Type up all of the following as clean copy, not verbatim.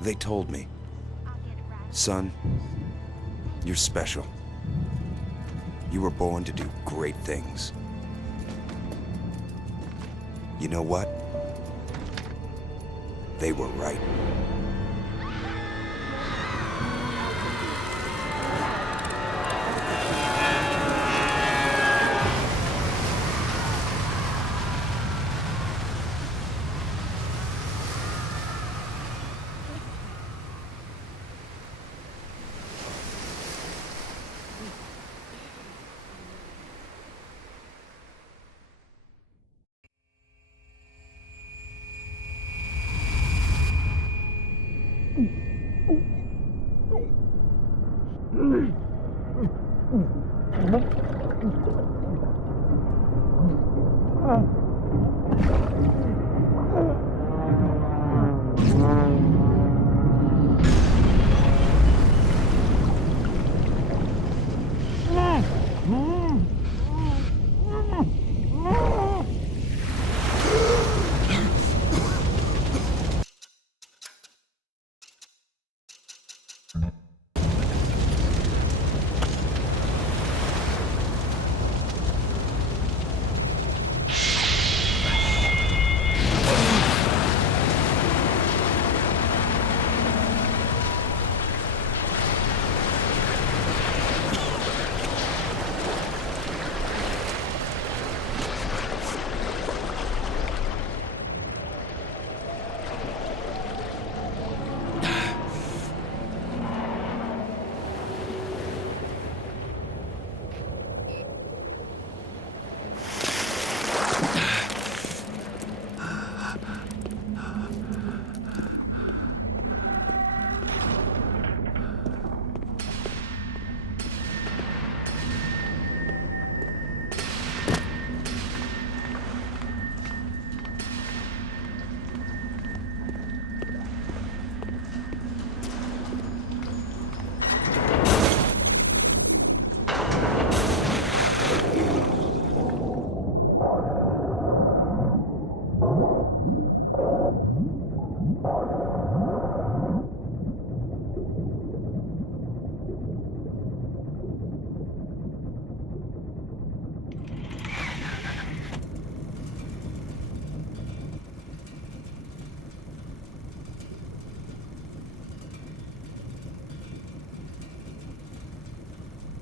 They told me, son, you're special. You were born to do great things. You know what? They were right.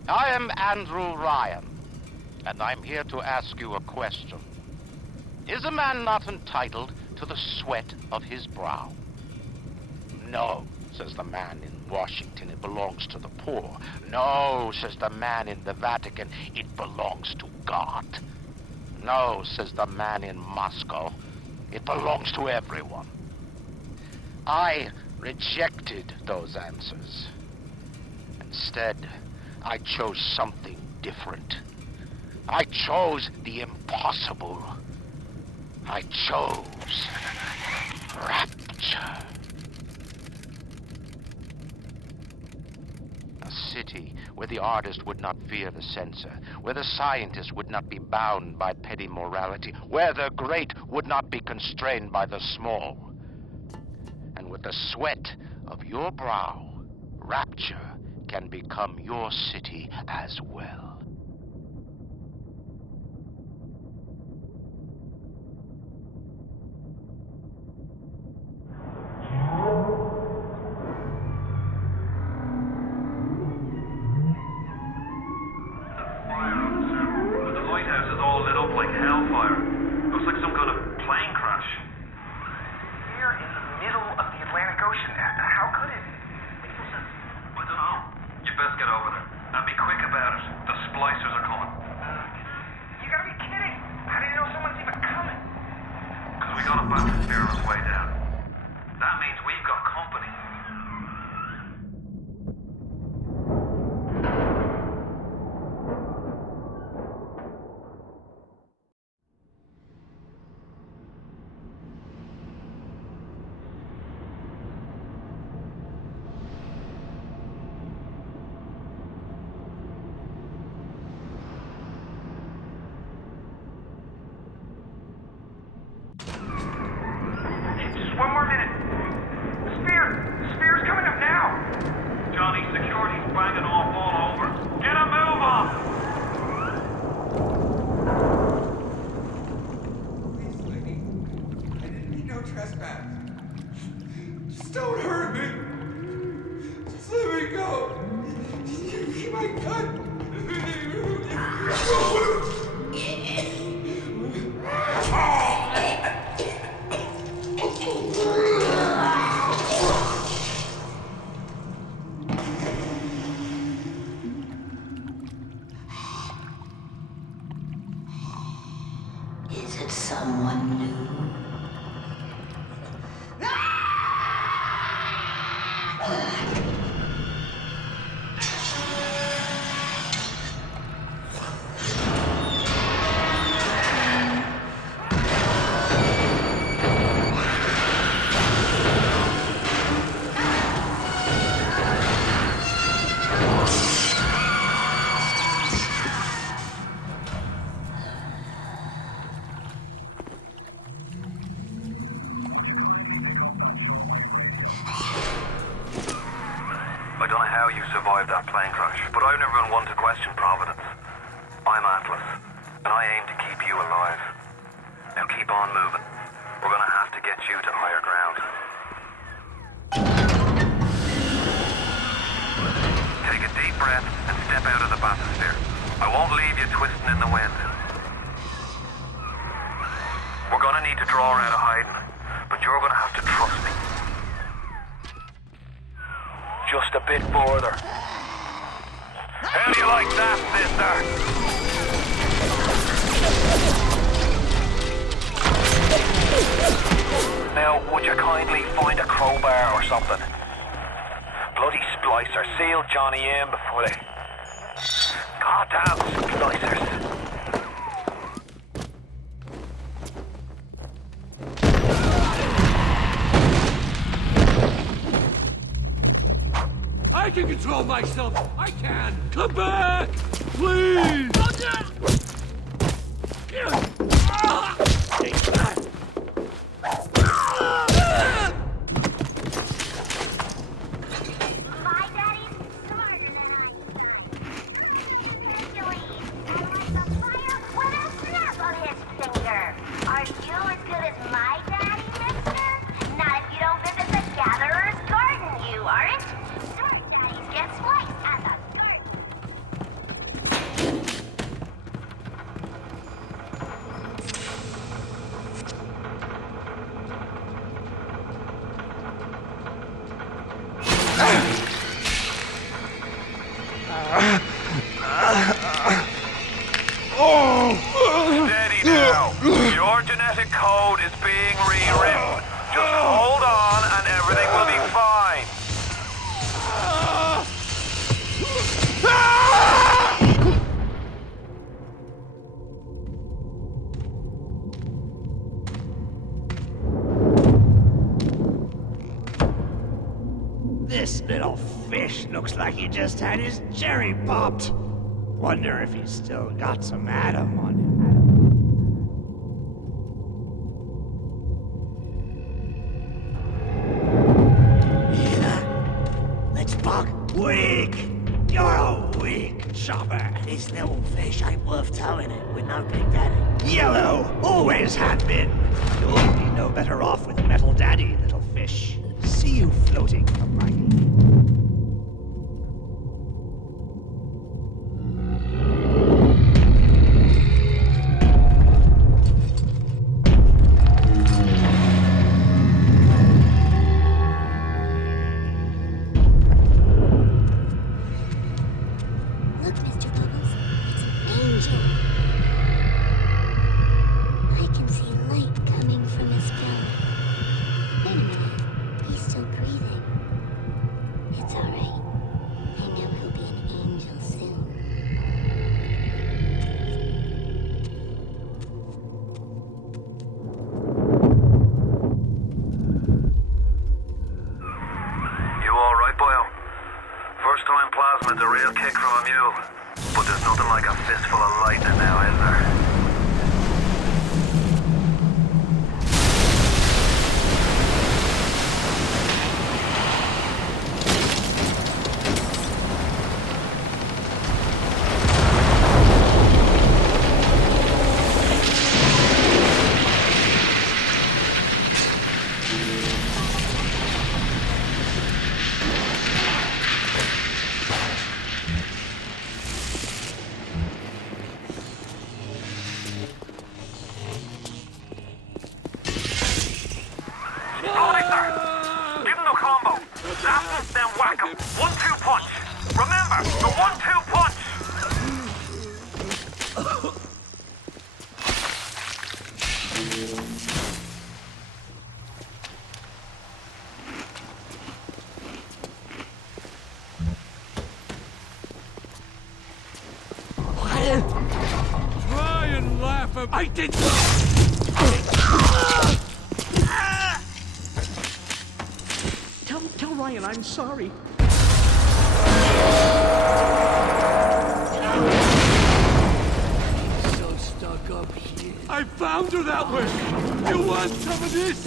I am Andrew Ryan, and I'm here to ask you a question. Is a man not entitled to the sweat of his brow? No, says the man in Washington, it belongs to the poor. No, says the man in the Vatican, it belongs to God. No, says the man in Moscow, it belongs to everyone. I rejected those answers. Instead, I chose something different. I chose the impossible. I chose rapture. A city where the artist would not fear the censor, where the scientist would not be bound by petty morality, where the great would not be constrained by the small. And with the sweat of your brow, rapture can become your city as well. One more minute. trespass. Just don't hurt me. Just let me go. Just give me my gun. Is it someone new? I don't know how you survived that plane crash, but I've never been one to question Providence. I'm Atlas, and I aim to keep you alive. Now keep on moving. We're gonna have to get you to higher ground. Take a deep breath and step out of the bathysphere. I won't leave you twisting in the wind. We're gonna need to draw her out of hiding, but you're gonna have to trust me. Just a bit further. How do you like that, sister? Now, would you kindly find a crowbar or something? Bloody splicer. Seal Johnny in before they... Goddamn splicers. I can control myself! I can! Come back! Please! My daddy's smarter than I am. Hercules, and like the fire with a snap of his finger. Are you as good as my daddy, mister? Not if you don't visit the Gatherer's Garden, you aren't. Smart daddies get spliced at the garden. Steady now. Your genetic code is being rewritten. Just hold on and everything will be fine. This little fish looks like he just had his cherry popped. Wonder if he's still got some Adam on him. Yeah. Let's buck. Weak! You're a weak chopper. This little fish ain't worth towing it with no big daddy. Yellow! Always have been. You'll be no better off with Metal Daddy, little fish. See you floating from my... Look, Mr. Bubbles, it's an angel. I can see light coming from his belly. Wait a minute, he's still breathing. It's alright. I know he'll be an angel soon. You alright, boyo? First time plasmid's a real kick from a mule. But there's nothing like a fistful of lightning now, is there? Aye, sir. Give him the combo. Zap, then whack him. 1-2 punch. Remember, the 1-2 punch. Try and laugh at... I did... Tell Ryan I'm sorry. So stuck up here. I found her that way. You want some of this?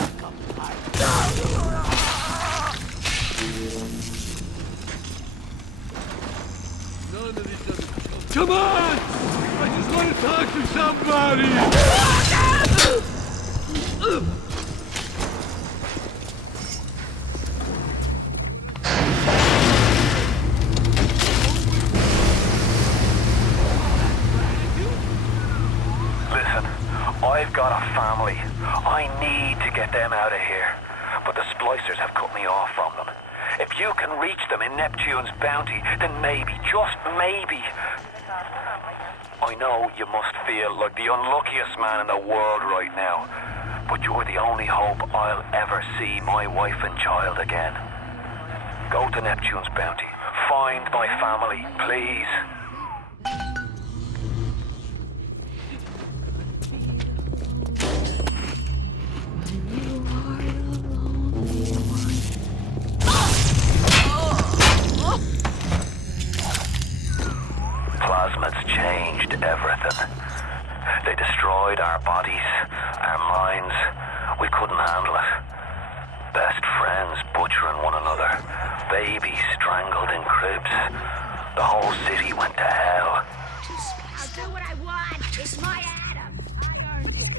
None of this doesn't... Come on! I just want to talk to somebody! Listen, I've got a family. I need to get them out of here. But the splicers have cut me off from them. If you can reach them in Neptune's bounty, then maybe, just maybe... I know you must feel like the unluckiest man in the world right now, but you're the only hope I'll ever see my wife and child again. Go to Neptune's bounty. Find my family, please. Plasmids changed everything. They destroyed our bodies, our minds. We couldn't handle it. Best friends butchering one another. Babies strangled in cribs. The whole city went to hell. I'll do what I want. It's my Adam. I earned it.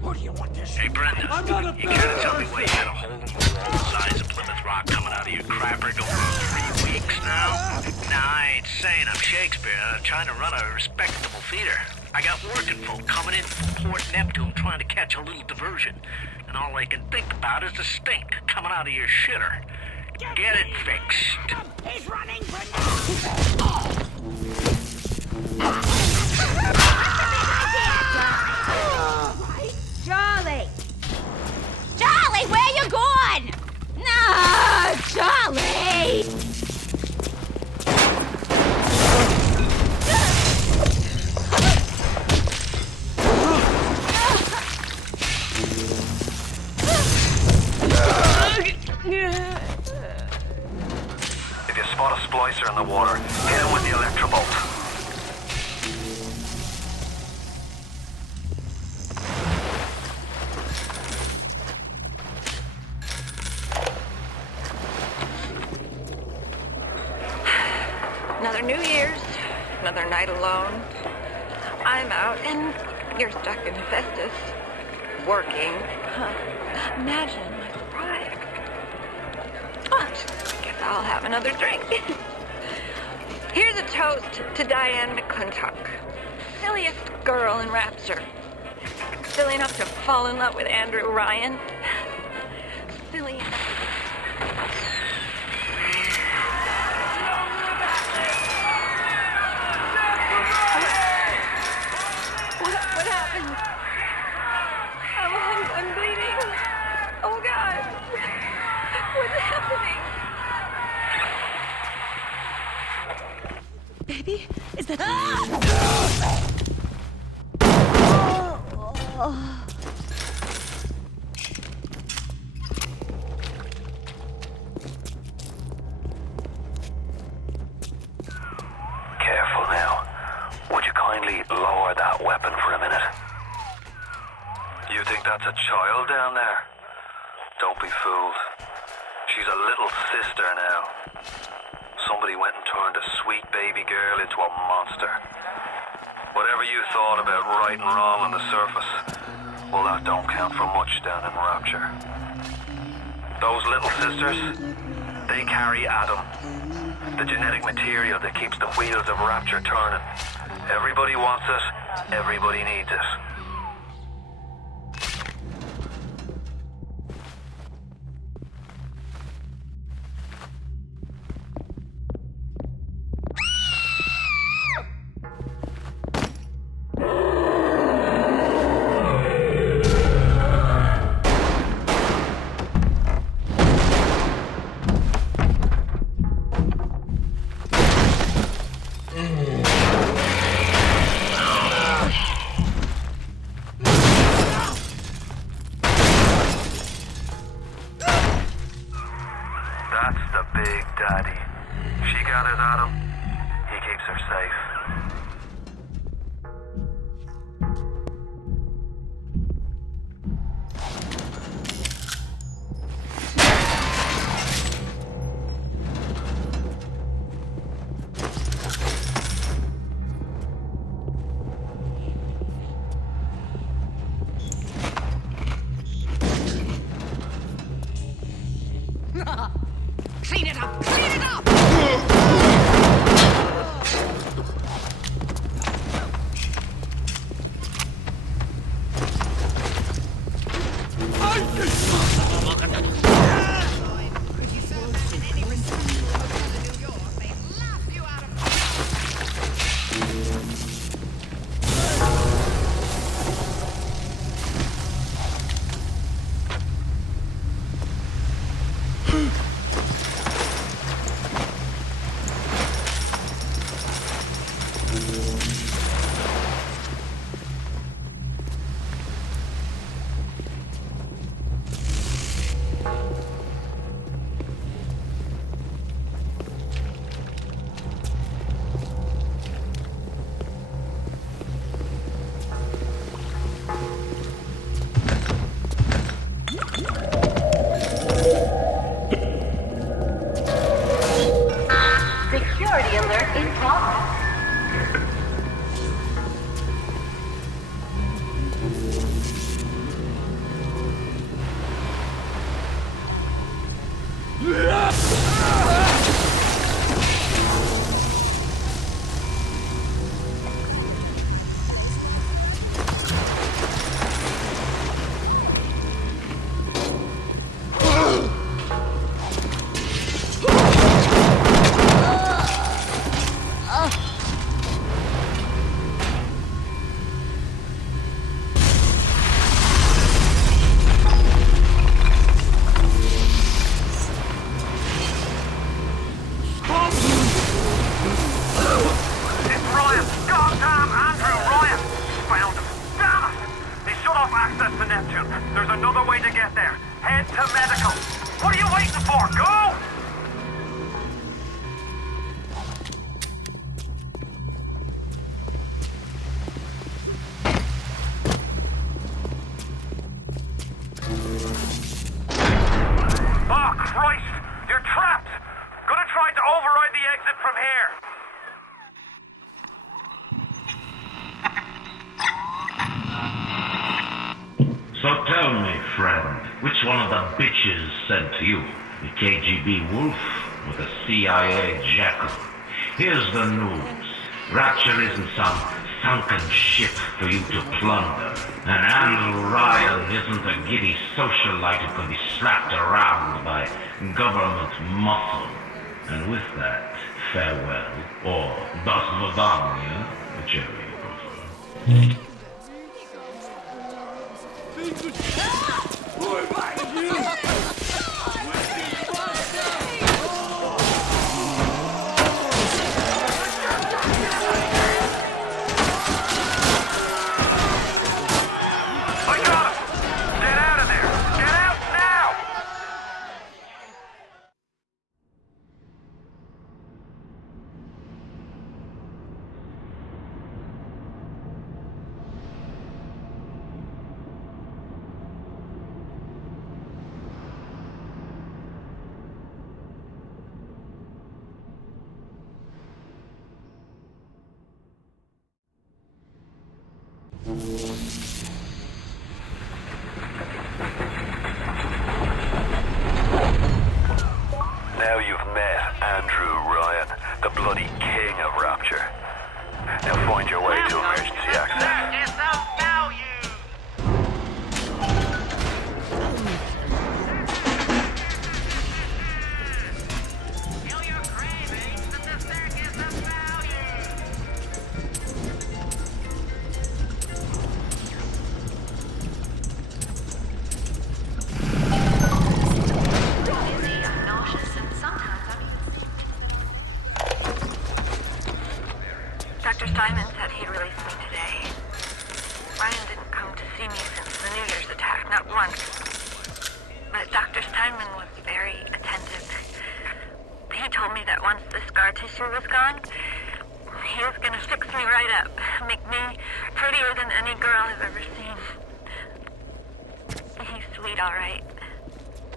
What do you want this? Hey, Brendan, I'm not a you can't tell me why you had a hole in the wall the size of Plymouth Rock coming out of your crapper going on 3 weeks now? Nah, I ain't saying I'm Shakespeare. I'm trying to run a respectable theater. I got working folk coming in from Port Neptune trying to catch a little diversion. And all they can think about is the stink coming out of your shitter. Get it fixed. He's running for Charlie! Charlie, where you going? No, Charlie! If you spot a splicer in the water, hit him with the electrobolt. Another New Year's, another night alone. I'm out, and you're stuck in Festus, working. Huh. Imagine my surprise. But I guess I'll have another drink. Here's a toast to Diane McClintock, silliest girl in Rapture. Silly enough to fall in love with Andrew Ryan. Silly enough. What happened? I'm bleeding. Oh God. What's happening? Baby, is that... Careful now. Would you kindly lower that weapon for a minute? You think that's a child down there? Don't be fooled. She's a little sister now. Somebody went and turned a sweet baby girl into a monster. Whatever you thought about right and wrong on the surface, well, that don't count for much down in Rapture. Those little sisters, they carry Adam, the genetic material that keeps the wheels of Rapture turning. Everybody wants it, everybody needs it. daddy. She gathers at him, he keeps her safe. Clean it up! Clean it up! Security alert in progress. There's another way to get there. Head to medical. What are you waiting for? Go! Oh, Christ! You're trapped! Gonna try to override the exit from here. So tell me, friend, which one of the bitches sent you? The KGB wolf or the CIA jackal? Here's the news. Rapture isn't some sunken ship for you to plunder. And Andrew Ryan isn't a giddy socialite who can be slapped around by government muscle. And with that, farewell, or das Vidania, whichever you prefer. Now you've met Andrew Ryan, the bloody king of Rapture. Now find your way to emergency access. on, he was gonna fix me right up. Make me prettier than any girl I've ever seen. He's sweet, all right.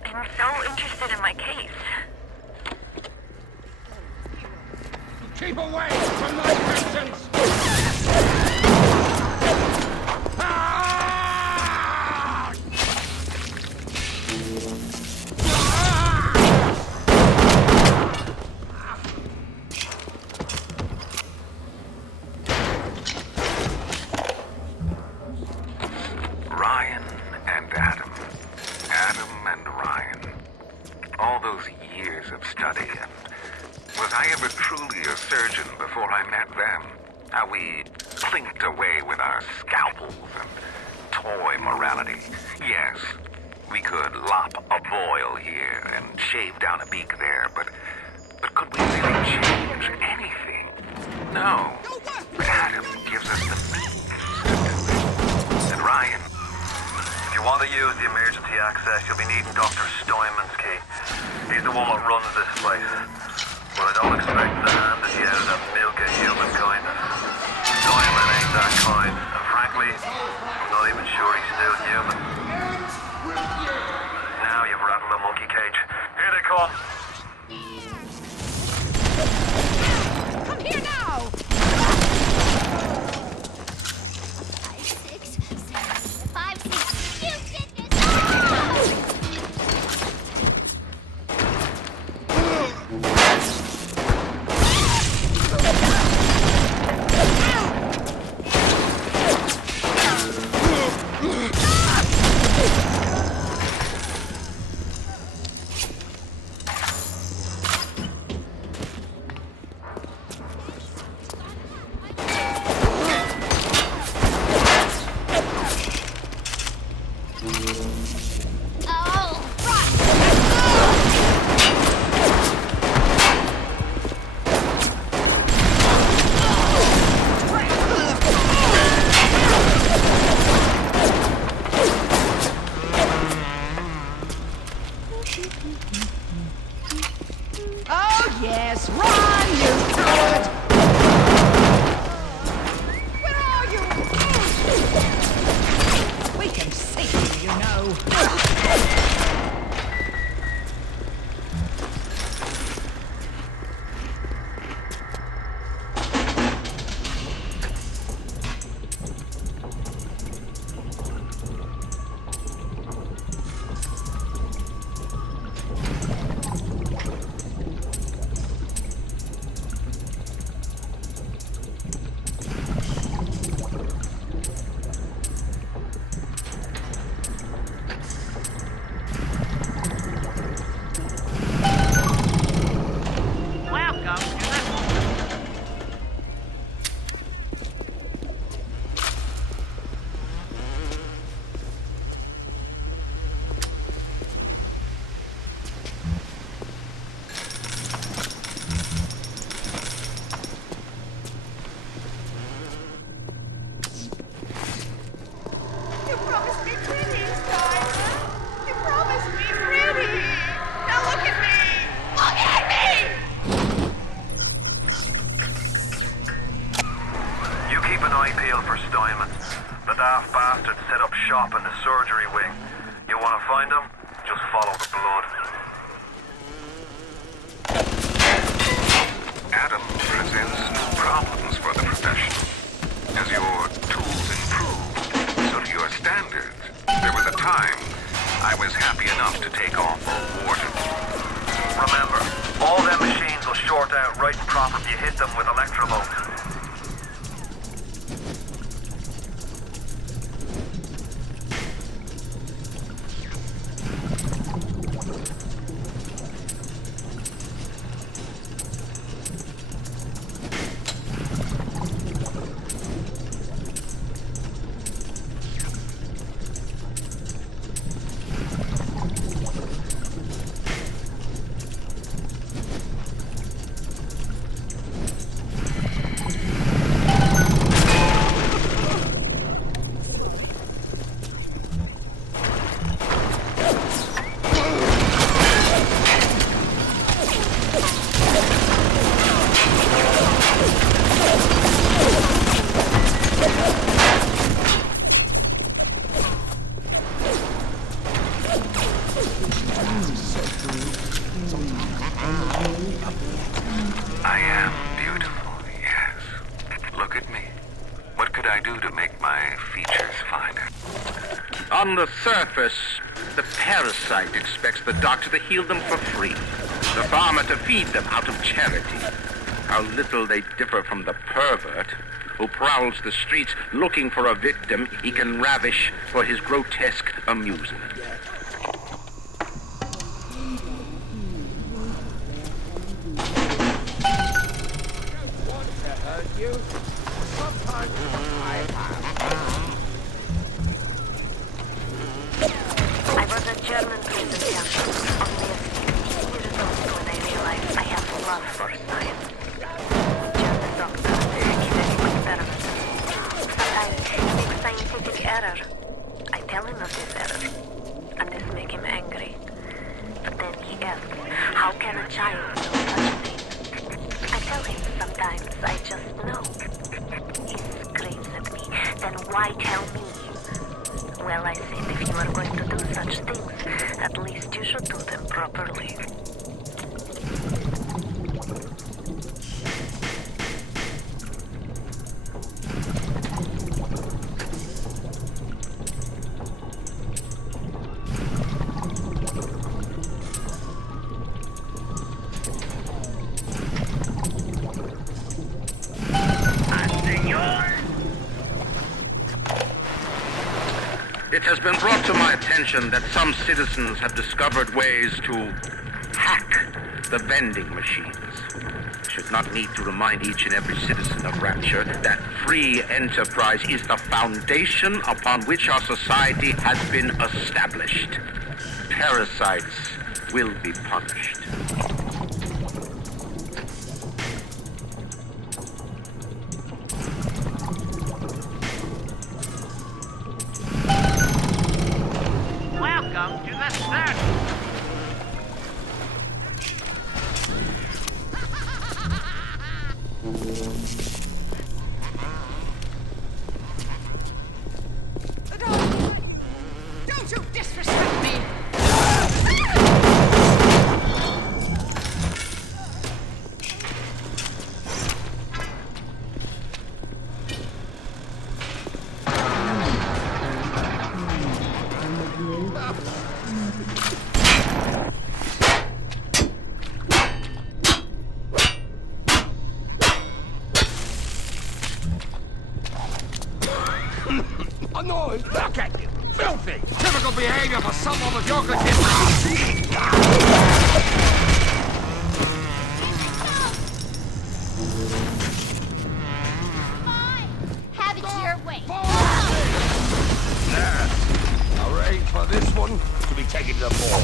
And so interested in my case. Keep away from my presence! Ryan and Adam. Adam and Ryan. All those years of study, and was I ever truly a surgeon before I met them? How we clinked away with our scalpels and toy morality. Yes, we could lop a boil here and shave down a beak there, but could we really change anything? No. Adam gives us the means to do it. And Ryan, if you want to use the emergency access, you'll be needing Dr. Stoneman's key. He's the one that runs this place. But I don't expect the hand that he has that milk of humankind. Stoneman ain't that kind. And frankly, I'm not even sure he's still human. Now you've rattled the monkey cage. Here they come. Come here now! 5, 6, 7, 5, 6. You did this! Oh, yes, run, you coward! Where are you? We can see you, you know. You promised me pretty, Simon. You promised me pretty. Now look at me. Look at me! You keep an eye peeled for Steinman. The daft bastard set up shop in the surgery wing. You want to find him? Just follow the blood. Adam presents new problems for the profession. As your tools improve, so do your standards. There was a time I was happy enough to take on for warden. Remember, all them machines will short out right and proper if you hit them with electrovolt. On the surface, the parasite expects the doctor to heal them for free, the farmer to feed them out of charity. How little they differ from the pervert who prowls the streets looking for a victim he can ravish for his grotesque amusement. I was a German prison camp, only a 16 years old when I realized I have love for science. German doctor, giving experiments. Sometimes he makes scientific error. I tell him of this error, and this makes him angry. But then he asks, how can a child know such a thing? I tell him sometimes I just know. He screams at me, then why tell me? Well, I said if you are going to do such things, at least you should do them properly. It has been brought to my attention that some citizens have discovered ways to hack the vending machines. I should not need to remind each and every citizen of Rapture that free enterprise is the foundation upon which our society has been established. Parasites will be punished. Welcome to the circus. Don't you disrespect me! Annoyed! Look at you! Filthy! Typical behavior for someone with your condition! Have it your way. Yes! Arrange for this one to be taken to the ball.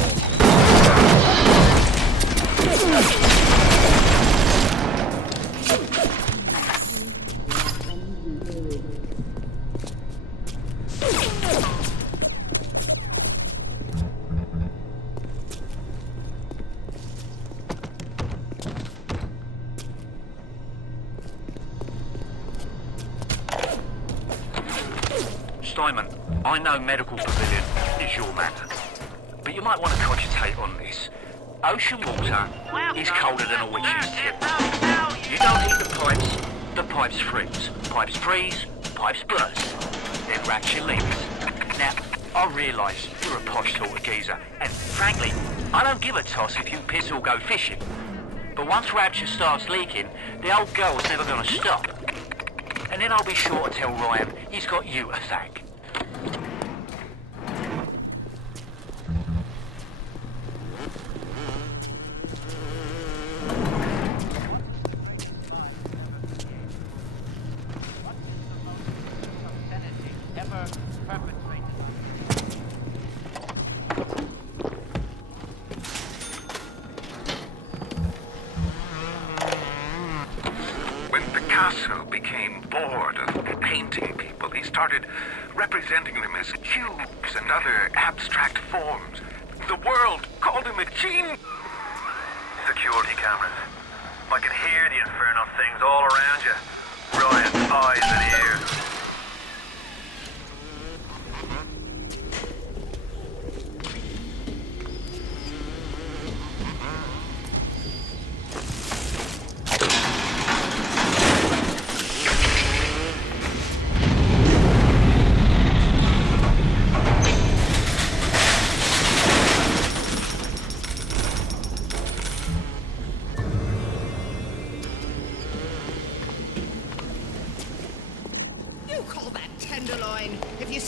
Steinman, I know medical pavilion is your matter, but you might want to cogitate on this. Ocean water is colder than a witch's tip. You don't heat the pipes freeze. Pipes freeze, pipes burst. Then Rapture leaks. Now, I realise you're a posh sort of geezer, and frankly, I don't give a toss if you piss or go fishing. But once Rapture starts leaking, the old girl's never going to stop. And then I'll be sure to tell Ryan he's got you to thank. When Picasso became bored of painting people, he started representing them as cubes and other abstract forms. The world called him a genius. Security cameras. I can hear the infernal things all around you. Ryan's eyes and ears.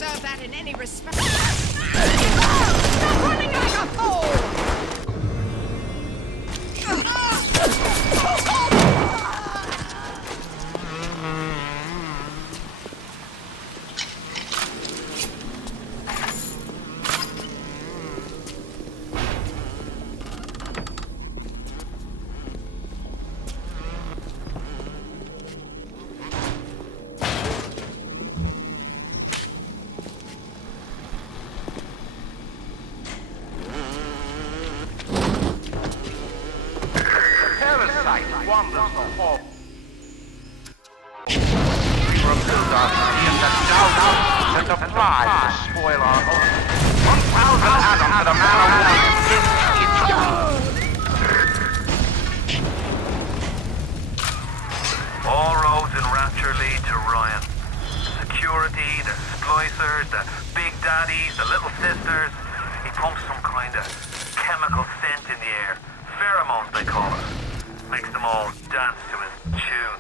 deserve that in any respect. Stop running like a fool! Wanders the hall. We rebuild our city and the doubts that apply to spoil our home. 1,000 atoms at a man alive in each All roads in Rapture lead to Ryan. Security, the splicers, the big daddies, the little sisters. He pumps some kind of chemical scent in the air. Pheromones, they call it. Makes them all dance to his tune.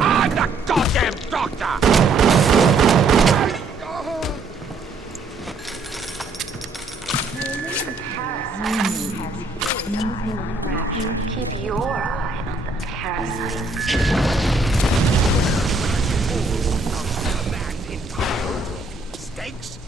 I'm the goddamn doctor! The parasite has his eye on Rapture. Keep your eye on the parasite. Stakes?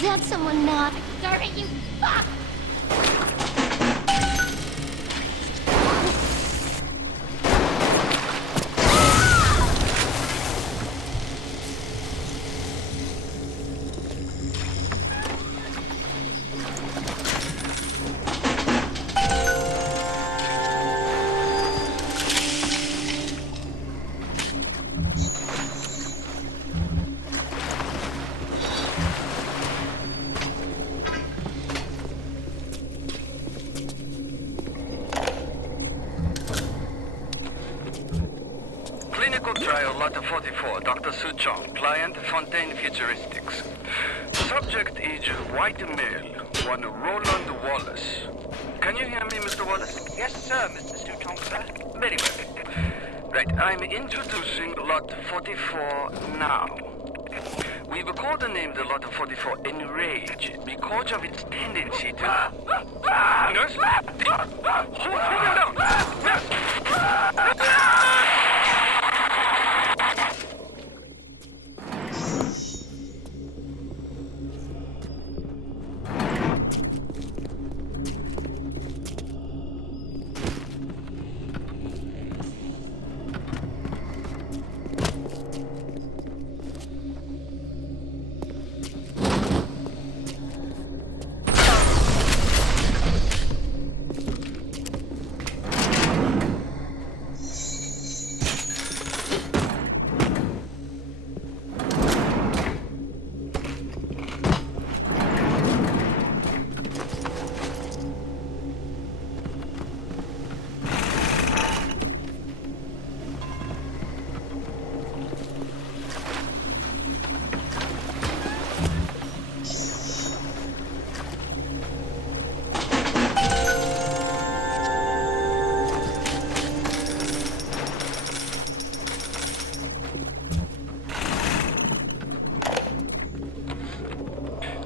Is that someone not? Darn it, you fuck! Clinical trial lot 44, Dr. Su Chong, client Fontaine Futuristics. Subject is white male, one Roland Wallace. Can you hear me, Mr. Wallace? Yes, sir, Mr. Su Chong, sir. Very well. Right, I'm introducing lot 44 now. We've codenamed the lot 44 Enrage because of its tendency to... Nurse? Hold him down! Nurse!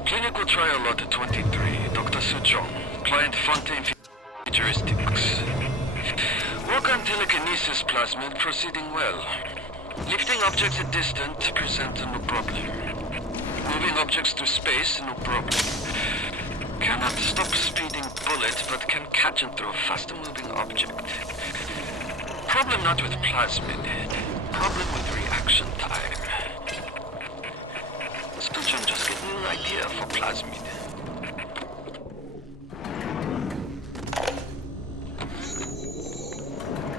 Clinical trial lot 23, Dr. Su Chong, client Fontaine Futuristics. Work on telekinesis plasmid proceeding well. Lifting objects at distance present no problem. Moving objects through space, no problem. Cannot stop speeding bullet, but can catch and throw a faster moving object. Problem not with plasmid. Problem with reaction time. Still just get a new idea for plasmid.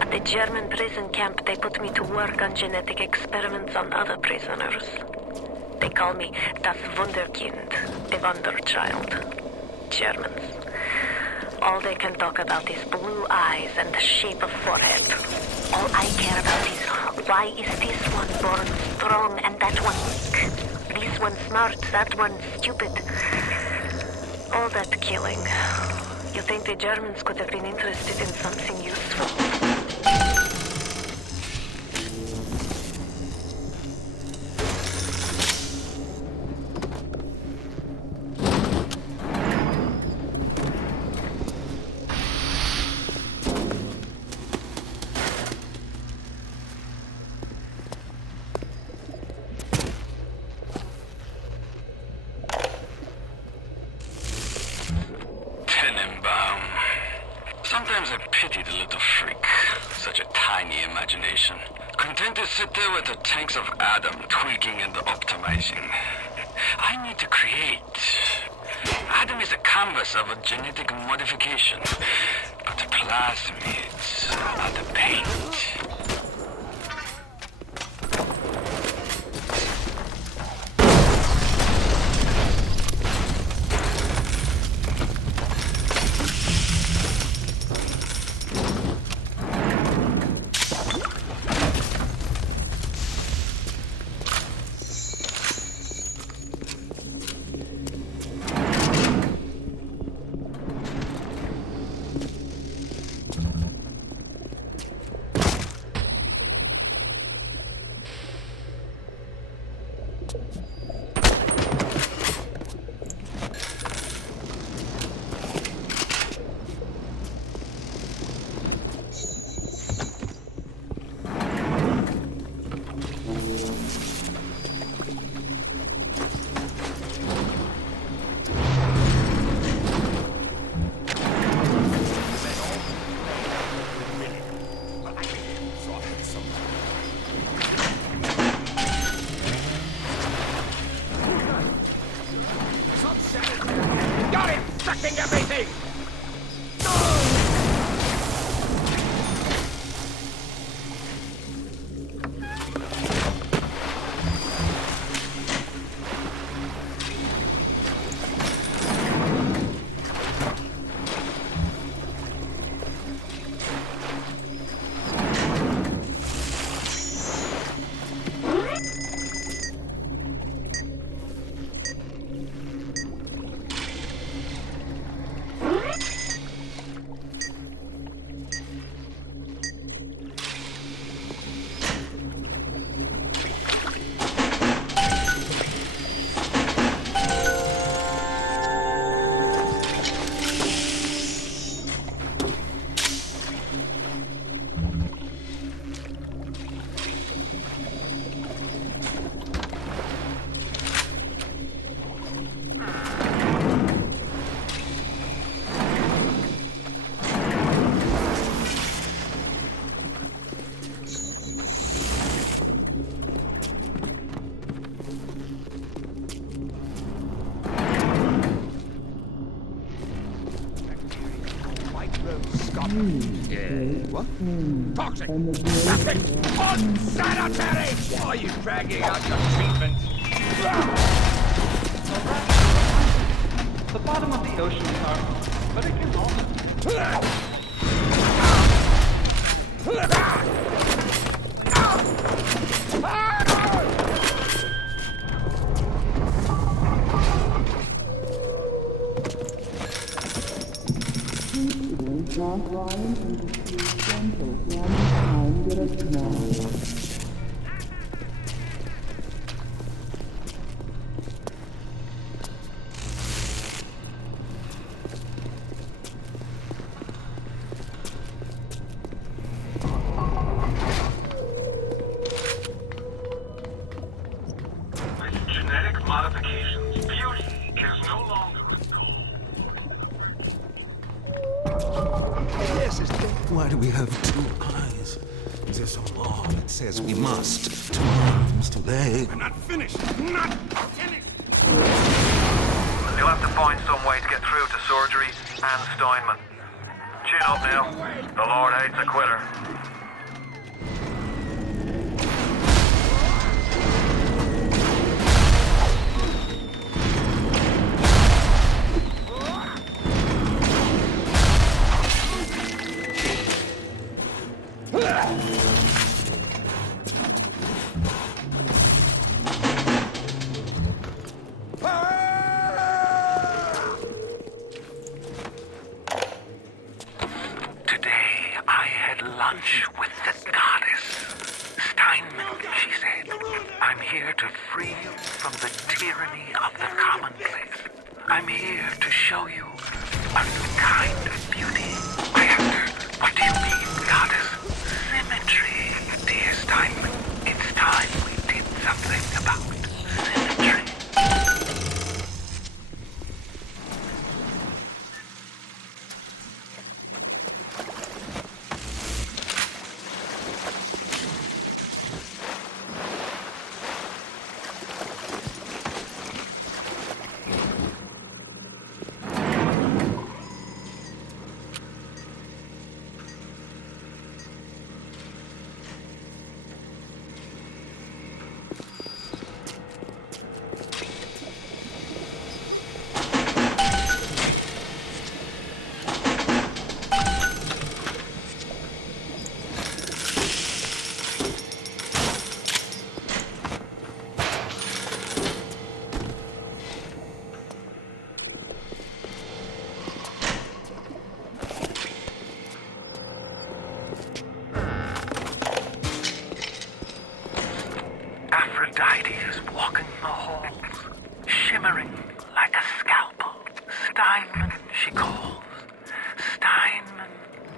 At the German prison camp, they put me to work on genetic experiments on other prisoners. They call me das Wunderkind, the Wonder Child. Germans. All they can talk about is blue eyes and the shape of forehead. All I care about is why is this one born strong and that one weak? This one smart, that one stupid. All that killing. You think the Germans could have been interested in something useful? Sometimes I pity the little freak. Such a tiny imagination. Content to sit there with the tanks of Adam tweaking and optimizing. I need to create. Adam is a canvas of a genetic modification. But plasmids are the paint. Hey! What? Toxic! Nothing! Unsanitary! Why are you dragging out your treatment? The bottom of the ocean is harmless, but it can also... Genetic modifications. Beauty is no longer. Yes, it's dead. Why do we have two eyes? There's a law that says we must. Two arms, two legs. I'm not finished! Not finished! You'll have to find some way to get through to surgery and Steinman. Chin up now. The Lord hates a quitter. Lunch with the goddess. Steinman, she said, I'm here to free you from the tyranny of the commonplace. I'm here to show you a new kind of beauty. I asked her, what do you mean, goddess? Symmetry, dear Steinman. It's time we did something about symmetry. Aphrodite is walking the halls, shimmering like a scalpel. Steinman, she calls. Steinman,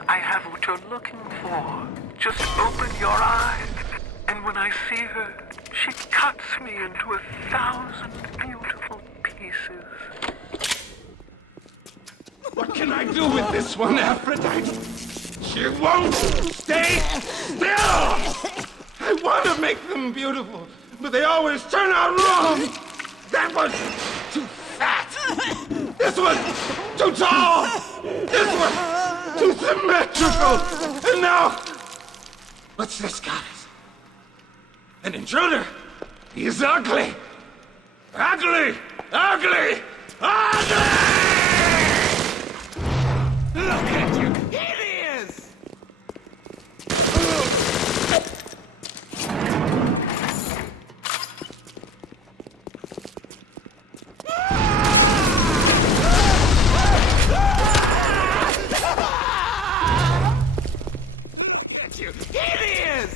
I have what you're looking for. Just open your eyes. And when I see her, she cuts me into 1,000 beautiful pieces. What can I do with this one, Aphrodite? She won't stay still! I want to make them beautiful, but they always turn out wrong! That was too fat! This one, too tall! This one, too symmetrical! And now, what's this, guys? An intruder? He's ugly! Ugly! Ugly! Ugly! Look at you! Here he is! Look at you! Here he is!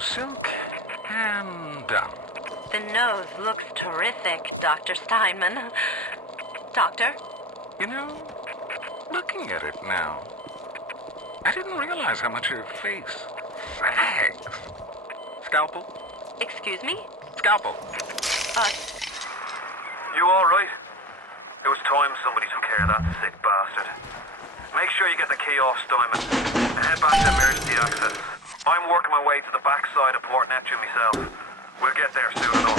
Silk and done. The nose looks terrific, Dr. Steinman. Doctor? You know, looking at it now, I didn't realize how much your face sags. Scalpel? Excuse me? Scalpel. You all right? It was time somebody took care of that sick bastard. Make sure you get the key off Steinman and head back to emergency access. I'm working my way to the backside of Port Neptune myself. We'll get there soon enough.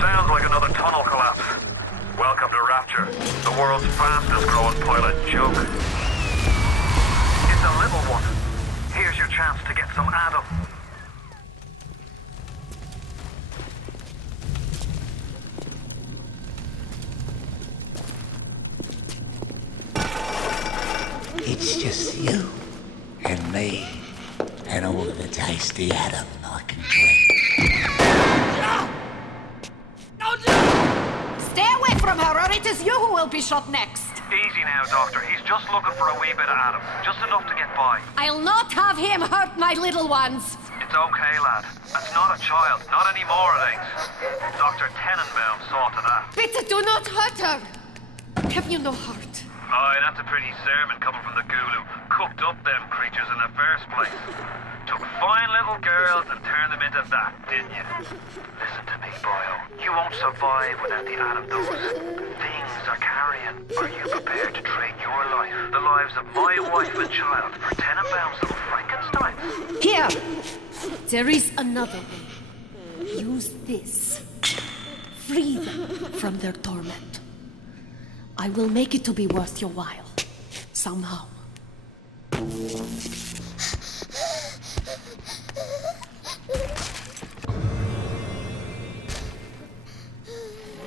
Sounds like another tunnel collapse. Welcome to Rapture, the world's fastest growing pilot joke. It's a little one. Here's your chance to get some Adam. It's just you and me and all of the tasty Adam I can drink. Stay away from her, or it is you who will be shot next. Easy now, Doctor. He's just looking for a wee bit of Adam. Just enough to get by. I'll not have him hurt my little ones. It's okay, lad. That's not a child. Not anymore, it ain't. Dr. Tenenbaum saw to that. Bitte do not hurt her. Have you no heart? Aye, that's a pretty sermon coming from the ghoul who cooked up them creatures in the first place. Took fine little girls and turned them into that, didn't you? Listen to me, boyo. You won't survive without the antidote. Things are carrying. Are you prepared to trade your life, the lives of my wife and child, for Tenenbaum's little Frankenstein? Here! There is another way. Use this. Free them from their torment. I will make it to be worth your while. Somehow.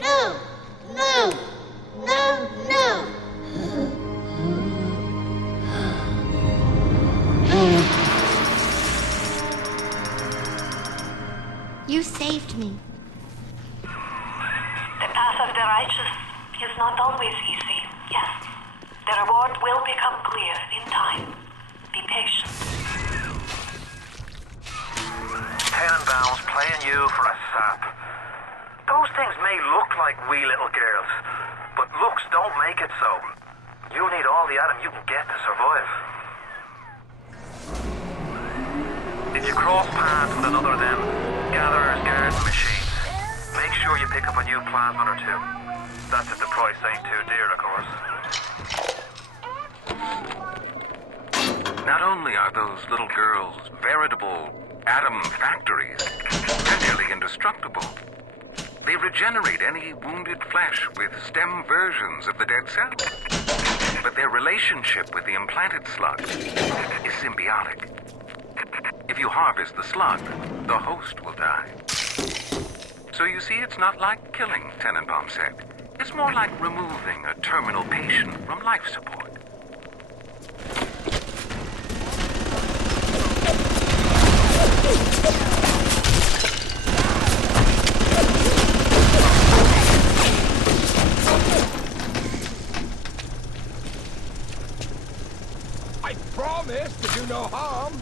No! No! No! No! You saved me. The path of the righteous is not always easy, yes. The reward will become clear in time. Be patient. Tenenbaum's playing you for a sap. Those things may look like wee little girls, but looks don't make it so. You need all the Adam you can get to survive. If you cross paths with another of them gatherers, guards, machines, make sure you you pick up a new plasmid or two. That's if the price ain't too dear, of course. Not only are those little girls veritable atom factories, they're nearly indestructible. They regenerate any wounded flesh with stem versions of the dead cells. But their relationship with the implanted slug is symbiotic. If you harvest the slug, the host will die. So you see, it's not like killing Tenenbaum said. It's more like removing a terminal patient from life support. I promise to do no harm.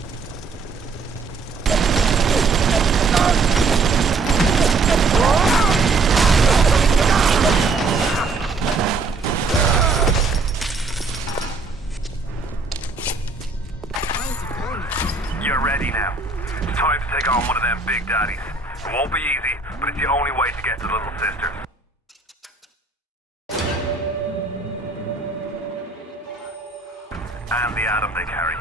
You're ready now. It's time to take on one of them big daddies. It won't be easy, but it's the only way to get to Little Sisters. And the atom they carry.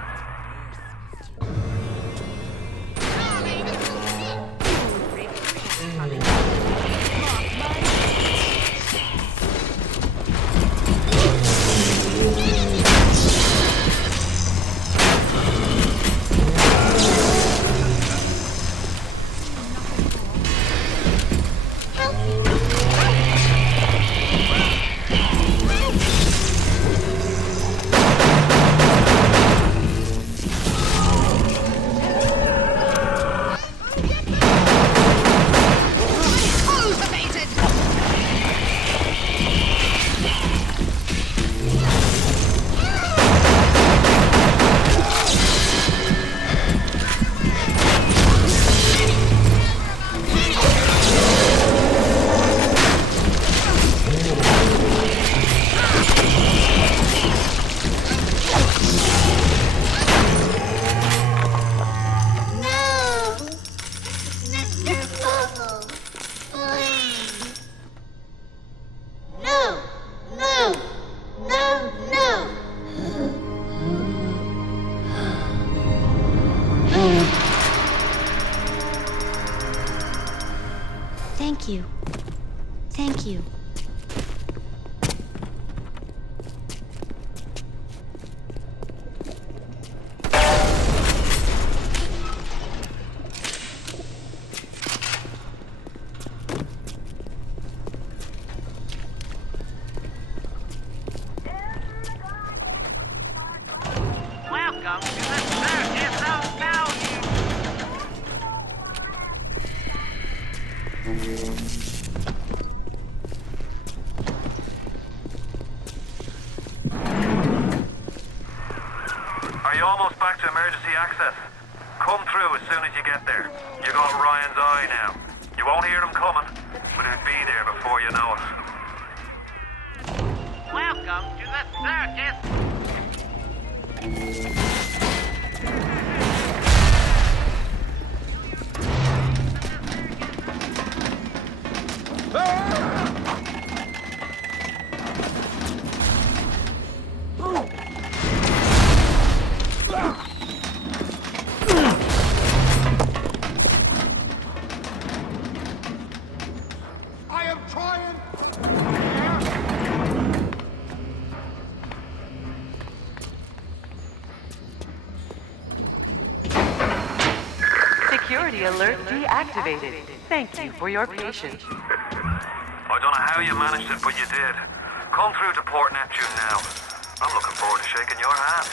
Thank you. Thank you. Welcome to the Circus of Value. Are you almost back to emergency access? Come through as soon as you get there. You got Ryan's eye now. You won't hear him coming, but he'll be there before you know it. Welcome to the circus. I am trying. Security alert deactivated. Thank you for your patience. I don't know how you managed it, but you did. Come through to Port Neptune now. I'm looking forward to shaking your hand.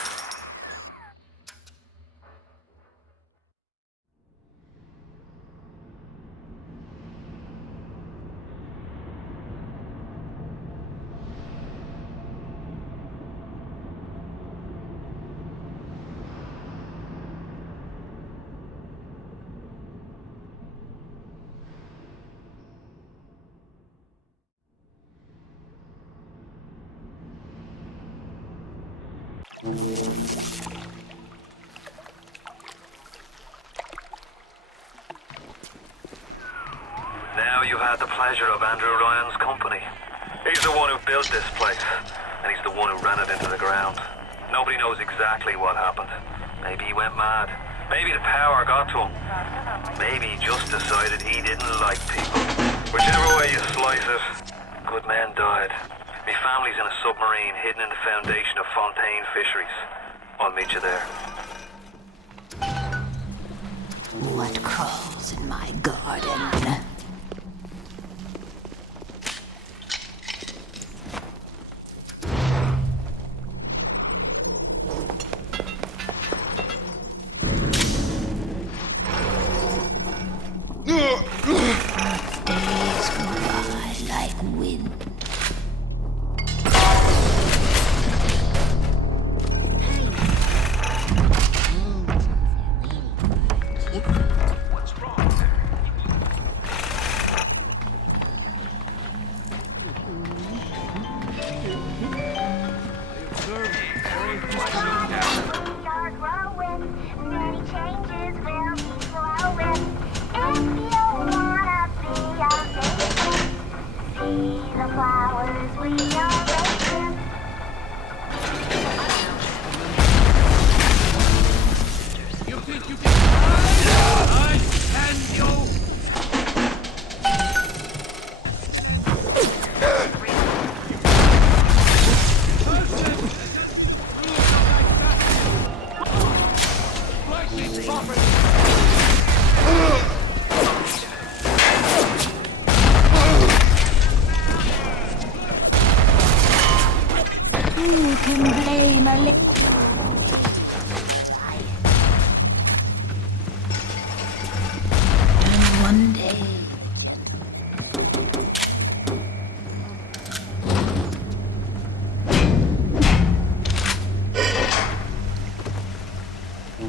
Now you had the pleasure of Andrew Ryan's company. He's the one who built this place, and he's the one who ran it into the ground. Nobody knows exactly what happened. Maybe he went mad. Maybe the power got to him. Maybe he just decided he didn't like people. Whichever way you slice it, good men died. My family's in a submarine hidden in the foundation of Fontaine Fisheries. I'll meet you there. What crawls in my garden? Days go by like wind. Who can blame a little? And one day,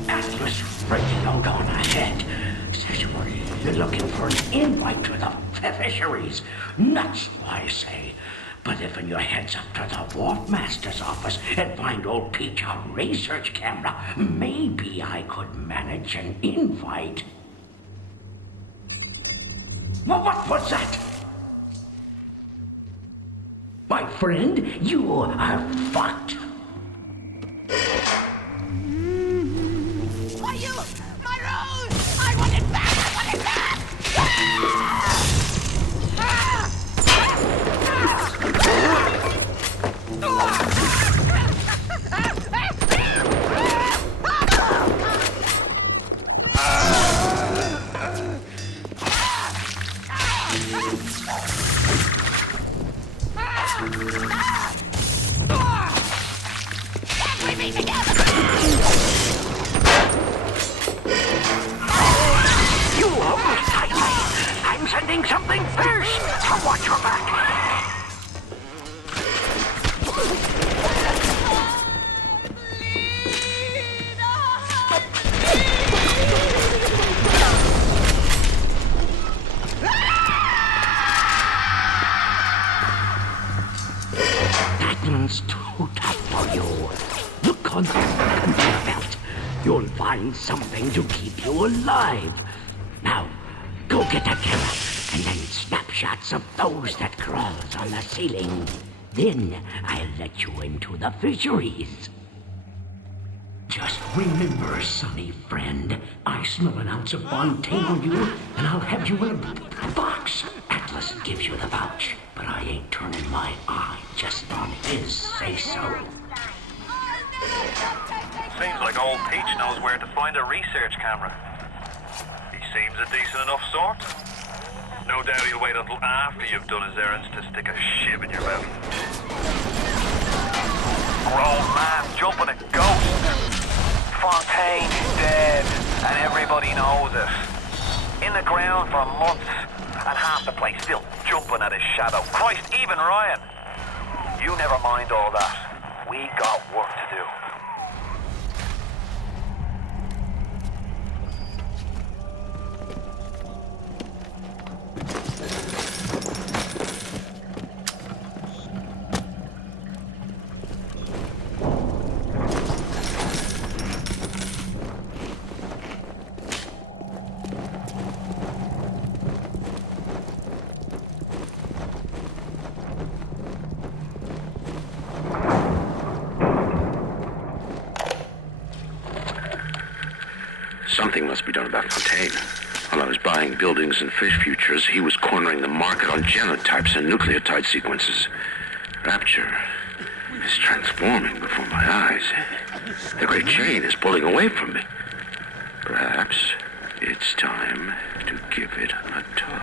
Atlas radio gone ahead. Says you're looking for an invite to the fisheries. Nuts, I say. But if your heads up to the Wharf Master's office and find old Peach a research camera, maybe I could manage an invite. Well, what was that? My friend, you are fucked. Why you? My rose! I want it back! I want it back! You almost tied me. I'm sending something first. So watch your back. That one's too tough for you. Look on that conveyor belt. You'll find something to keep you alive. Now, go get that camera, and then snapshots of those that crawls on the ceiling. Then I'll let you into the fisheries. Just remember, sonny friend, I smell an ounce of Fontaine on you, and I'll have you in a box. Atlas gives you the vouch, but I ain't turning my eye just on his say-so. Seems like old Peach knows where to find a research camera. He seems a decent enough sort. No doubt he'll wait until after you've done his errands to stick a shiv in your mouth. Grown man jumping a ghost. Fontaine's dead, and everybody knows it. In the ground for months, and half the place still jumping at his shadow. Christ, even Ryan. You never mind all that. We got work to do. Something must be done about Fontaine. While I was buying buildings and fish futures, he was cornering the market on genotypes and nucleotide sequences. Rapture is transforming before my eyes. The great chain is pulling away from me. Perhaps it's time to give it a tug.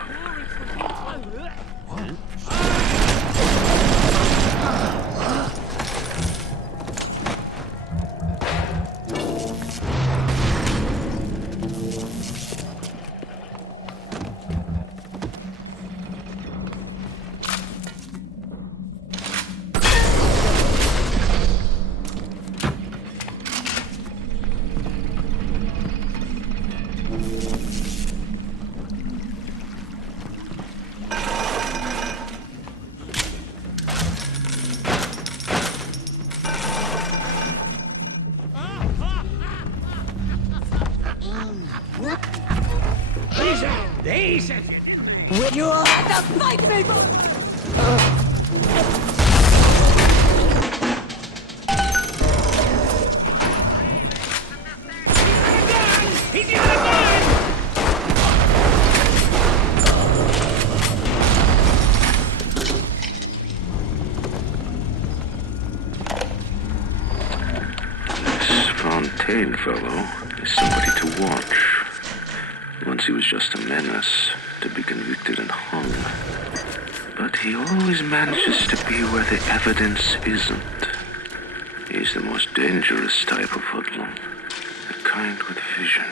You all have to fight me! He's in the gun! This Fontaine fellow is somebody to watch. Once he was just a menace, to be convicted and hung. But he always manages to be where the evidence isn't. He's the most dangerous type of hoodlum. The kind with vision.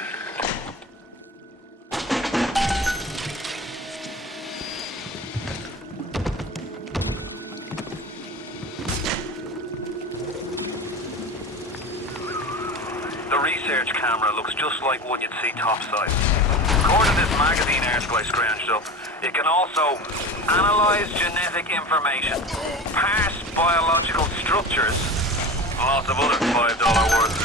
The research camera looks just like one you'd see topside. According to this magazine article I scrounged up, it can also analyze genetic information, parse biological structures, and lots of other $5 words.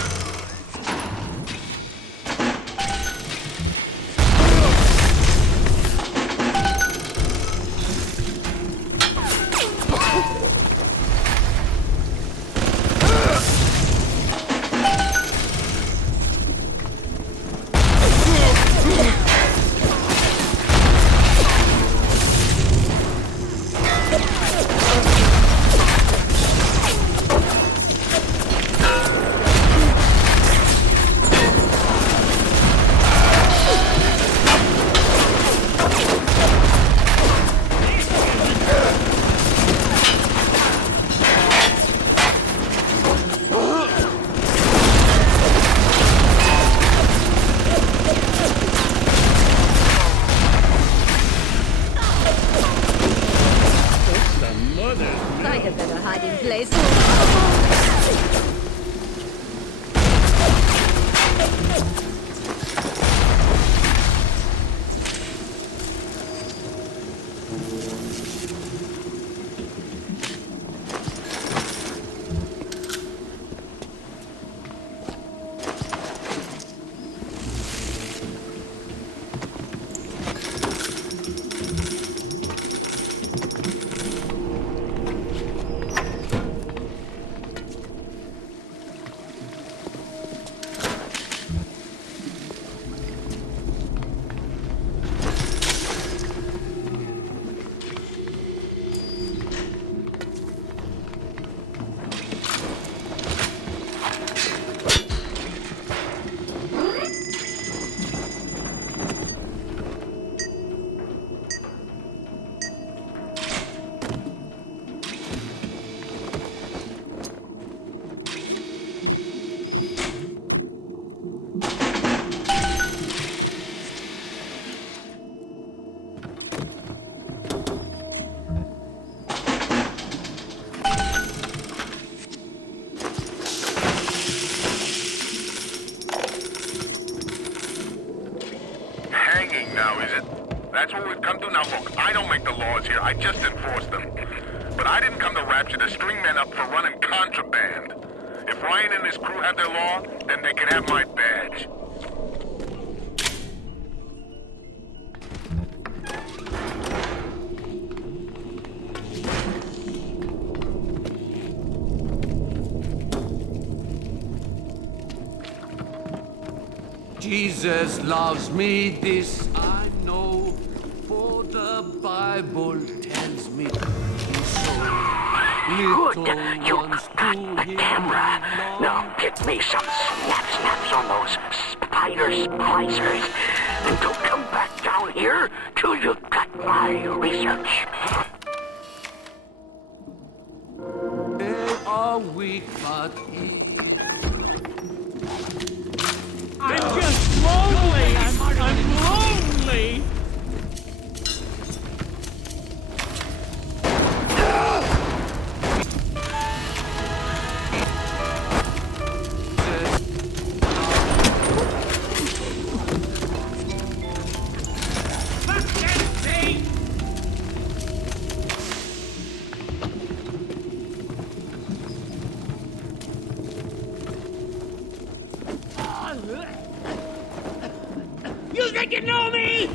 Find a better hiding place. Now, is it? That's what we've come to? Now, look, I don't make the laws here. I just enforce them. But I didn't come to Rapture to string men up for running contraband. If Ryan and his crew have their law, then they can have my badge. Jesus loves me, this I know, for the Bible tells me he's so little You ones got to the him camera. belong. Now get me some snaps on those spider splicers. And don't come back down here till you've got my research. They are weak, but he... I'm just lonely. I'm lonely. You think you know me?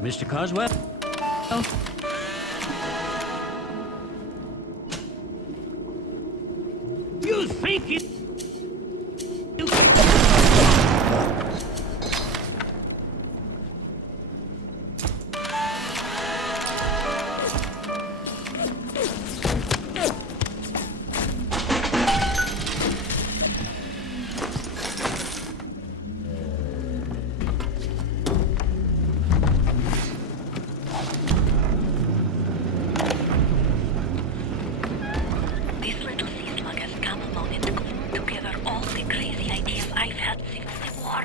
Mr. Coswell? You think it? This little sea slug has come along and glued together all the crazy ideas I've had since the war.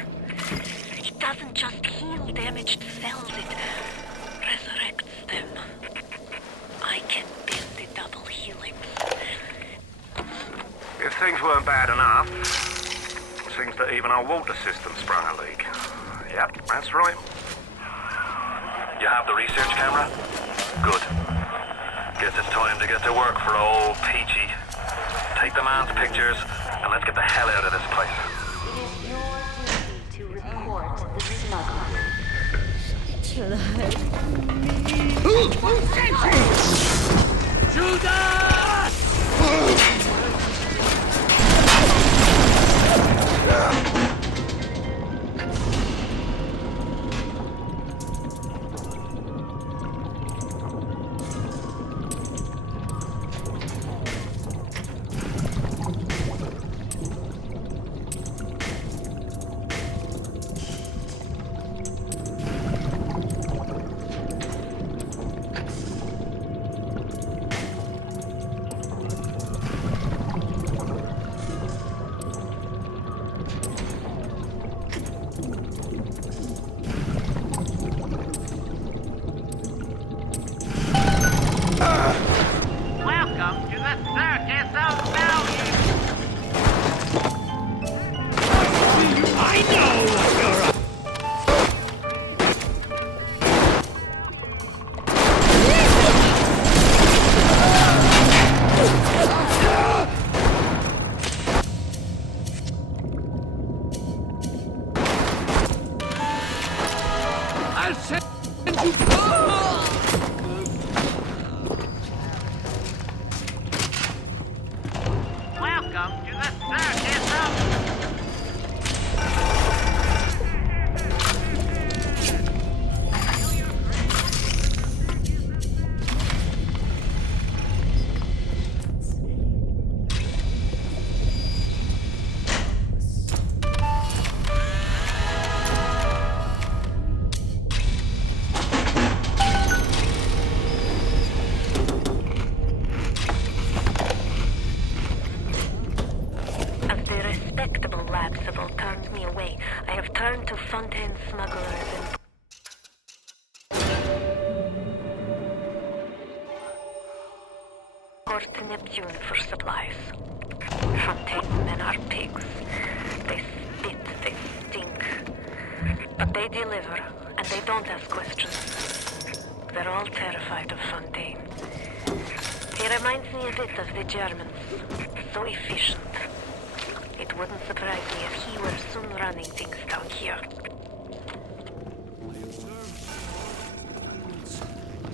It doesn't just heal damaged cells, it resurrects them. I can bend the double helix. If things weren't bad enough, it seems that even our water system sprung a leak. Yep, that's right. You have the research camera? Good. Guess it's time to get to work for old Peachy. Take the man's pictures, and let's get the hell out of this place. To report the smuggler. Welcome to the circus of value. I know what you're up. I'll send you... Welcome to the circus of... As the respectable Labsable turned me away, I have turned to Fontaine smugglers and Port Neptune for supplies. Fontaine men are pigs. They spit, they stink. But they deliver, and they don't ask questions. They're all terrified of Fontaine. He reminds me a bit of the Germans. So efficient. It wouldn't surprise me if he were soon running things down here.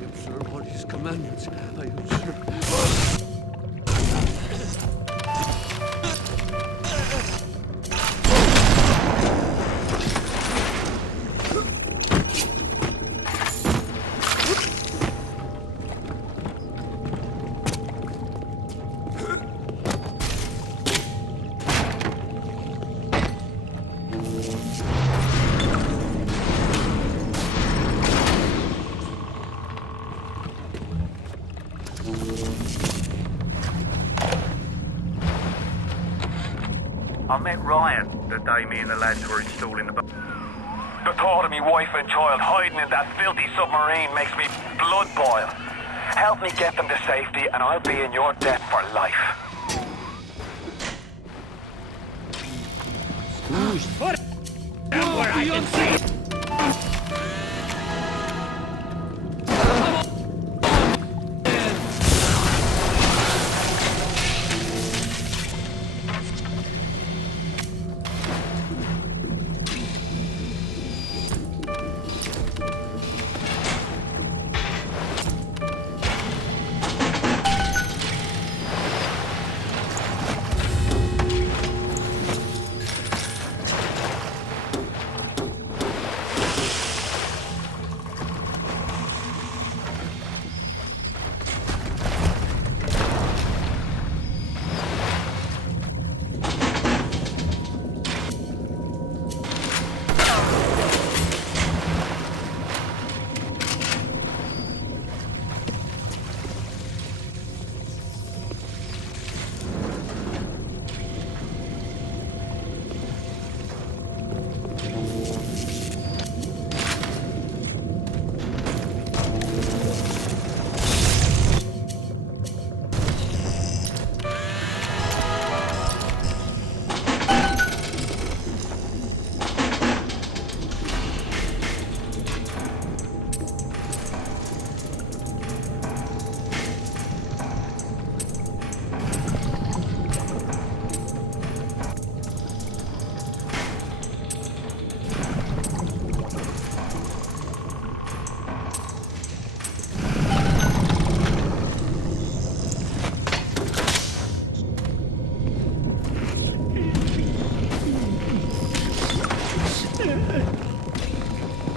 observe all his commandments. I observe. I met Ryan the day me and the lads were installing the... The thought of me wife and child hiding in that filthy submarine makes me blood boil. Help me get them to safety and I'll be in your debt for life. Who's foot? Down where I can see.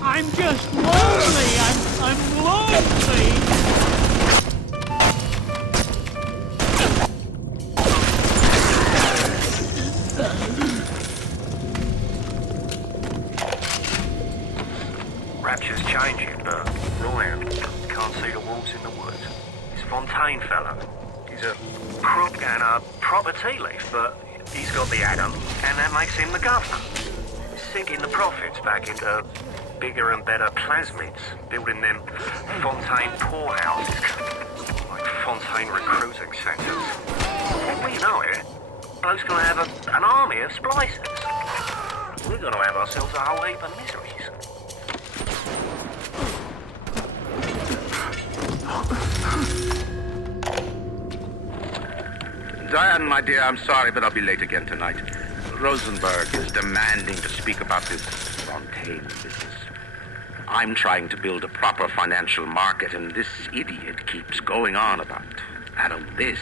I'm just lonely. I'm lonely. Rapture's changing, but Ryan can't see the wolves in the woods. This Fontaine fellow, he's a crook and a proper tea leaf, but he's got the atom, and that makes him the governor. Sinking the profits back into bigger and better plasmids, building them Fontaine poorhouses, like Fontaine recruiting centres. Before you know it, bloke's gonna have an army of splicers. We're gonna have ourselves a whole heap of miseries. Diane, my dear, I'm sorry, but I'll be late again tonight. Rosenberg is demanding to speak about this Fontaine business. I'm trying to build a proper financial market, and this idiot keeps going on about atom this,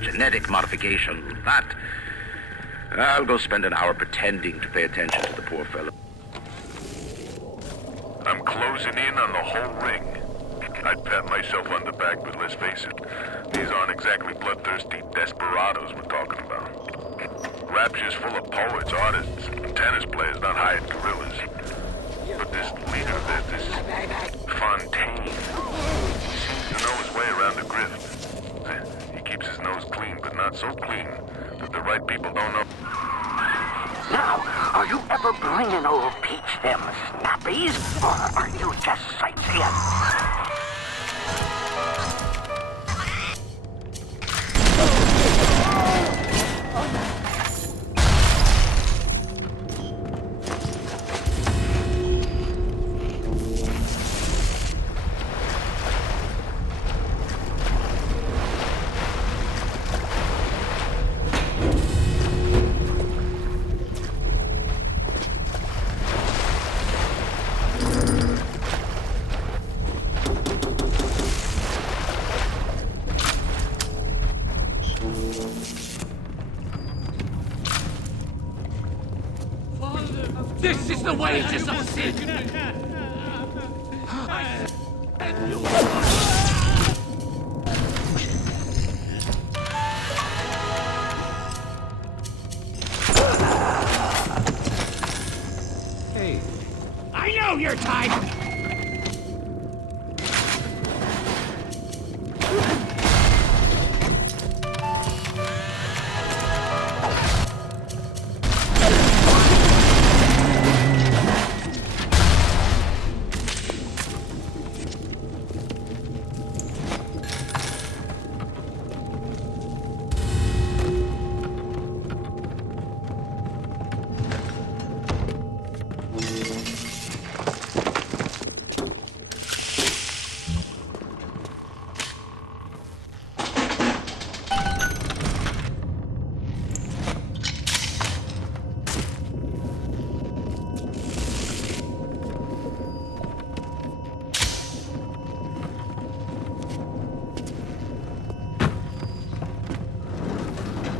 genetic modification, that. I'll go spend an hour pretending to pay attention to the poor fellow. I'm closing in on the whole ring. I'd pat myself on the back, but let's face it, these aren't exactly bloodthirsty desperados we're talking about. Rapture's full of poets, artists, and tennis players, not hired gorillas. But this leader of it, this Fontaine, seems to know his way around the grift. He keeps his nose clean, but not so clean that the right people don't know. Now, are you ever bringing old Peach them snappies, or are you just sightseeing? This is the wages of sin! Hey. I know your type!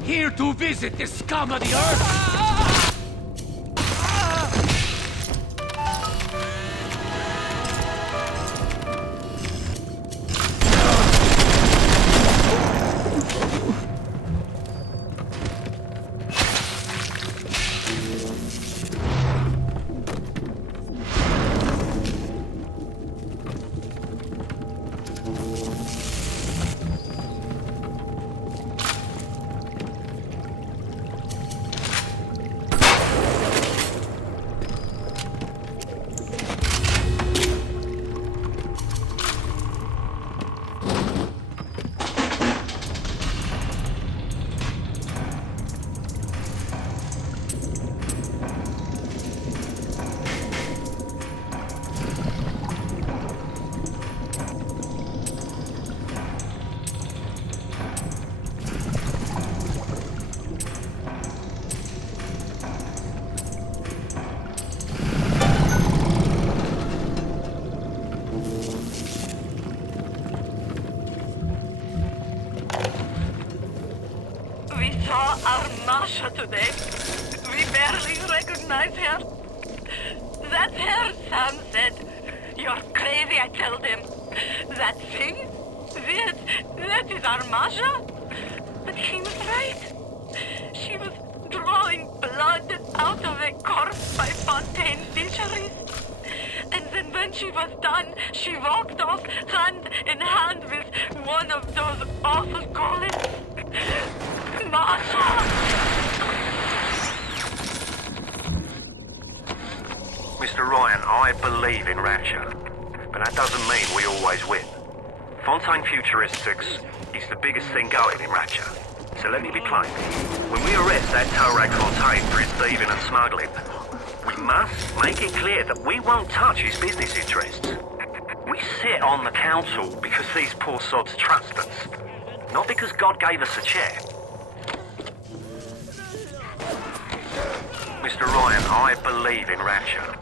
Here to visit the scum of the earth! We saw our Masha today. We barely recognize her. That's her, Sam said. You're crazy, I told him. That thing? That is our Masha? But he was right. She was drawing blood out of a corpse by Fontaine Fisheries. And then when she was done, she walked off hand in hand with one of those awful golems. Masha! Mr. Ryan, I believe in Rapture, but that doesn't mean we always win. Fontaine Futuristics is the biggest thing going in Rapture. So let me be plain. When we arrest that Torag Fontaine for his thieving and smuggling, we must make it clear that we won't touch his business interests. We sit on the council because these poor sods trust us, not because God gave us a chair. Mr. Ryan, I believe in Rapture,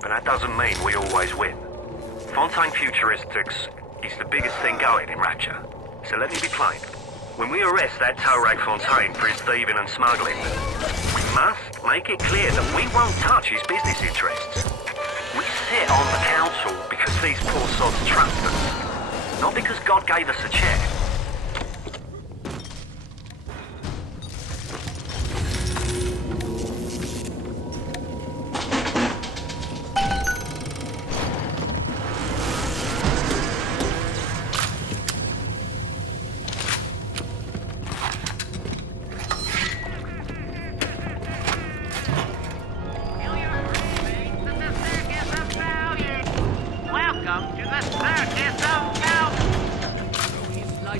but that doesn't mean we always win. Fontaine Futuristics is the biggest thing going in Rapture. So let me be plain. When we arrest that Torag Fontaine for his thieving and smuggling, we must make it clear that we won't touch his business interests. We sit on the council because these poor sods trust us, not because God gave us a chair. Welcome to the circus of value. His life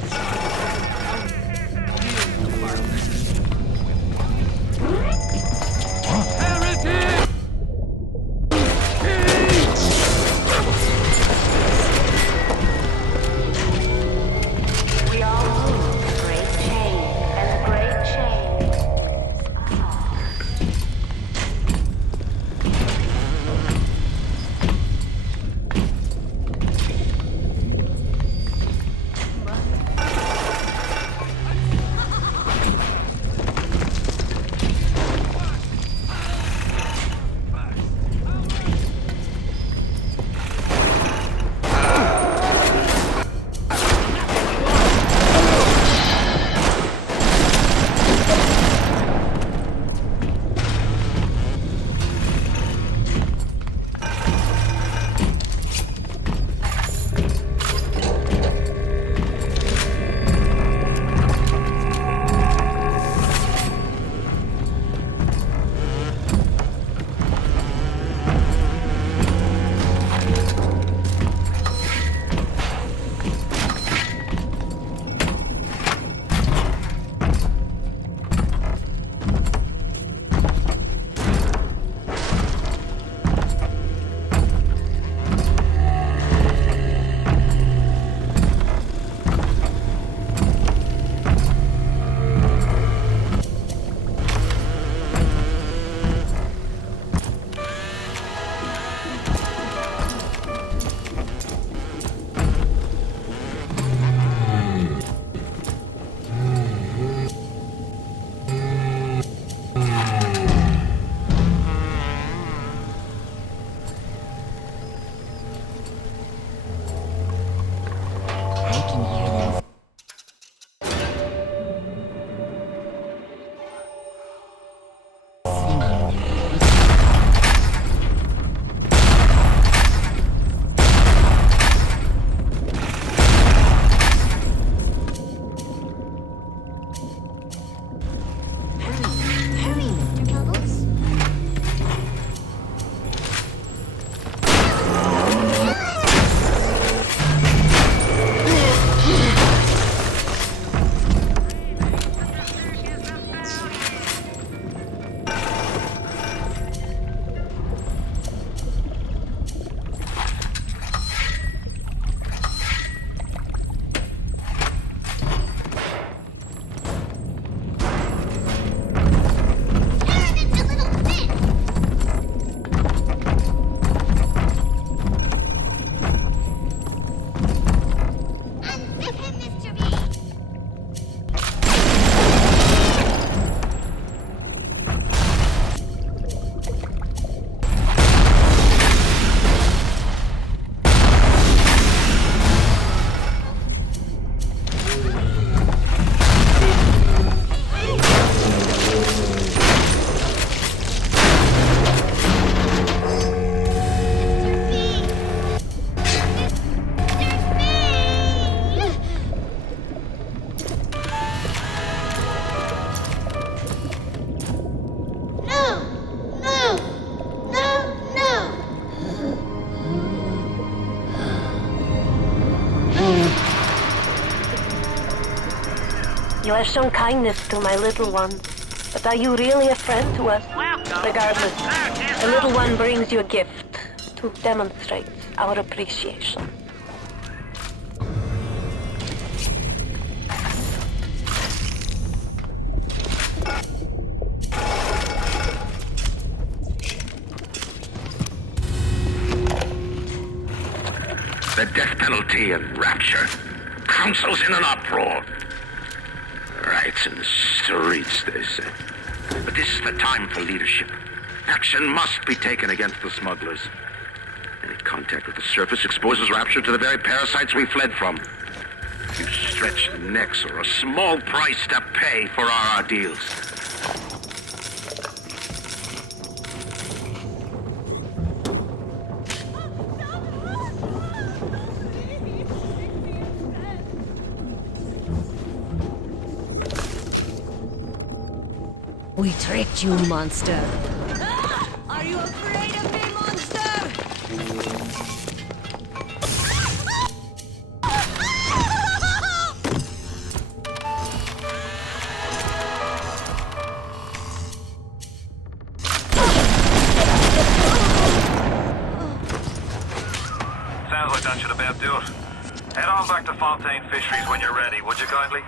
You have shown kindness to my little one, but are you really a friend to us? Regardless, the little one brings you a gift to demonstrate our appreciation. The death penalty and rapture. Council's in an uproar. Riots in the streets, they say. But this is the time for leadership. Action must be taken against the smugglers. Any contact with the surface exposes rapture to the very parasites we fled from. You stretched necks or a small price to pay for our deals. We tricked you, monster. Are you afraid of me, monster? Sounds like that should about do it. Head on back to Fontaine Fisheries when you're ready, would you kindly?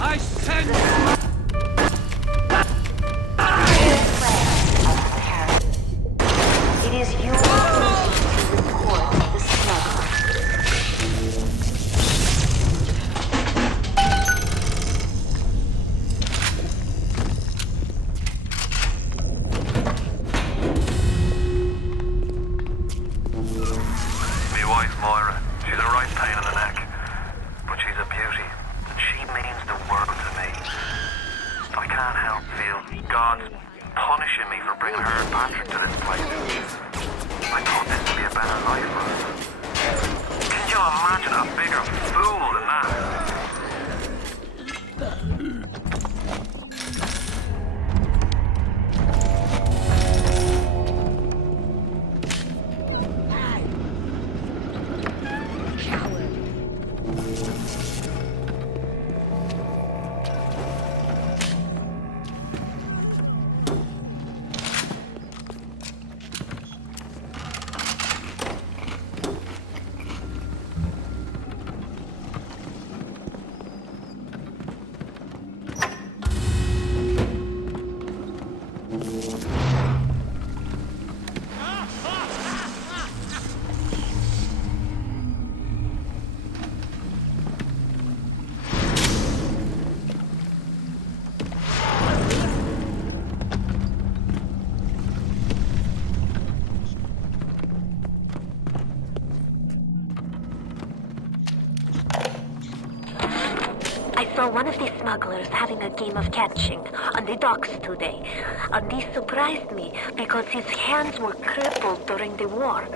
I send It is your duty to report the smuggler. Me wife, Moira. She's a right pain in the neck. But she's a beauty. And she means the world to me. I can't help feel God's punishing me for bringing her and Patrick to this place. I thought this would be a better life for us. Can you imagine a bigger fool than that? I saw one of these smugglers having a game of catching on the docks today. And this surprised me because his hands were crippled during the war.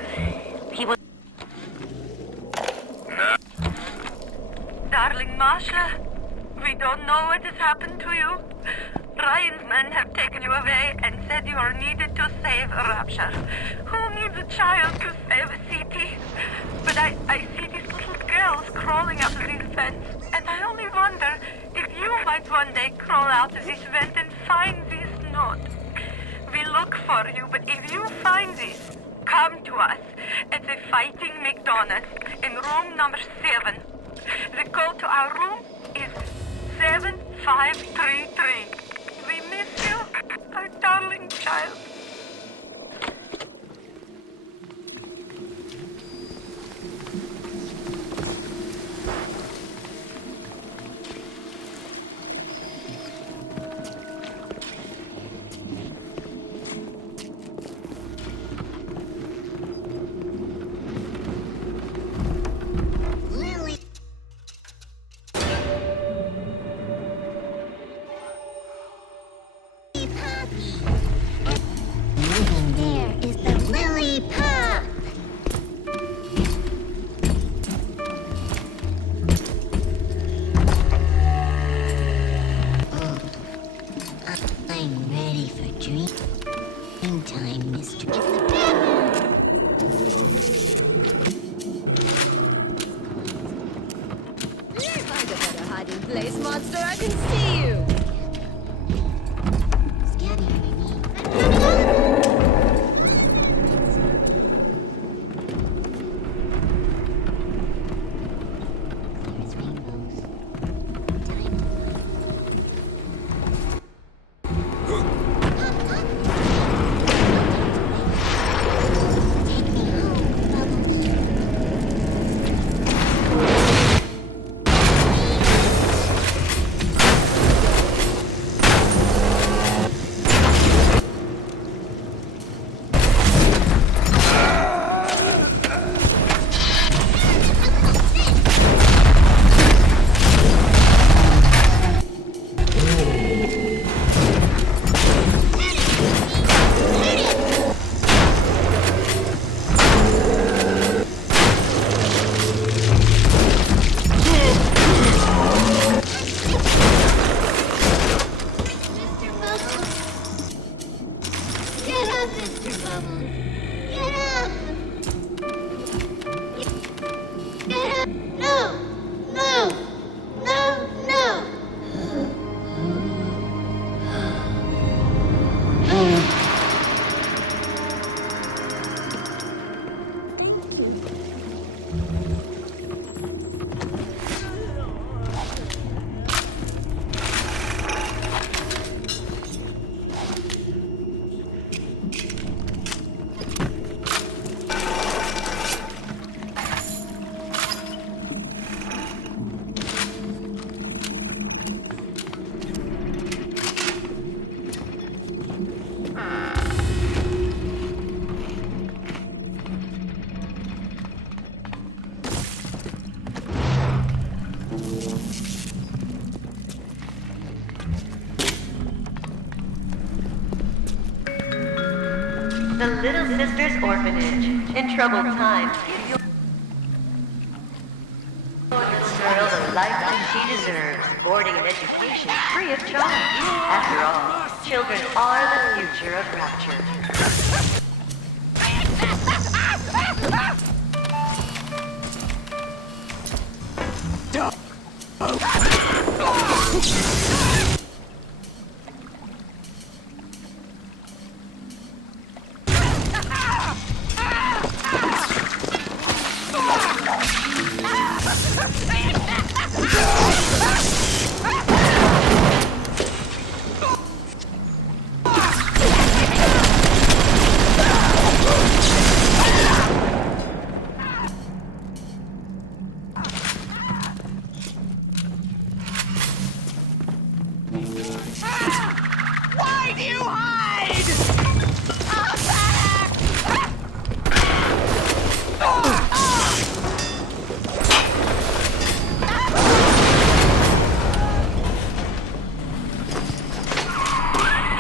He was... Darling Masha, we don't know what has happened to you. Ryan's men have taken you away and said you are needed to save Rapture. Who needs a child to save a city? But I see these little girls crawling out of this fence, and I only wonder if you might one day crawl out of this vent and find this note. We look for you, but if you find this, come to us at the Fighting McDonald's in room number 7. The code to our room is 7533. We miss you, our darling child. The Little Sisters Orphanage. In troubled times, give your little girl the life that she deserves. Boarding and education free of charge. After all, children are the future of Rapture. Why do you hide?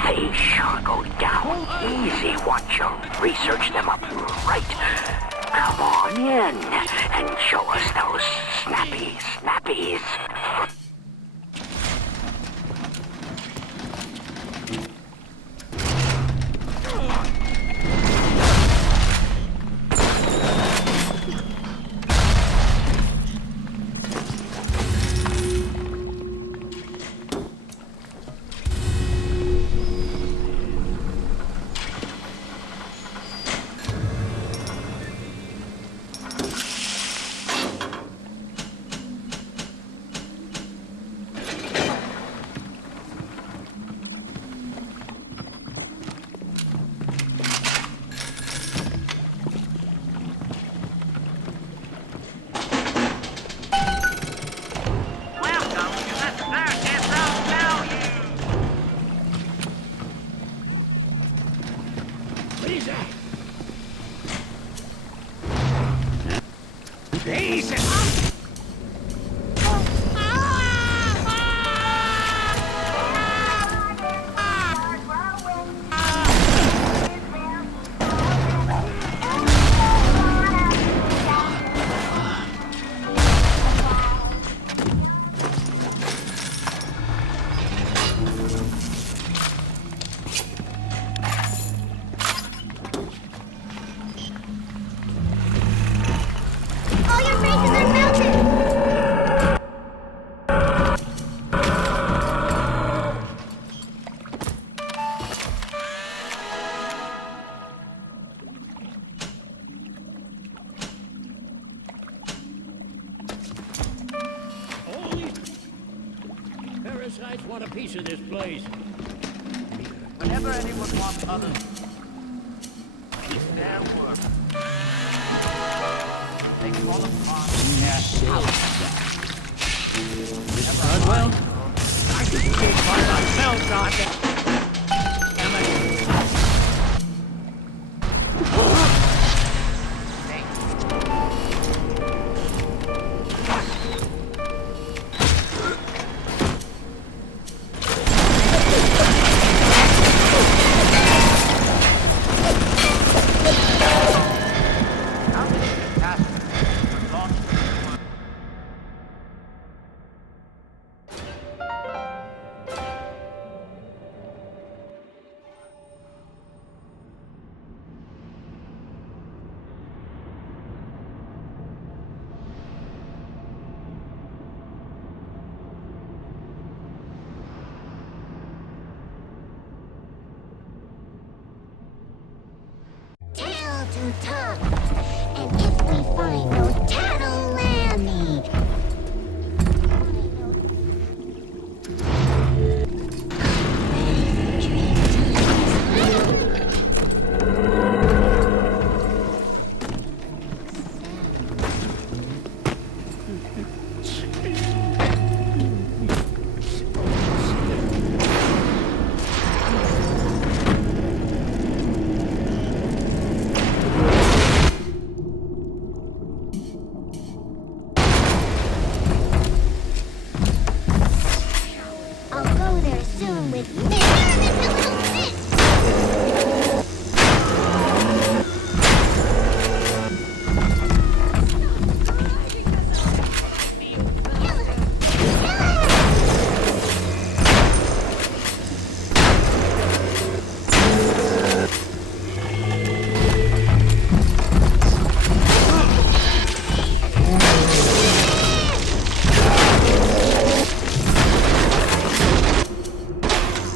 They sure go down easy once you research them up right. Come on in and show us those snappies. Jesus! All your faces are melted! Holy... Parasites want a piece of this place. Whenever anyone wants others, it's their work. They fall apart in their Miss Cardwell? I could escape by myself, goddamn. Damn it. Tail to top! And if we find no tattle lammy! I'll go there soon with this little sis!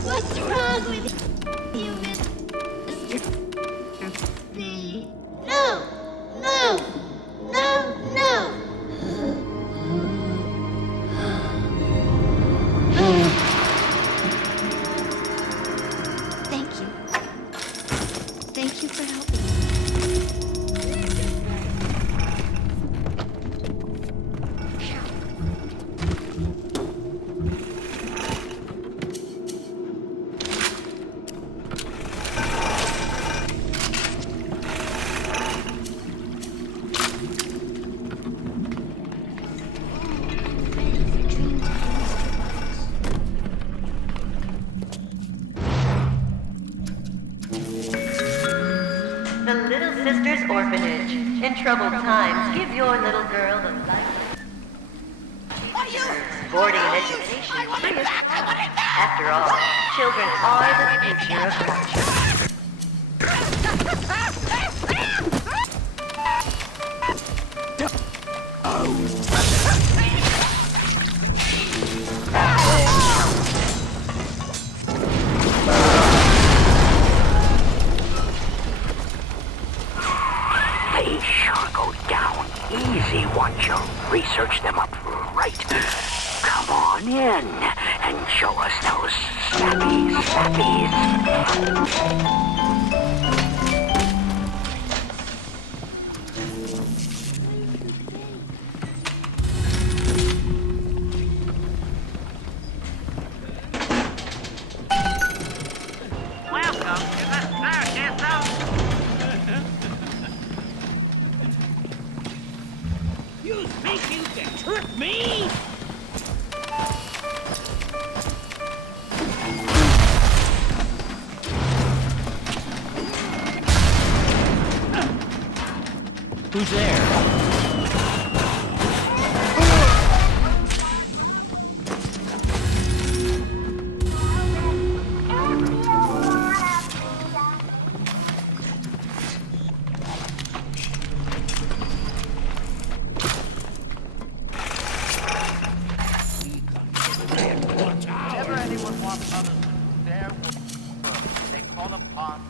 What's wrong with you, Mr. B? No! No! No! No! Thank you. Thank you for helping. The Little Sisters Orphanage. In troubled times, give your little girl the life. Boarding and education free of charge. After all, children are the future of culture. They sure go down easy once you research them up right. Come on in and show us those snappies. Welcome to the circus of... You Who's there? Whenever anyone wants others to their world, they call upon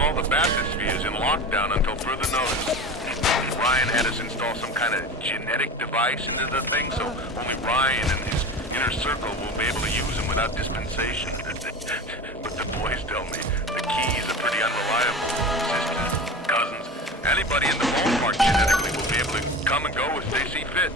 all the bathyspheres in lockdown until further notice. Ryan had us install some kind of genetic device into the thing, so only Ryan and his inner circle will be able to use them without dispensation. But the boys tell me the keys are pretty unreliable. Sisters, cousins, anybody in the ballpark genetically will be able to come and go as they see fit.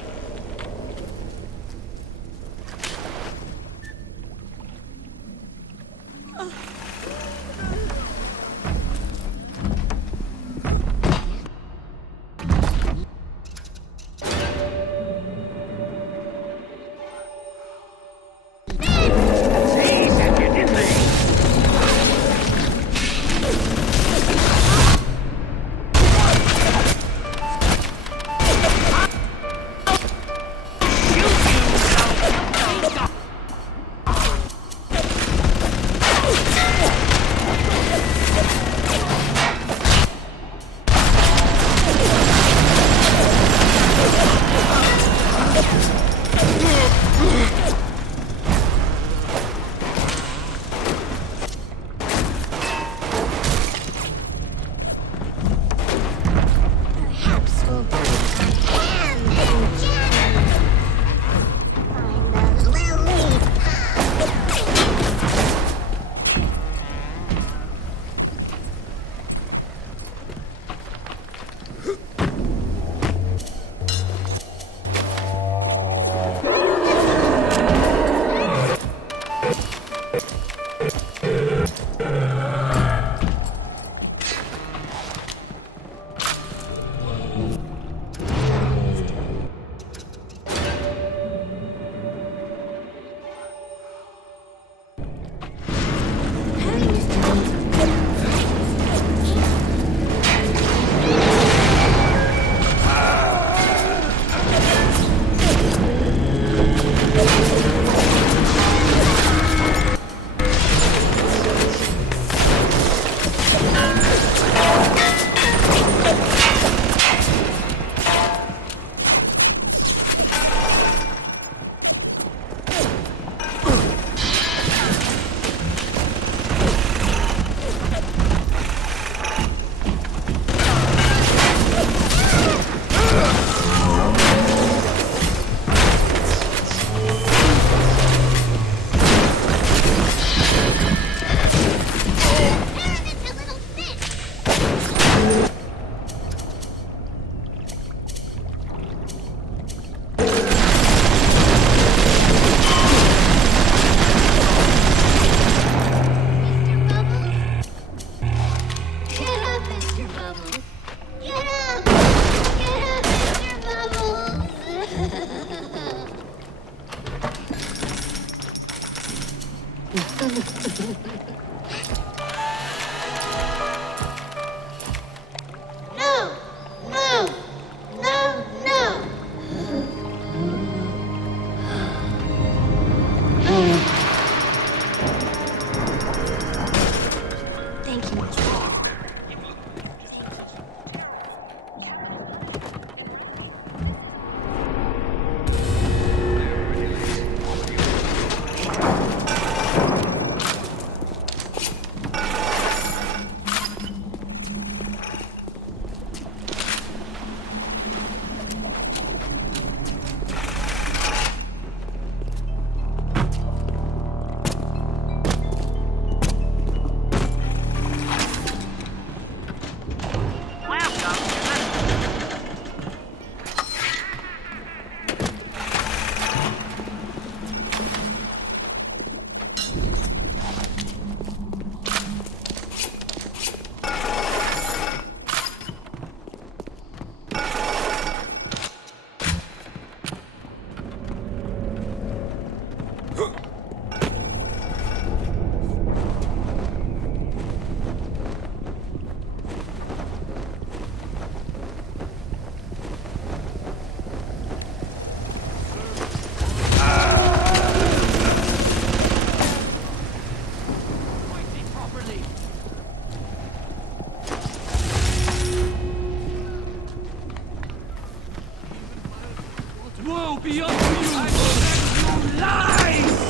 be up to you! I said you lies!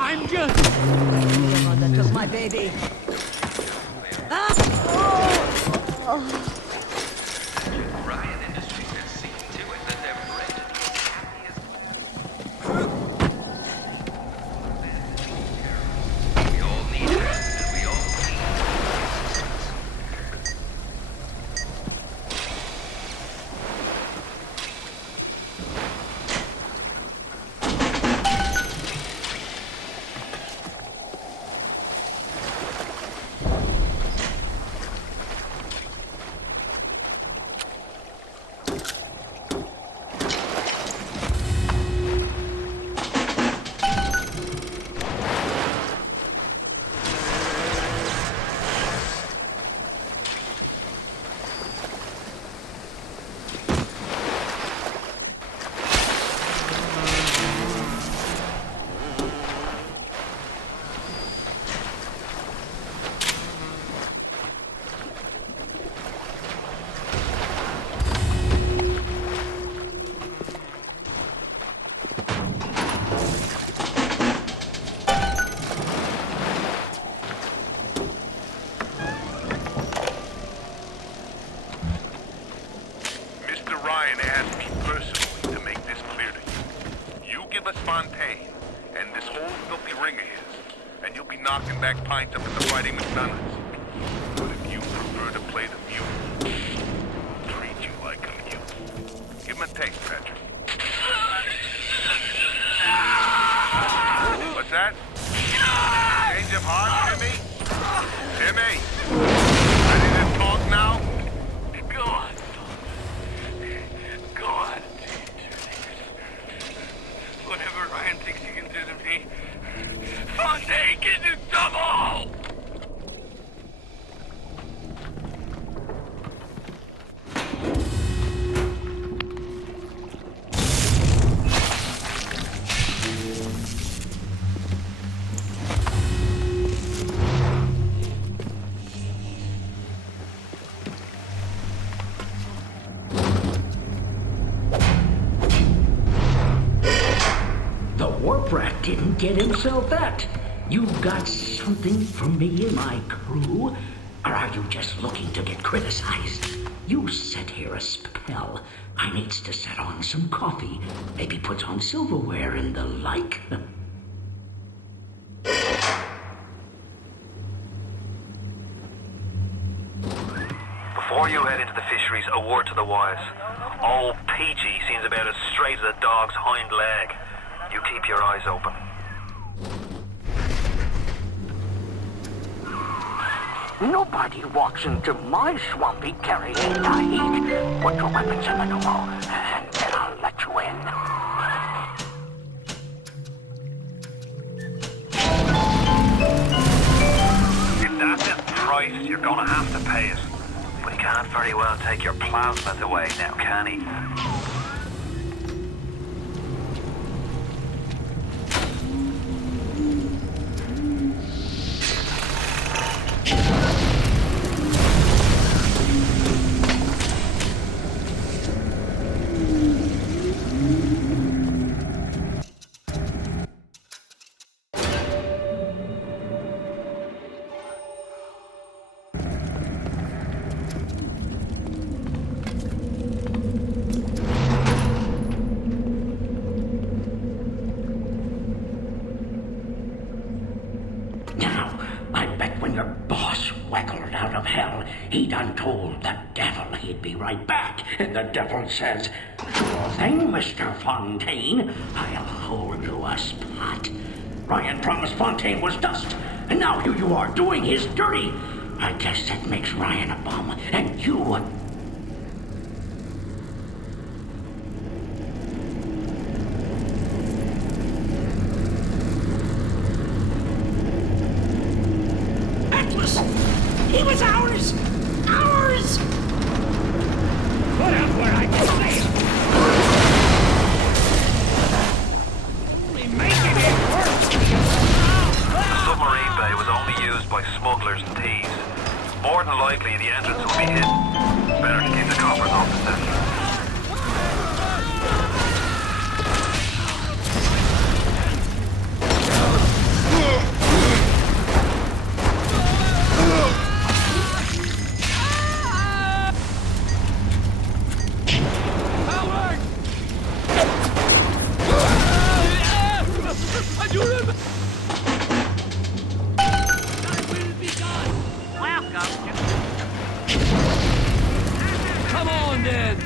I'm just... That took my baby. Ah! Oh. knocking back pints up at the Fighting McDonald's. But if you prefer to play the mute, I'll treat you like a mute. Give him a taste, Patrick. What's that? Change of heart, Timmy? Timmy! Ready to talk now? Go on. Go on. Whatever Ryan thinks he can do to me, Fontaine can do double! Warprat didn't get himself that. You got something from me and my crew? Or are you just looking to get criticized? You set here a spell. I needs to set on some coffee, maybe put on silverware and the like. Before you head into the fisheries, a word to the wise. Old Peachy seems about as straight as a dog's hind leg. You keep your eyes open. Nobody walks into my swampy carrying the heat. Put your weapons in the door, and then I'll let you in. If that's the price, you're gonna have to pay it. But he can't very well take your plasmas away now, can he? Now, I bet when your boss swaggered out of hell, he done told the devil he'd be right back. And the devil says, "Sure thing, Mr. Fontaine. I'll hold you a spot." Ryan promised Fontaine was dust, and now here you are doing his dirty. I guess that makes Ryan a bum, and you a... Atlas! He was ours! Ours! Put up where I can see him! We're making it work! The submarine bay was only used by smugglers and thieves. More than likely, the entrance will be hidden. Better to keep the coppers off the center. Come on, then!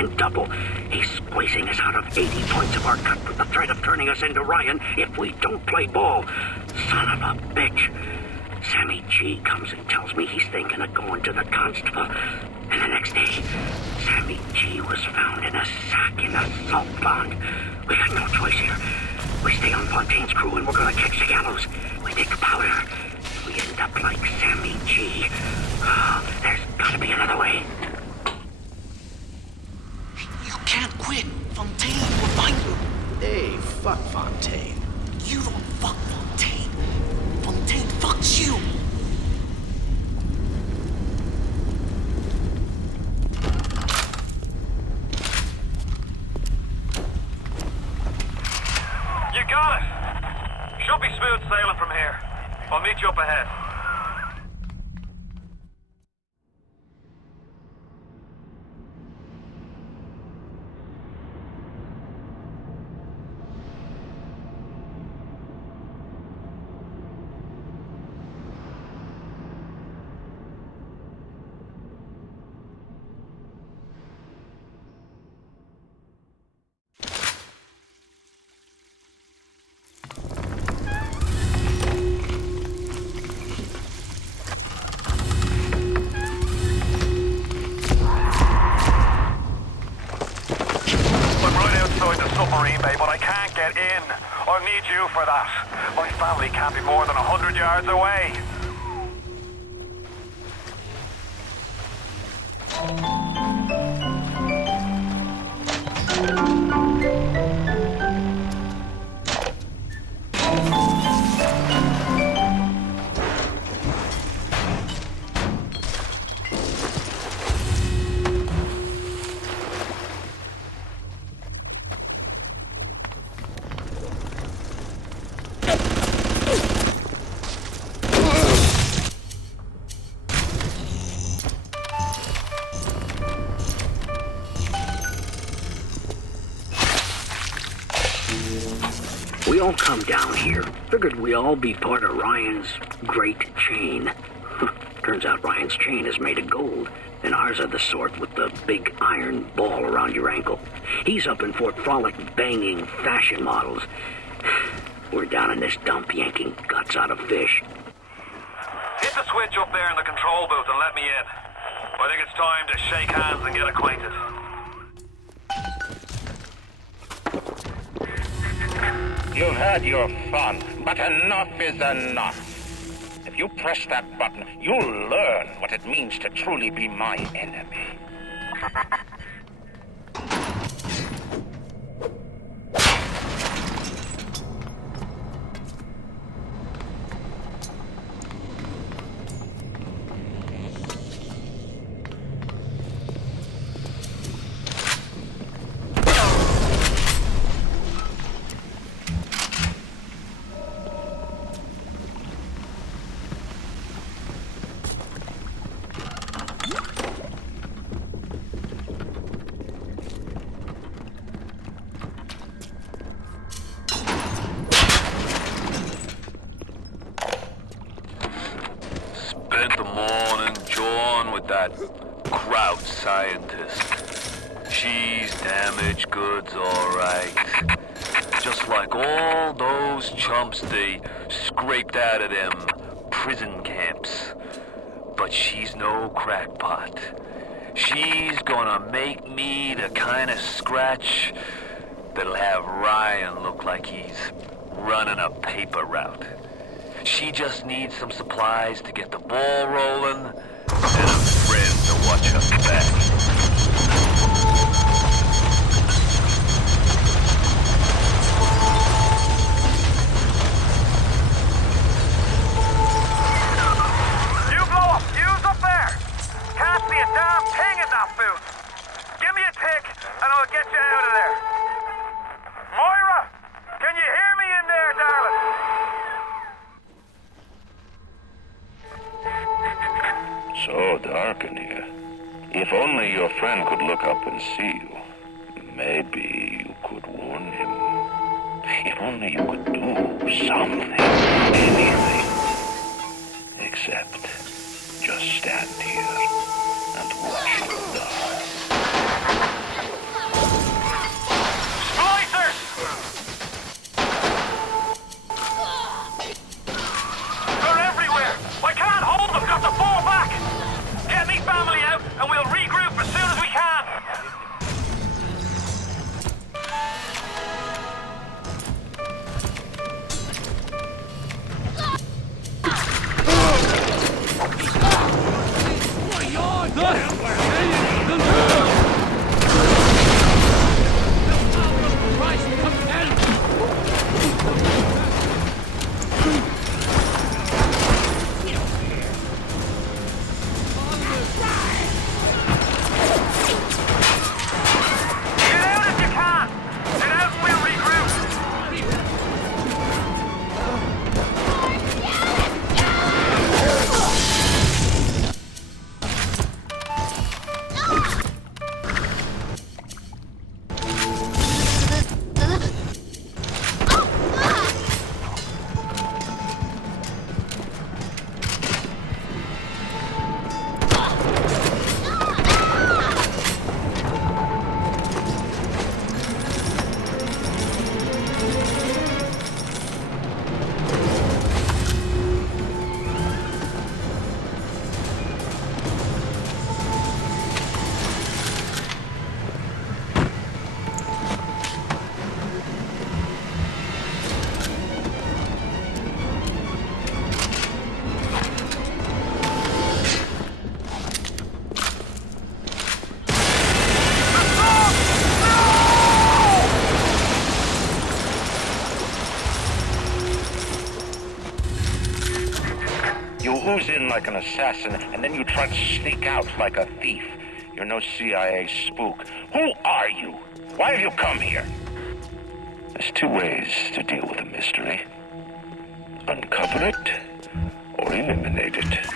and double. He's squeezing us out of 80 points of our cut with the threat of turning us into Ryan if we don't play ball. Son of a bitch. Sammy G comes and tells me he's thinking of going to the constable. And the next day, Sammy G was found in a sack in a salt pond. We got no choice here. We stay on Fontaine's crew and we're gonna catch the gallows. We take the powder. We end up like Sammy G. Oh, there's gotta be another way. You can't quit. Fontaine will find you. Hey, fuck Fontaine. You don't fuck Fontaine. Fontaine fucks you. You got it. Should be smooth sailing from here. I'll meet you up ahead. But I can't get in. I'll need you for that. My family can't be more than 100 yards away. We all come down here. Figured we all be part of Ryan's great chain. Turns out Ryan's chain is made of gold, and ours are the sort with the big iron ball around your ankle. He's up in Fort Frolic banging fashion models. We're down in this dump yanking guts out of fish. Hit the switch up there in the control booth and let me in. I think it's time to shake hands and get acquainted. You've had your fun, but enough is enough. If you press that button, you'll learn what it means to truly be my enemy. Spent the morning jawing with that kraut scientist. She's damaged goods, all right. Just like all those chumps they scraped out of them prison camps. But she's no crackpot. She's gonna make me the kind of scratch that'll have Ryan look like he's running a paper route. She just needs some supplies to get the ball rolling, and a friend to watch her back. You blow a fuse up there! Can't see a damn thing in that booth! Give me a tick, and I'll get you out of there. Moira! Can you hear me in there, darling? So dark in here. If only your friend could look up and see you. Maybe you could warn him. If only you could do something, anything. Except just stand here and watch him die. You ooze in like an assassin, and then you try to sneak out like a thief. You're no CIA spook. Who are you? Why have you come here? There's two ways to deal with a mystery. Uncover it, or eliminate it. Get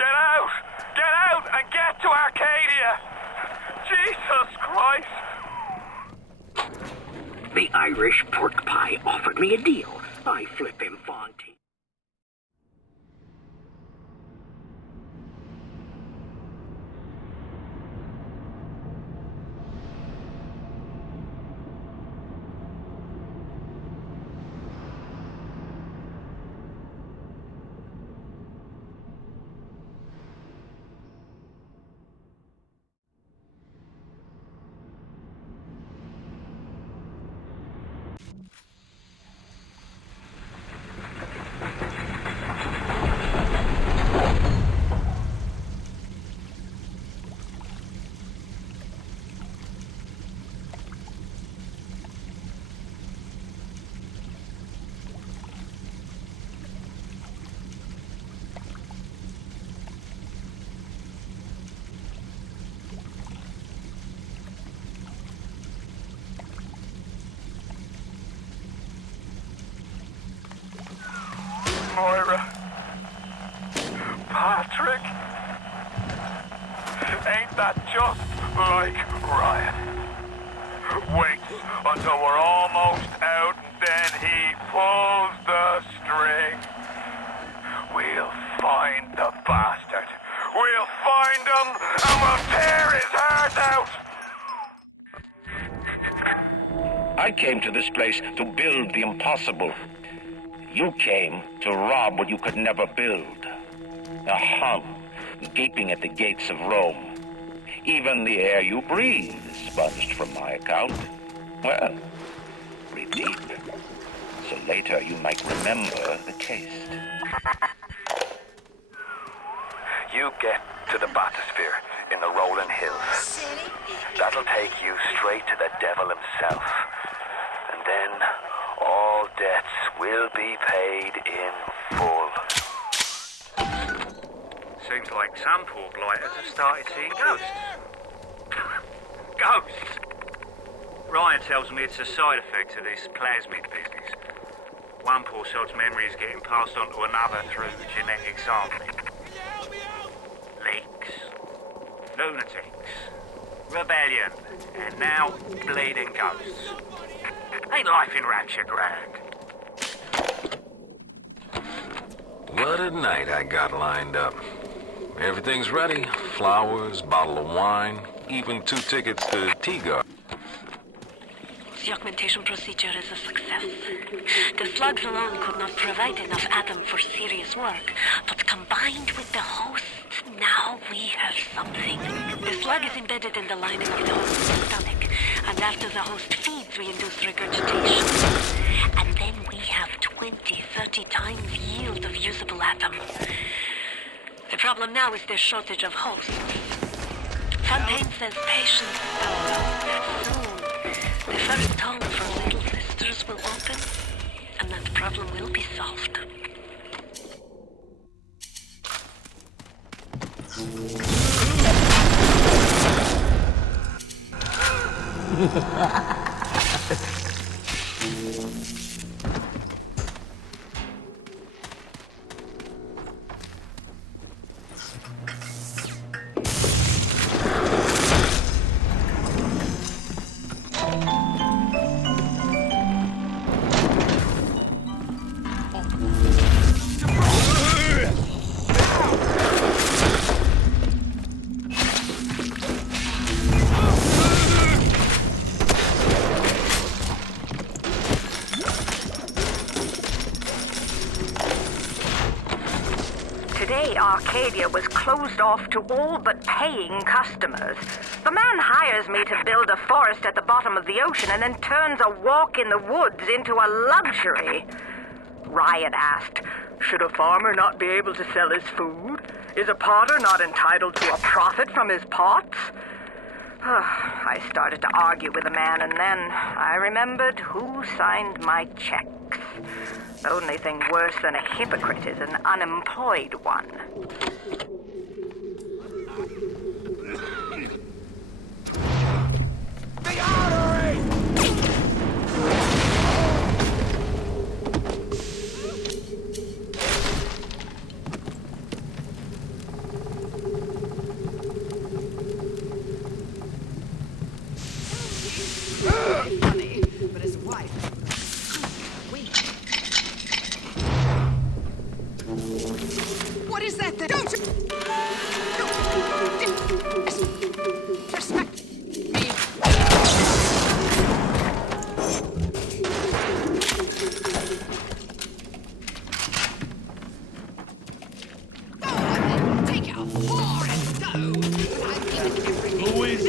out! Get out and get to Arcadia! Jesus Christ! The Irish pork pie offered me a deal. I flip him Fonty. Moira. Patrick. Ain't that just like Ryan? Wait until we're almost out and then he pulls the string. We'll find the bastard. We'll find him and we'll tear his heart out. I came to this place to build the impossible. You came to rob what you could never build. A hum, gaping at the gates of Rome. Even the air you breathe is sponged from my account. Well, breathe deep, so later you might remember the taste. You get to the bathysphere in the rolling hills. That'll take you straight to the devil himself. And then all debts will be paid in full. Seems like some poor blighters have started seeing ghosts. Ghosts? Ryan tells me it's a side effect of this plasmid business. One poor sod's memory is getting passed on to another through genetic sampling. Leaks, lunatics, rebellion, and now bleeding ghosts. Ain't life in Rapture grand? What a night I got lined up. Everything's ready. Flowers, bottle of wine, even 2 tickets to Tea Garden. The augmentation procedure is a success. The slugs alone could not provide enough atom for serious work, but combined with the host, now we have something. The slug is embedded in the lining of the host's stomach, and after the host feeds, we induce regurgitation. And then we have 20, 30 times yield of usable atom. The problem now is the shortage of hosts. Fontaine says patience, soon. The first home for Little Sisters will open, and that problem will be solved. Arcadia was closed off to all but paying customers. The man hires me to build a forest at the bottom of the ocean and then turns a walk in the woods into a luxury. Ryan asked, should a farmer not be able to sell his food? Is a potter not entitled to a profit from his pots? I started to argue with the man, and then I remembered who signed my checks. The only thing worse than a hypocrite is an unemployed one. The artery! Funny, but his wife. Wait. What is that thing? Don't respect me. Go on then, take out 4 and go. I've given everything. Who is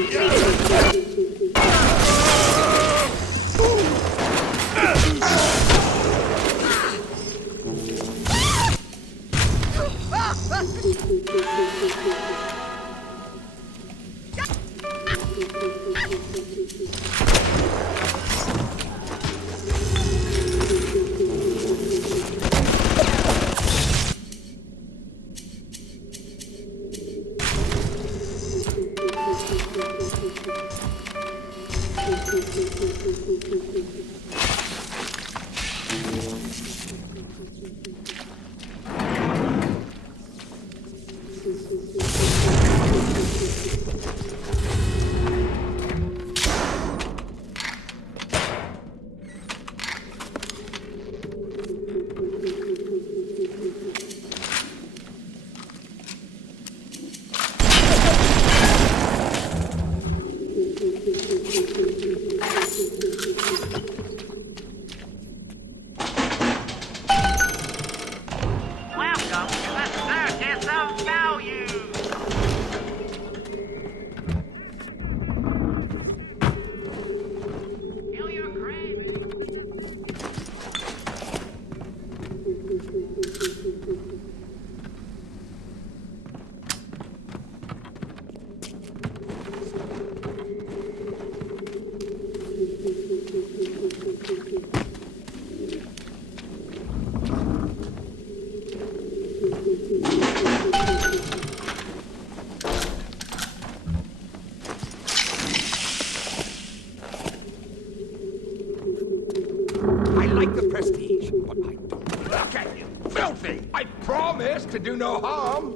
to do no harm.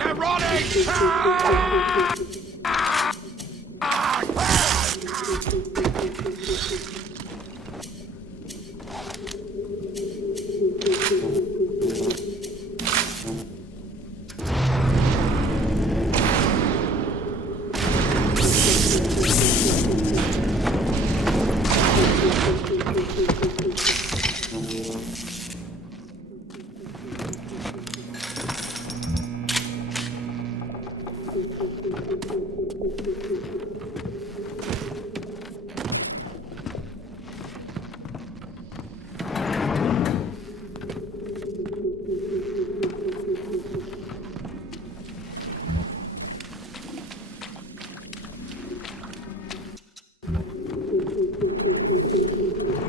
Erotic!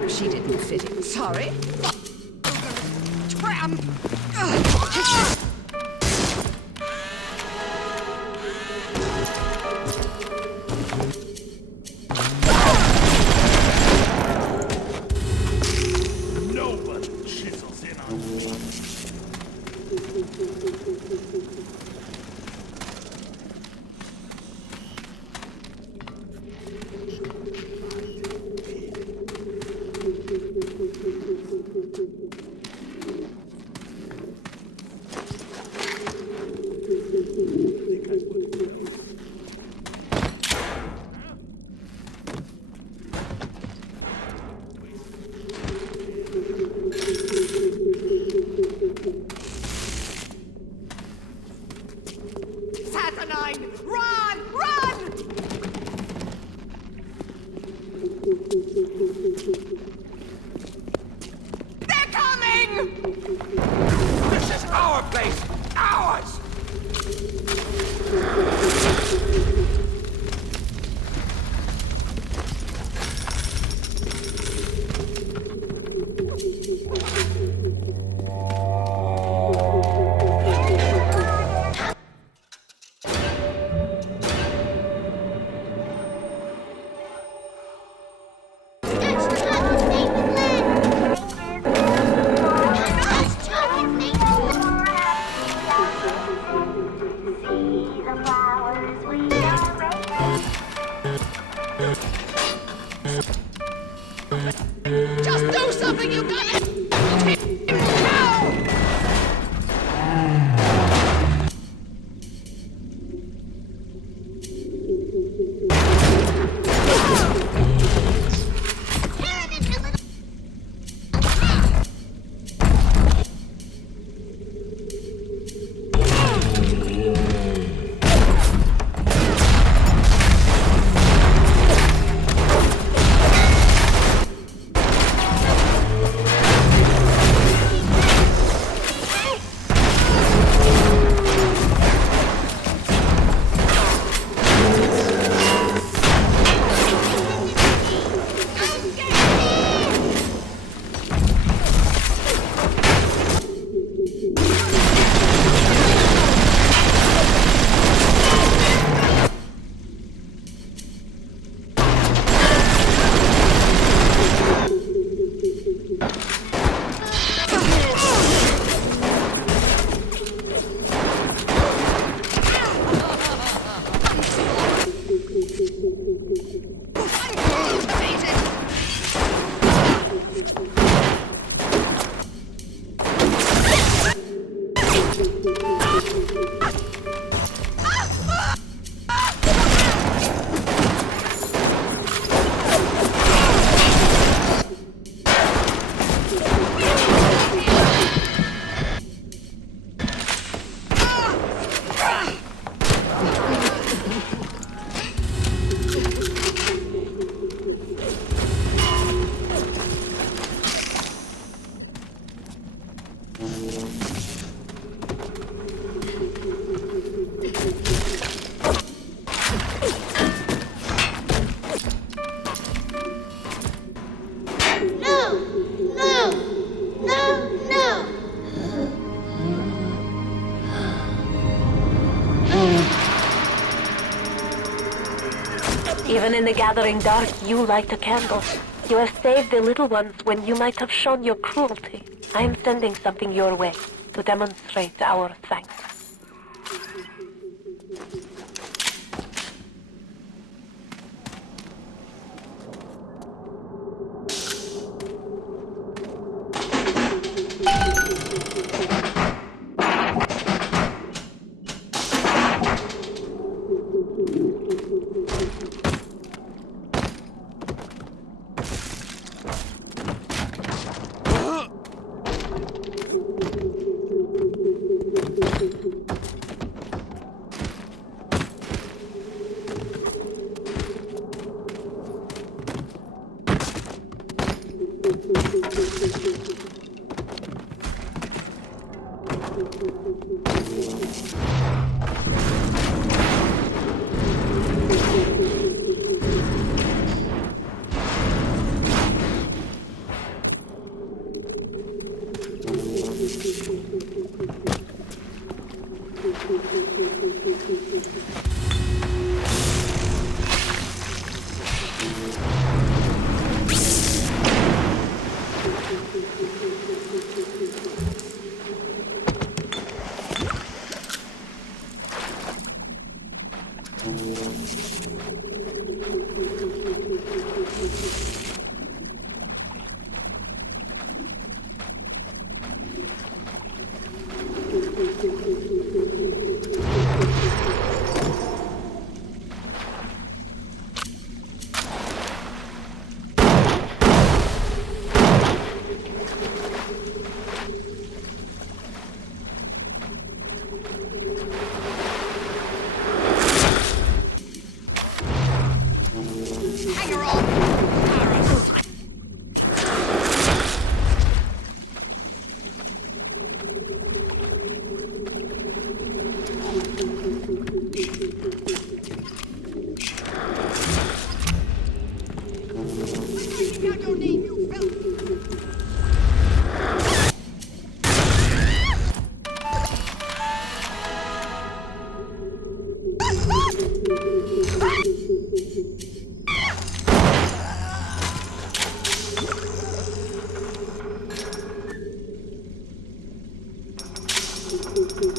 She didn't fit it. Sorry. Tram. Nobody chisels in on me. Even in the gathering dark, you light a candle. You have saved the little ones when you might have shown your cruelty. I am sending something your way to demonstrate our thanks.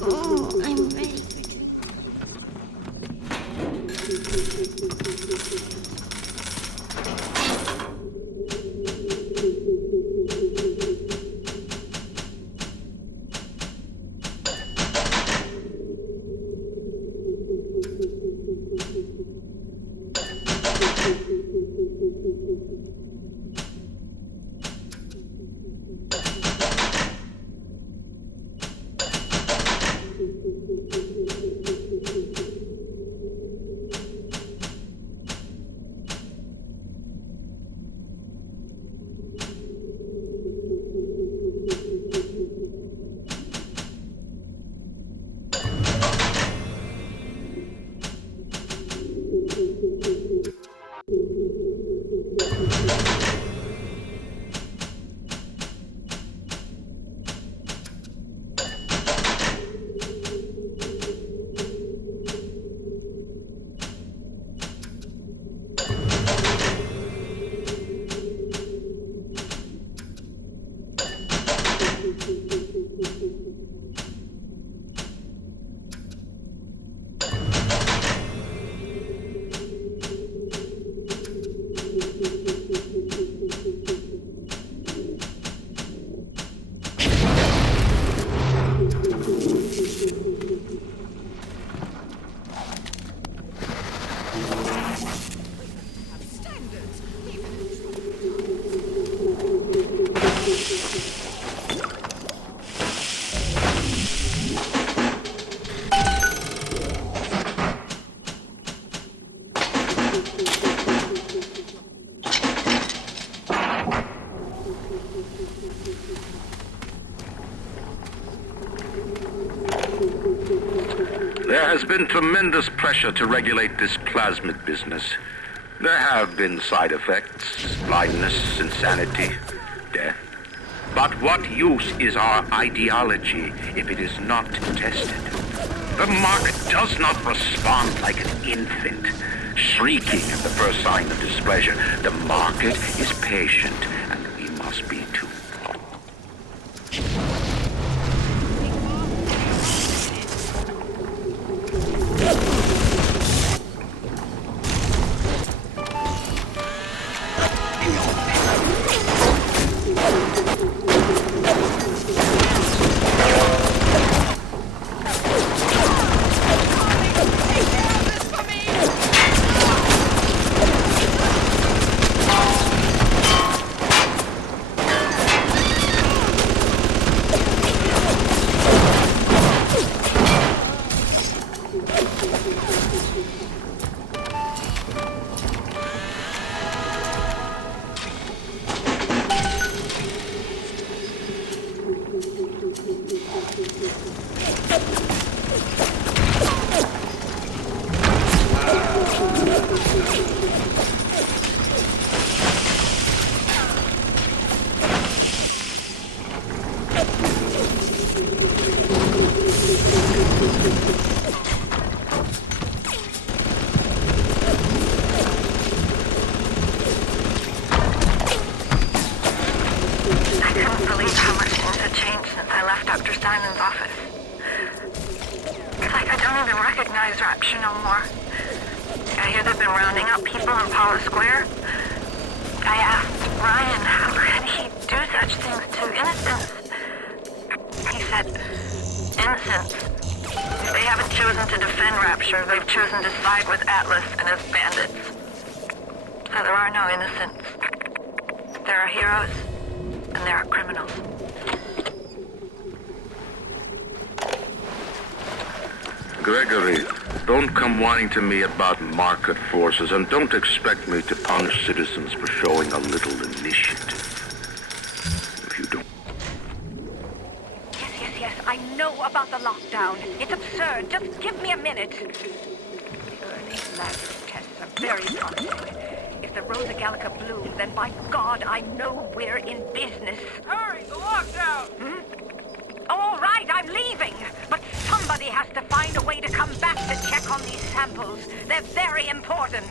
Oh, I'm ready. There has been tremendous pressure to regulate this plasmid business. There have been side effects, blindness, insanity, death. But what use is our ideology if it is not tested? The market does not respond like an infant shrieking at the first sign of displeasure. The market is patient, and we must be too. Gregory, don't come whining to me about market forces, and don't expect me to punish citizens for showing a little initiative. If you don't... Yes, I know about the lockdown. It's absurd. Just give me a minute. The early lab tests are very promising. If the Rosa Gallica bloom, then by God, I know we're in business. Hurry, the lockdown! All right, I'm leaving. But somebody has to find a way to come back to check on these samples. They're very important.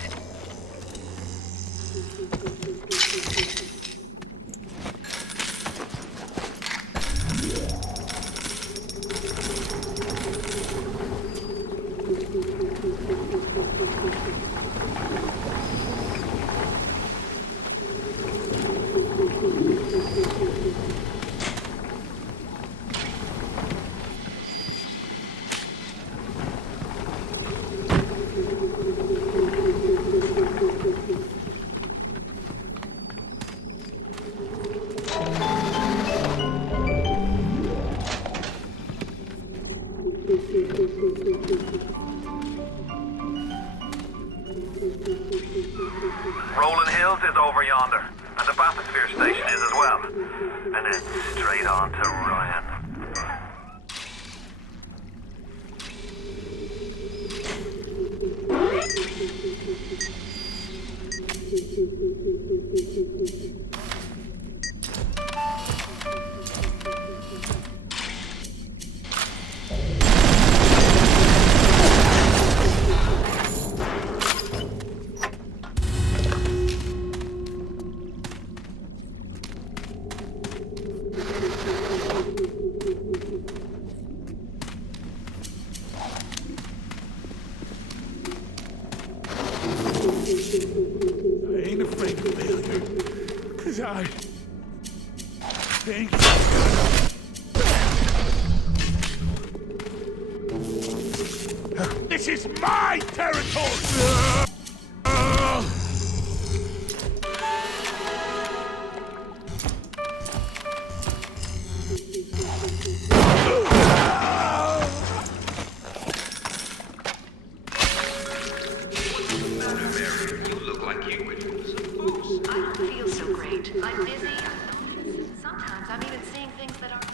Rolling Hills is over yonder, and the bathysphere station is as well. And then straight on to Ryan. I ain't afraid of failure, 'cause I think this is my territory! I'm busy. Sometimes I'm even seeing things that aren't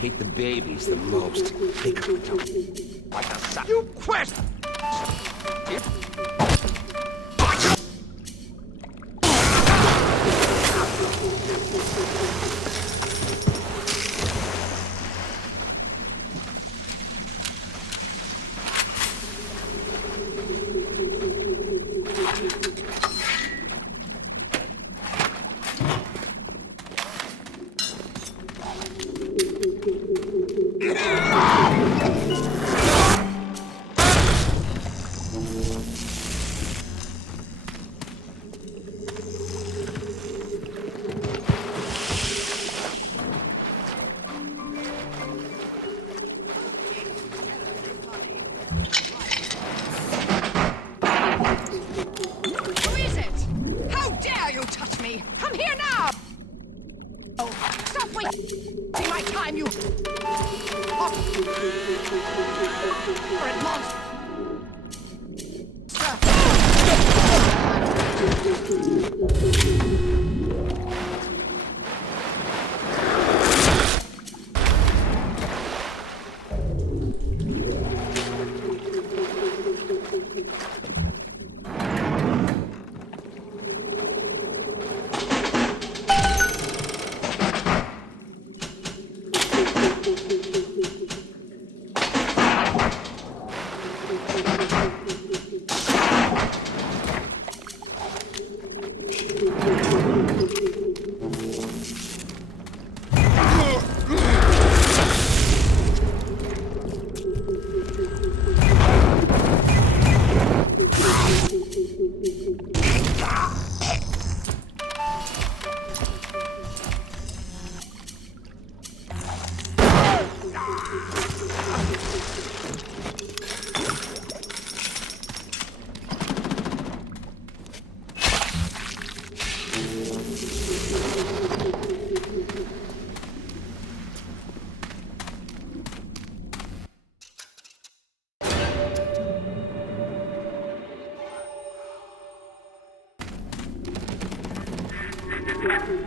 hate the babies the most. They come to like a sack. You question! Who is it? How dare you touch me? Come here now! Oh, stop wasting my time, you... horrid monster!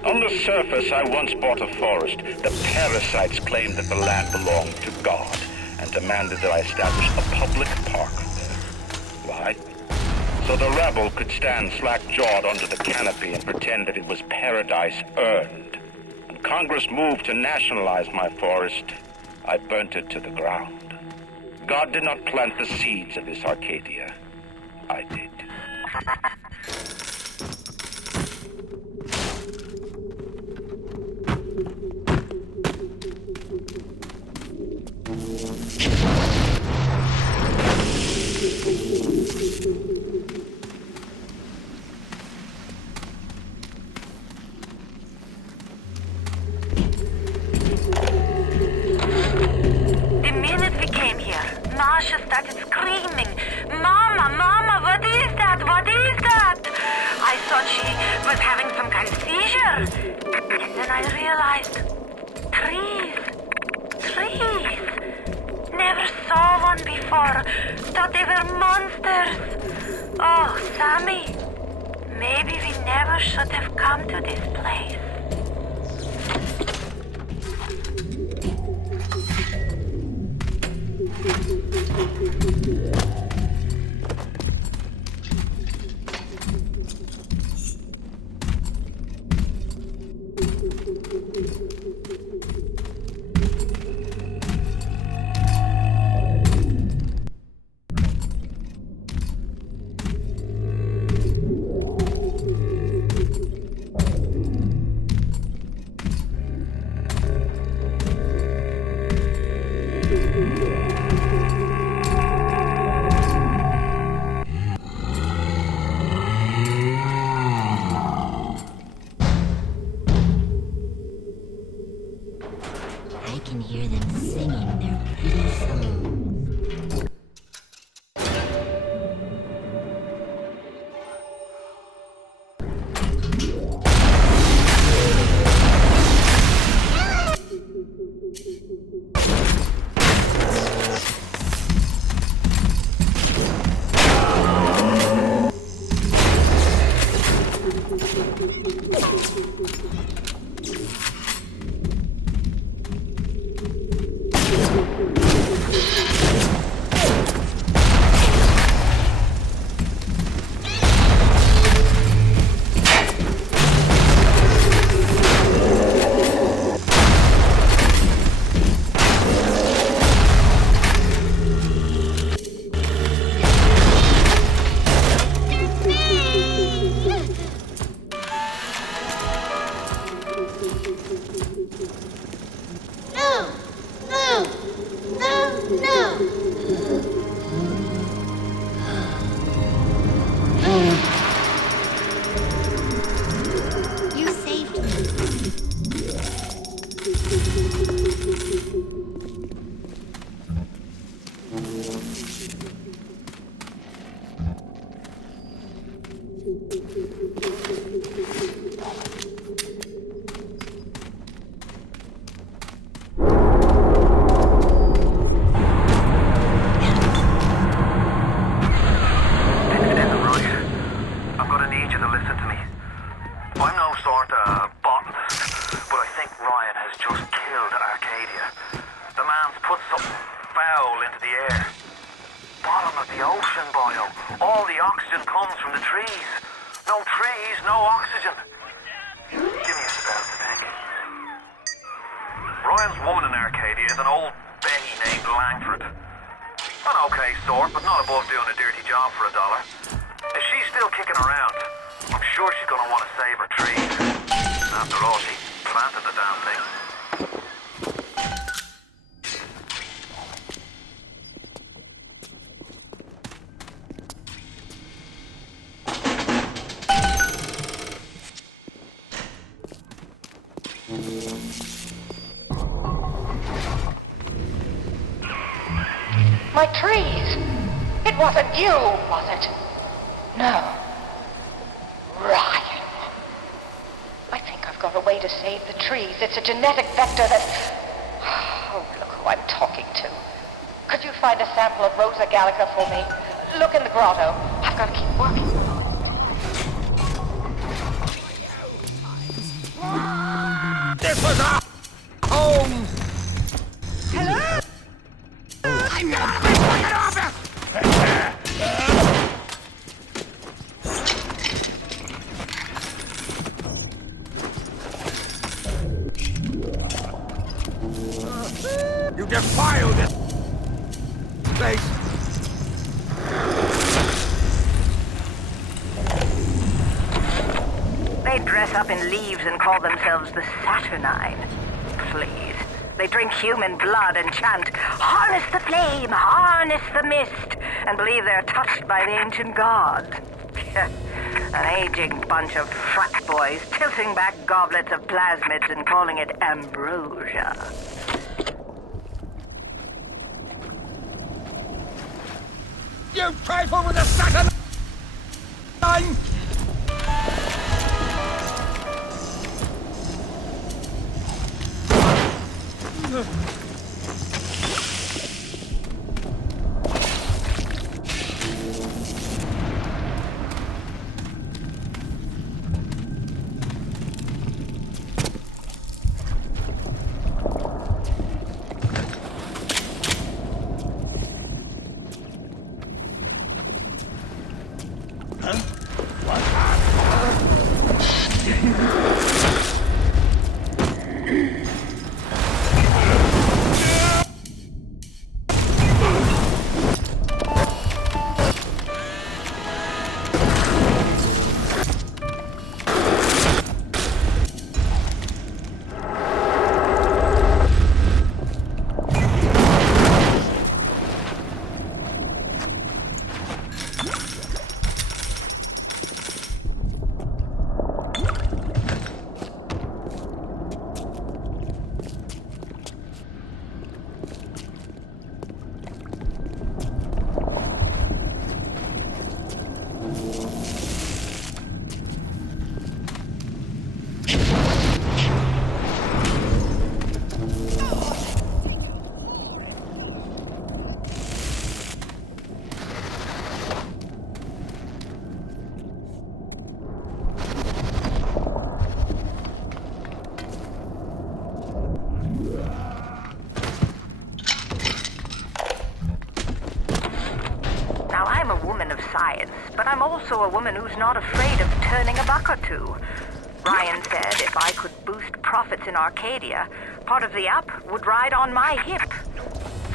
On the surface, I once bought a forest. The parasites claimed that the land belonged to God and demanded that I establish a public park there. Why? So the rabble could stand slack-jawed under the canopy and pretend that it was paradise earned. When Congress moved to nationalize my forest, I burnt it to the ground. God did not plant the seeds of this Arcadia. I did. The minute we came here, Masha started screaming, "Mama, Mama, what is that? What is that?" I thought she was having some kind of seizure. And then I realized, trees. Never saw one before. Thought they were monsters. Oh, Sammy, maybe we never should have come to this place. I can hear them singing their pretty songs. sort of botanist, but I think Ryan has just killed Arcadia. The man's put something foul into the air. Bottom of the ocean, boyo. All the oxygen comes from the trees. No trees, no oxygen. Give me a spell to think. Ryan's woman in Arcadia is an old Betty named Langford. An okay sort, but not above doing a dirty job for $1. If she's still kicking around, I'm sure she's gonna want to save her trees. After all, she planted the damn thing. My trees! It wasn't you, was it? No. Ryan. I think I've got a way to save the trees. It's a genetic vector that... Oh, look who I'm talking to. Could you find a sample of Rosa gallica for me? Look in the grotto. I've got to keep working. This was our home! Hello? I'm gonna break it off! You defiled this place! They dress up in leaves and call themselves the Saturnine. Please. They drink human blood and chant, "Harness the flame, harness the mist," and believe they're touched by the ancient gods. An aging bunch of frat boys tilting back goblets of plasmids and calling it ambrosia. You trifle with the Saturnine! But I'm also a woman who's not afraid of turning a buck or two. Ryan said if I could boost profits in Arcadia, part of the up would ride on my hip.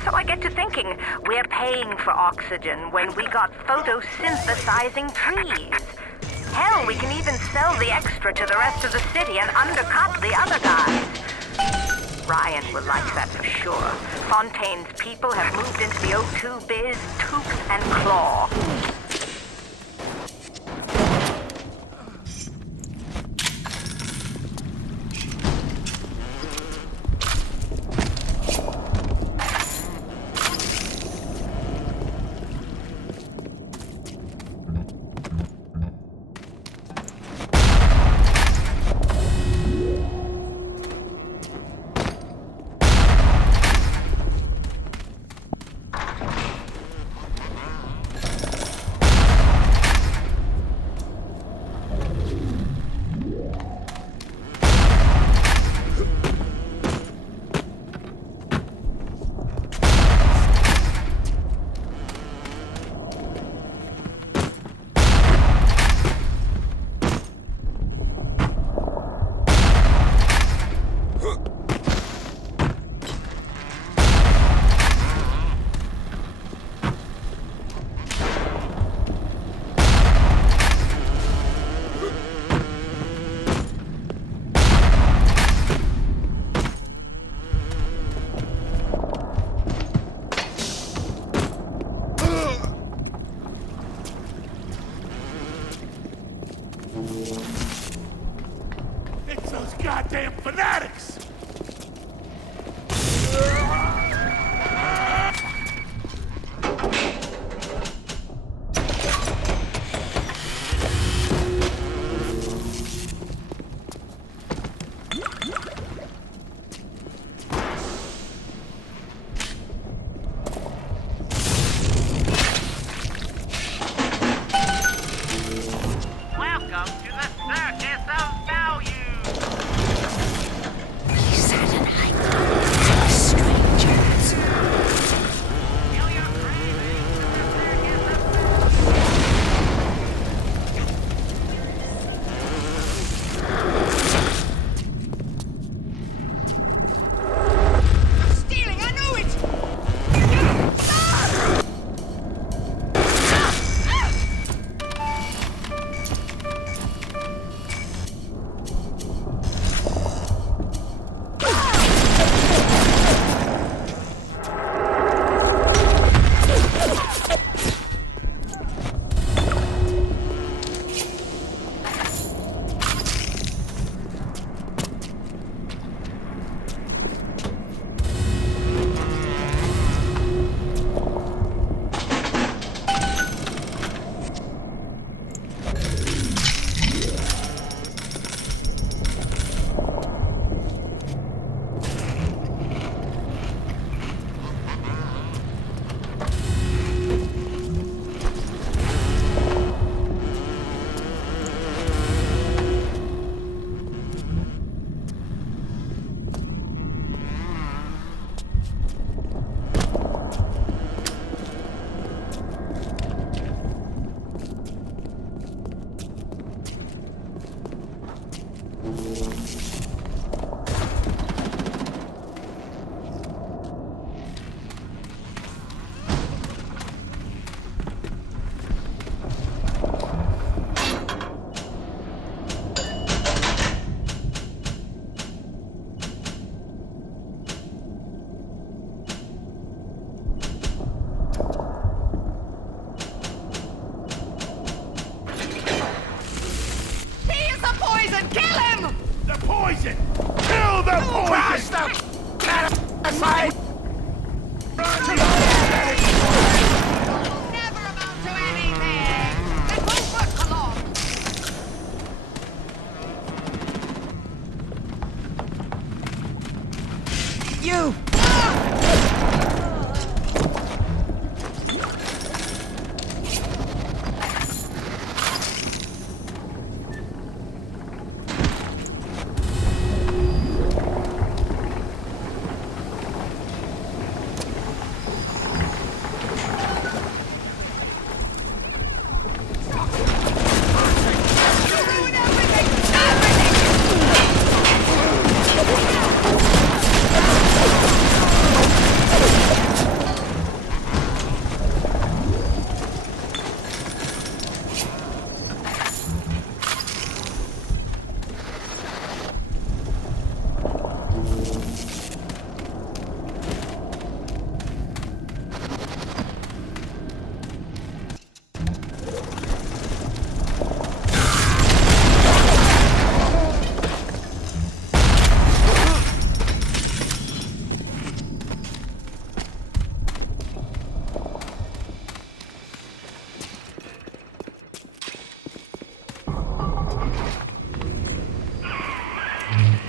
So I get to thinking, we're paying for oxygen when we got photosynthesizing trees. Hell, we can even sell the extra to the rest of the city and undercut the other guys. Ryan will like that for sure. Fontaine's people have moved into the O2 biz, tooth and claw. goddamn fanatics!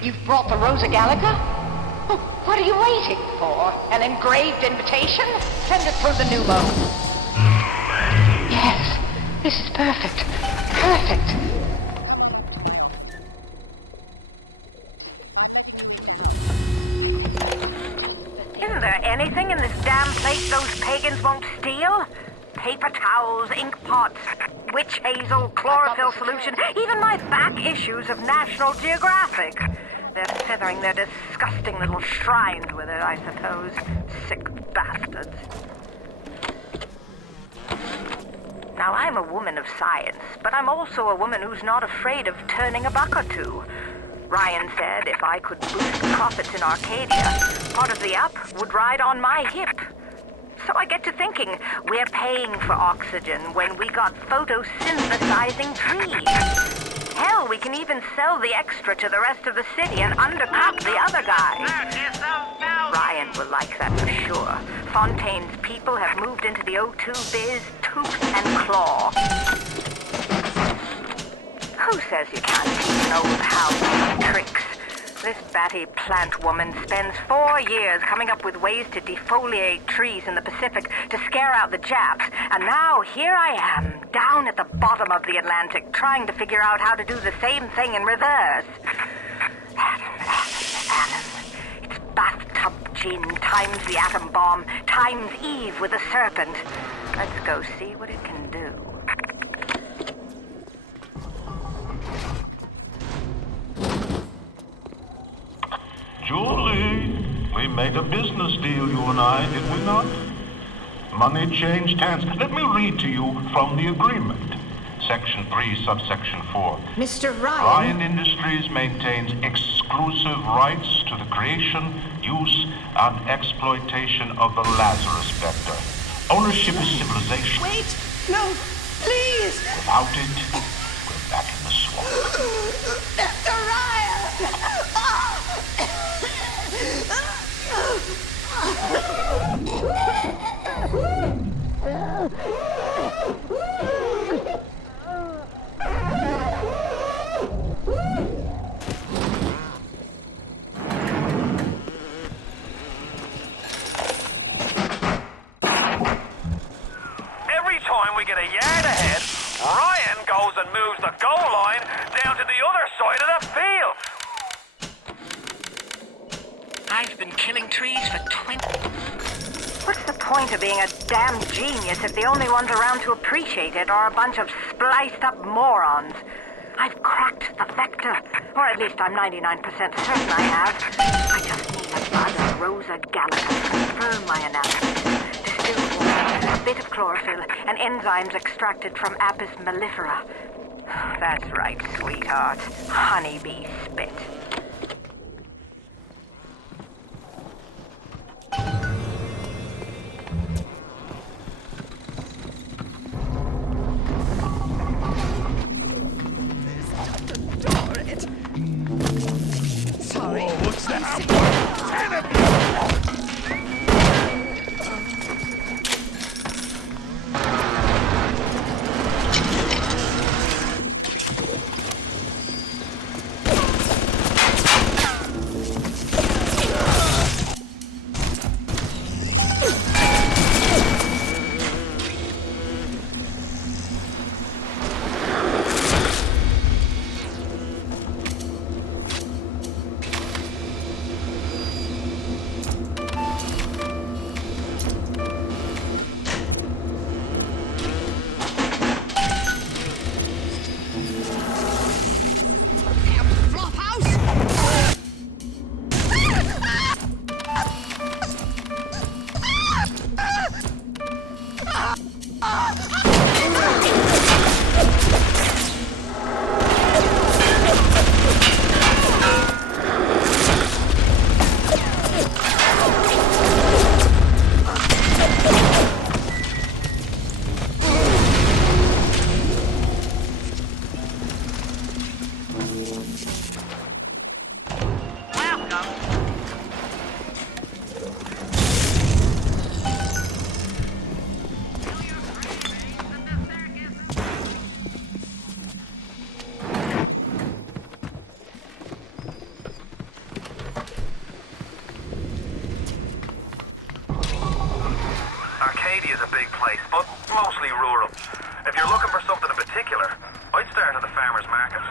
You've brought the Rosa Gallica? Oh, what are you waiting for? An engraved invitation? Send it through the pneumo. Yes, this is perfect. Perfect. Isn't there anything in this damn place those pagans won't steal? Paper towels, ink pots, witch hazel, chlorophyll solution, even my back issues of National Geographic. They're feathering their disgusting little shrines with it, I suppose. Sick bastards. Now, I'm a woman of science, but I'm also a woman who's not afraid of turning a buck or two. Ryan said if I could boost profits in Arcadia, part of the up would ride on my hip. So I get to thinking, we're paying for oxygen when we got photosynthesizing trees. Hell, we can even sell the extra to the rest of the city and undercut the other guys. Ryan will like that for sure. Fontaine's people have moved into the O2 biz tooth and claw. Who says you can't teach an old hound tricks? This batty plant woman spends 4 years coming up with ways to defoliate trees in the Pacific to scare out the Japs, and now here I am, down at the bottom of the Atlantic, trying to figure out how to do the same thing in reverse. Adam. It's bathtub gin times the atom bomb times Eve with a serpent. Let's go see what it can do. Julie, we made a business deal, you and I, did we not? Money changed hands. Let me read to you from the agreement. Section 3, subsection 4. Mr. Ryan. Ryan Industries maintains exclusive rights to the creation, use, and exploitation of the Lazarus Vector. Ownership is civilization. Wait! No! Please! Without it, we're back in the swamp. Mr. Ryan! Every time we get a yard ahead, Ryan goes and moves the goal line down to the other side of the field. I've been killing trees for 20... What's the point of being a damn genius if the only ones around to appreciate it are a bunch of spliced up morons? I've cracked the vector, or at least I'm 99% certain I have. I just need a bud of Rosa Gallica to confirm my analysis. Distilled water, a bit of chlorophyll, and enzymes extracted from Apis mellifera. That's right, sweetheart. Honeybee spit. Sorry. Oh, what's that? Arcadia's a big place, but mostly rural. If you're looking for something in particular, I'd start at the farmer's market.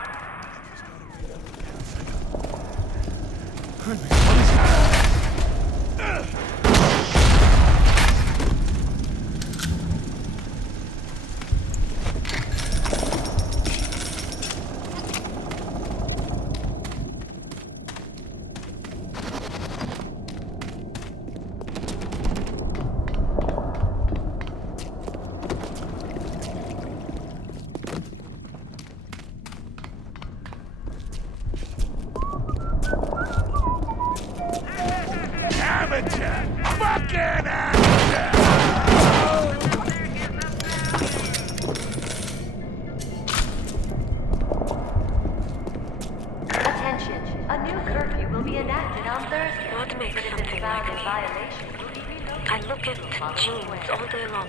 new curfew will be enacted on Thursday. What makes But if something it's found like in me? violation, it will be relocated. I look at genes all day long,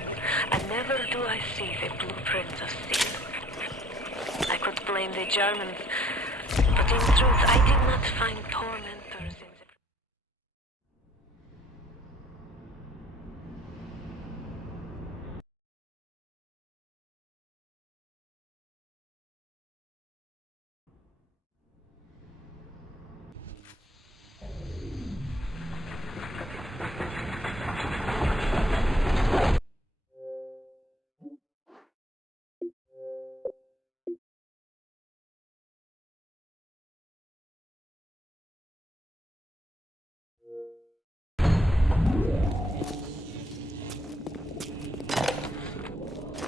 and never do I see the blueprint of sin. I could blame the Germans, but in truth I did not find tormentors in the...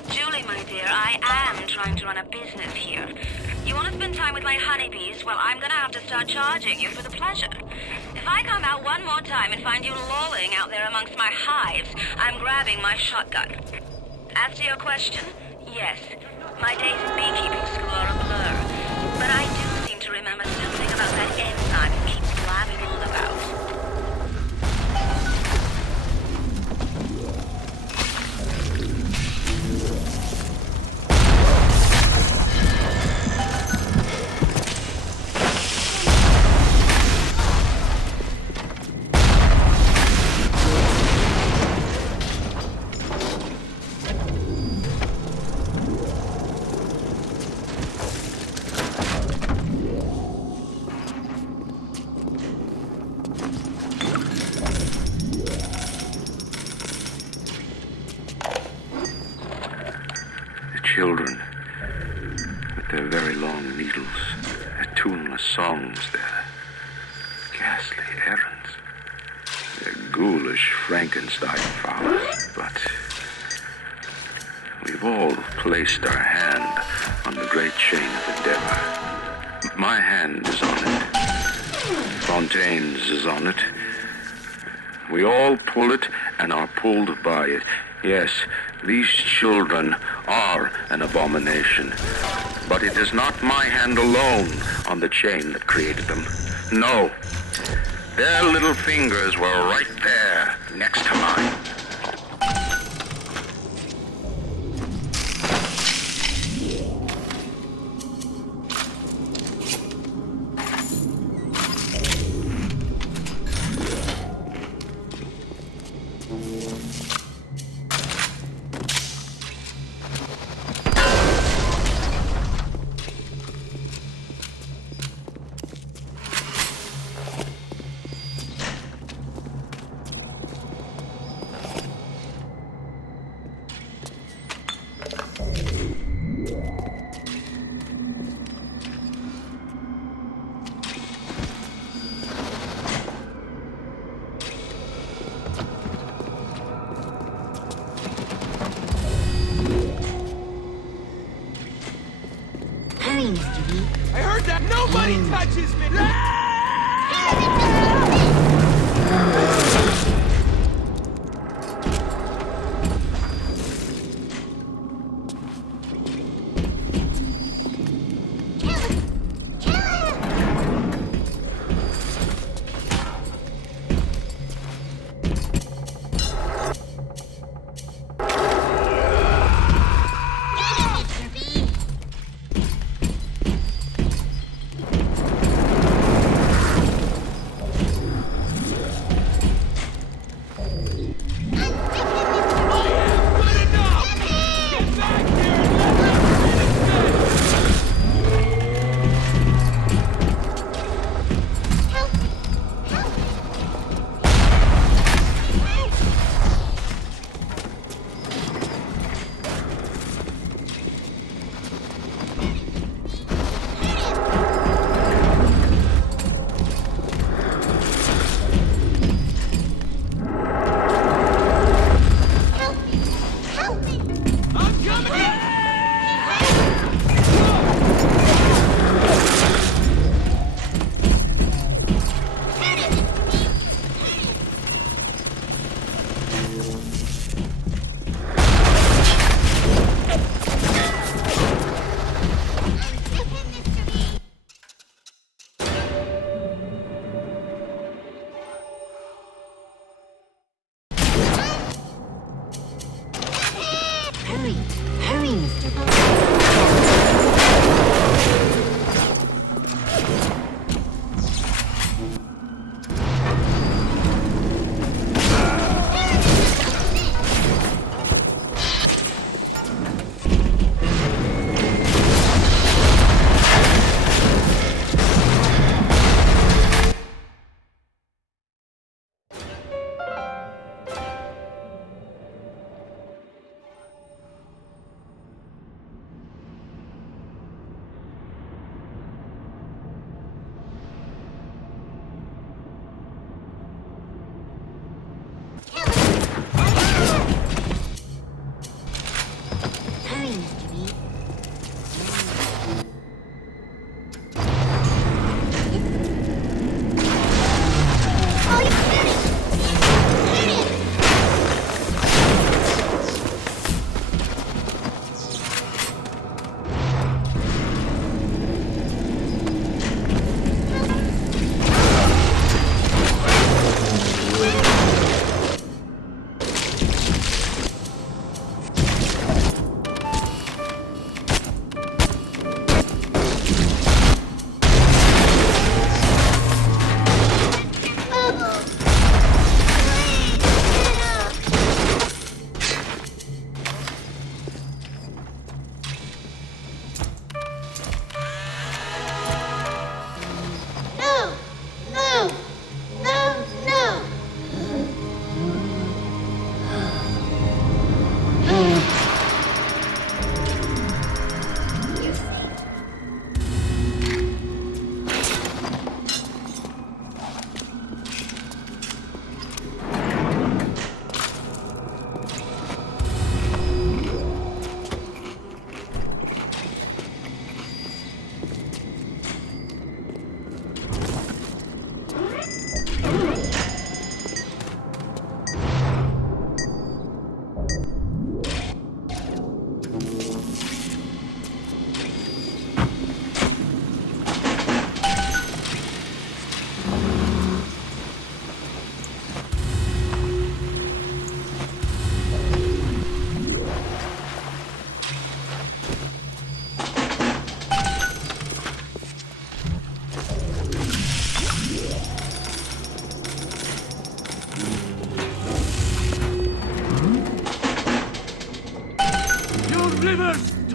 Julie, my dear, I am trying to run a business here. You want to spend time with my honeybees? Well, I'm gonna have to start charging you for the pleasure. If I come out one more time and find you lolling out there amongst my hives, I'm grabbing my shotgun. As to your question, yes, my days in beekeeping school are a blur. But I do seem to remember something about that enzyme you keep blabbing on about. Children, with their very long needles, their tuneless songs, their ghastly errands, their ghoulish Frankenstein flowers. But we've all placed our hand on the great chain of endeavor. My hand is on it. Fontaine's is on it. We all pull it and are pulled by it. Yes, these children are an abomination. But it is not my hand alone on the chain that created them. No. Their little fingers were right there, next to mine. I heard that nobody touches me!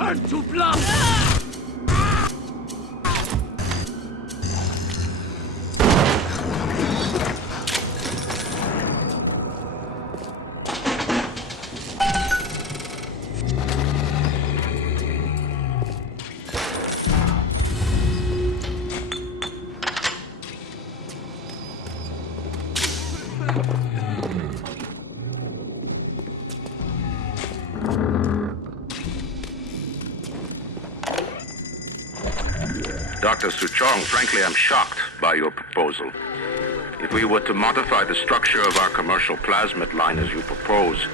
Turn to blood! Dr. Suchong, frankly, I'm shocked by your proposal. If we were to modify the structure of our commercial plasmid line as you propose,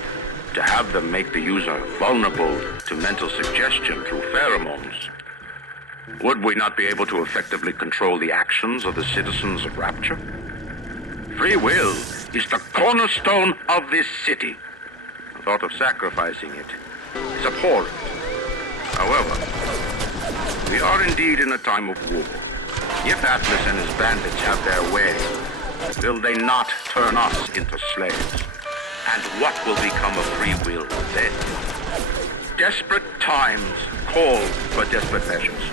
to have them make the user vulnerable to mental suggestion through pheromones, would we not be able to effectively control the actions of the citizens of Rapture? Free will is the cornerstone of this city. The thought of sacrificing it is abhorrent. However, we are indeed in a time of war. If Atlas and his bandits have their way, will they not turn us into slaves? And what will become of free will then? Desperate times call for desperate measures.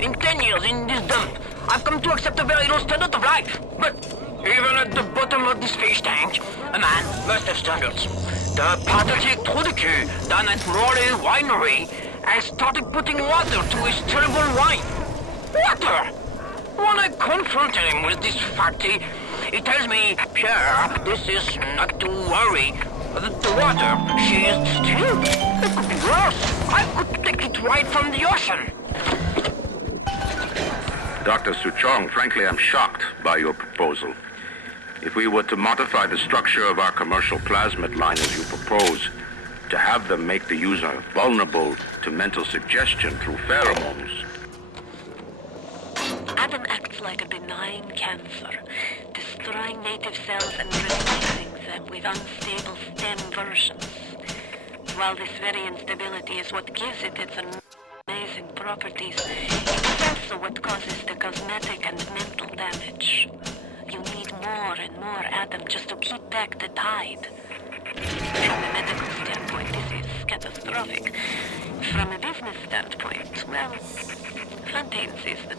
In 10 years in this dump, I've come to accept a very low standard of life. But even at the bottom of this fish tank, a man must have standards. The pathetic Trudecu down at Morley Winery has started putting water to his terrible wine. Water! When I confronted him with this fact, he tells me, Pierre, this is not to worry. The water, she is distilled. It could be worse. I could take it right from the ocean. Dr. Suchong, frankly, I'm shocked by your proposal. If we were to modify the structure of our commercial plasmid line as you propose, to have them make the user vulnerable to mental suggestion through pheromones. Adam acts like a benign cancer, destroying native cells and replacing them with unstable stem versions. While this very instability is what gives it its amazing properties, it's also what causes the cosmetic and mental damage. You need more and more Adam just to keep back the tide. From a medical standpoint, this is catastrophic. From a business standpoint, well, Fontaine sees the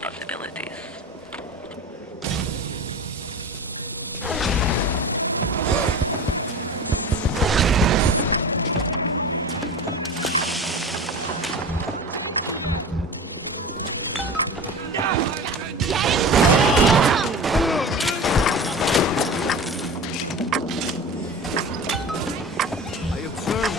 possibilities. I observe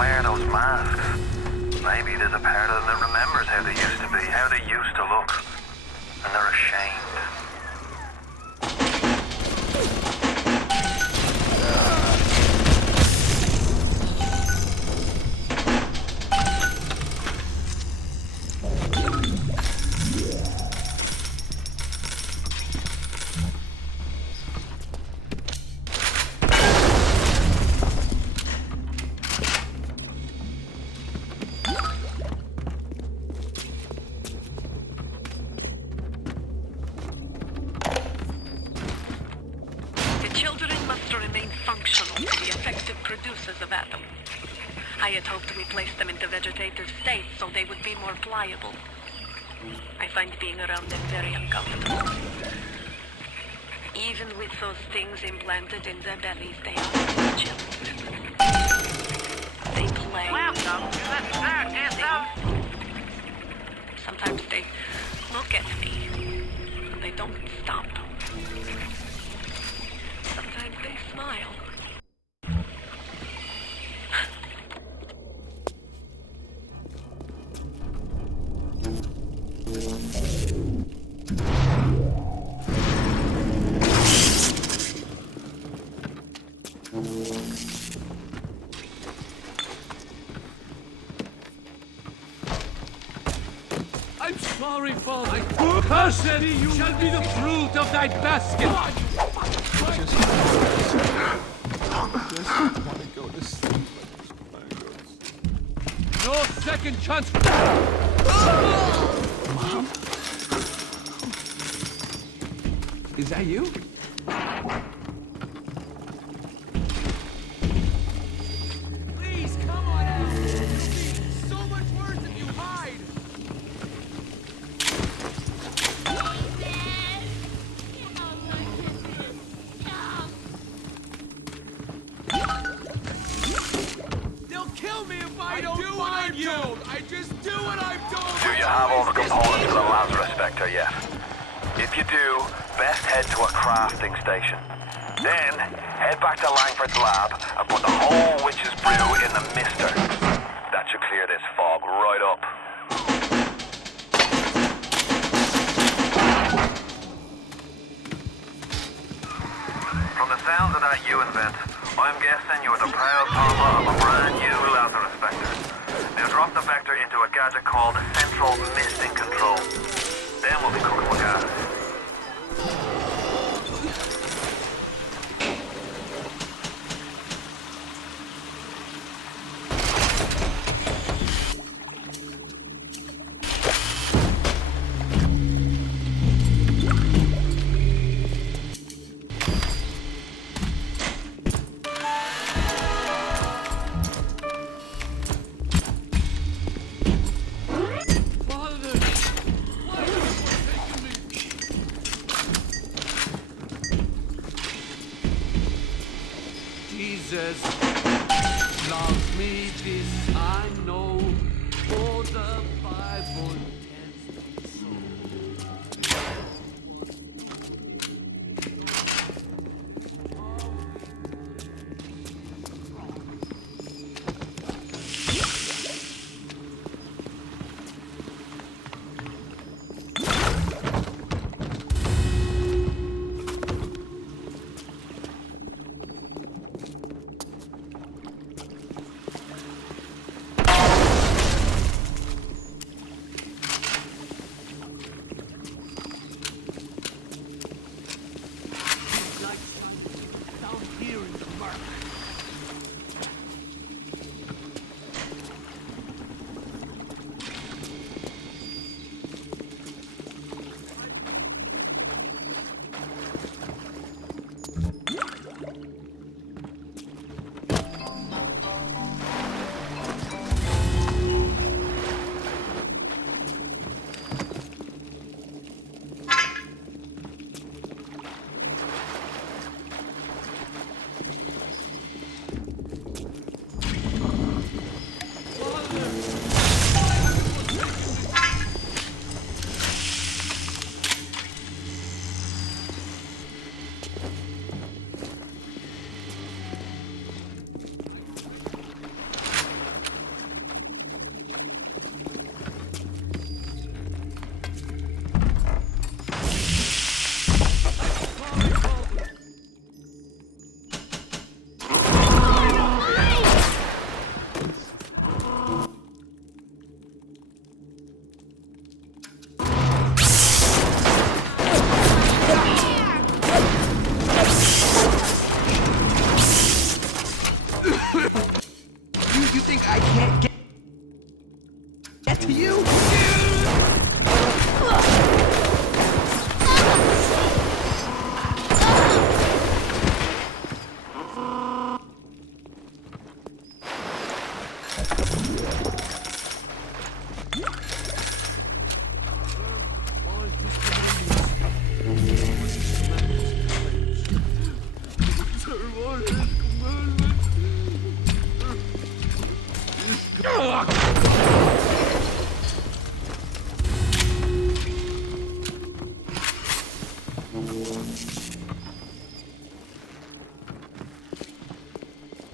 wear those masks. Maybe there's a part of them that remembers how they used to be, how they used to look. And they're ashamed. I had hoped to replace them into vegetative states so they would be more pliable. I find being around them very uncomfortable. Even with those things implanted in their bellies, they are still children. They play. Welcome to the circus of... Sometimes they look at me. They don't stop. Sometimes they smile. I'm sorry, Father. Cursed shall be the fruit of thy basket. I just want to go to sleep. No second chance. Mom? Is that you? Please, come on out. It'll be so much worse if you hide. They'll kill me if I don't find you. I just do what I'm told. Do you have all the components for the Lazarus Vector yet? If you do, best head to a crafting station. Then, head back to Langford's lab and put the whole witch's brew in the mister. That should clear this fog right up. From the sounds of that you invent, I'm guessing you're the proud papa of a brand new Lazarus Vector. Now drop the Vector into a gadget called Central Misting Control. Then we'll be cooking with gas. Jesus loves me, this I know, for the Bible tells me so. You think I can't get to you?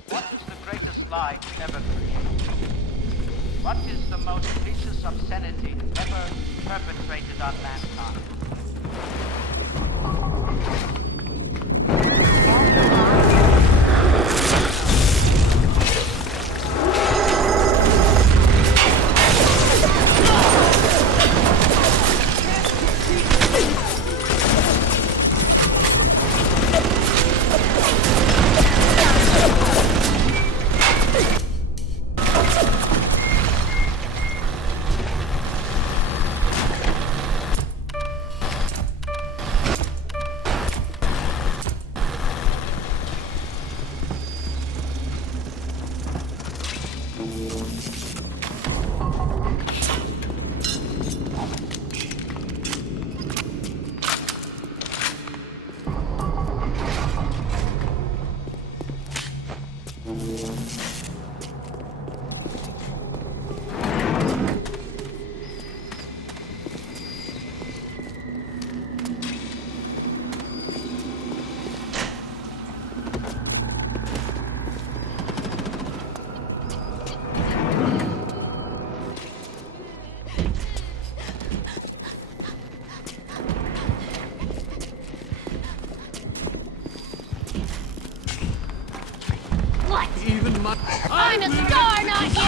What is the greatest lie ever created? What is the most vicious obscenity ever perpetrated on mankind? I'm a star, not you!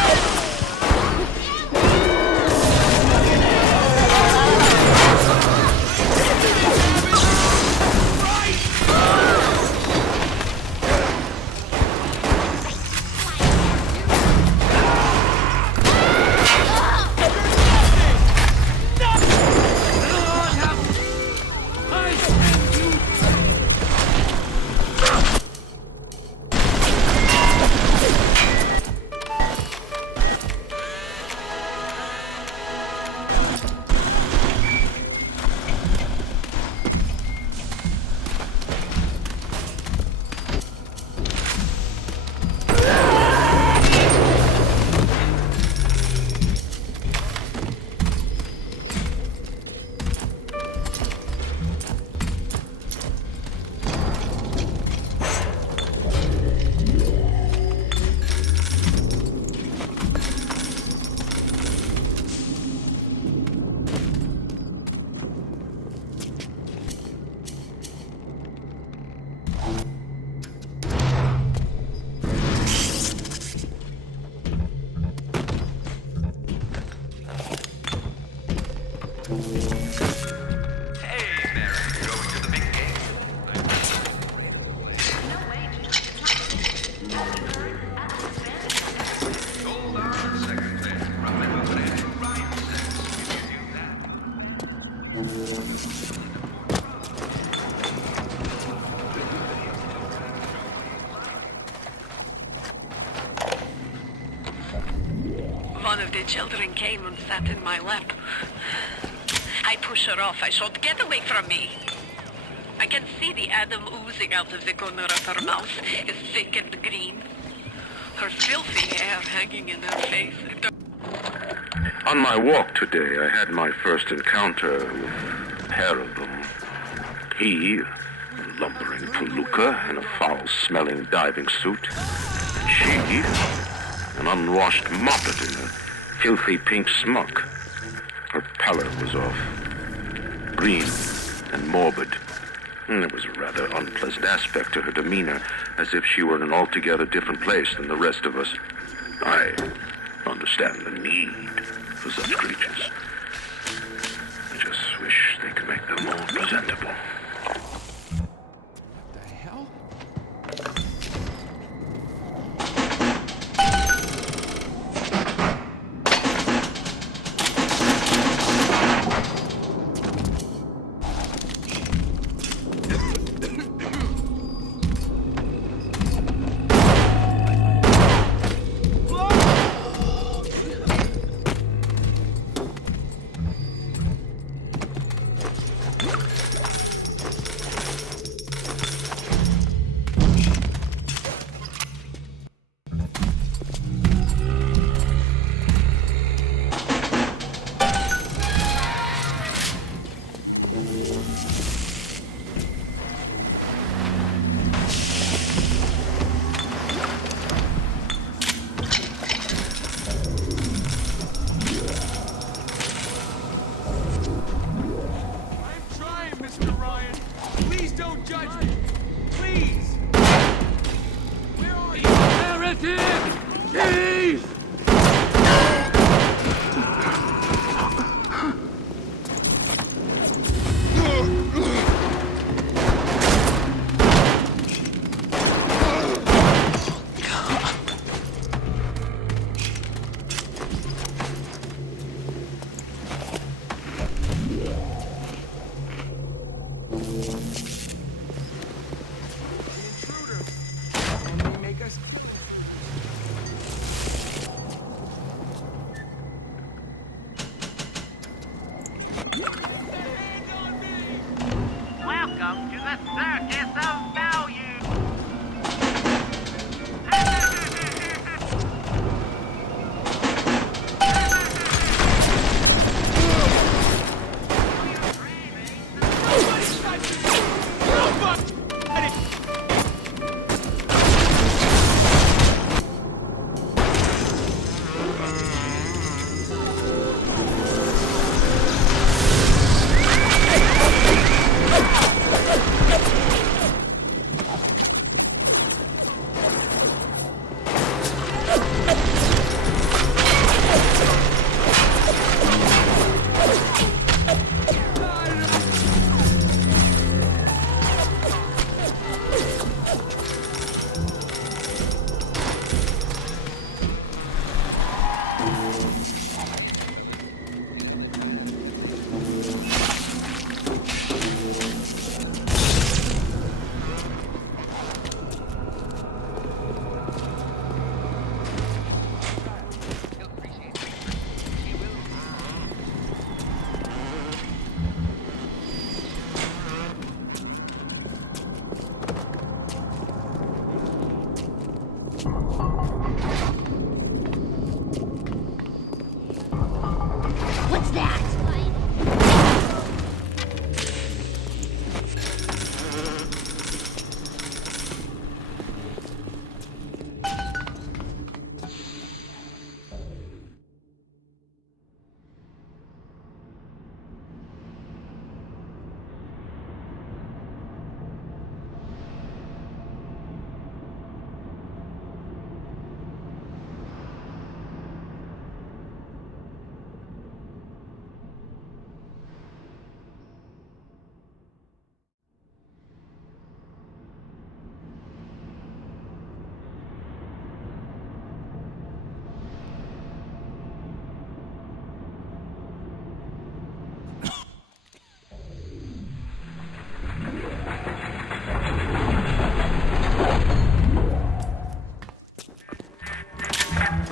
One of the children came and sat in my lap. I push her off. I shout, "Get away from me!" I can see the Adam oozing out of the corner of her mouth. It's thick and green. Her filthy hair hanging in her face. On my walk today, I had my first encounter with a pair of them. He, a lumbering palooka in a foul-smelling diving suit, and she, an unwashed moppet in a filthy pink smock. Her pallor was off, green and morbid. And there was a rather unpleasant aspect to her demeanor, as if she were in an altogether different place than the rest of us. I understand the need for such creatures. I just wish they could make them more presentable. The hell? Keith! Welcome to the Circus of Value! What's that?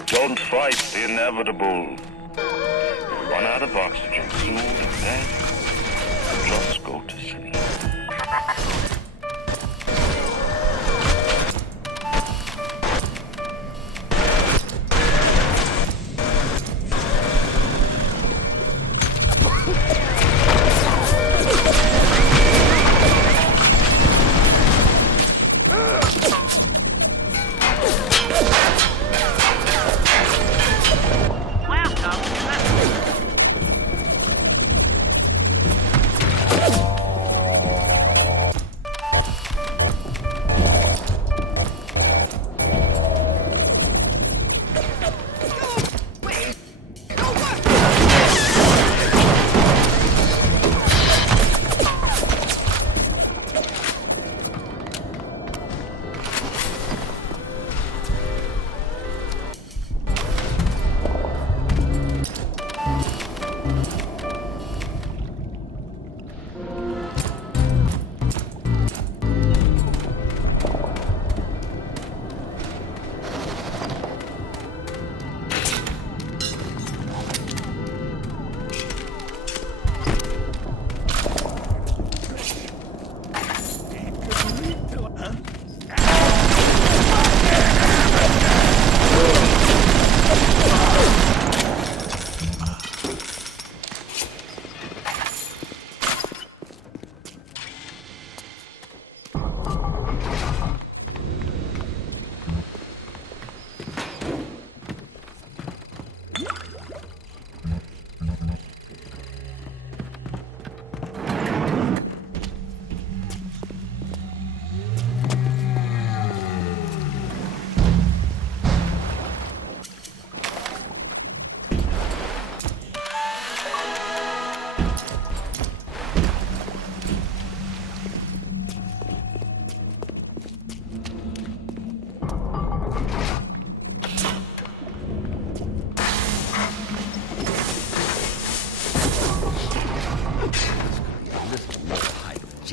Don't fight the inevitable. You'll run out of oxygen soon, and then just go to sleep.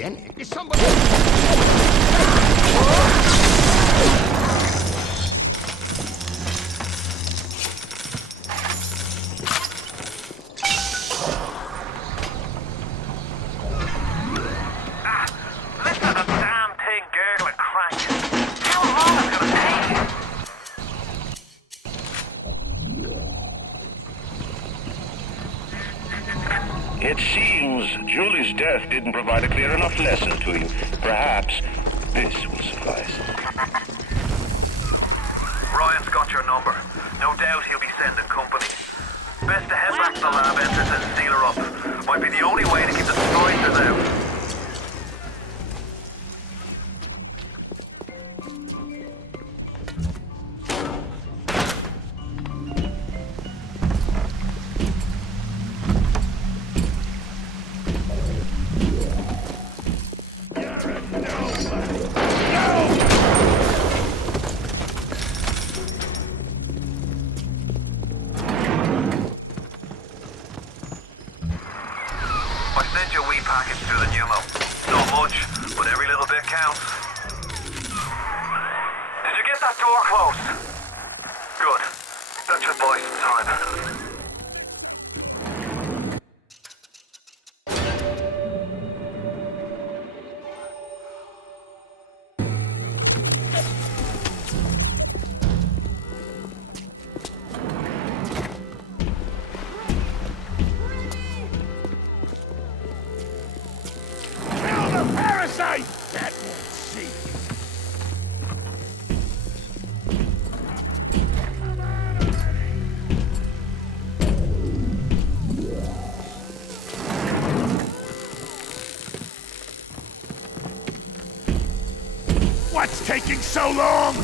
hygienic. Is somebody... Listen to the damn thing gurgle and crank. How long is it gonna take? It seems Julie's death didn't provide a clear enough lesson to you. Perhaps this will suffice. Ryan's got your number. No doubt he'll be sending company. Best to head back to the lab entrance and seal her up. Might be the only way to keep the spoilers out. I sent you a wee package through the pneumo. Not much, but every little bit counts. Did you get that door closed? Good. That should buy some time. Kill the parasite! That won't see. What's taking so long?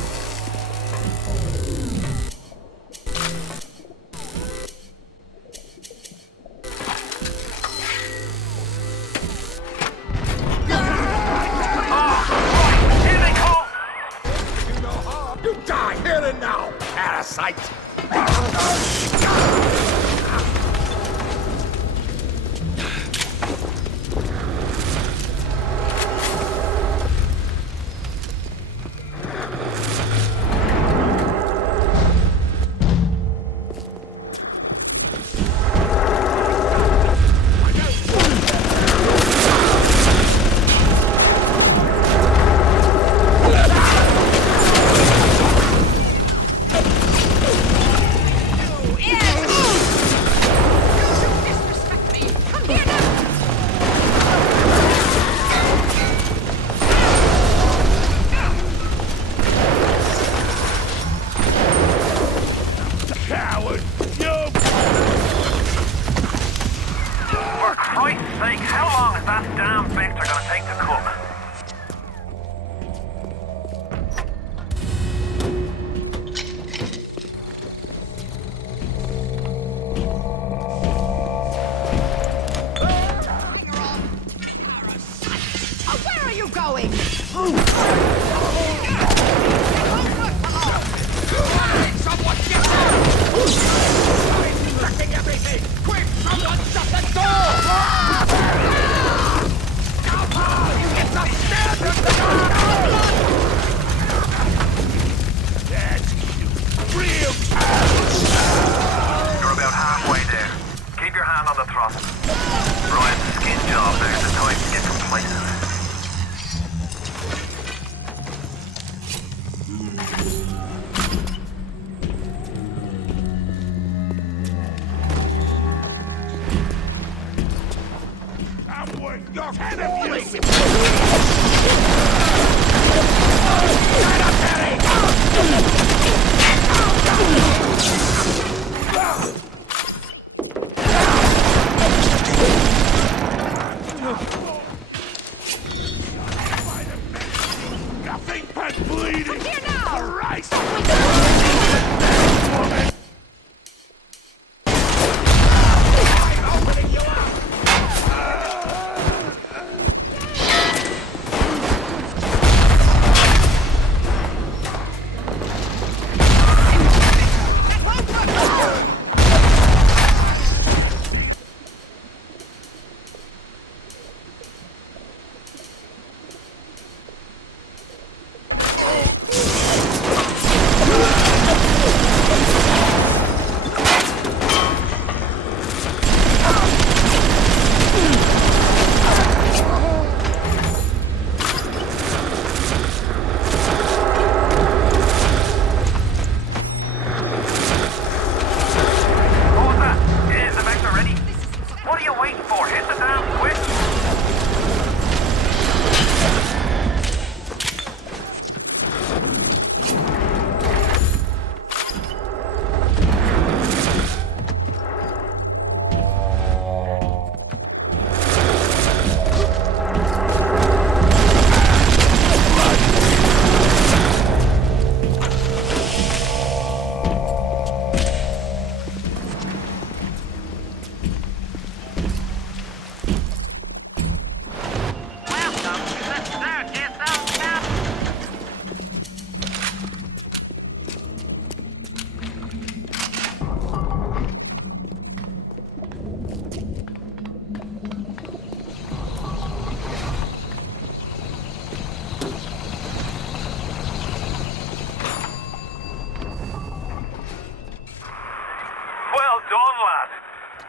You die here and now, parasite! Coward! You! For Christ's sake, how long is that damn vector gonna take to cook? Where are you going? Someone get out! Wrecking everything! Quick, someone shut the door! Come on! It's a standard! That's cute. Real You're about halfway there. Keep your hand on the throttle. Ryan's skin job there's the time to get complacent. I'm worth your head of you! Nothing but bleeding! Here now! Christ! I'm opening you up!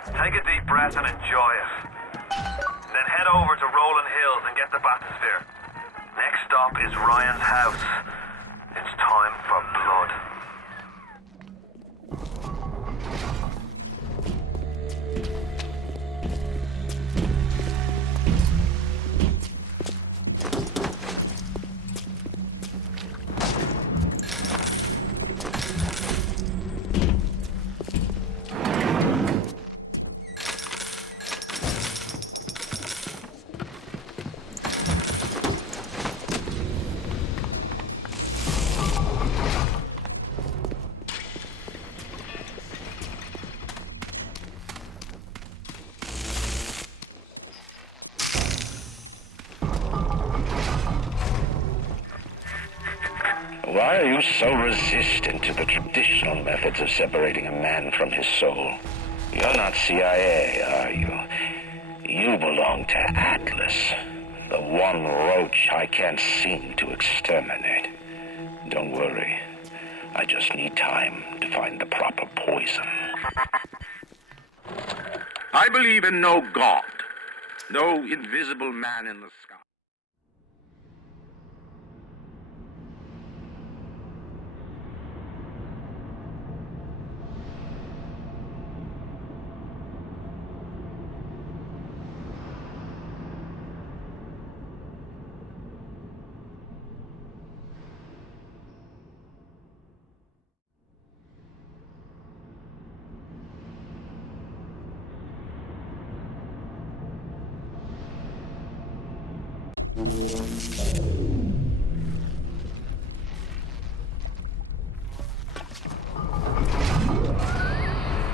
Take a deep breath and enjoy it. Then head over to Rolling Hills and get the bathysphere. Next stop is Ryan's house. It's time for blood. Why are you so resistant to the traditional methods of separating a man from his soul? You're not CIA, are you? You belong to Atlas, the one roach I can't seem to exterminate. Don't worry. I just need time to find the proper poison. I believe in no God, no invisible man in the sky.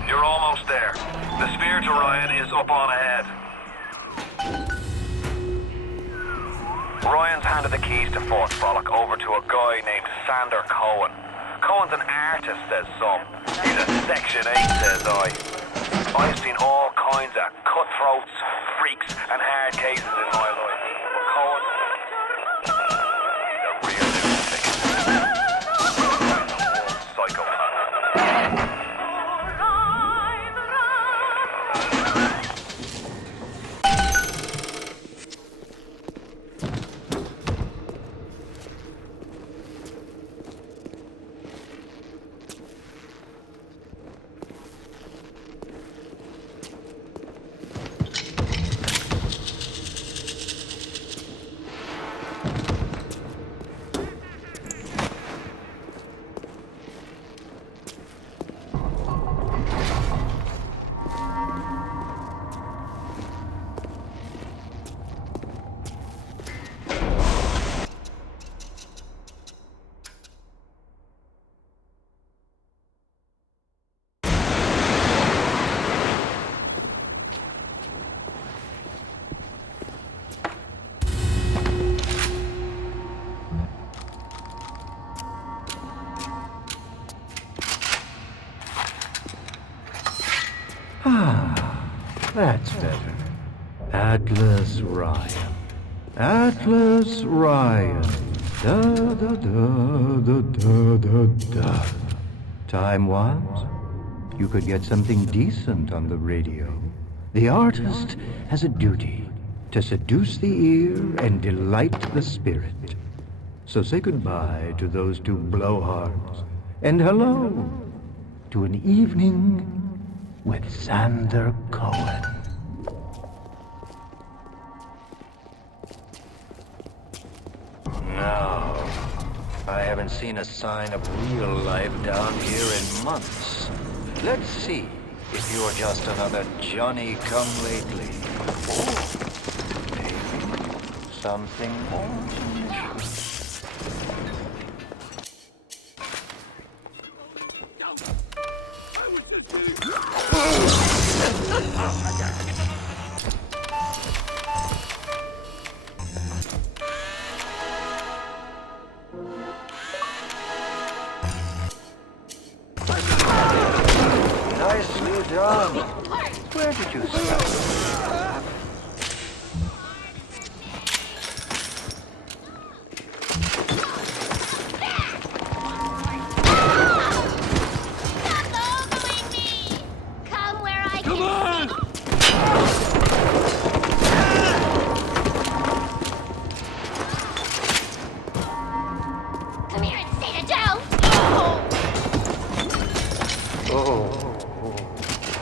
You're almost there. The sphere to Ryan is up on ahead. Ryan's handed the keys to Fort Frolic over to a guy named Sander Cohen. Cohen's an artist, says some. He's a Section 8, says I. I've seen all kinds of cutthroats, freaks, and hard cases in my life. But Cohen, he's a real lunatic. Psychopath. That's better. Atlas Ryan. Atlas Ryan. Da da da da da da da. Time was, you could get something decent on the radio. The artist has a duty to seduce the ear and delight the spirit. So say goodbye to those two blowhards, and hello to an evening with Sander Cohen. No, I haven't seen a sign of real life down here in months. Let's see if you're just another Johnny-come-lately. Or maybe something more delicious. Nicely done. Where did you start? Come on! Oh,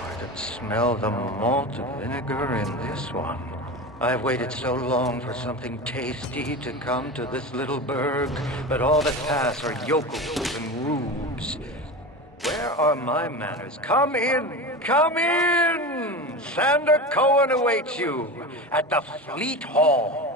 I could smell the malt vinegar in this one. I've waited so long for something tasty to come to this little burg, but all that pass are yokels and rubes. Where are my manners? Come in! Come in! Sander Cohen awaits you at the Fleet Hall.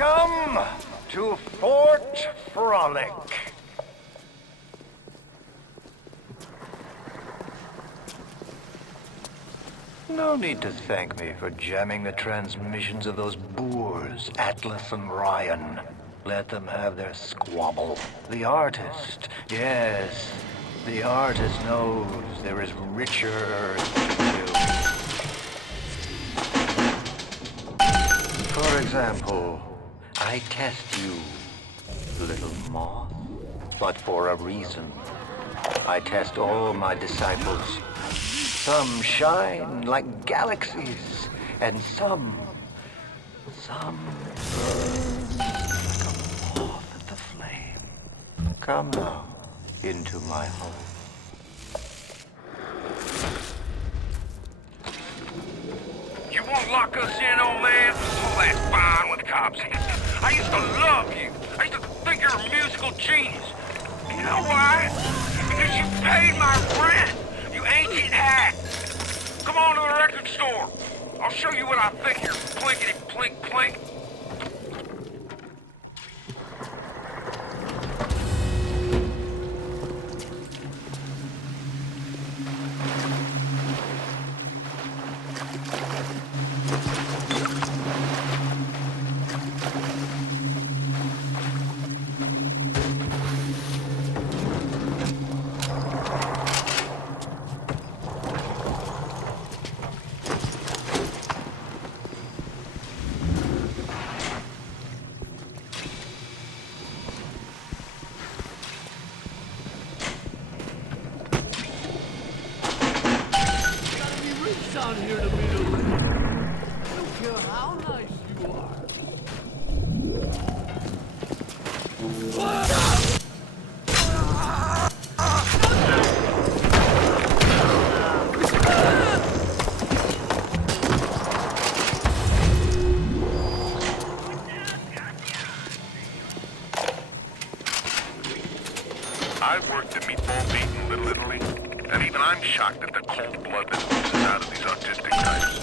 Welcome to Fort Frolic. No need to thank me for jamming the transmissions of those boors, Atlas and Ryan. Let them have their squabble. The artist, yes, the artist knows there is richer earth to do. For example, I test you, little moth, but for a reason. I test all my disciples. Some shine like galaxies, and some burn like a moth at the flame. Come now, into my home. You won't lock us in, old man? Oh, that's fine with cops. I used to love you. I used to think you're a musical genius. You know why? Because you paid my rent, you ancient hack. Come on to the record store. I'll show you what I think here. Plinkety plink plink. Down here to meet a lady. I don't care how nice you are. I've worked at Meatball Beat in Little Italy, and even I'm shocked at the cold blood that oozes out of these autistic types.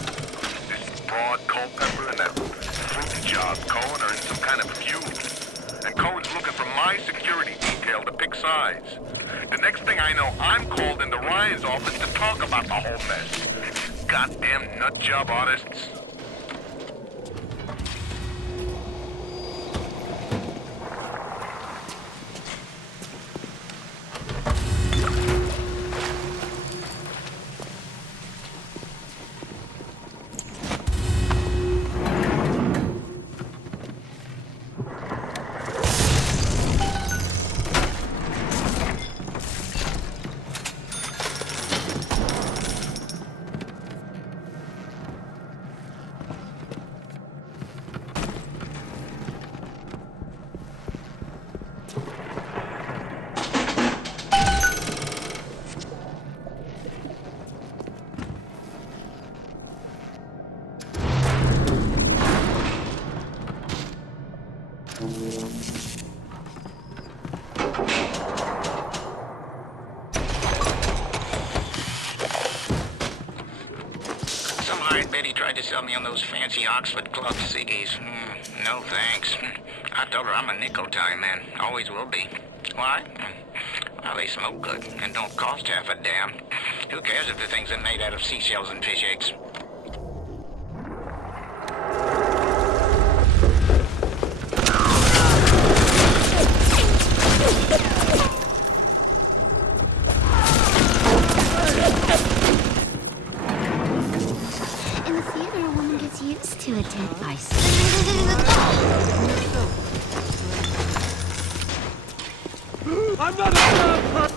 This broad Culpepper and that fruit job Cohen are in some kind of feud. And Cohen's looking for my security detail to pick sides. The next thing I know, I'm called into Ryan's office to talk about the whole mess. Goddamn nutjob artists. Some hired Betty tried to sell me on those fancy Oxford Club ciggies. No thanks. I told her I'm a nickel time man. Always will be. Why? Well, they smoke good and don't cost half a damn. Who cares if the things are made out of seashells and fish eggs? In the theater, a woman gets used to a dead bison. I'm not a bad person!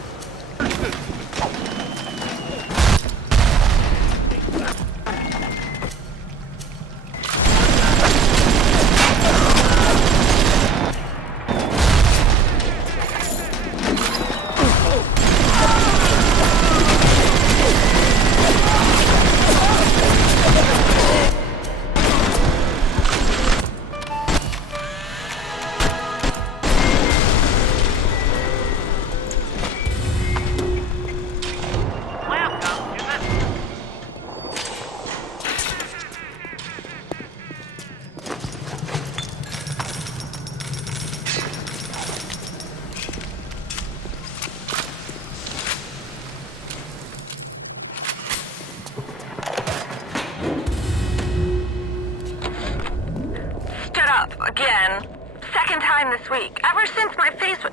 Again. Second time this week. Ever since my face was...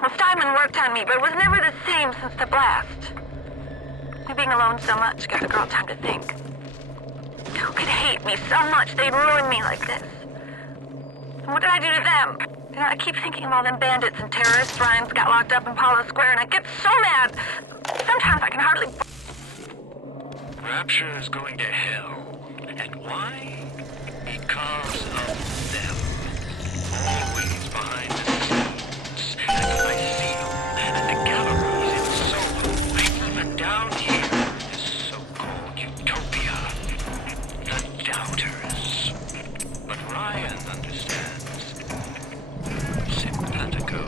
Well, Steinman worked on me, but it was never the same since the blast. Me being alone so much gave the girl time to think. Who could hate me so much they'd ruin me like this? And what did I do to them? You know, I keep thinking of all them bandits and terrorists Ryan's got locked up in Palo Square, and I get so mad. Sometimes I can hardly... Rapture is going to hell. And why? Because of them. Always behind the scenes, at the Lyceum, and the galleries in Soho, even down here, this so-called utopia. The doubters. But Ryan understands. Simpatico.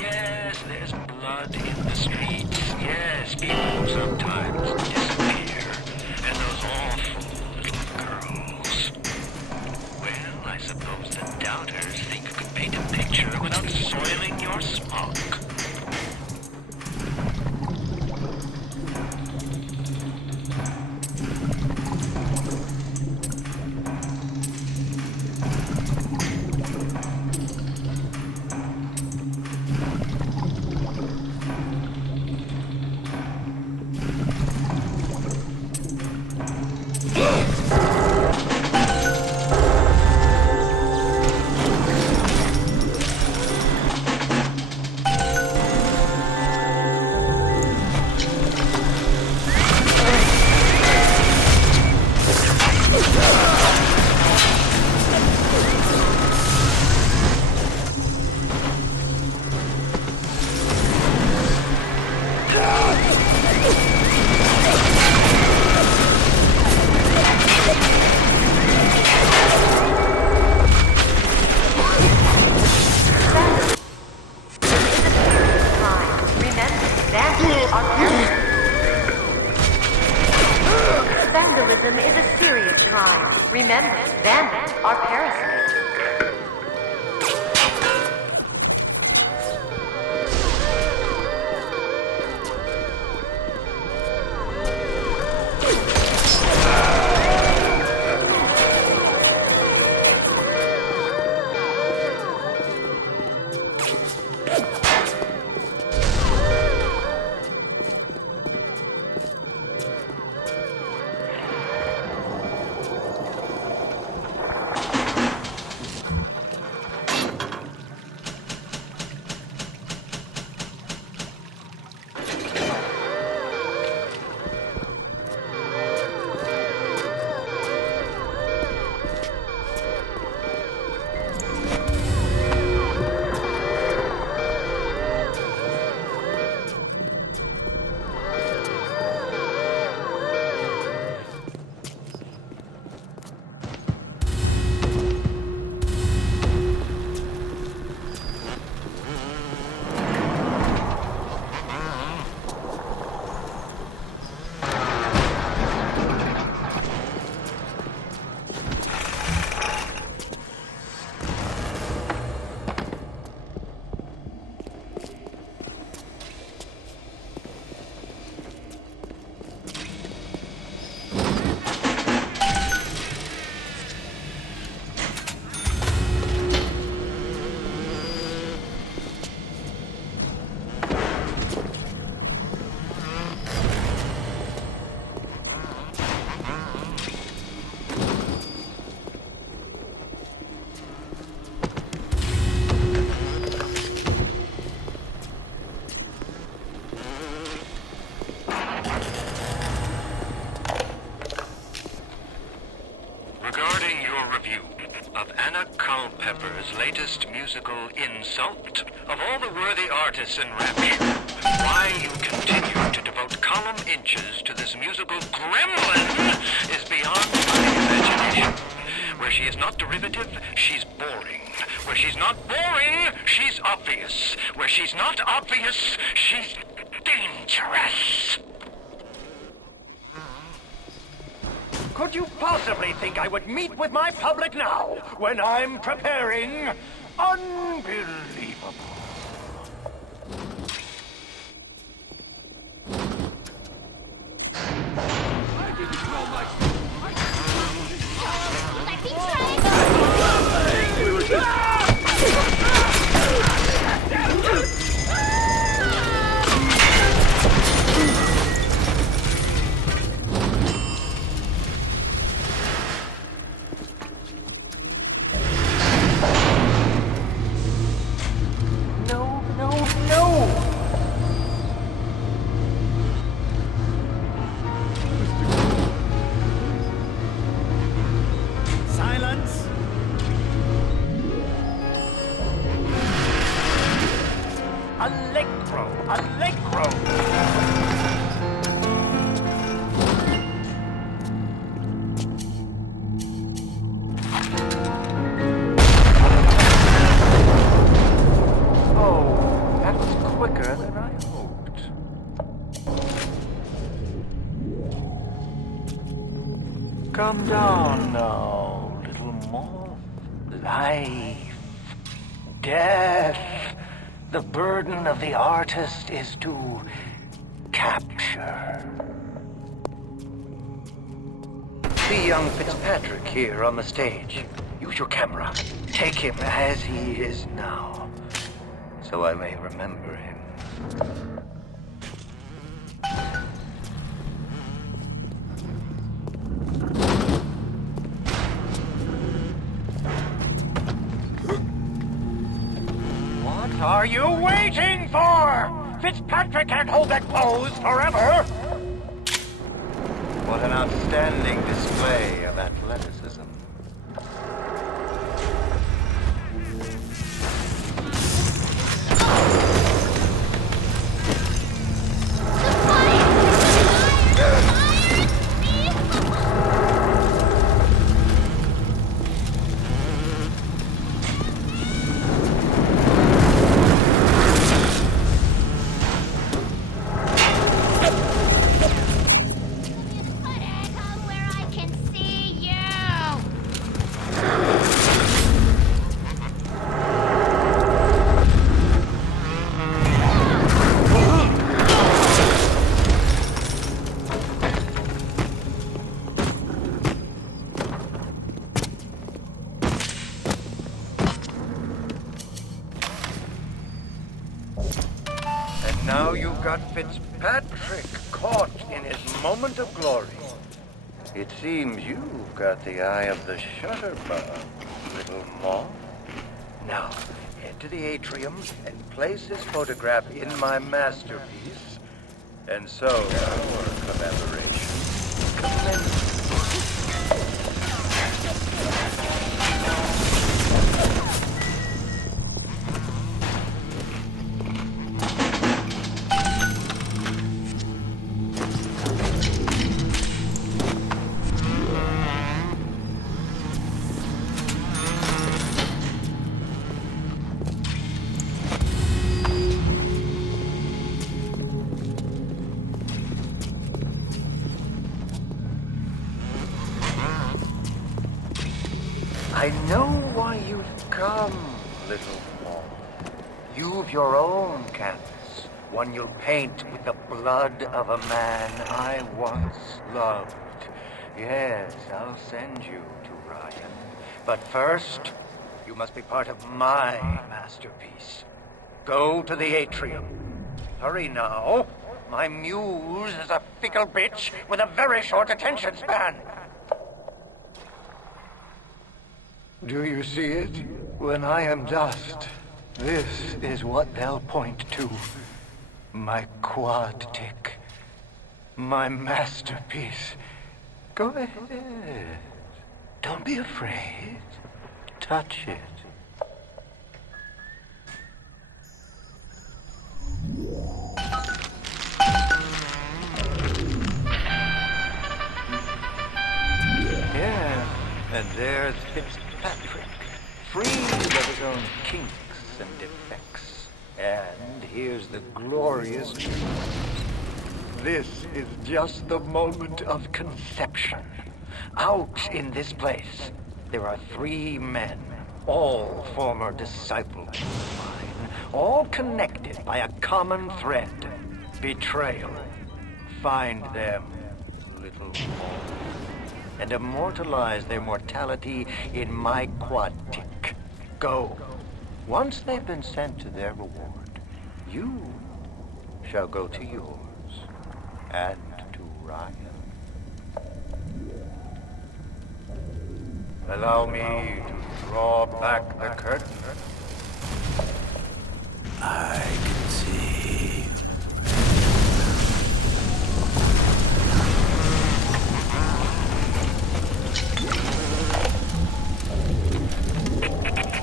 Yes, there's blood in the streets. Yes, people sometimes disappear. And those awful little girls. Well, I suppose the doubters think you could paint a picture without soiling your smock. Vandalism is a serious crime. Remember, bandits are parasites. Latest musical insult of all the worthy artists in Rapture. Why you continue to devote column inches to this musical gremlin is beyond my imagination. Where she is not derivative, she's boring. Where she's not boring, she's obvious. Where she's not obvious, she's dangerous. Could you possibly think I would meet with my public now, when I'm preparing? Unbelievable. Let me try. Come down now, little moth. Life, death. The burden of the artist is to capture. See young Fitzpatrick here on the stage. Use your camera. Take him as he is now, so I may remember him. What are you waiting for? Fitzpatrick can't hold that pose forever! What an outstanding display of athleticism. Now you've got Fitzpatrick caught in his moment of glory. It seems you've got the eye of the shutterbug, little moth. Now, head to the atrium and place his photograph in my masterpiece. And so, our collaboration commences. I know why you've come, little moth. You've your own canvas, one you'll paint with the blood of a man I once loved. Yes, I'll send you to Ryan. But first, you must be part of my masterpiece. Go to the atrium. Hurry now. My muse is a fickle bitch with a very short attention span. Do you see it? When I am dust, this is what they'll point to. My quad tick. My masterpiece. Go ahead. Don't be afraid. Touch it. Yeah, and there's Fitzpatrick, free of his own kinks and defects. And here's the glorious news. This is just the moment of conception. Out in this place, there are 3 men, all former disciples of mine, all connected by a common thread, betrayal. Find them, little moth, and immortalize their mortality in my quad tick. Go. Once they've been sent to their reward, you shall go to yours, and to Ryan. Allow me to draw back the curtain. I can see.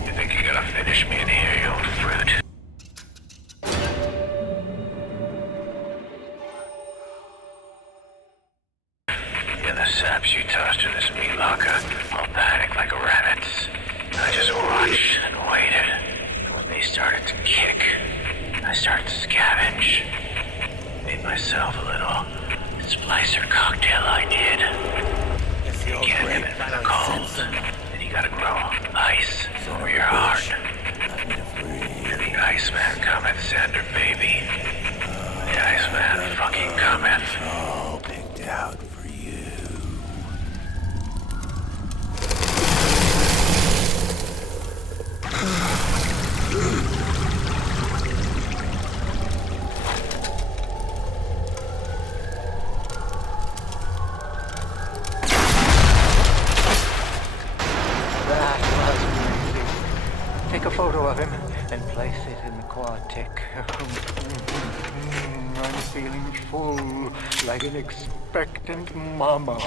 You think you're gonna finish me in here, you old fruit? Yeah, the saps you tossed in this meat locker, all panicked like rabbits. I just watched and waited. And when they started to kick, I started to scavenge. Made myself a little splicer cocktail I did. If you again in the cold. And you gotta grow ice over your heart. And the Iceman cometh, Sander, baby. The Iceman fucking cometh. All picked out for you. That was amazing. Take a photo of him and place it in the quad tick. I'm feeling full, like an expectant mama.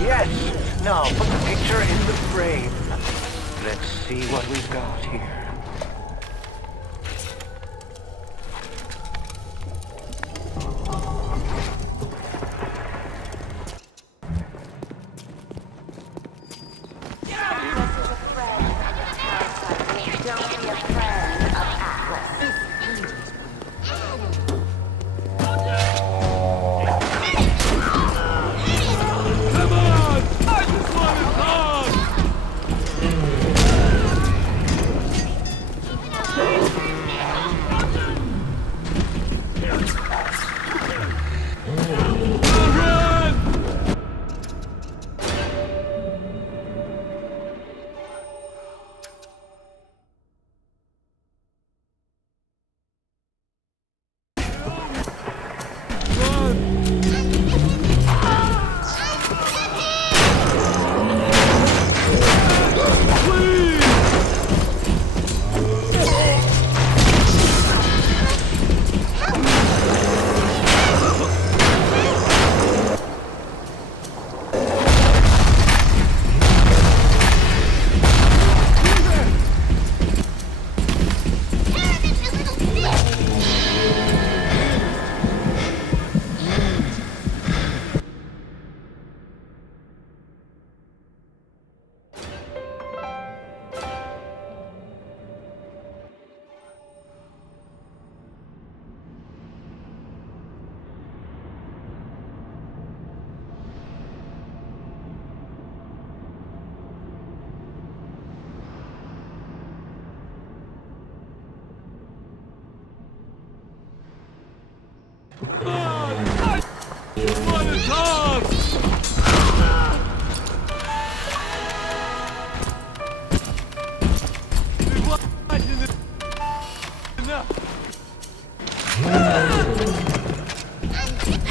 Yes! Now put the picture in the frame. Let's see what we've got here.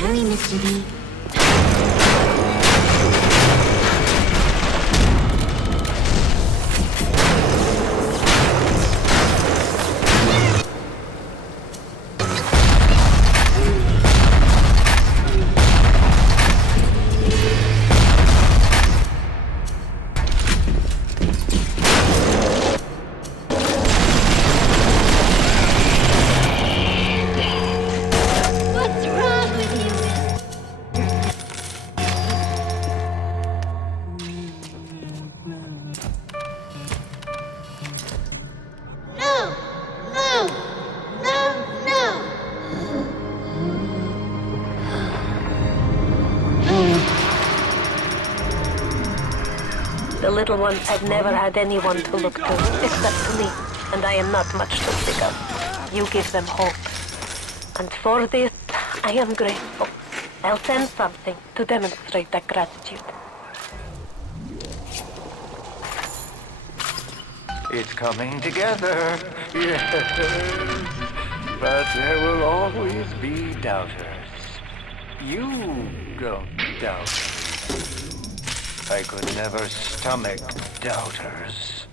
Hurry, Mr. B. What's wrong with you? No! No! No! No! The little ones have never had anyone to look to, except to me, and I am not much to speak of. You give them hope. And for this, I am grateful. I'll send something to demonstrate that gratitude. It's coming together. Yes. But there will always be doubters. You don't doubt. I could never stomach doubters.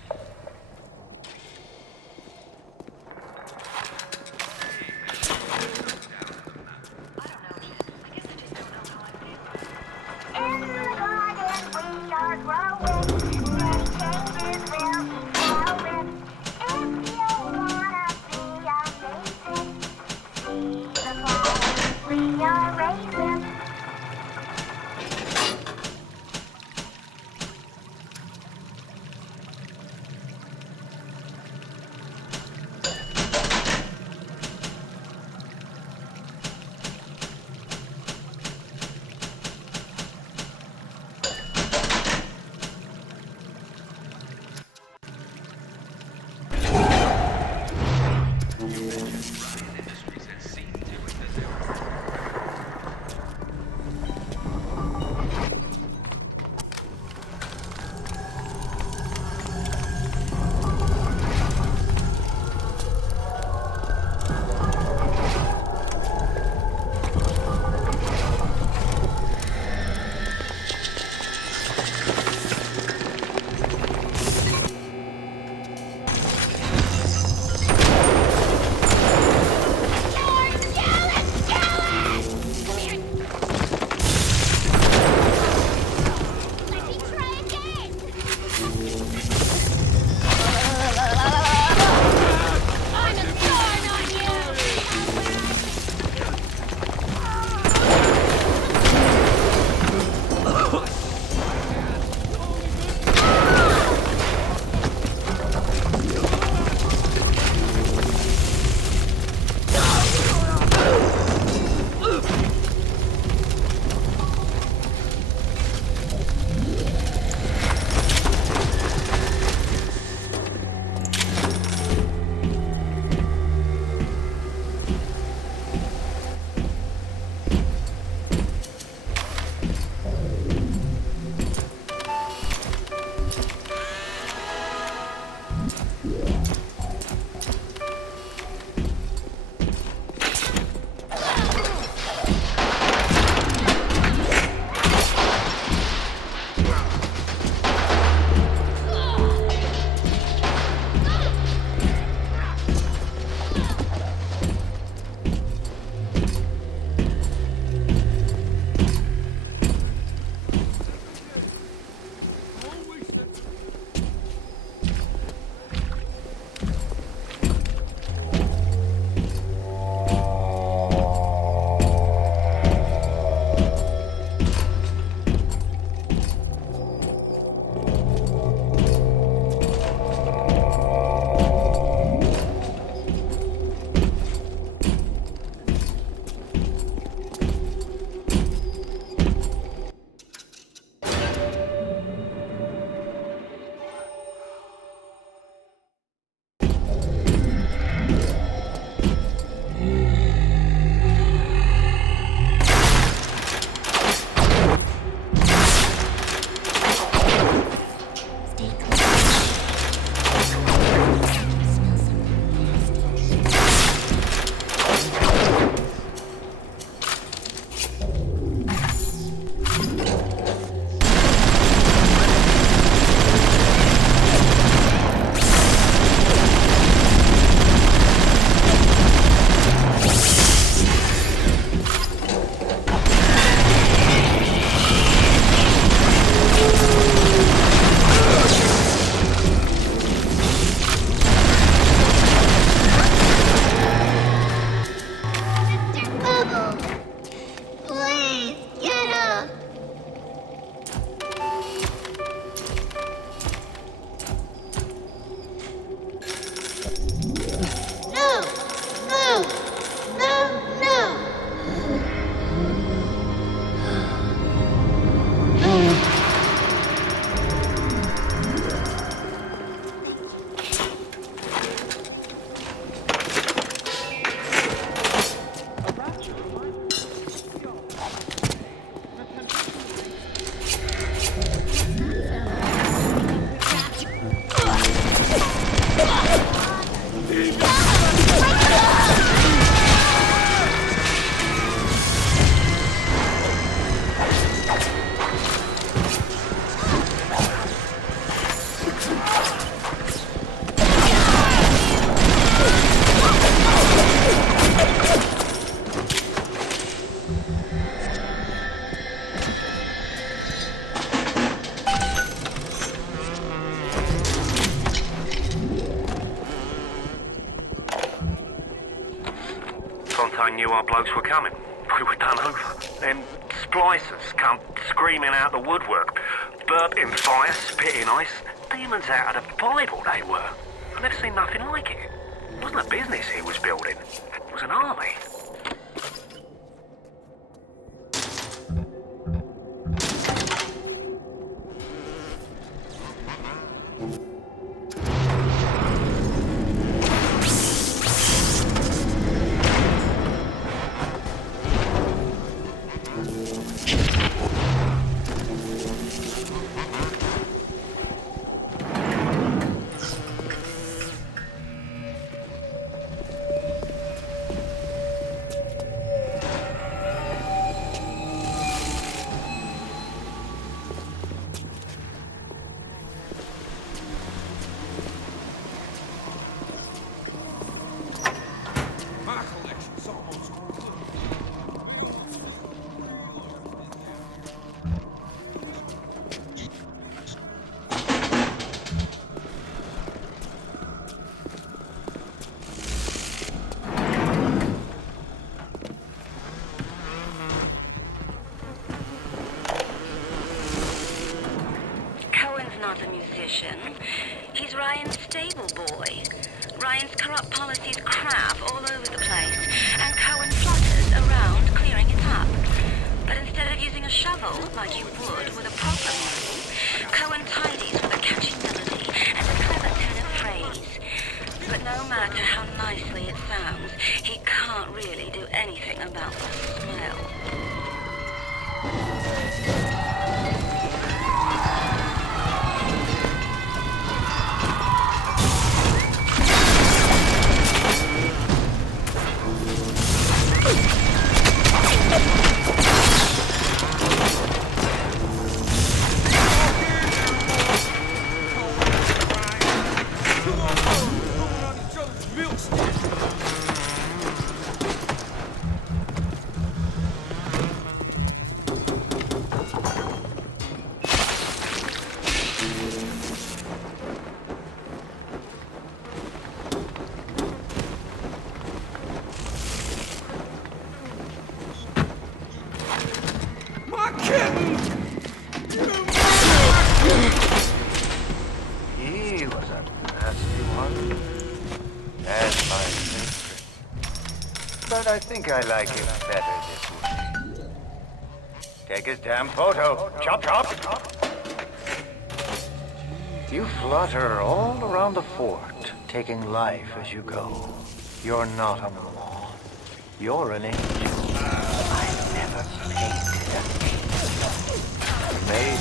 knew our blokes were coming. We were done over. Then splicers come screaming out the woodwork. Burping fire, spitting ice. Demons out of the Bible they were. I've never seen nothing like it. It wasn't a business he was building. It was an army. Not a musician. He's Ryan's stable boy. Ryan's corrupt policies crap all over the place, and Cohen flutters around clearing it up. But instead of using a shovel like you would with a proper machine, Cohen tidies with a catchy melody and a clever turn of phrase. But no matter how nicely it sounds, he can't really do anything about the smell. He was a nasty one. As my favorite. But I think I like him better this way. Take his damn photo. Chop, chop. You flutter all around the fort, taking life as you go. You're not a moth. You're an angel. I never painted an angel. Maybe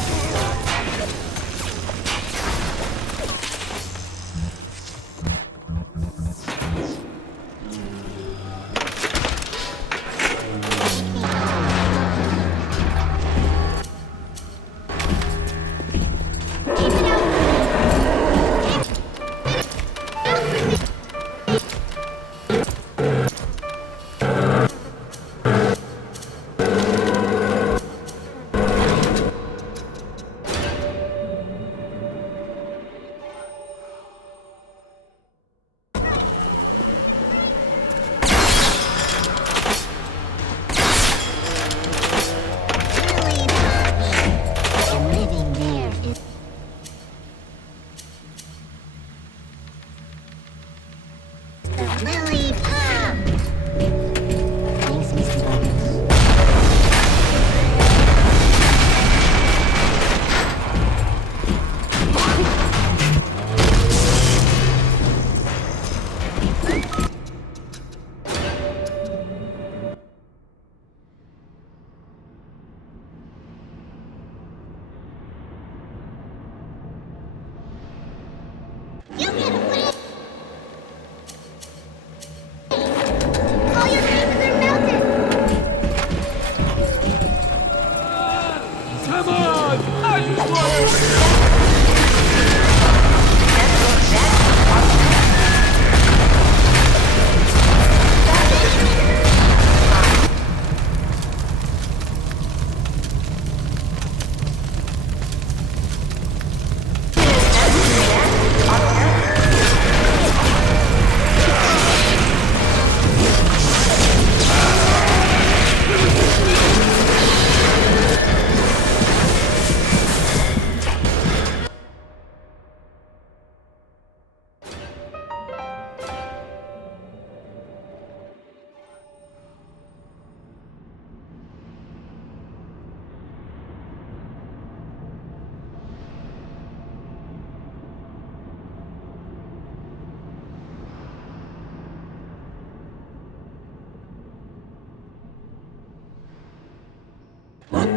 Thank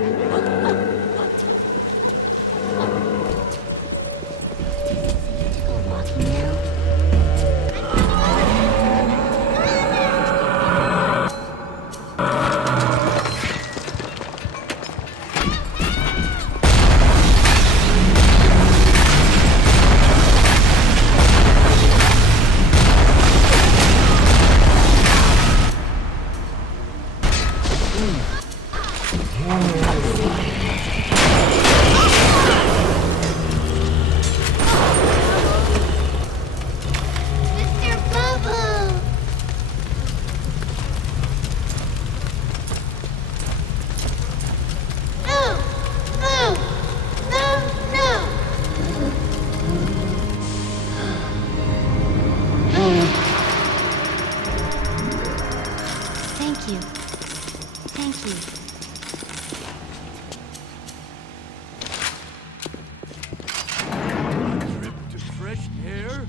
you. Thank you. Trip to fresh air?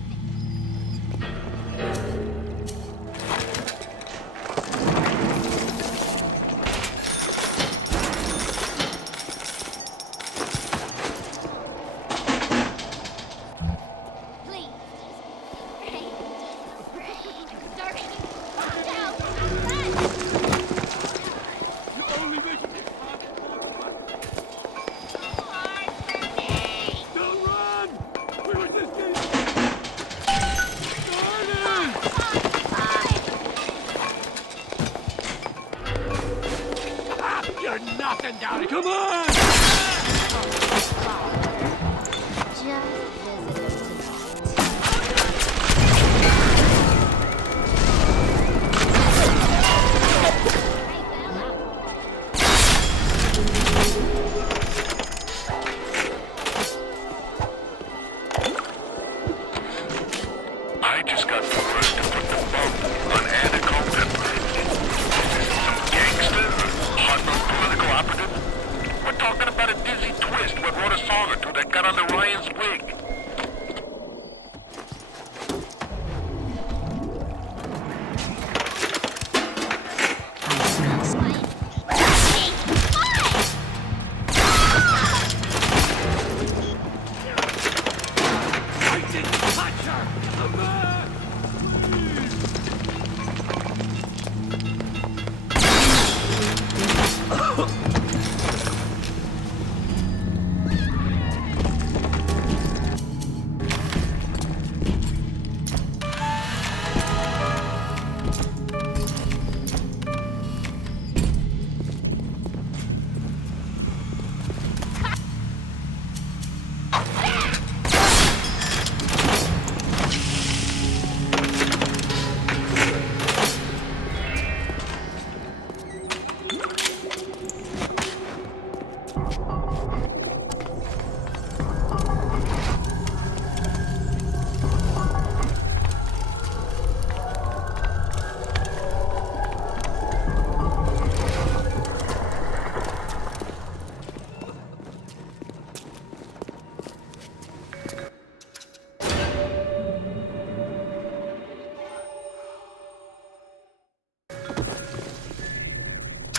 Nothing down it. Come on! I just got the word to put the bump on Anaconda. Some gangster, hot political operative. We're talking about a dizzy twist who wrote a song or two that got under Ryan's wig.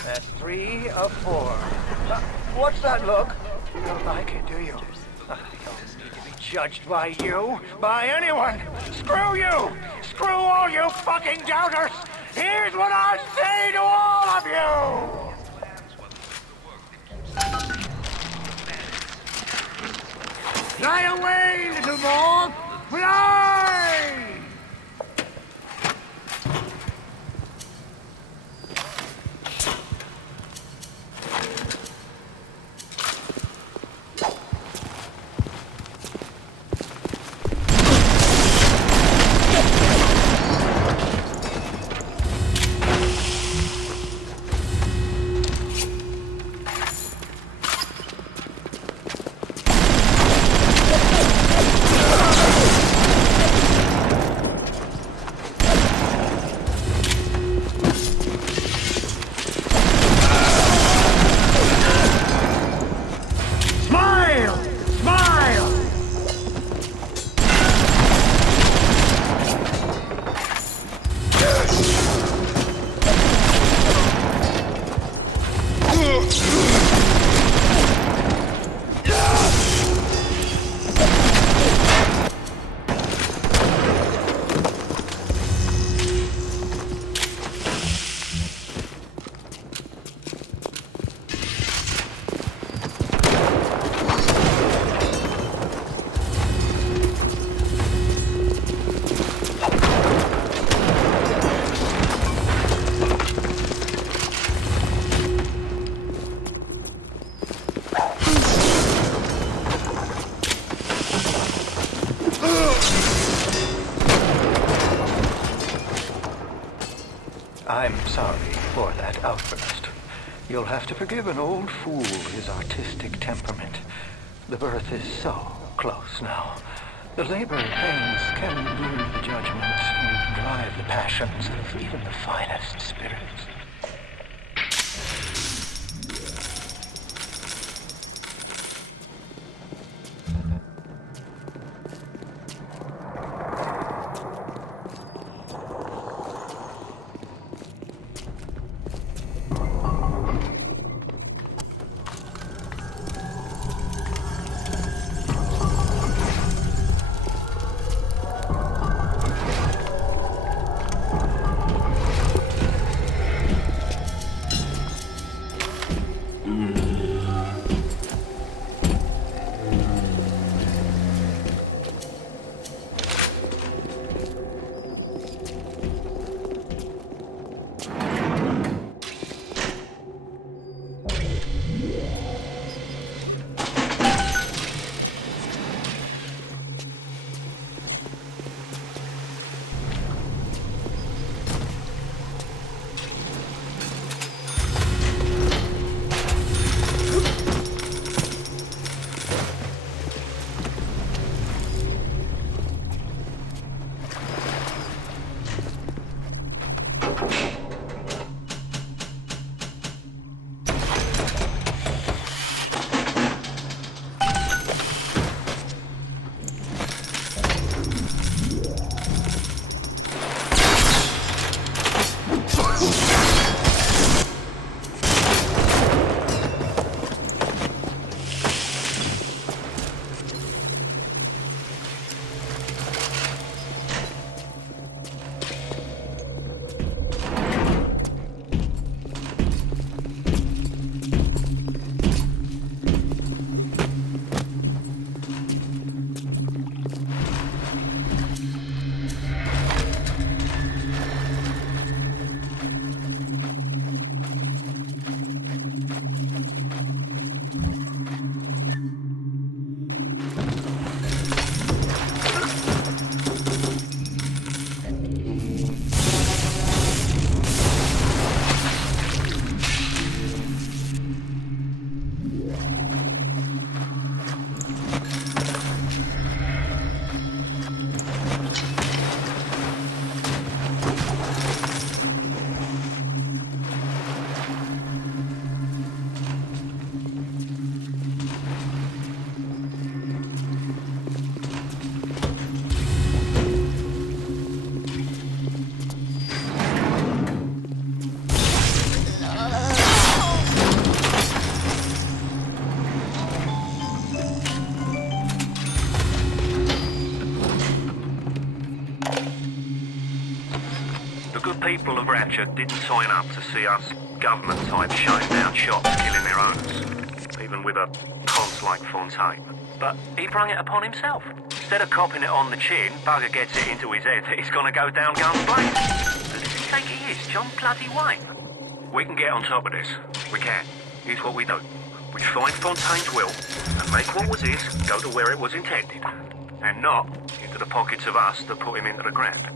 That's 3 of 4. What's that look? You don't like it, do you? I don't need to be judged by you, by anyone. Screw you! Screw all you fucking doubters! Here's what I say to all of you! Fly away, little more! Fly! outburst. You'll have to forgive an old fool his artistic temperament. The birth is so close now. The labor pains can blur the judgments and drive the passions of even the finest spirits. People of Rapture didn't sign up to see us government types shutting down shops, killing their owners, even with a cons like Fontaine. But he brung it upon himself. Instead of copping it on the chin, bugger gets it into his head that he's gonna go down guns blazing. Who does he think he is, John bloody Wayne? We can get on top of this. We can. Here's what we do. We find Fontaine's will and make what was his go to where it was intended. And not into the pockets of us that put him into the ground.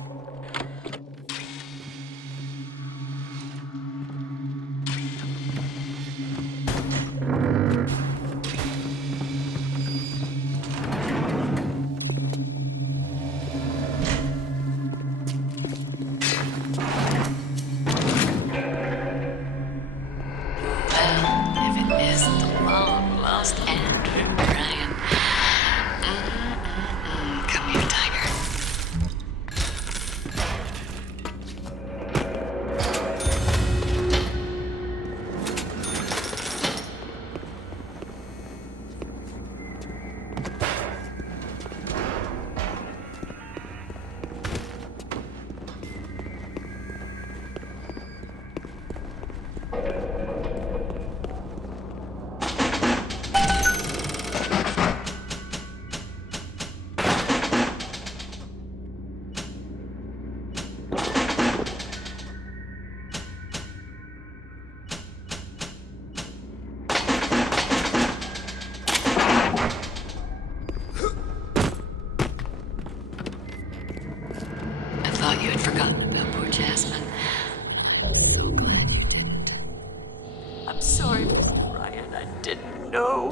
I'm sorry, Mr. Ryan. I didn't know.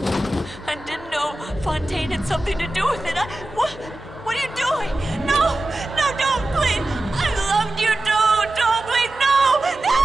I didn't know Fontaine had something to do with it. What are you doing? No! No, don't, please! I loved you, don't, please, no! No!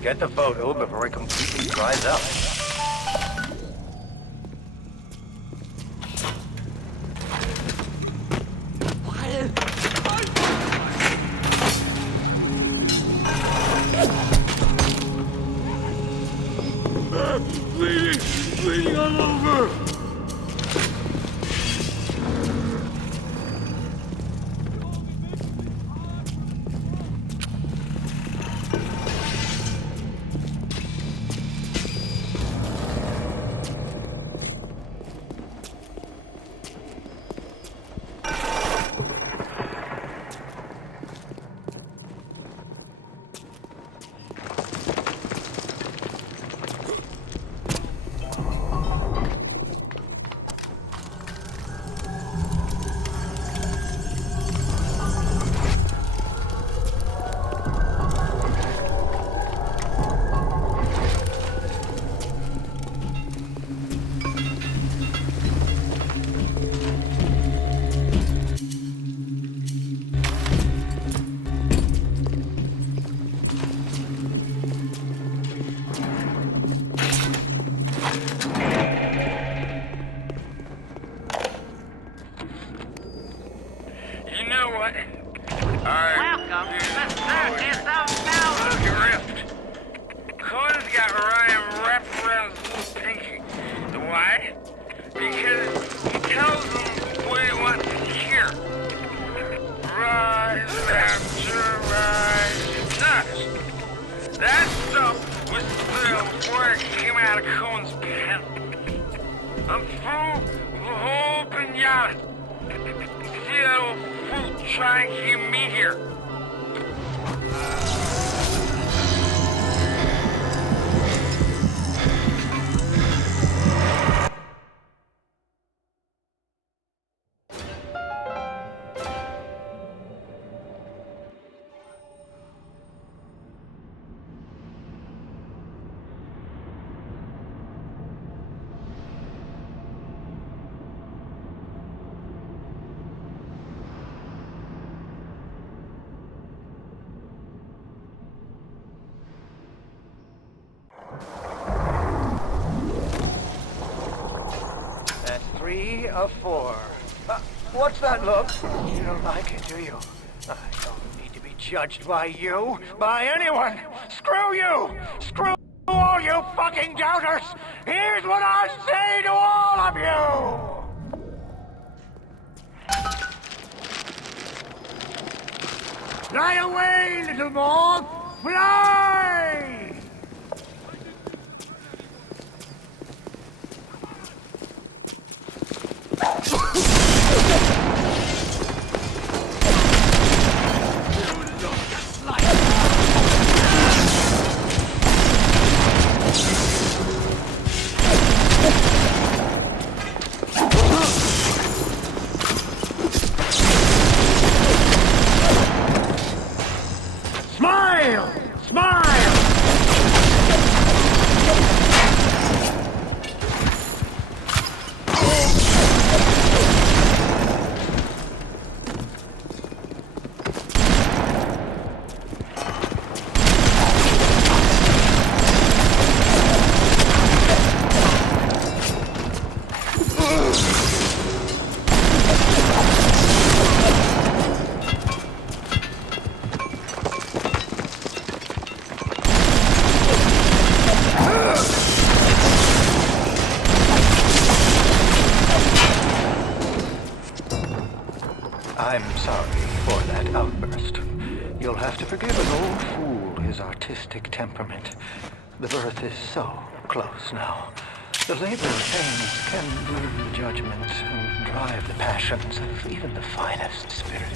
Get the photo before it completely dries up. Bleeding all over! That's 3 of 4. What's that look? You don't like it, do you? I don't need to be judged by you, by anyone. Screw you! Screw all you you fucking doubters! Here's what I say to all of you! Fly away, little ball! Fly! Smile! Smile! I'm sorry for that outburst. You'll have to forgive an old fool his artistic temperament. The birth is so close now. The labor pains can blur the judgment and drive the passions of even the finest spirits.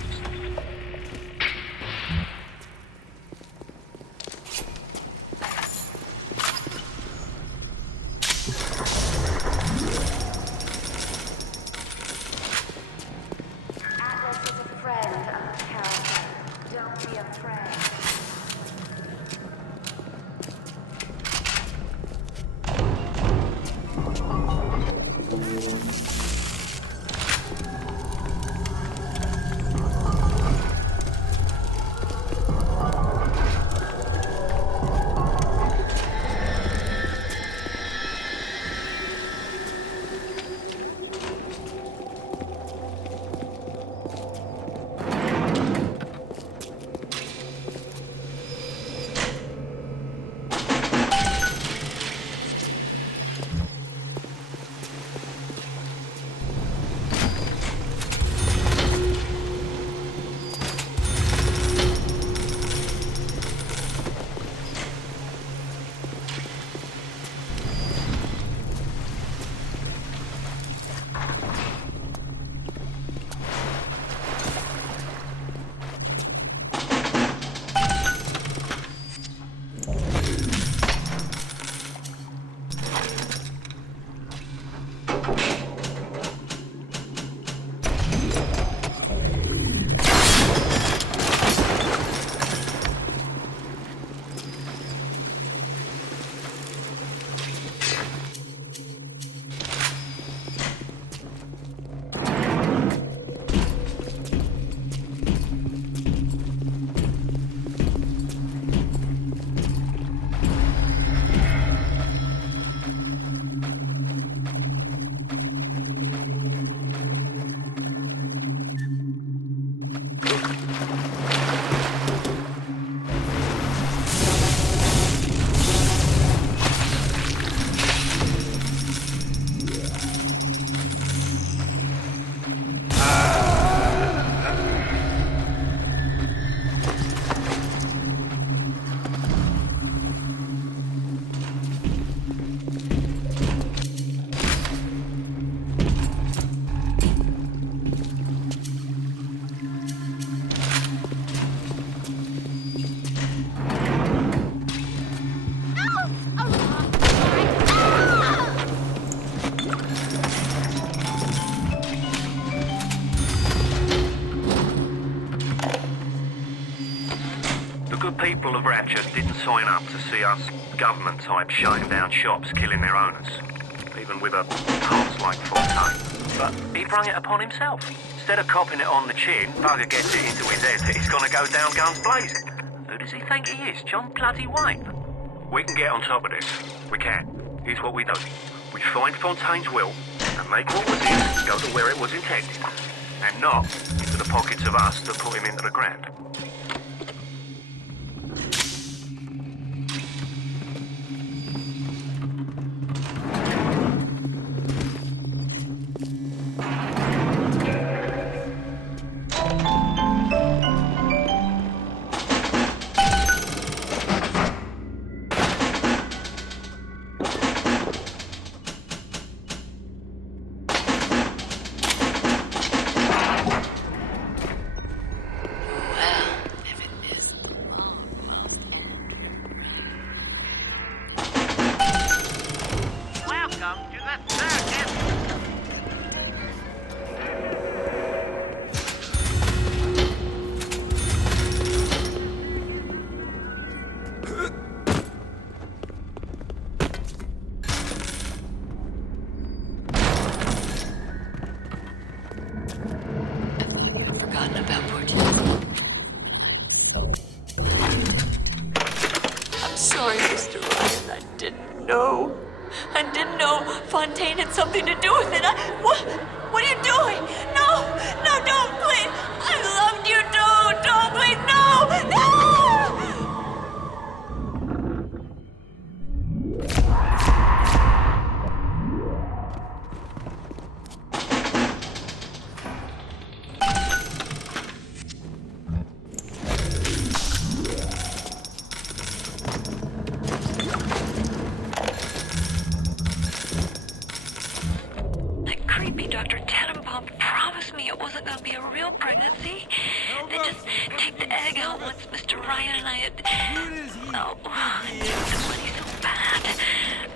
People of Rapture didn't sign up to see us government types shutting down shops, killing their owners, even with a pass like Fontaine. But he brung it upon himself. Instead of copping it on the chin, bugger gets it into his head that he's gonna go down guns blazing. Who does he think he is, John bloody Wayne? We can get on top of this. We can. Here's what we do. We find Fontaine's will and make what was in go to where it was intended, and not into the pockets of us that put him into the ground. Fontaine had something to do with it. What are you doing? No, don't, please. I loved you, don't, please, no! Pregnancy? They just take the egg out once Mr. Ryan and I had... Oh, I need the money so bad.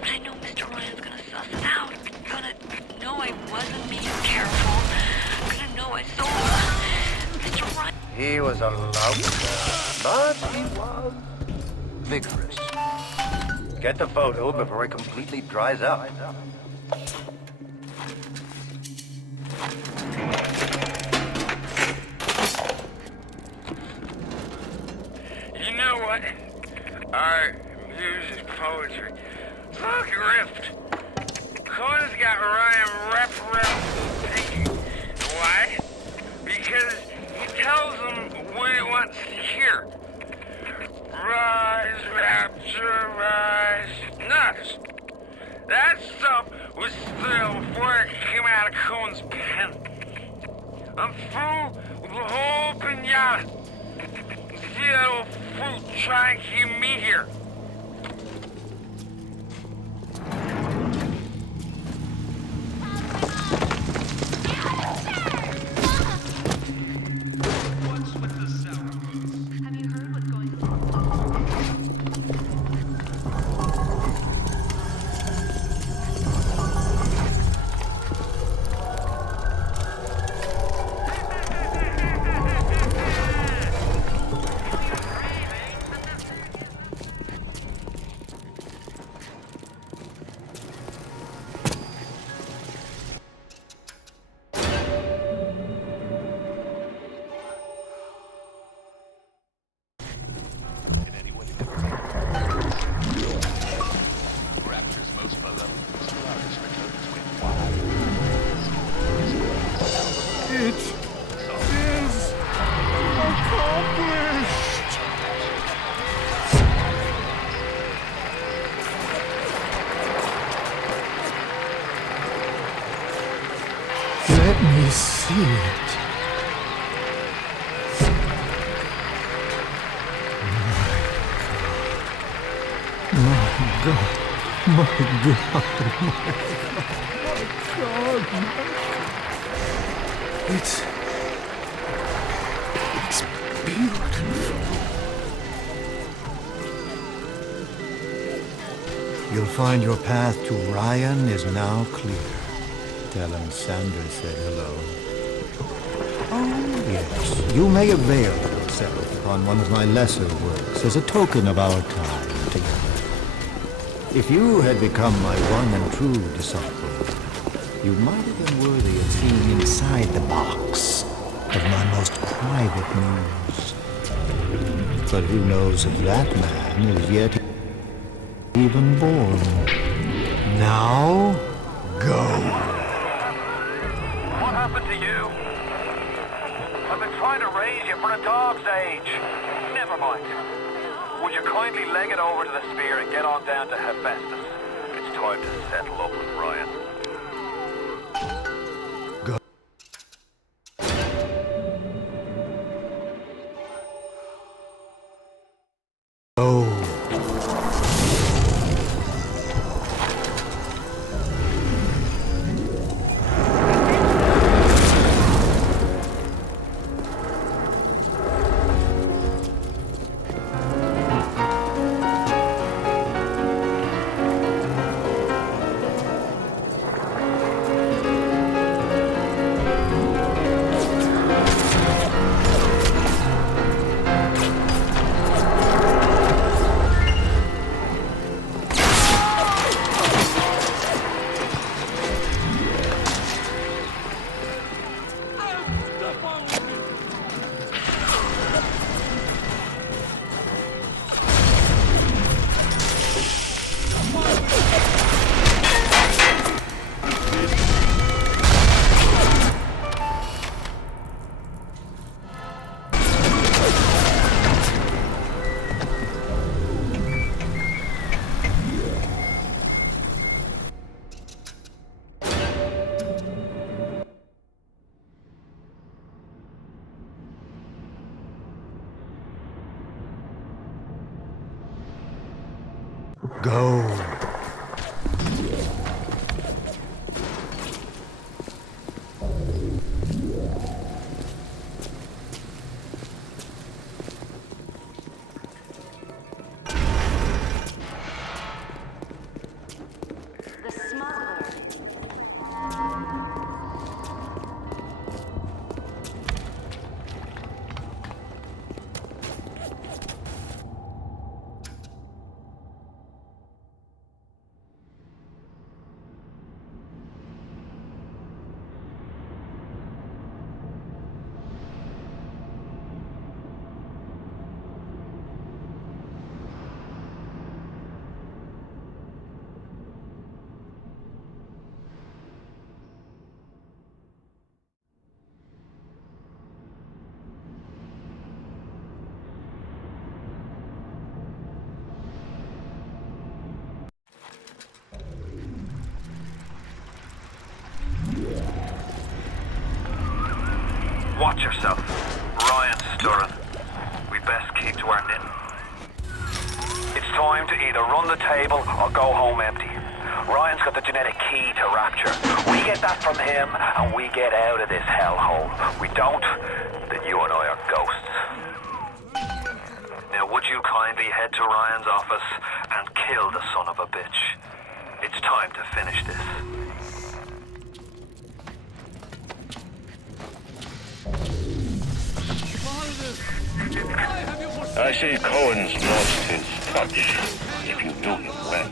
But I know Mr. Ryan's gonna suss it out. Gonna know I wasn't being careful. Gonna know I saw Mr. Ryan... He was a lout, but he was vigorous. Get the photo before it completely dries up. You know what? Art, music, poetry. Fuck ripped. Colin's got Ryan wrapped around the thinking. Why? Because he tells him what he wants to hear. Rise, rapture, rise. Nuts. That stuff was still before it came out of Cohen's pen. I'm through with the whole pinata. See that old fruit trying to keep me here. Let me see it. My God. It's beautiful. You'll find your path to Ryan is now clear. Tell him Sanders said hello. Oh, yes. You may avail yourself upon one of my lesser works as a token of our time together. If you had become my one and true disciple, you might have been worthy of seeing inside the box of my most private news. But who knows if that man is yet even born. Now, go. What happened to you? I've been trying to raise you for a dog's age. Never mind. Would you kindly leg it over to the spear and get on down to Hephaestus? It's time to settle up with Ryan. Go. The smuggler. Watch yourself. Ryan's stirring. We best keep to our knitting. It's time to either run the table or go home empty. Ryan's got the genetic key to Rapture. We get that from him and we get out of this hellhole. We don't, then you and I are ghosts. Now would you kindly head to Ryan's office and kill the son of a bitch? It's time to finish this. I see Cohen's lost his touch, if you knew him well.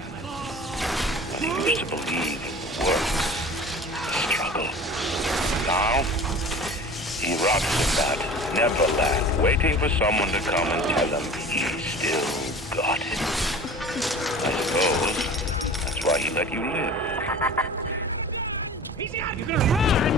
When he used to believe in work, struggle. Now, he rocks in that Neverland, waiting for someone to come and tell him he still got it. I suppose that's why he let you live. Easy out, you're gonna run!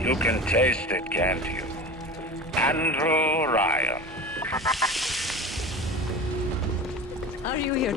You can taste it, can't you? Andrew Ryan. Are you here?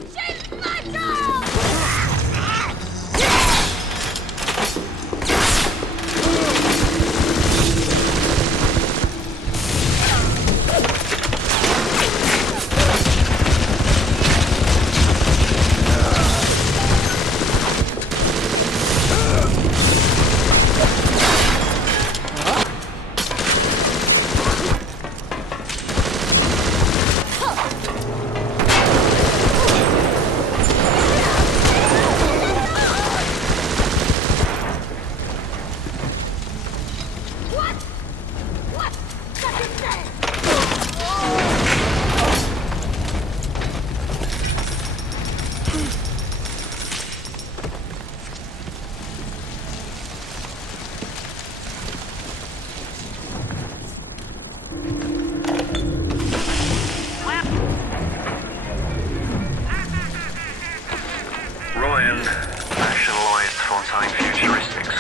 Ryan nationalised Fontaine Futuristics.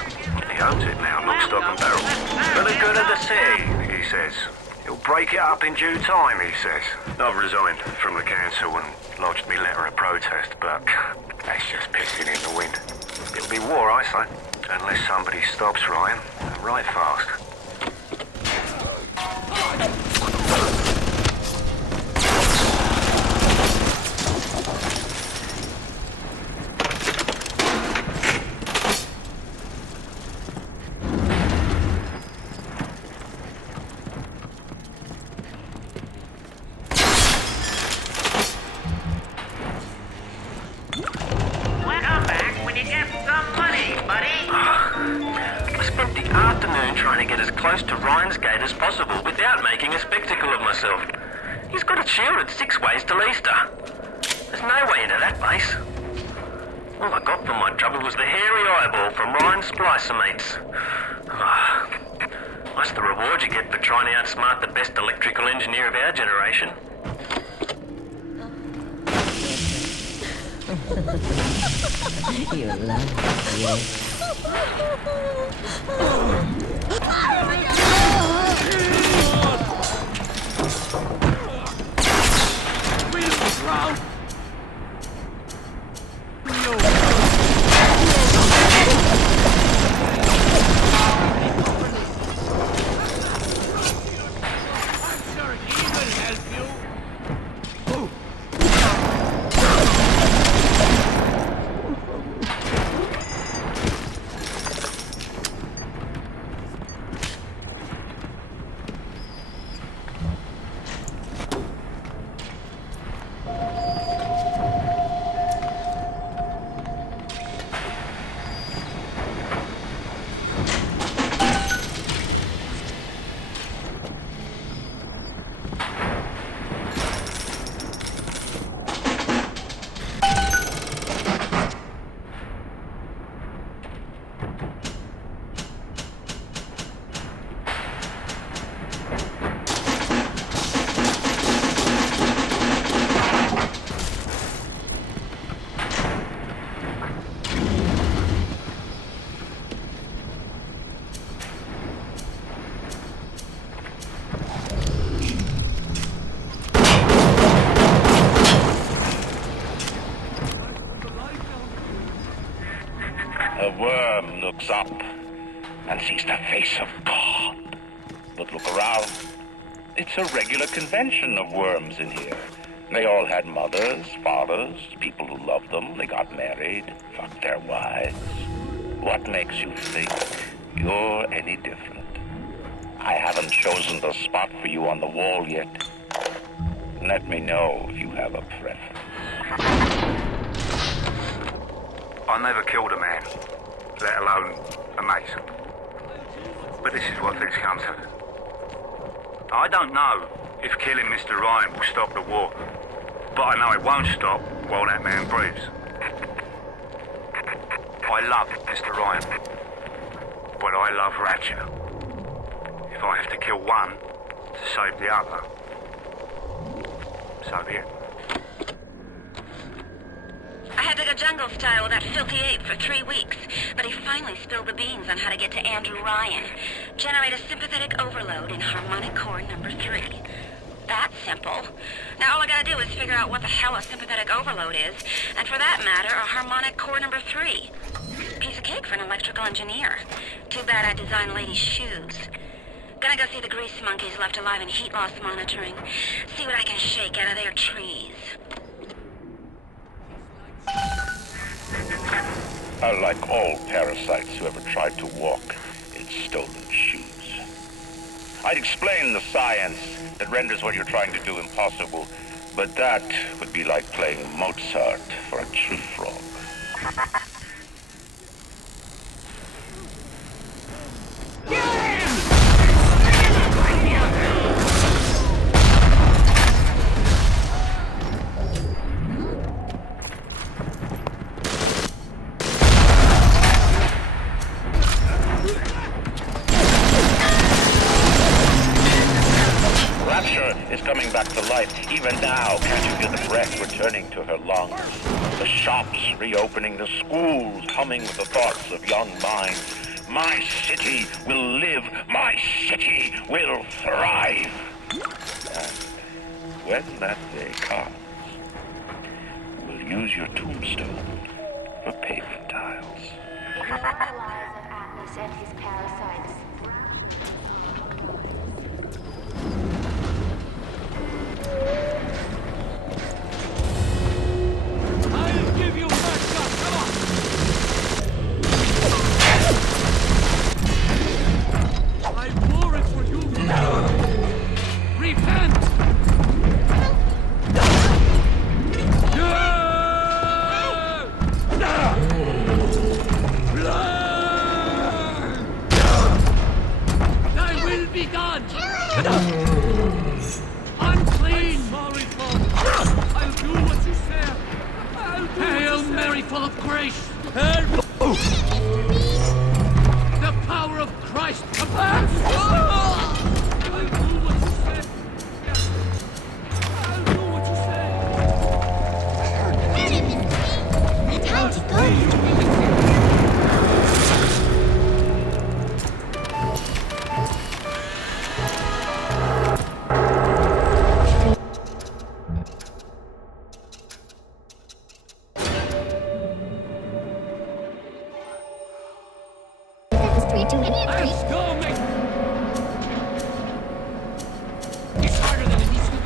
He owns it now, lock, stock and barrel. For the good of the city, he says. He'll break it up in due time, he says. I've resigned from the council and lodged me letter of protest, but that's just pissing in the wind. It'll be war, I say, unless somebody stops Ryan, right fast. Come back when you get some money, buddy. I spent the afternoon trying to get as close to Ryan's gate as possible without making a spectacle of myself. He's got it shielded 6 ways till Easter. There's no way into that base. All I got for my trouble was the hairy eyeball from Ryan's splicer mates. That's the reward you get for trying to outsmart the best electrical engineer of our generation. You love it. proud. A worm looks up and sees the face of God. But look around. It's a regular convention of worms in here. They all had mothers, fathers, people who loved them. They got married, fucked their wives. What makes you think you're any different? I haven't chosen the spot for you on the wall yet. Let me know if you have a preference. I never killed a man, let alone a mate. But this is what things come to. I don't know if killing Mr. Ryan will stop the war, but I know it won't stop while that man breathes. I love Mr. Ryan, but I love Ratchet. If I have to kill one to save the other, so be it. I had to go jungle style with that filthy ape for 3 weeks, but he finally spilled the beans on how to get to Andrew Ryan. Generate a sympathetic overload in harmonic core number 3. That's simple. Now all I gotta do is figure out what the hell a sympathetic overload is, and for that matter, a harmonic core number 3. Piece of cake for an electrical engineer. Too bad I designed ladies' shoes. Gonna go see the grease monkeys left alive in heat loss monitoring. See what I can shake out of their trees. Like all parasites who ever tried to walk in stolen shoes. I'd explain the science that renders what you're trying to do impossible, but that would be like playing Mozart for a tree frog. Coming back to life. Even now, can't you feel the breath returning to her lungs? The shops reopening, the schools humming with the thoughts of young minds. My city will live. My city will thrive. And when that day comes, we'll use your tombstone for paving tiles. Collect the lives of Atlas and his parasites. I'll give you my shot, come on! I bore it for you! Repent! Thy will be done! Unclean! Sorry, Father. I'll do what you say. Hail Mary, full of grace! The power of Christ commands! I'll do what you say. Yes. I'll do what you say. Hurry, Miss Queen. Time to go. 3, 2, idiot 3. Let's go, make... It's harder than it needs to be.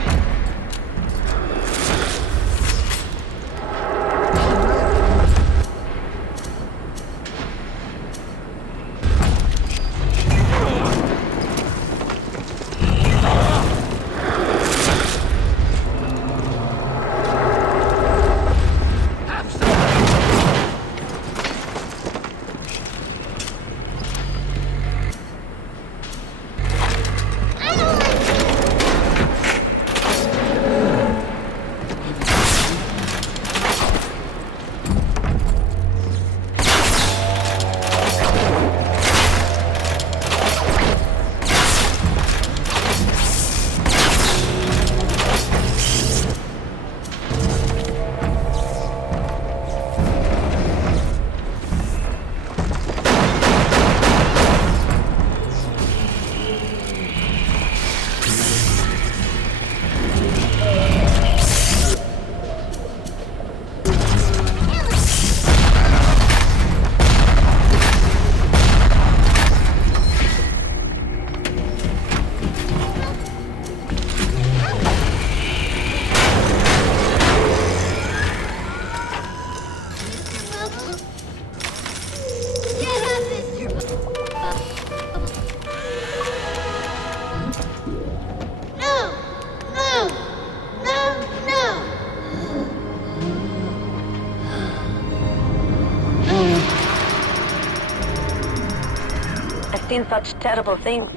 Seen such terrible things,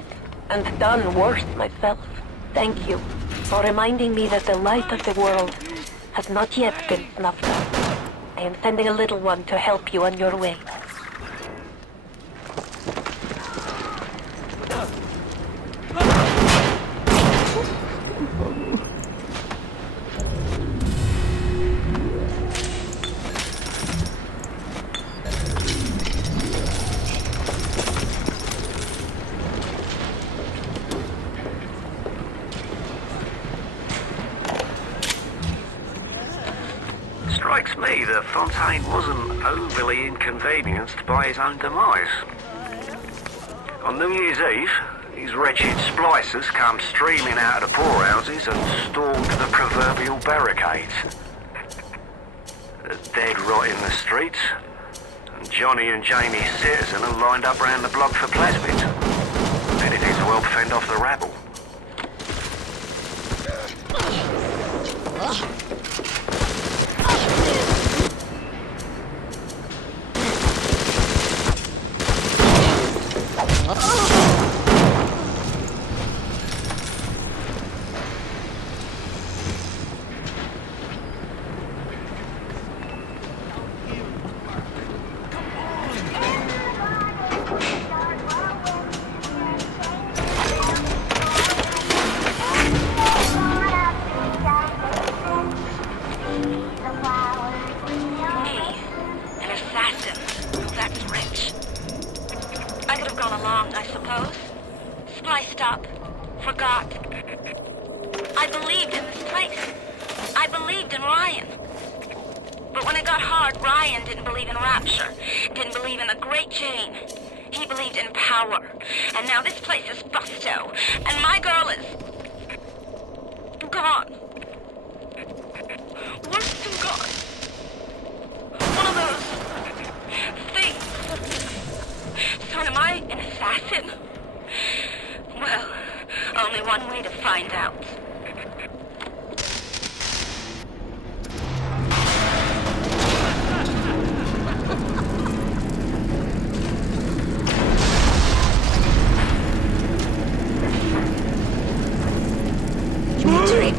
and done worse myself. Thank you for reminding me that the light of the world has not yet been snuffed out. I am sending a little one to help you on your way. Strikes me that Fontaine wasn't overly inconvenienced by his own demise. On New Year's Eve, these wretched splicers come streaming out of the poorhouses and stormed the proverbial barricades. They're dead rot in the streets, and Johnny and Jamie Citizen are lined up round the block for plasmids. Anything to help fend off the rabble.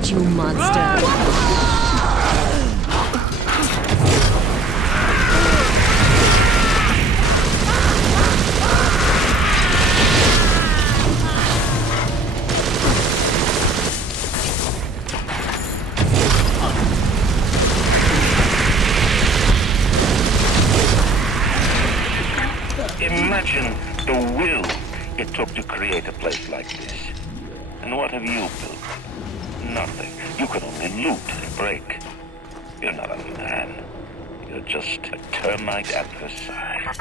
You monster! Imagine the will it took to create a place like this. And what have you built? Nothing. You can only loot and break. You're not a man. You're just a termite at her side.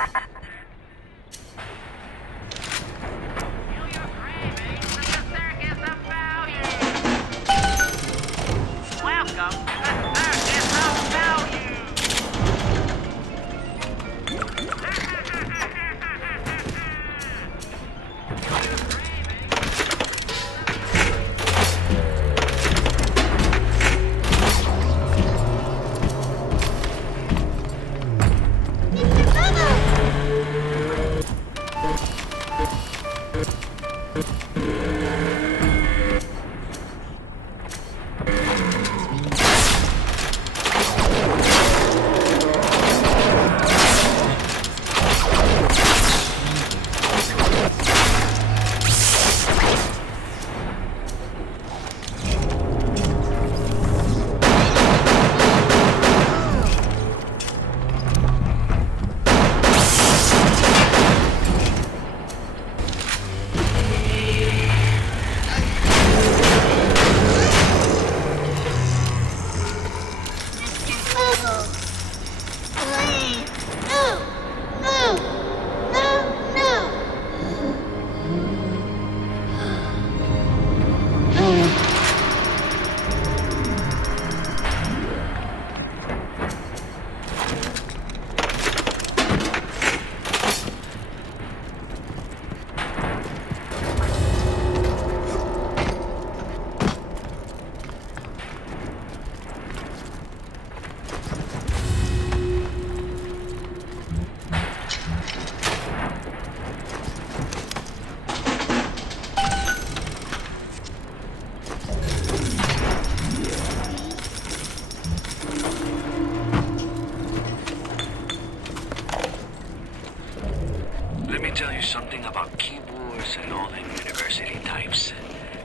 tell you something about keyboards and all them university types.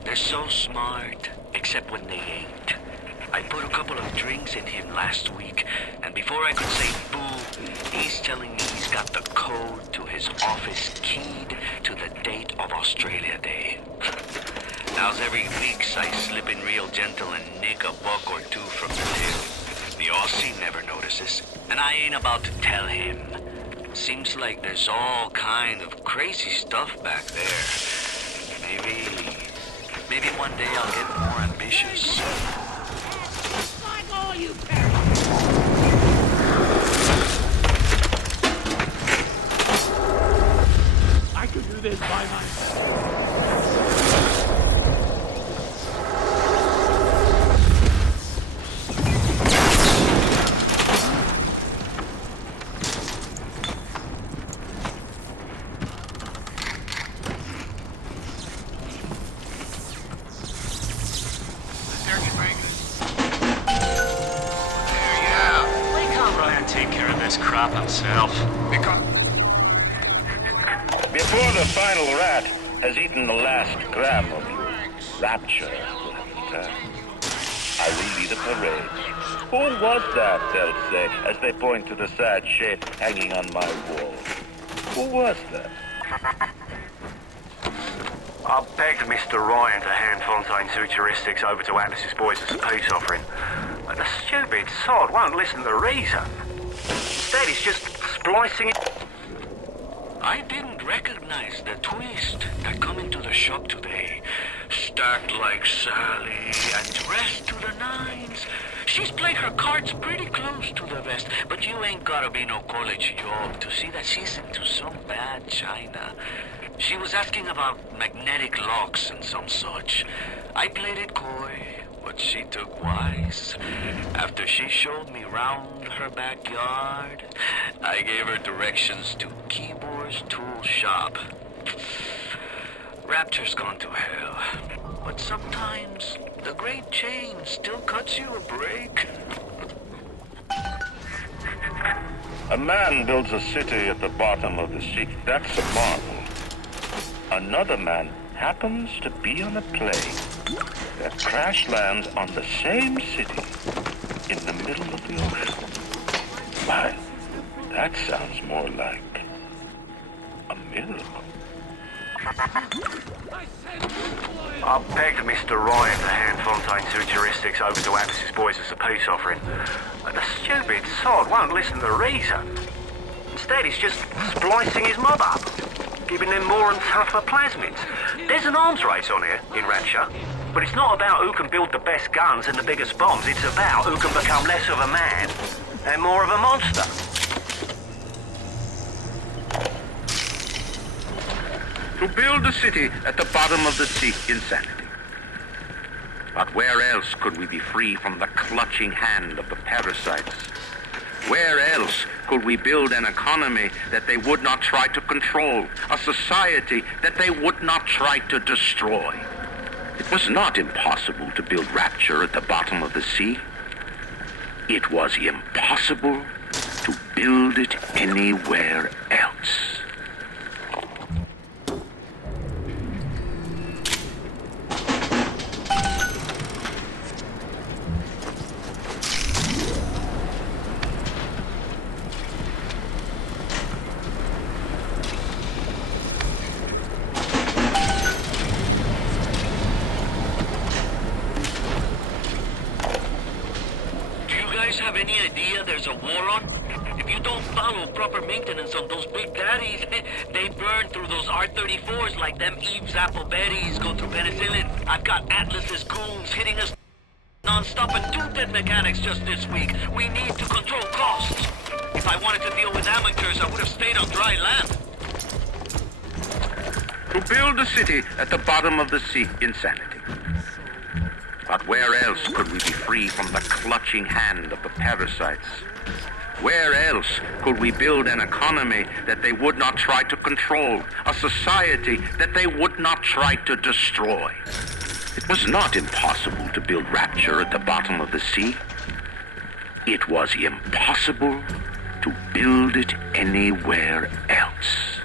They're so smart, except when they ain't. I put a couple of drinks in him last week, and before I could say boo, he's telling me he's got the code to his office keyed to the date of Australia Day. Now's every week I slip in real gentle and nick a buck or two from the till. The Aussie never notices, and I ain't about to tell him. Seems like there's all kind of crazy stuff back there. Maybe one day I'll get more ambitious. All you I could do this by myself. Himself. Before the final rat has eaten the last gram of you, Rapture will have returned. I will lead a parade. Who was that, they'll say, as they point to the sad shape hanging on my wall. Who was that? I begged Mr. Ryan to hand Fontaine's heuristics over to Atlas's boys as a peace offering, but the stupid sod won't listen to the reason. Instead, he's just splicing it. I didn't recognize the twist that come into the shop today. Stacked like Sally and dressed to the nines. She's played her cards pretty close to the vest, but you ain't gotta be no college job to see that she's into some bad china. She was asking about magnetic locks and some such. I played it coy, but she took wise. After she showed me round her backyard, I gave her directions to Keyboard's tool shop. Rapture's gone to hell, but sometimes the great chain still cuts you a break. A man builds a city at the bottom of the sea. That's a marvel. Another man happens to be on a plane that crash lands on the same city in the middle of the ocean. Why, that sounds more like a miracle. I begged Mr. Ryan to hand Fontaine's heuristics over to Atlas's boys as a peace offering, but the stupid sod won't listen to the reason. Instead, he's just splicing his mob up, giving them more and tougher plasmids. There's an arms race on here in Rapture, but it's not about who can build the best guns and the biggest bombs. It's about who can become less of a man and more of a monster. To build a city at the bottom of the sea, insanity. But where else could we be free from the clutching hand of the parasites? Where else could we build an economy that they would not try to control, a society that they would not try to destroy? It was not impossible to build Rapture at the bottom of the sea. It was impossible to build it anywhere else. Have any idea there's a war on? If you don't follow proper maintenance on those big daddies, they burn through those R-34s like them Eve's apple berries go through penicillin. I've got Atlas's goons hitting us non-stop and 2 dead mechanics just this week. We need to control costs. If I wanted to deal with amateurs, I would have stayed on dry land. To build a city at the bottom of the sea, insanity. But where else could we be free from the clutching hand of the parasites? Where else could we build an economy that they would not try to control, a society that they would not try to destroy? It was not impossible to build Rapture at the bottom of the sea. It was impossible to build it anywhere else.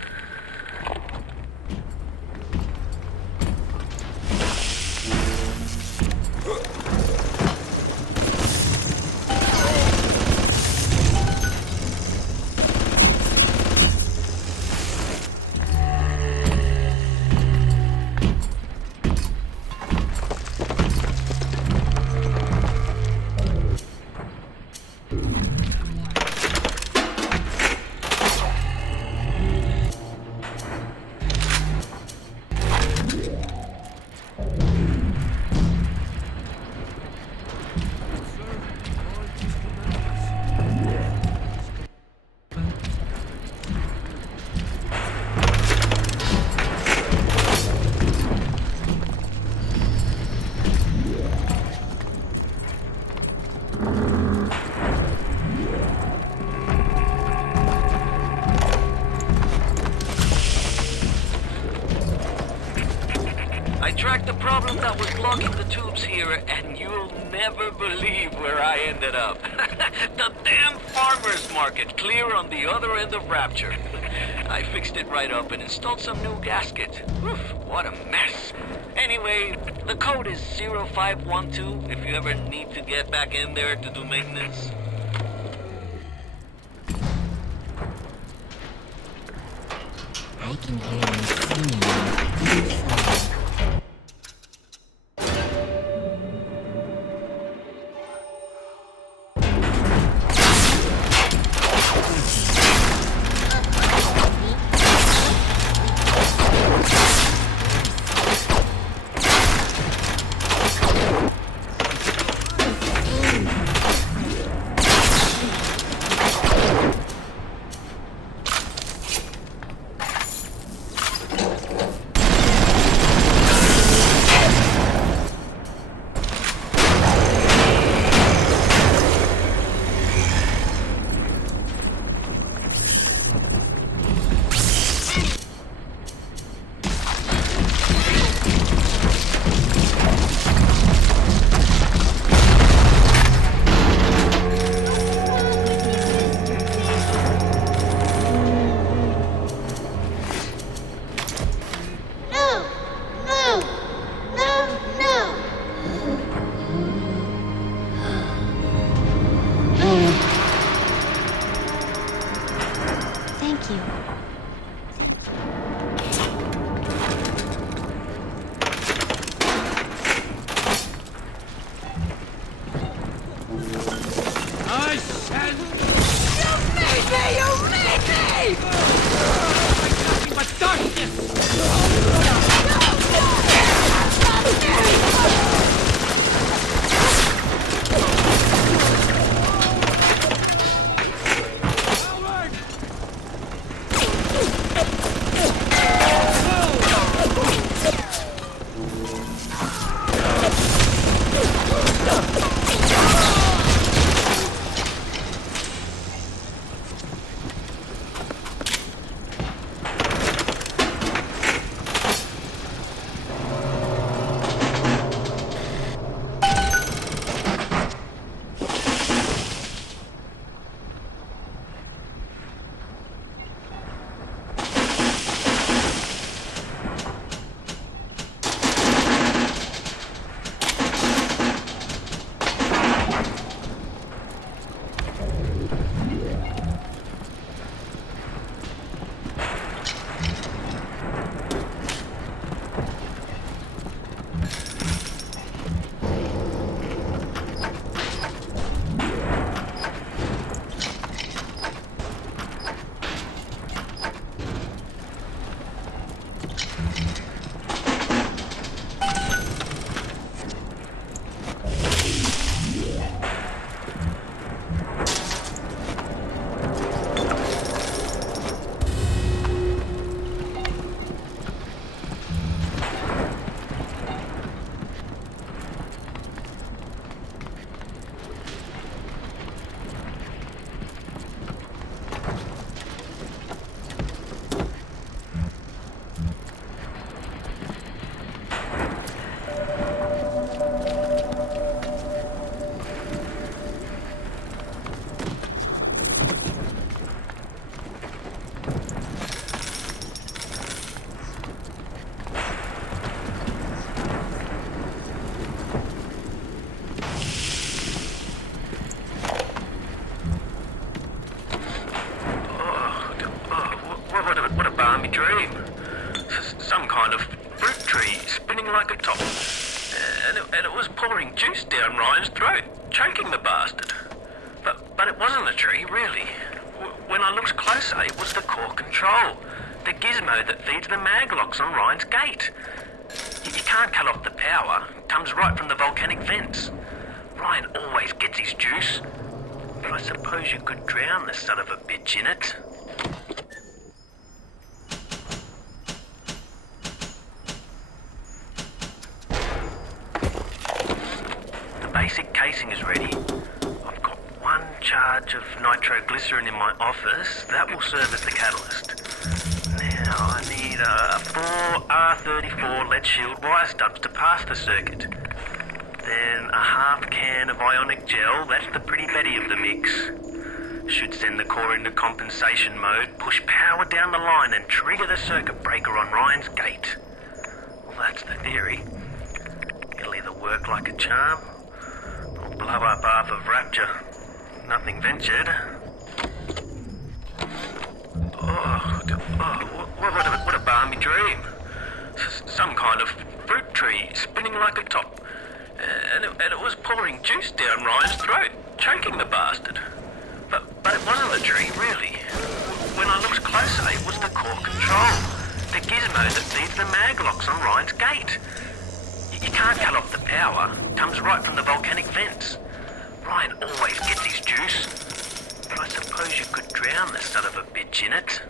tracked the problem that was blocking the tubes here, and you'll never believe where I ended up. The damn farmer's market, clear on the other end of Rapture. I fixed it right up and installed some new gasket. Oof, what a mess. Anyway, the code is 0512 if you ever need to get back in there to do maintenance. I can hear you singing. On Ryan's gate. You can't cut off the power. It comes right from the volcanic vents. Ryan always gets his juice. But I suppose you could drown the son of a bitch in it. The basic casing is ready. I've got one charge of nitroglycerin in my office. That will serve as the catalyst. Now, I need 4 R34 lead shield wire stubs to pass the circuit. Then a half can of ionic gel, that's the pretty Betty of the mix. Should send the core into compensation mode, push power down the line and trigger the circuit breaker on Ryan's gate. Well, that's the theory. It'll either work like a charm, or blow up half of Rapture. Nothing ventured. What a balmy dream. Some kind of fruit tree spinning like a top. And it was pouring juice down Ryan's throat, choking the bastard. But it wasn't the tree, really. When I looked closer, it was the core control. The gizmo that feeds the mag locks on Ryan's gate. You can't cut off the power. It comes right from the volcanic vents. Ryan always gets his juice. But I suppose you could drown the son of a bitch in it.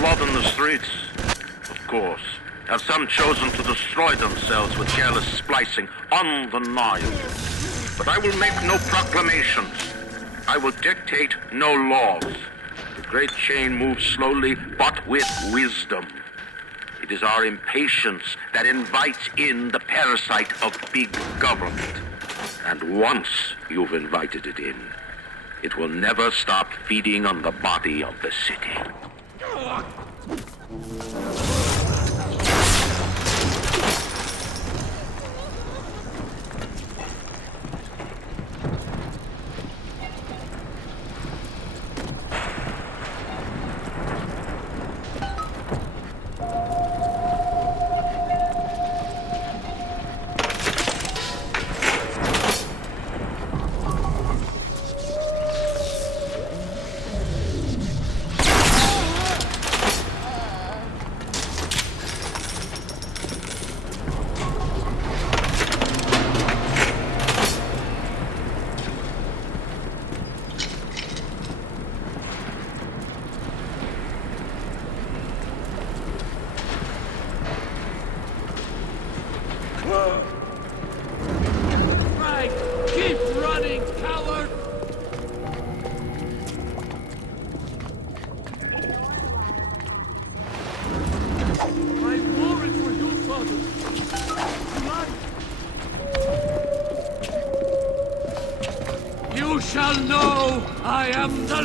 Blood in the streets? Of course. Have some chosen to destroy themselves with careless splicing on the Nile. But I will make no proclamations. I will dictate no laws. The great chain moves slowly, but with wisdom. It is our impatience that invites in the parasite of big government. And once you've invited it in, it will never stop feeding on the body of the city. Right, keep running, coward! I'm worried for you, father. You shall know I am the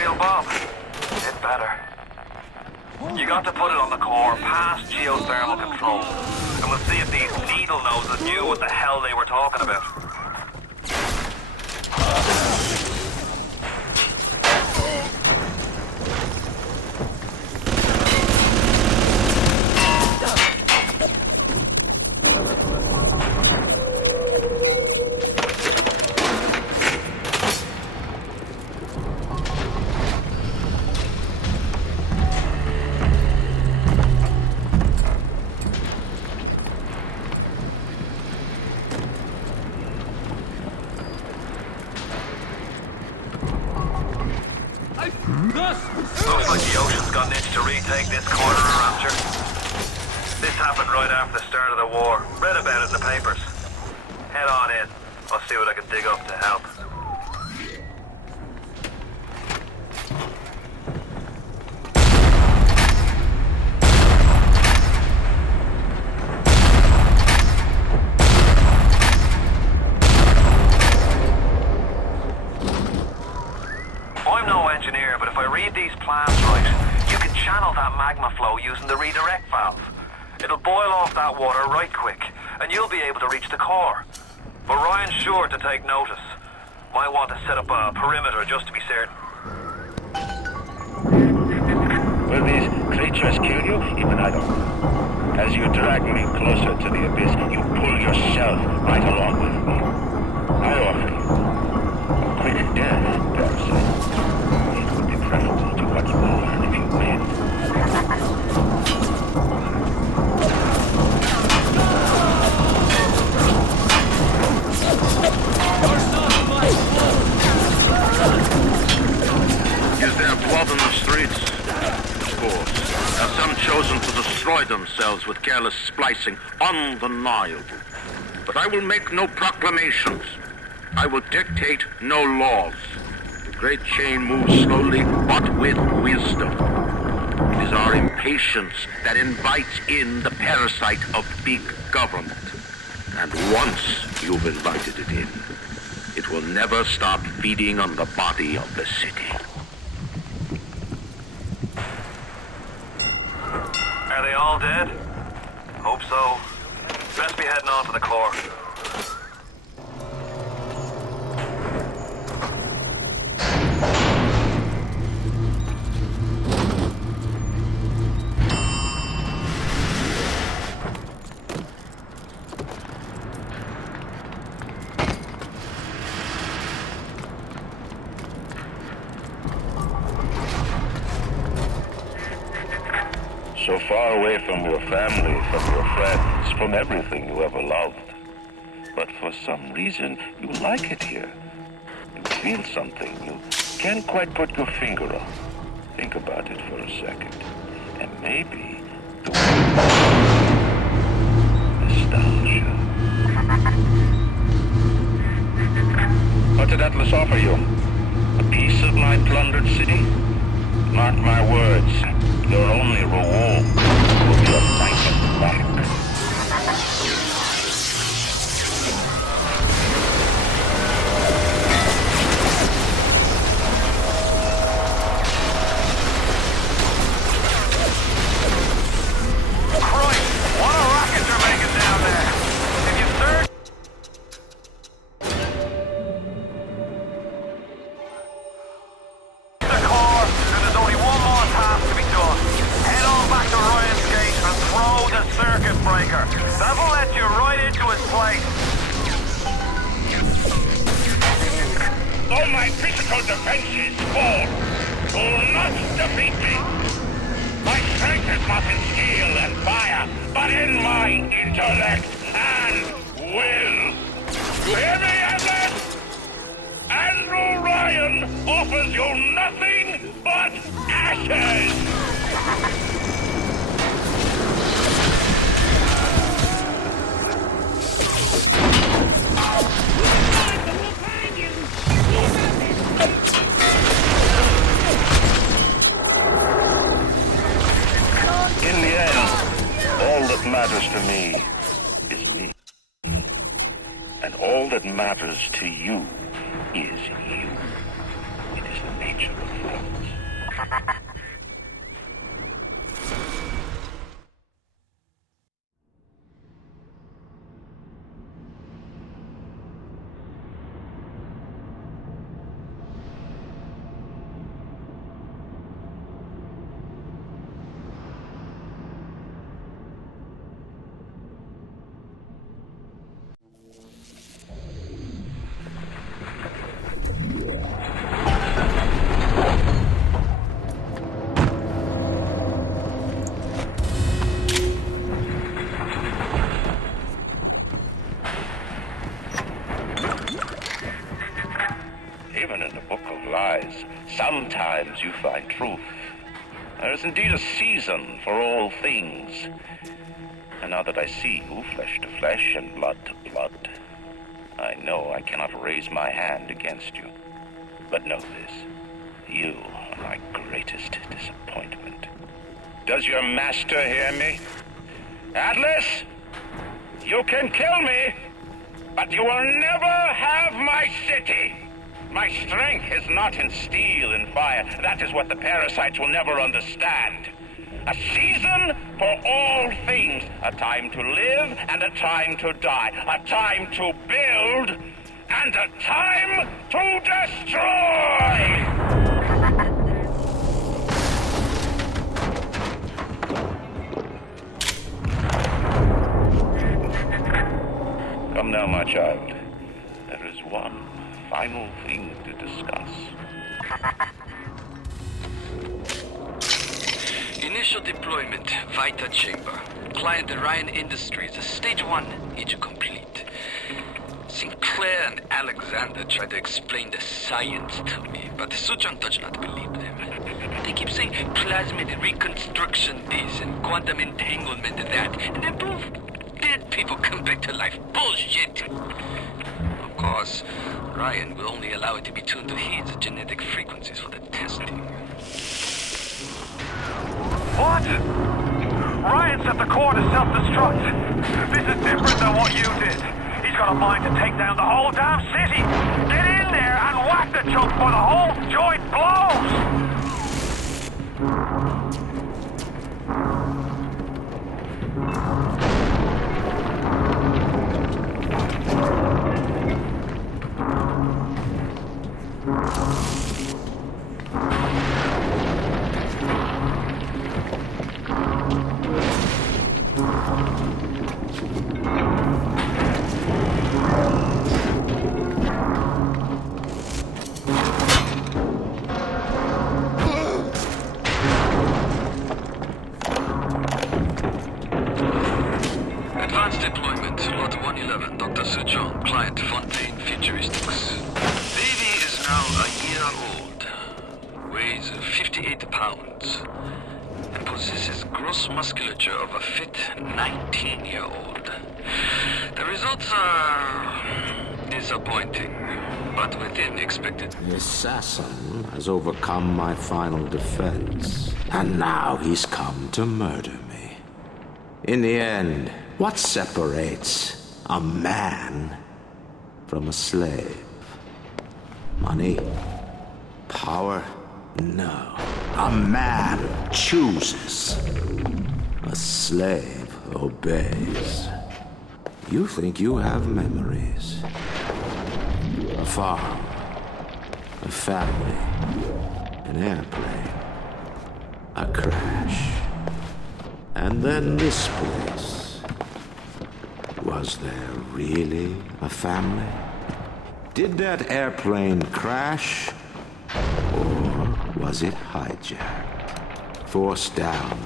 real Bob. It's better. You got to put it on the core, past geothermal control. And we'll see if these needle noses knew what the hell they were talking about. Looks like the ocean's got an itch to retake this corner of Rapture. This happened right after the start of the war. Read about it in the papers. Head on in. I'll see what I can dig up to help. I'm no engineer, but if I read these plans right, you can channel that magma flow using the redirect valve. It'll boil off that water right quick, and you'll be able to reach the core. But Ryan's sure to take notice. Might want to set up a perimeter just to be certain. Will these creatures kill you? Even I don't. As you drag me closer to the abyss, you pull yourself right along with me. I offer you a quick death, Parasite. It would be preferable to what you will learn if you win. Is there blood in the streets? Of course. Are some chosen to destroy themselves with careless splicing? Undeniable. But I will make no proclamations. I will dictate no laws. The great chain moves slowly, but with wisdom. It is our impatience that invites in the parasite of big government. And once you've invited it in, it will never stop feeding on the body of the city. Are they all dead? Hope so. Best be heading on to the core. So far away from your family, from your friends, from everything you ever loved. But for some reason, you like it here. You feel something you can't quite put your finger on. Think about it for a second. And maybe the nostalgia. What did Atlas offer you? A piece of my plundered city? Mark my words. Your only reward will be a fight back. Christ, what a racket you're making down there! If you search the core, then there's only one more task to be done. Head on back to Ryan's gate and throw the circuit breaker. That'll let you right into his place. All my physical defenses fall. Do not defeat me. My strength is not in steel and fire, but in my intellect and will. You hear me, Atlas? Andrew Ryan offers you nothing but ashes! In the end, all that matters to me is me. And all that matters to you is you. It is the nature future of friends. Even in the Book of Lies, sometimes you find truth. There is indeed a season for all things. And now that I see you, flesh to flesh and blood to blood, I know I cannot raise my hand against you. But know this, you are my greatest disappointment. Does your master hear me? Atlas, you can kill me, but you will never have my city. My strength is not in steel and fire. That is what the parasites will never understand. A season for all things. A time to live and a time to die. A time to build and a time to destroy! Come now, my child. There is one final thing to discuss. Initial deployment, Vita Chamber. Client Ryan Industries, stage 1, need you complete. Sinclair and Alexander tried to explain the science to me, but Suchong does not believe them. They keep saying plasmid reconstruction this and quantum entanglement that, and then poof, dead people come back to life. Bullshit! Of course, Ryan will only allow it to be tuned to his genetic frequencies for the testing. What? Ryan's at the core to self-destruct. This is different than what you did. He's got a mind to take down the whole damn city. Get in there and whack the chunk for the whole joint blows! Advanced deployment, Lot 111, Dr. Suchong, client Fontaine Futuristics. Baby is now a year old, weighs 58 pounds, and possesses gross musculature of a fit 19-year-old. The results are disappointing, but within the expected. The assassin has overcome my final defense, and now he's come to murder me. In the end, what separates a man from a slave? Money? Power? No. A man chooses. A slave obeys. You think you have memories. A farm. A family. An airplane. A crash. And then this place. Was there really a family? Did that airplane crash? Or was it hijacked? Forced down.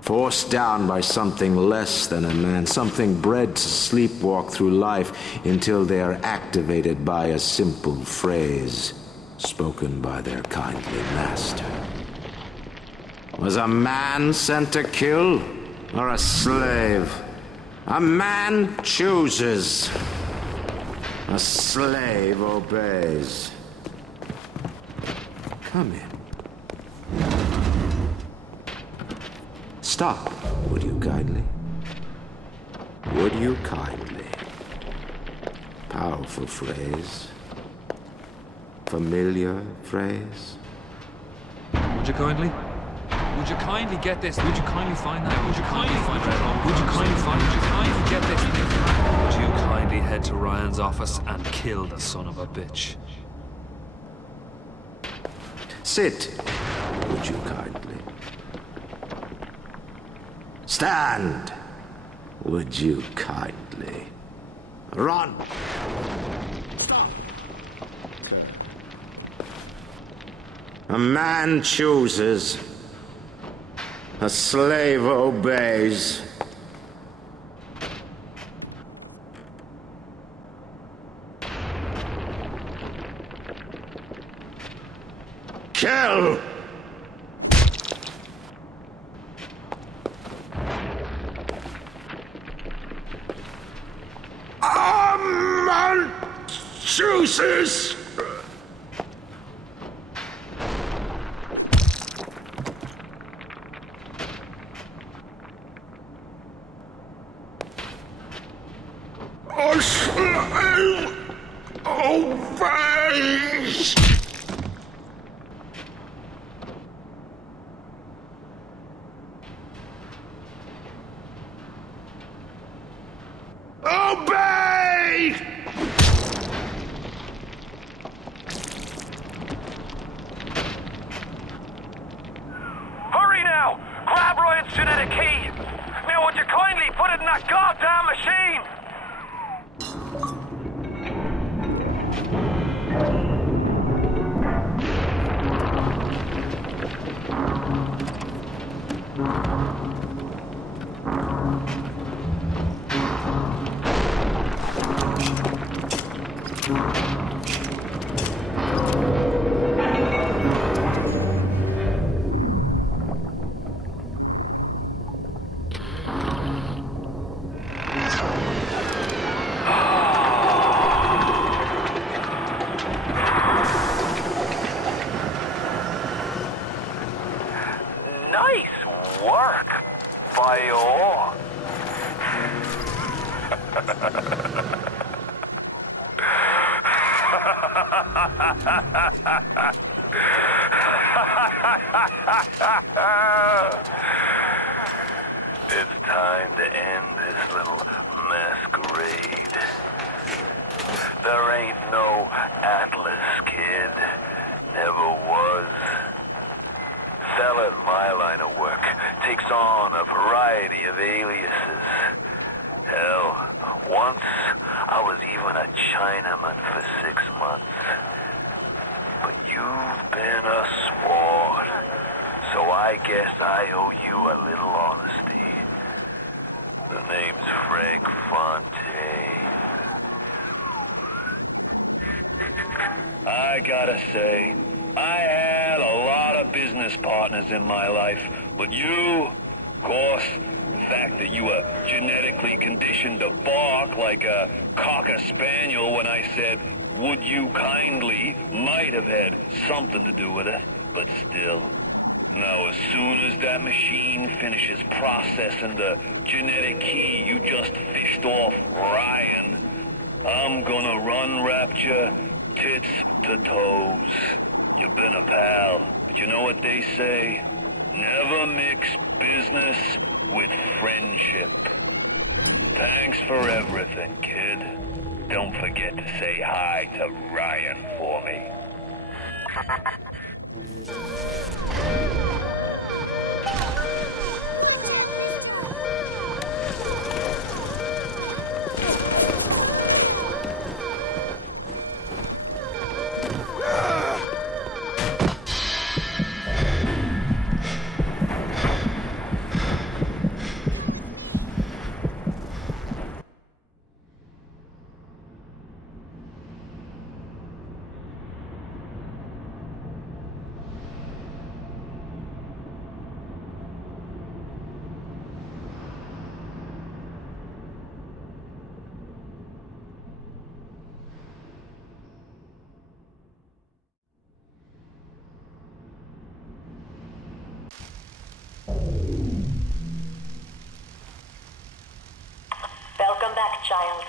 Forced down by something less than a man, something bred to sleepwalk through life until they are activated by a simple phrase spoken by their kindly master. Was a man sent to kill, or a slave? A man chooses. A slave obeys. Come in. Stop, would you kindly? Would you kindly? Powerful phrase. familiar phrase? Would you kindly? Would you kindly get this? Would you kindly find that? Would you kindly find that? Would you kindly find? Would you kindly get this? Would you kindly head to Ryan's office and kill the son of a bitch? Sit, would you kindly? Stand, would you kindly? Run! Stop! A man chooses. A slave obeys. Kill! A man chooses. A slave obeys. Obey! Hurry now! Grab Ryan's genetic key! Now would you kindly put it in that goddamn machine? Nice work, Bio. It's time to end this little masquerade. There ain't no Atlas, kid. Never was. Fella in my line of work takes on a variety of aliases. Hell, once I was even a Chinaman for 6 months. But you've been a sport, so I guess I owe you a little honesty. The name's Frank Fontaine. I gotta say, I had a lot of business partners in my life, but you, of course, the fact that you were genetically conditioned to bark like a cocker spaniel when I said, would you kindly, might have had something to do with it, but still. Now, as soon as that machine finishes processing the genetic key you just fished off Ryan, I'm gonna run Rapture tits to toes. You've been a pal, but you know what they say? Never mix business with friendship. Thanks for everything, kid. Don't forget to say hi to Ryan for me. Welcome back, child.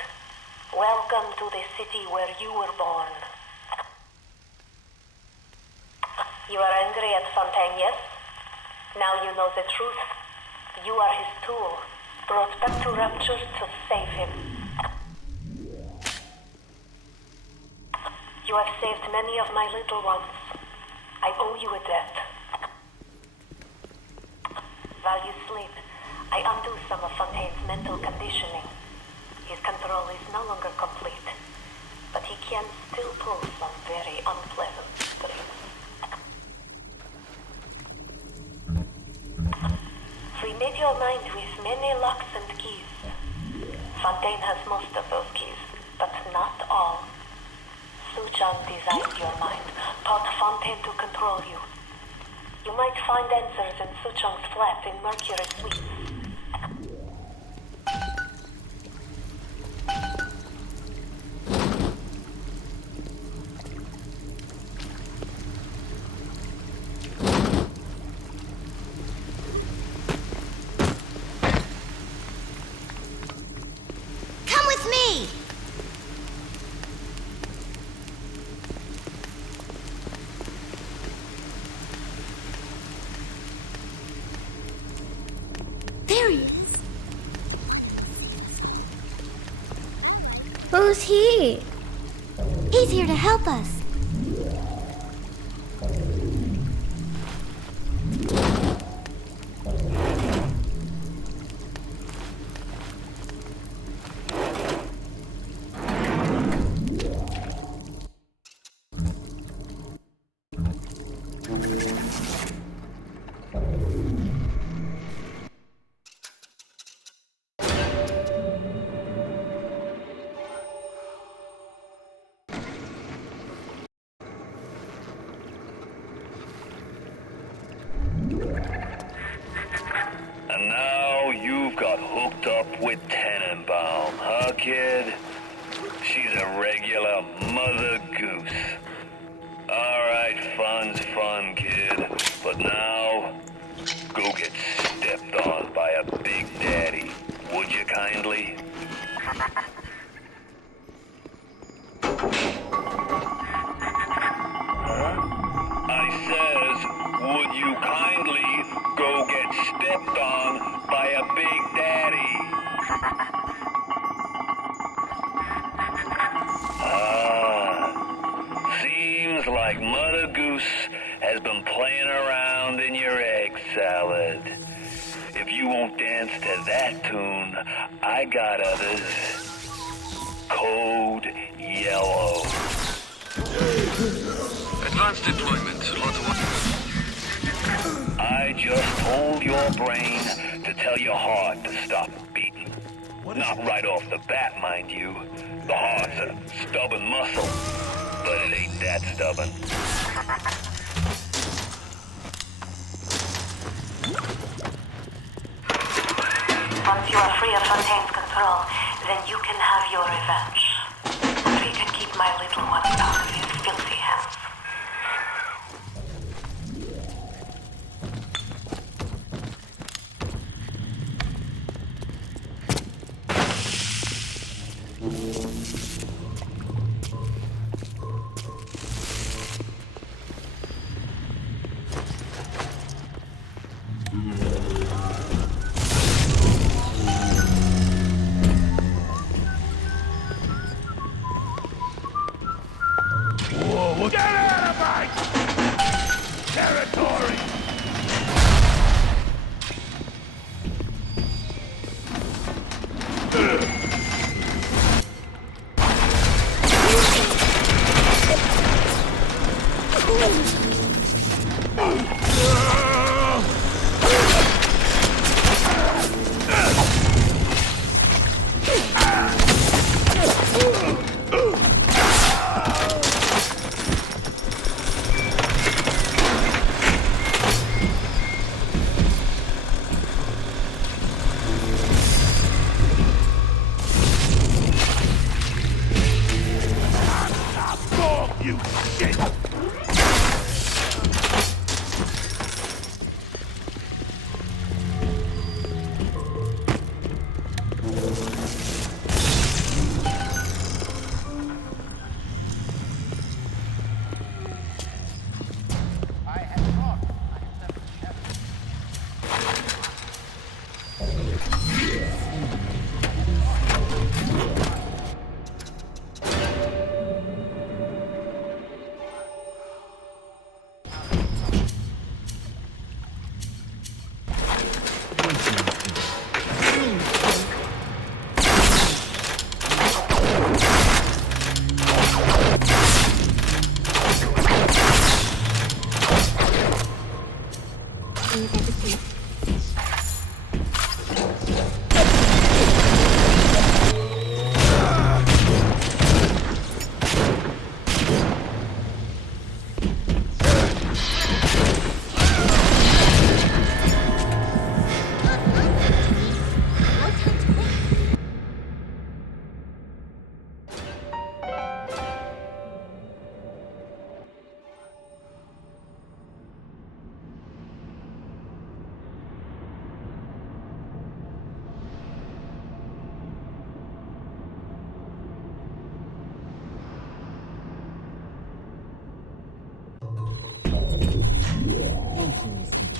Welcome to the city where you were born. You are angry at Fontaine, yes? Now you know the truth. You are his tool, brought back to Rapture to save him. You have saved many of my little ones. I owe you a debt. While you sleep, I undo some of Fontaine's mental conditioning. His control is no longer complete, but he can still pull some very unpleasant strings. Free your mind with many locks and keys. Fontaine has most of those keys, but not all. Suchong designed your mind, taught Fontaine to control you. You might find answers in Suchong's flat in Mercury Suites. Come with me! There he is. Who's he? He's here to help us. And now you've got hooked up with Tenenbaum, huh, kid? She's a regular mother goose. Alright, fun's fun, kid. But now, go get stepped on by a big daddy. Would you kindly? I says, would you kindly go get stepped on by a big daddy? Seems like Mother Goose has been playing around in your egg salad. If you won't dance to that tune, I got others. Code Yellow. Advanced deployment. I just told your brain to tell your heart to stop beating. Not right off the bat, mind you. The heart's a stubborn muscle, but it ain't that stubborn. Once you are free of Fontaine's control, then you can have your revenge. And we can keep my little ones out of his filthy hands. thing I've ever seen. Thank you, Mr. B.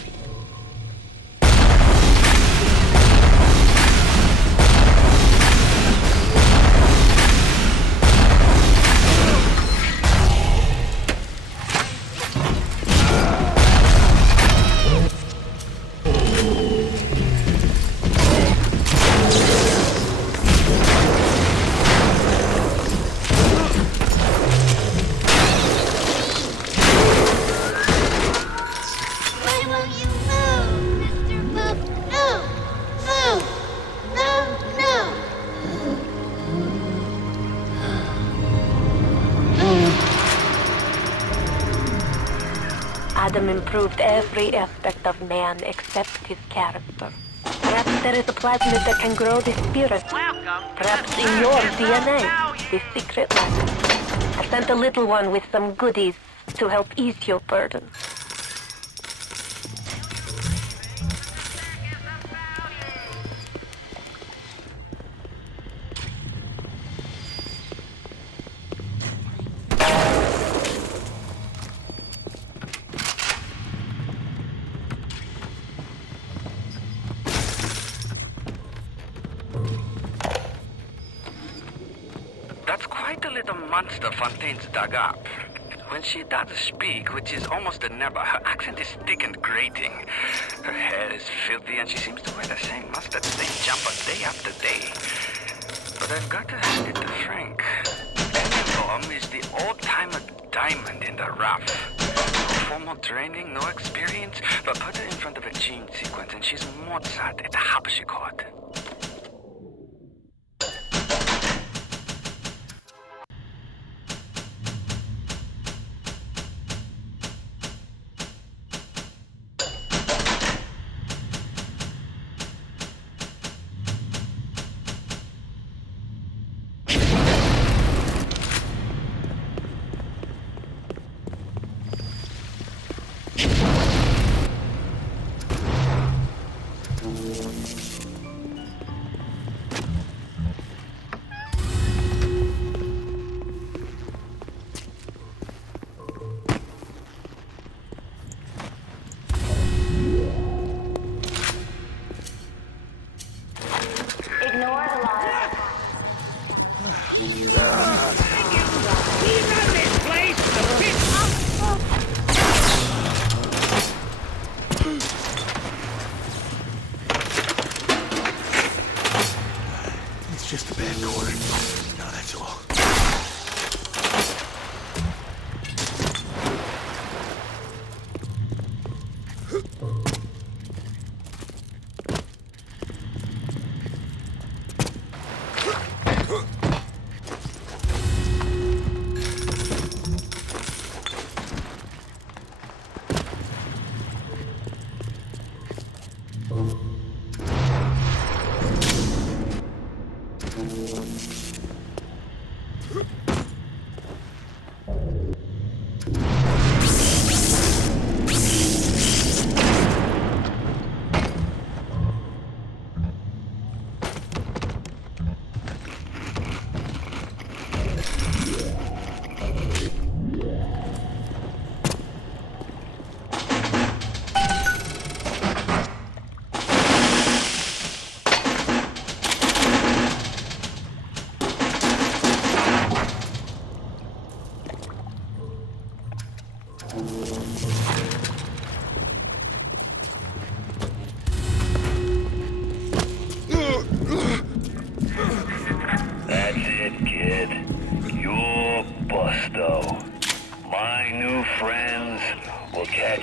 Why won't you move, Mr. Boop? No! Move! No, no! Adam improved every aspect of man except his character. Perhaps there is a plasmid that can grow the spirit. Perhaps in your DNA, the secret life. I sent a little one with some goodies to help ease your burden. That's quite a little monster Fontaine's dug up. When she does speak, which is almost never, her accent is thick and grating. Her hair is filthy and she seems to wear the same mustard same jumper day after day. But I've got to hand it to Frank. Eminem is the old-timer diamond in the rough. No formal training, no experience, but put her in front of a gene sequence and she's Mozart at the harpsichord. Ignore the line. It's just a bad cord. No, that's all.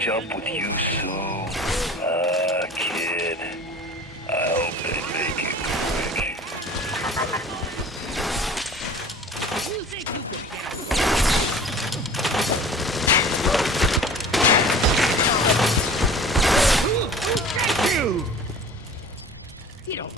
catch up with you soon. Kid. I hope they make it quick. You think you could get Thank you! You don't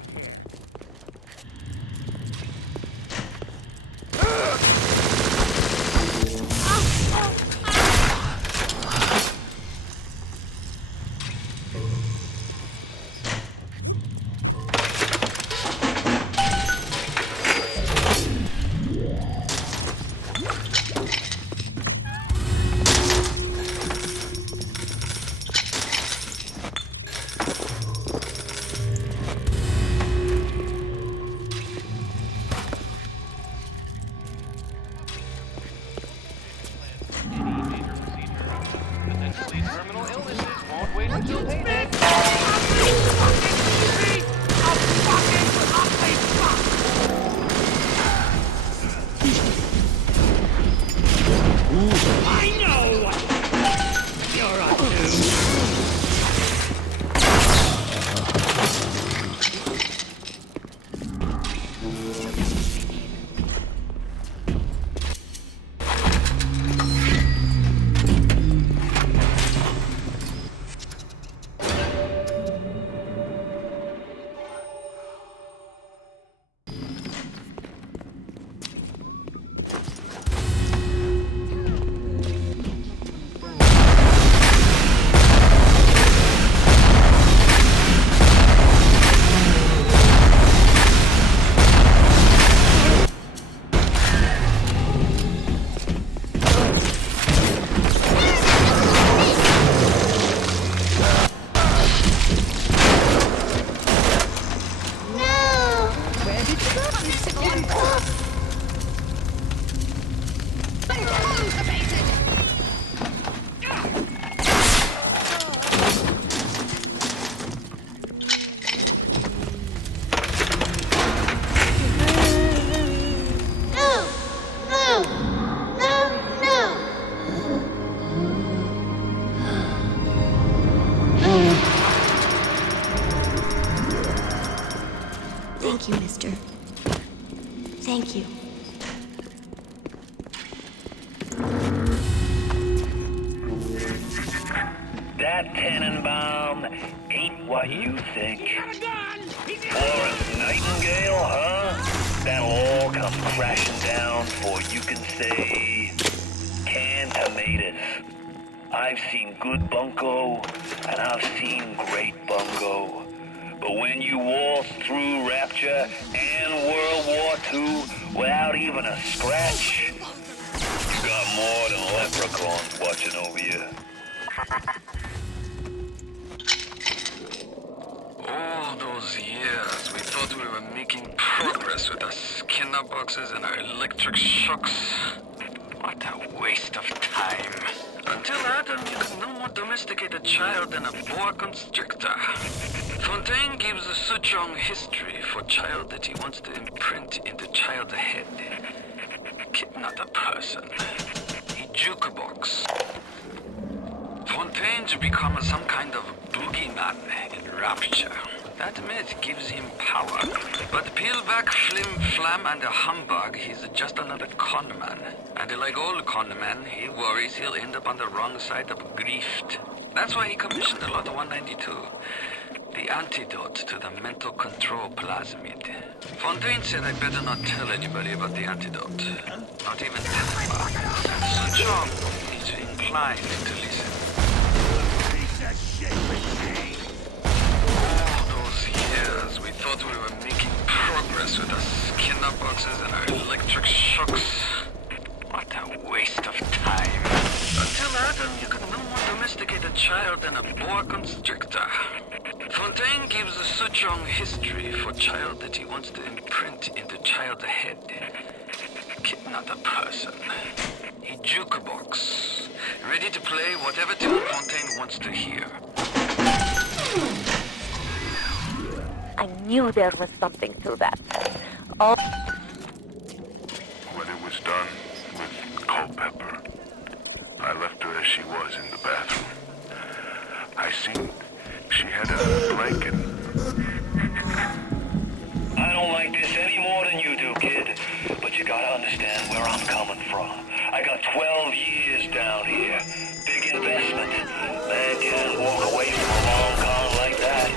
Thank you, mister. Thank you. That Tannenbaum ain't what you think. Florence Nightingale, huh? That'll all come crashing down before you can say canned tomatoes. I've seen good bunco, and I've seen great bunco. But when you waltz through Rapture and World War II without even a scratch, you got more than leprechauns watching over you. All those years, we thought we were making progress with our Skinner boxes and our electric shocks. What a waste of time. Until Adam, you could no more domesticate a child than a boa constrictor. Fontaine gives a Suchong history for child that he wants to imprint in the child's head. Kid, not a person. A jukebox. Fontaine to become some kind of boogeyman in Rapture. That myth gives him power. But peel back Flim Flam and a humbug, he's just another conman. And like all conmen, he worries he'll end up on the wrong side of grift. That's why he commissioned a lot of 192. The antidote to the mental control plasmid. Fontaine said I better not tell anybody about the antidote. Not even Tennenbaum. Suchong is inclined to listen. All those years, we thought we were making progress with our Skinner boxes and our electric shocks. What a waste of time. Until Adam, you could no more domesticate a child than a boa constrictor. Fontaine gives a Suchong history for child that he wants to imprint in the child's head. Kid, not a person. A jukebox. Ready to play whatever tune Fontaine wants to hear. I knew there was something to that. All When it was done with Culpepper, I left her as she was in the bathroom. I seen she had a blanket. I don't like this any more than you do, kid. But you gotta understand where I'm coming from. I got 12 years down here. Big investment. Man can't walk away from a long con like that.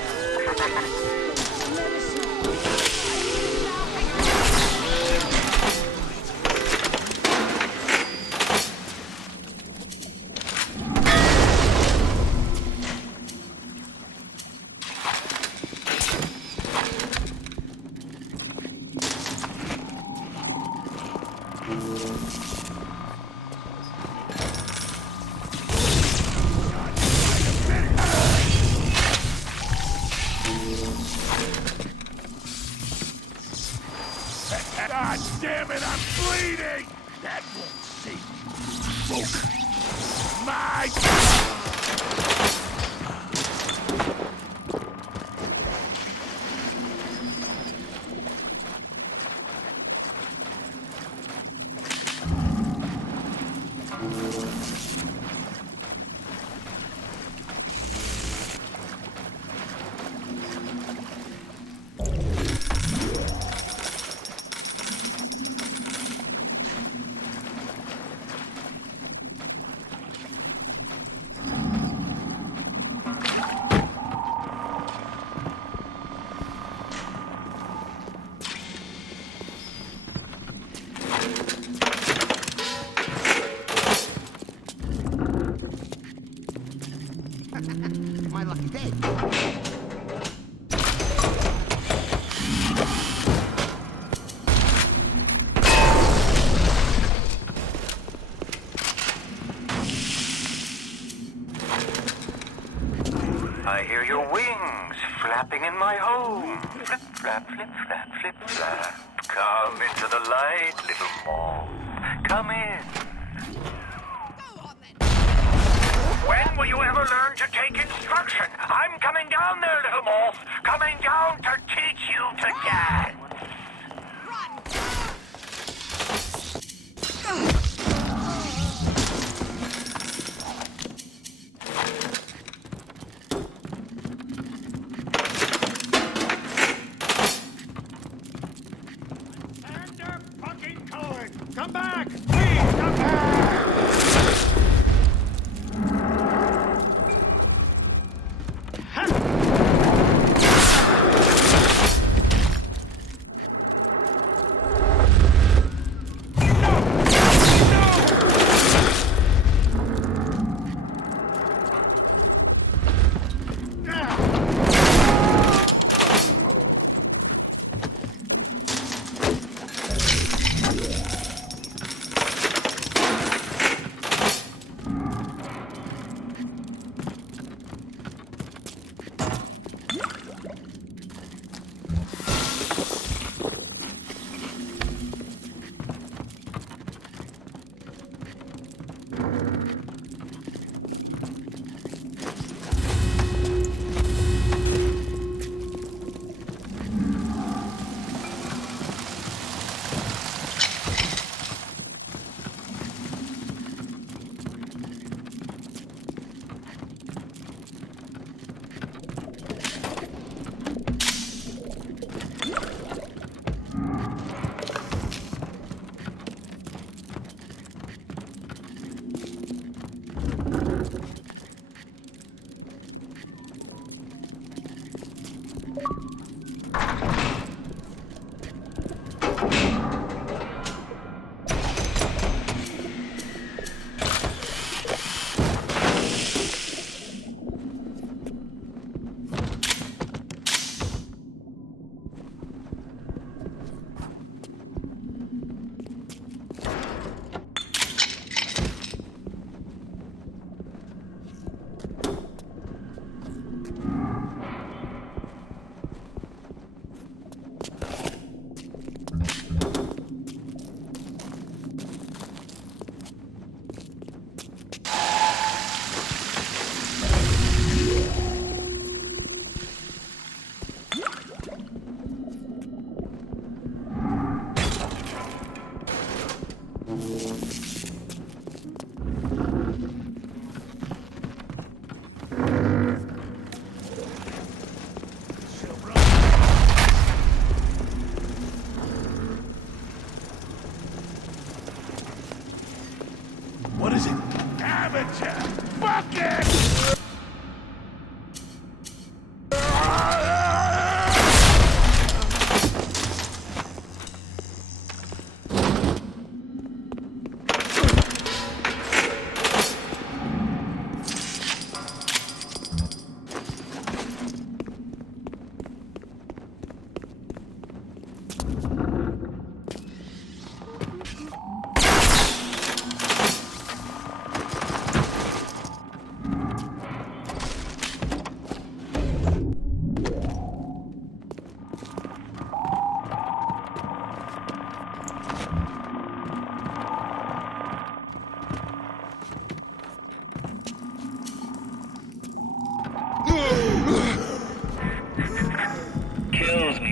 God damn it, I'm bleeding! That won't save me. Smoke. My... My lucky day. I hear your wings flapping in my home. Flip, flap, flip, flap, flip, flap. Come into the light, little moth. Come in. When will you ever learn to take instruction? I'm coming down there, little moth. Coming down to teach you to dance. Come back! Please, come back!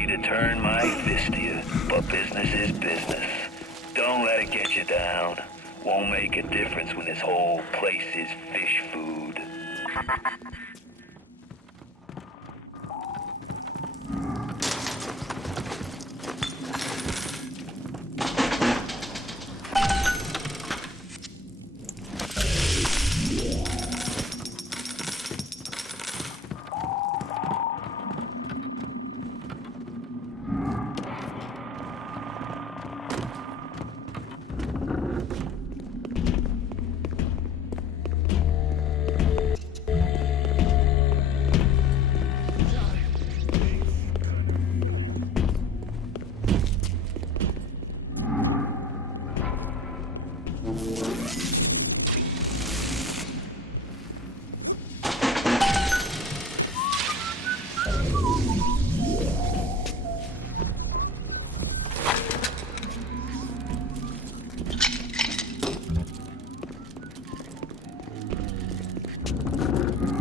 to turn my fist to you, but business is business. Don't let it get you down. Won't make a difference when this whole place is fish food.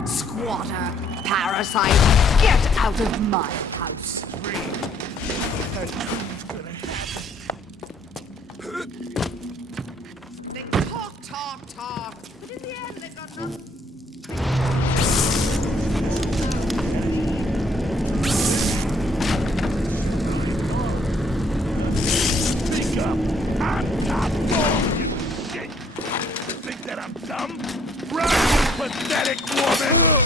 Squatter, parasite, get out of my house. They talk, but in the end they've got nothing. Speak up! I'm top dog, you shit! Think that I'm dumb? Run, you pathetic woman!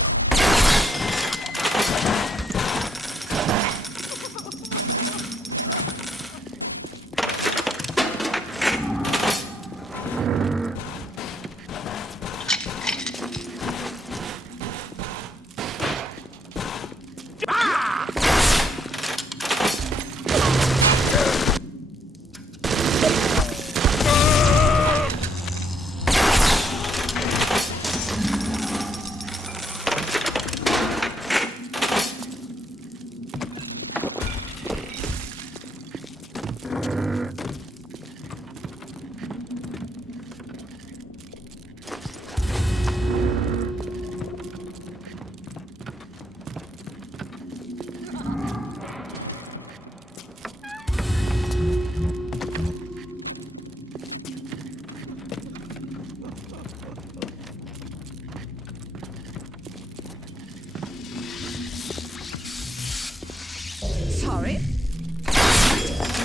Sorry?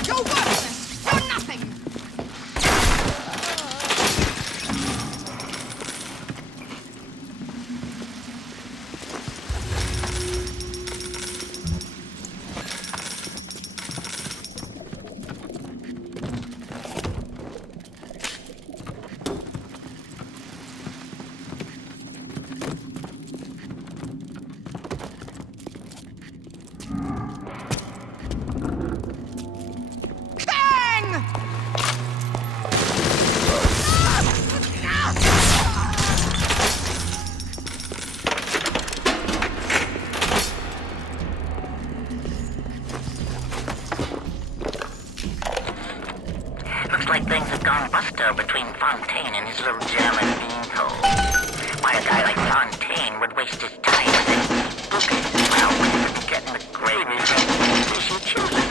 You're worthless! You're nothing! Looks like things have gone busto between Fontaine and his little German beanhole. Why a guy like Fontaine would waste his time with this spooky, well, getting the gravy from fishy children.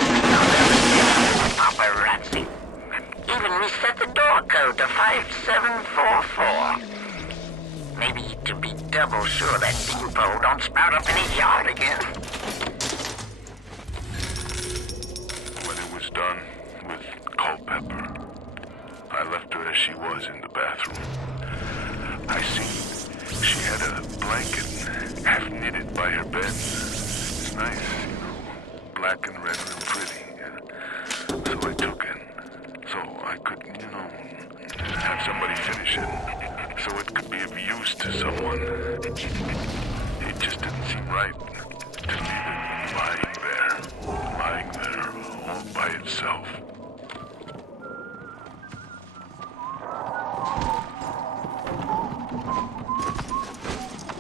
Paparazzi. Even reset the door code to 5744. Maybe to be double sure that beanpole don't sprout up in his yard again. When it was done with Culpepper, I left her as she was in the bathroom. I seen she had a blanket half knitted by her bed. It's nice, you know, black and red and pretty. So I took it, so I could, you know, have somebody finish it, so it could be of use to someone. It just didn't seem right to leave it lying there all by itself.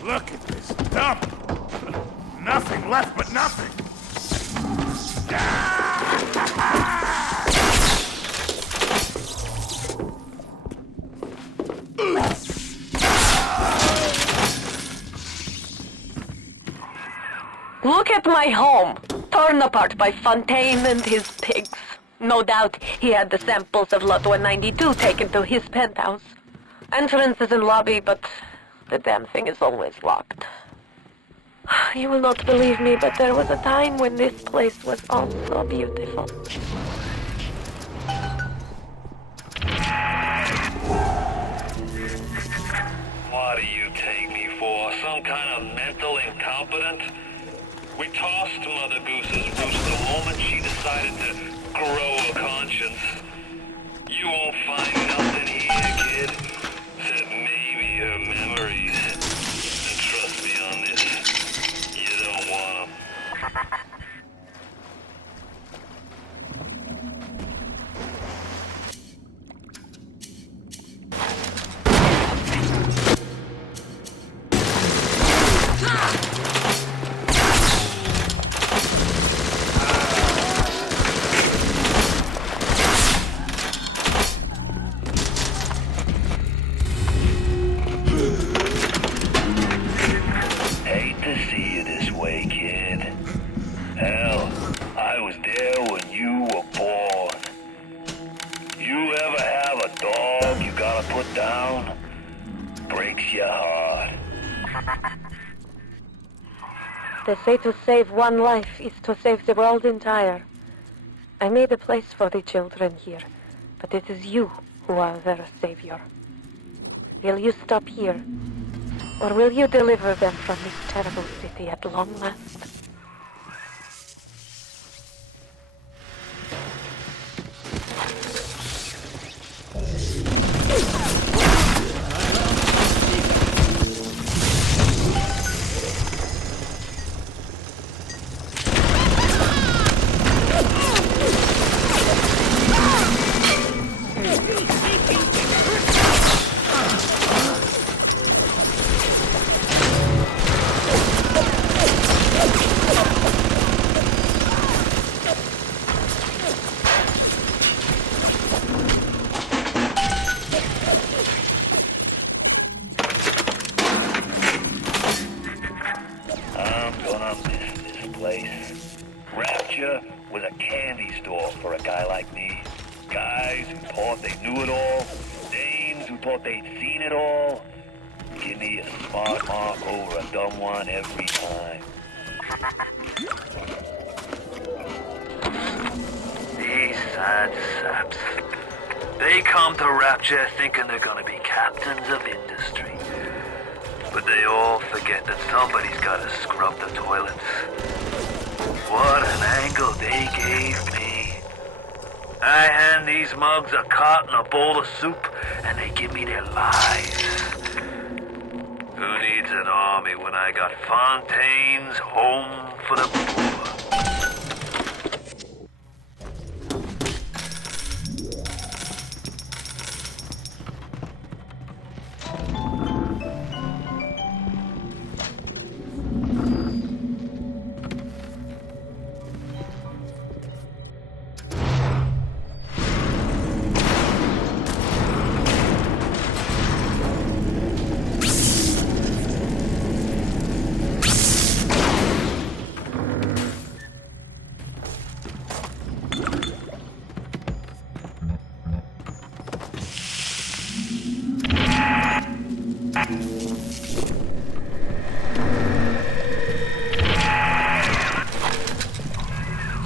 Look at this dump! Nothing left but nothing! Look at my home! torn apart by Fontaine and his pigs. No doubt he had the samples of Lot 192 taken to his penthouse. Entrance is in lobby, but the damn thing is always locked. You will not believe me, but there was a time when this place was all so beautiful. What do you take me for? Some kind of mental incompetent? We tossed Mother Goose's roost the moment she decided to grow a conscience. You won't find nothing here, kid, except maybe her memories. And trust me on this, you don't want 'em. Hate to see you this way, kid. Hell, I was there when you were born. You ever have a dog you gotta put down? Breaks your heart. They say to save one life is to save the world entire. I made a place for the children here, but it is you who are their savior. Will you stop here? Or will you deliver them from this terrible city at long last? I'm gonna miss this place. Rapture was a candy store for a guy like me. Guys who thought they knew it all. Dames who thought they'd seen it all. Give me a smart mark over a dumb one every time. These sad saps. They come to Rapture thinking they're gonna be captains of industry. But they all forget that somebody's gotta scrub the toilets. What an angle they gave me. I hand these mugs a cot and a bowl of soup, and they give me their lives. Who needs an army when I got Fontaine's Home for the Poor?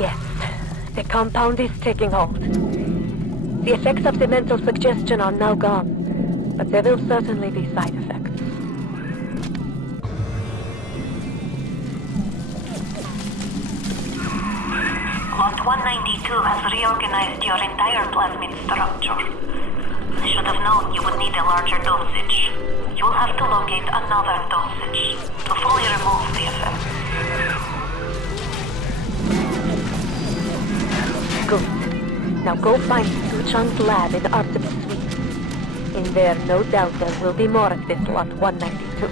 Yes, the compound is taking hold. The effects of the mental suggestion are now gone, but there will certainly be side effects. Lot 192 has reorganized your entire plasmid structure. I should have known you would need a larger dosage. You will have to locate another dosage to fully remove the effects. Good. Now go find Suchan's lab in Artemis Suite. In there, no doubt there will be more of this Lot 192.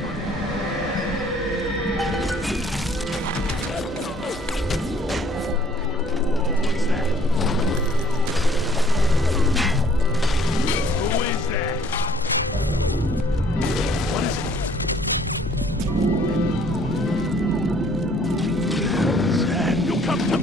Come to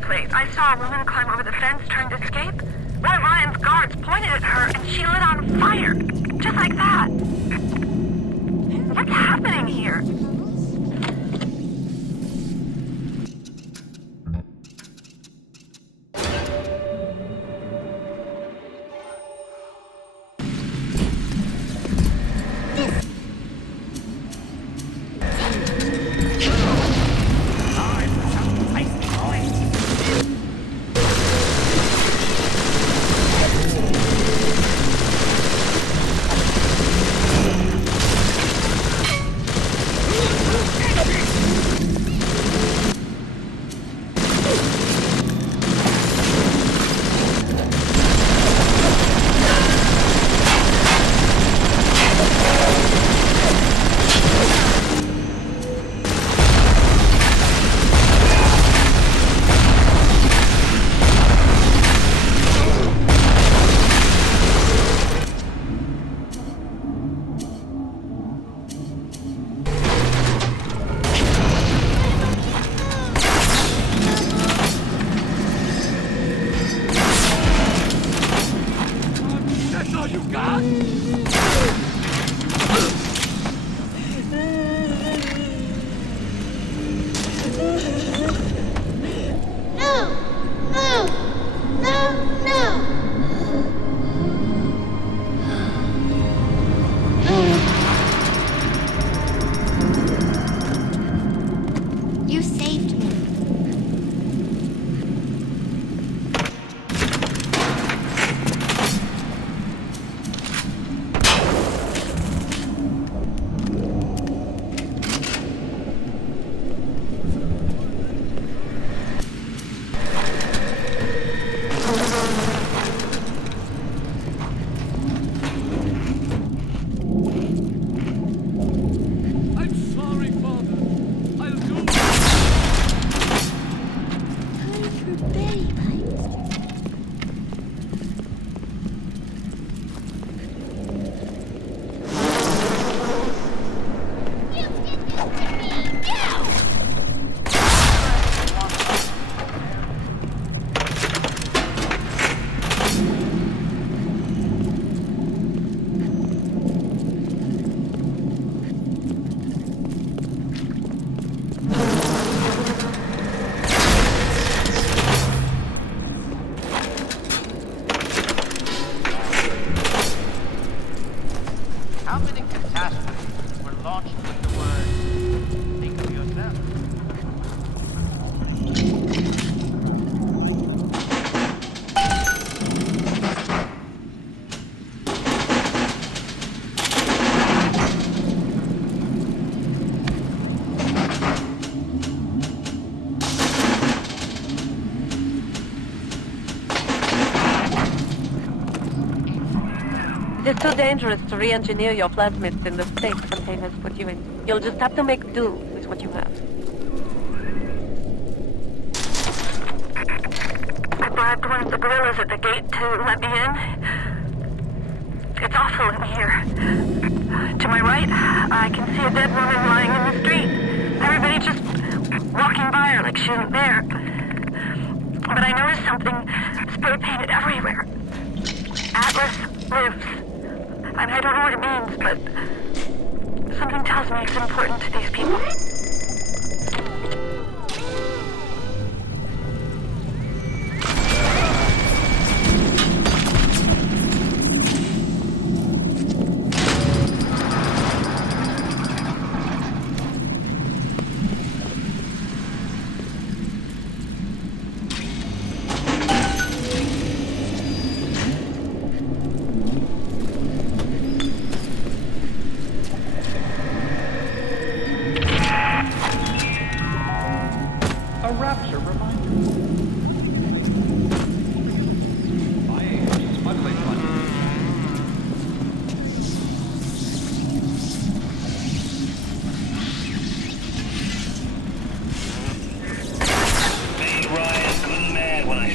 place. I saw a woman climb over the fence trying to escape. One of Ryan's guards pointed at her and she lit on fire. Just like that. What's happening here? You saved me. How many catastrophes were launched with the word, think of yourself? It is too dangerous to re-engineer your plasmids in the state Fontaine has put you in. You'll just have to make do with what you have. I bribed one of the gorillas at the gate to let me in. It's awful in here. To my right, I can see a dead woman lying in the street. Everybody just walking by her like she isn't there. But I noticed something spray painted everywhere. Atlas lives. I mean, I don't know what it means, but something tells me it's important to these people.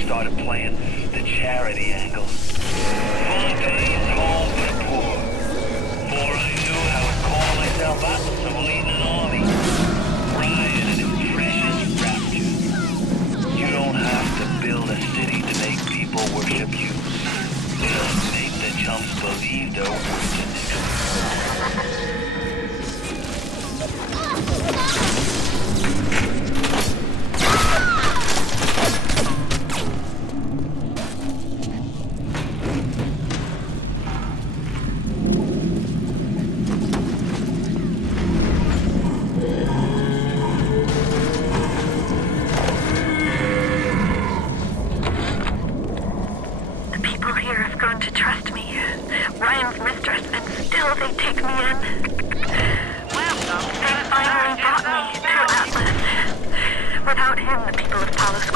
started playing the charity angle. Fontaine's home for the poor. Before I knew it, I would call myself Atlas of leading an army. Ryan and his precious rapture. You don't have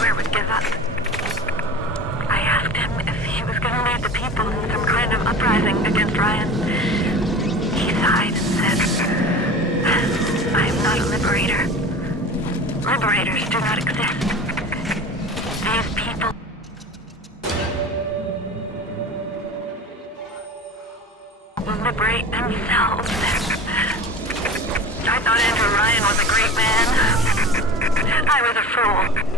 Square would give up. I asked him if he was going to lead the people in some kind of uprising against Ryan. He sighed and said, I am not a liberator. Liberators do not exist. These people will liberate themselves. I thought Andrew Ryan was a great man. I was a fool.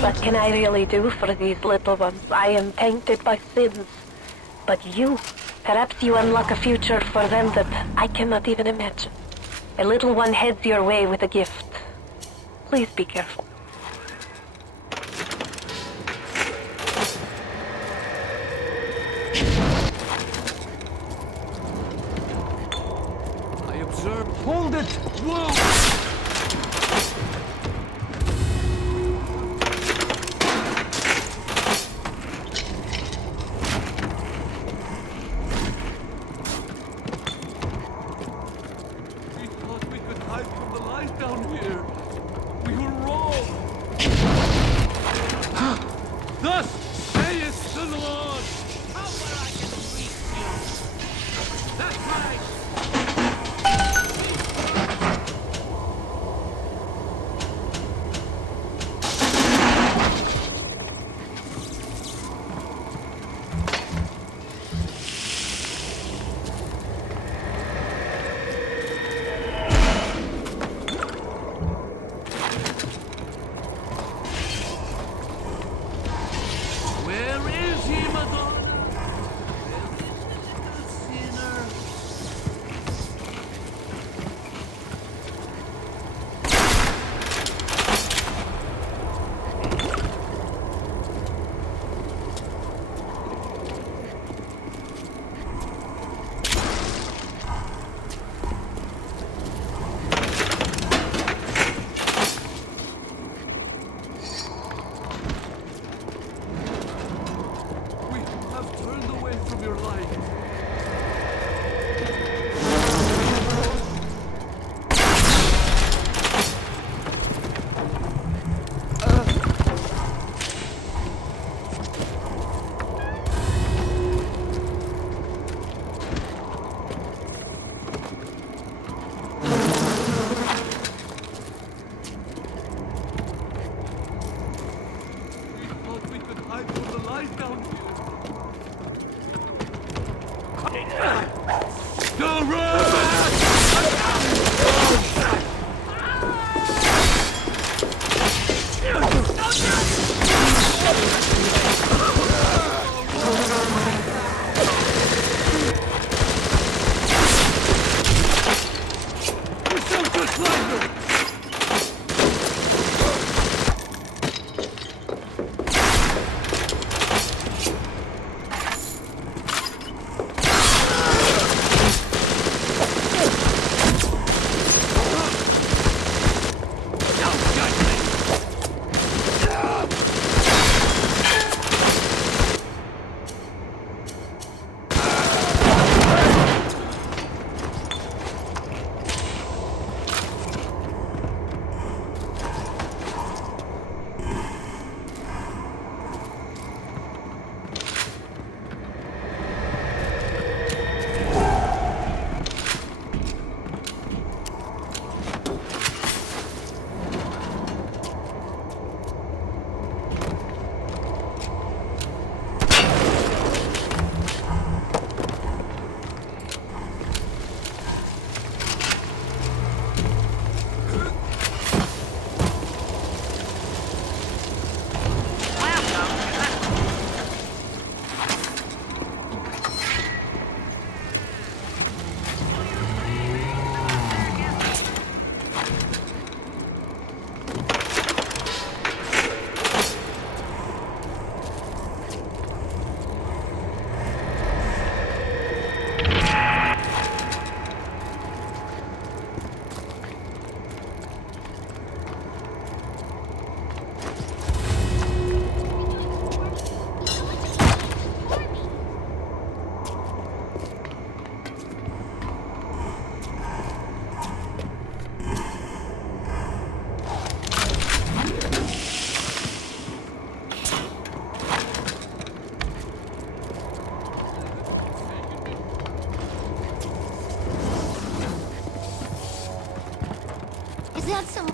What can I really do for these little ones? I am tainted by sins. But you, perhaps you unlock a future for them that I cannot even imagine. A little one heads your way with a gift. Please be careful. I observe. Hold it! Whoa! That's some...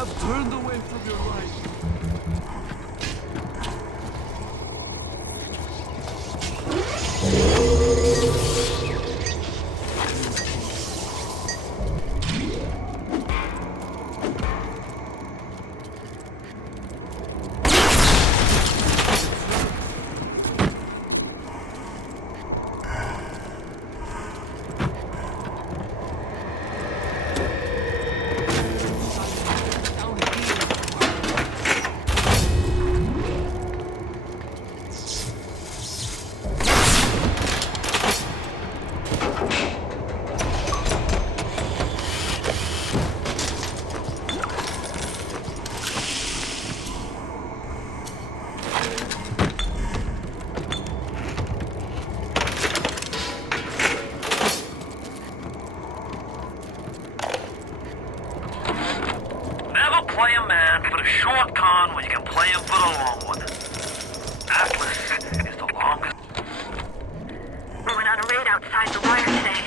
have turned away from your light. Play a man for the short con when you can play him for the long one. Atlas is the longest. We went on a raid outside the wire today.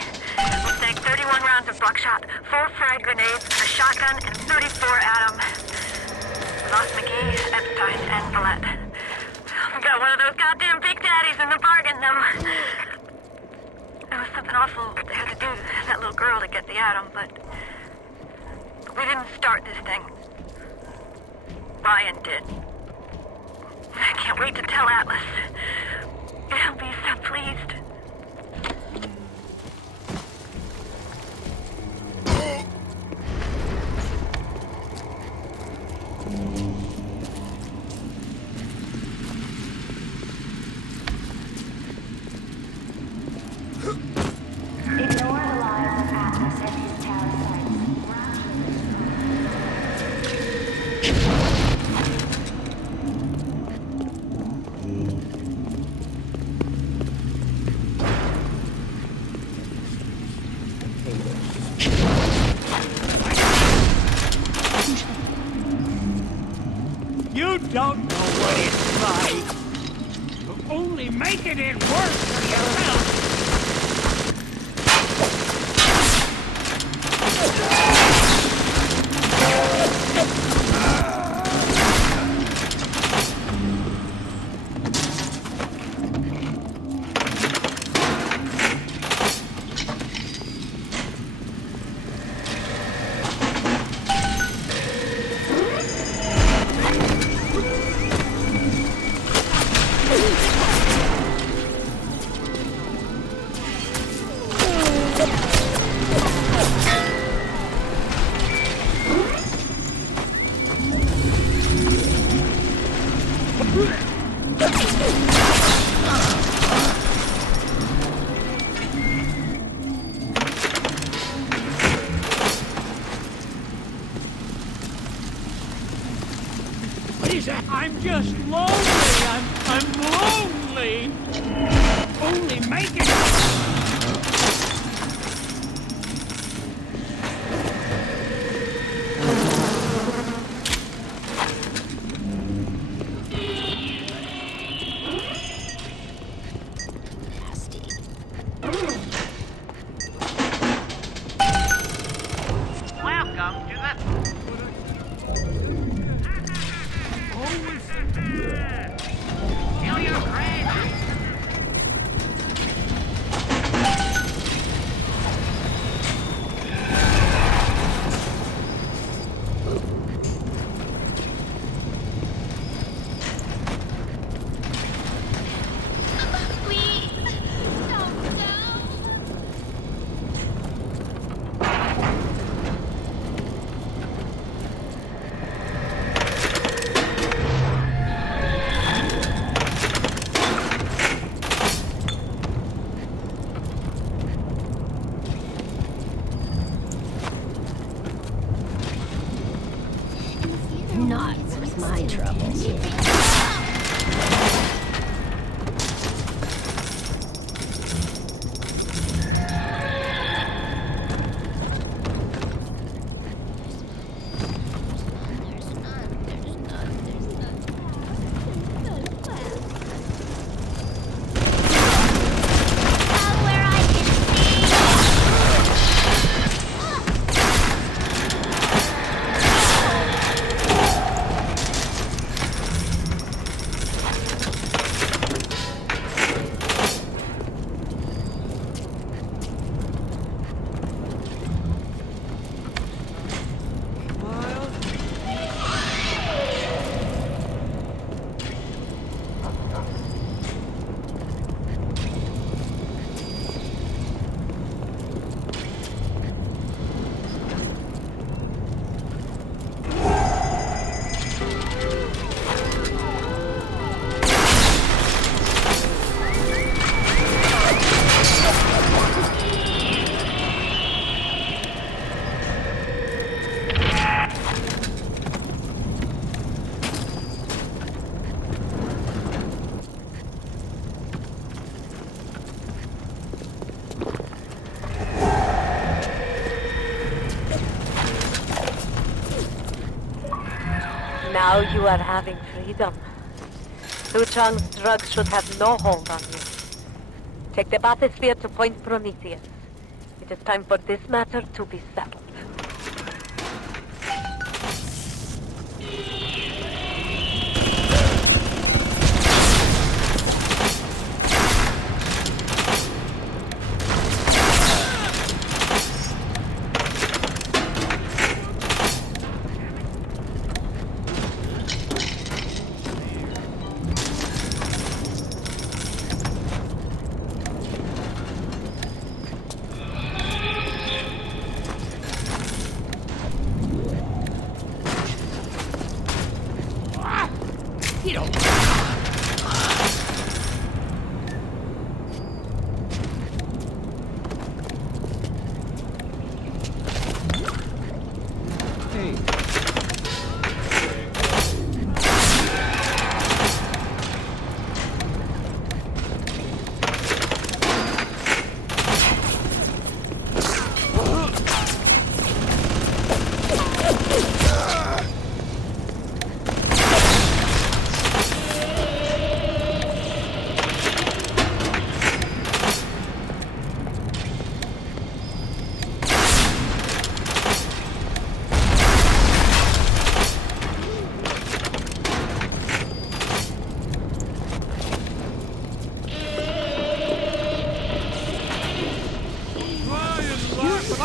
We snagged 31 rounds of buckshot, 4 frag grenades, a shotgun, and 34 Atom. We lost McGee, Epstein, and Millette. We got one of those goddamn big daddies in the bargain, though. There was something awful they had to do to that little girl to get the Atom, but we didn't start this thing. Ryan did. I can't wait to tell Atlas. He'll be so pleased. only making it worse for yourself. I'm just lonely. I'm lonely. Only making it. Welcome to the... Kill your friend. Not worth my troubles. Now you are having freedom. Su Chang's drugs should have no hold on you. Take the bathysphere to Point Prometheus. It is time for this matter to be settled.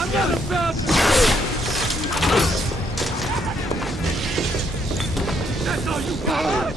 Forget about That's all you got!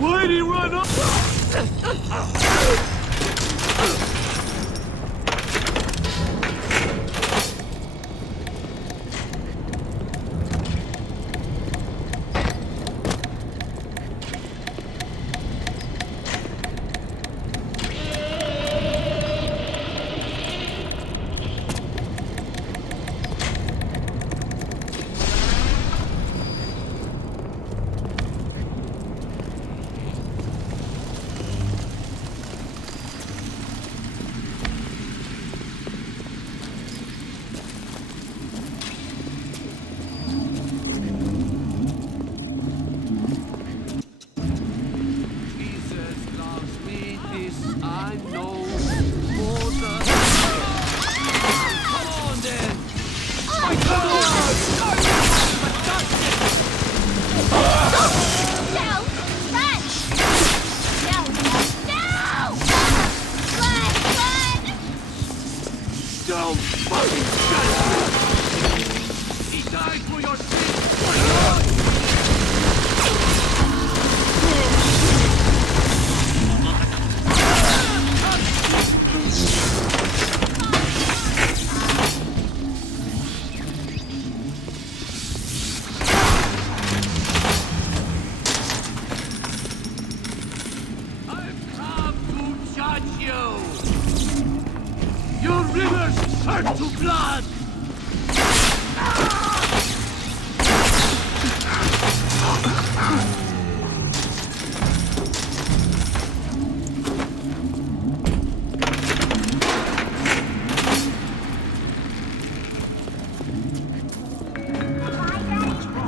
Why'd he run up? I know more than... Come on, then! My God! No! Run! No! No! Run! Don't fucking touch me! He died for your sins! My God! Your rivers turn to blood!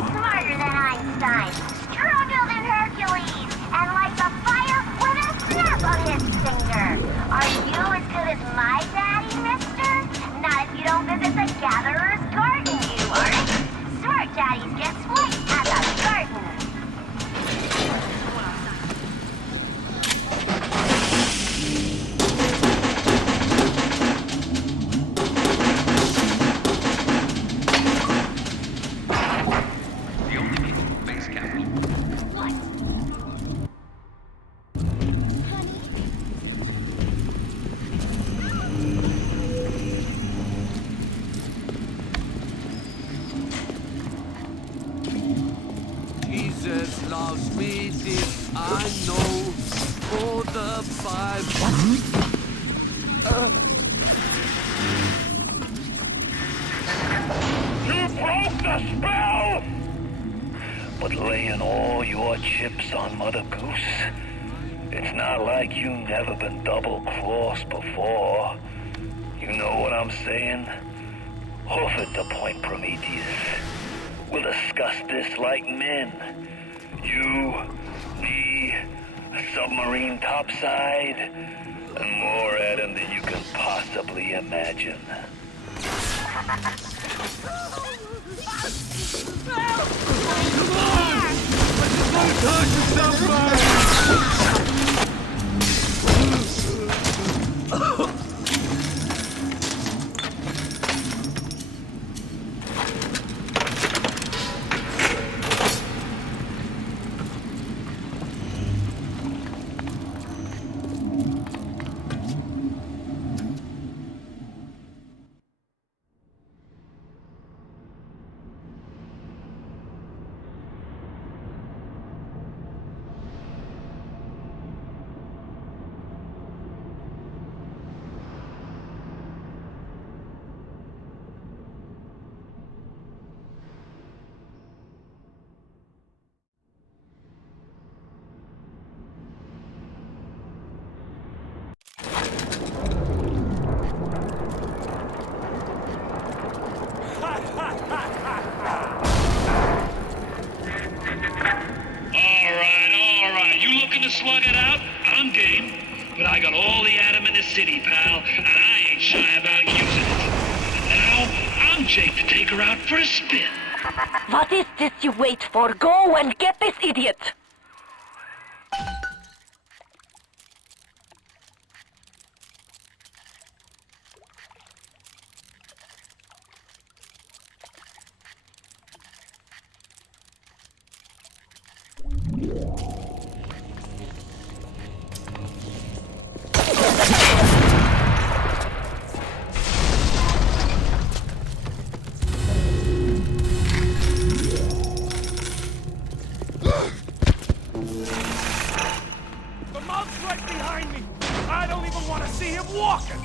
Smarter than Einstein, stronger than Hercules, and like a fire with a snap of his finger. Are you as good as my daddy, mister? Not if you don't visit the Gatherer's Garden, you aren't. Smart daddies get sweet at the garden. Jesus loves me, this I know, for the Bible. You broke the spell! But laying all your chips on Mother Goose, it's not like you never been double-crossed before. You know what I'm saying? Hoof it to Point Prometheus. We'll discuss this like men. You, me, a submarine topside, and more at him than you can possibly imagine. Alright. You looking to slug it out? I'm game. But I got all the atom in the city, pal, and I ain't shy about using it. Now, I'm Jake to take her out for a spin. What is this you wait for? Go and get this idiot! The monk's right behind me! I don't even want to see him walking!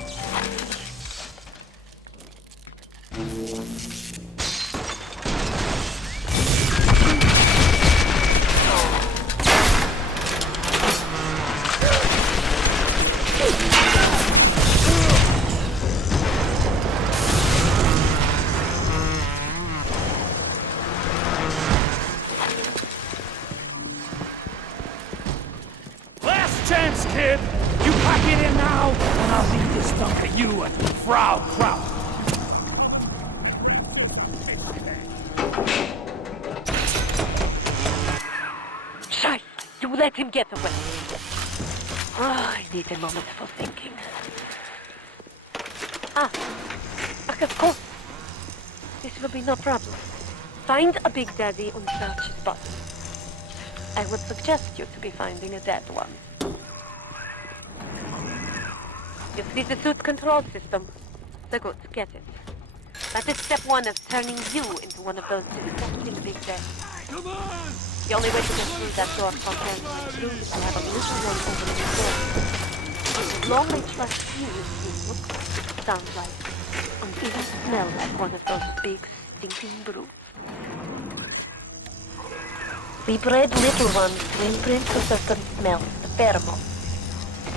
Last chance, kid! You pack it in now, and I'll leave this dump to you and Frau Kraut. Shy! You let him get away. I need a moment for thinking. Of course. This will be no problem. Find a Big Daddy and search his body. I would suggest you to be finding a dead one. You see the suit control system? So good, get it. That is step one of turning you into one of those disgusting Big Daddies. Come on! The only way to get through that door from through is to have a little one open the door. As long as I trust you, you look, sound like, and even smell like one of those big, stinking brutes. We bred little ones to imprint a certain smell, the pheromone.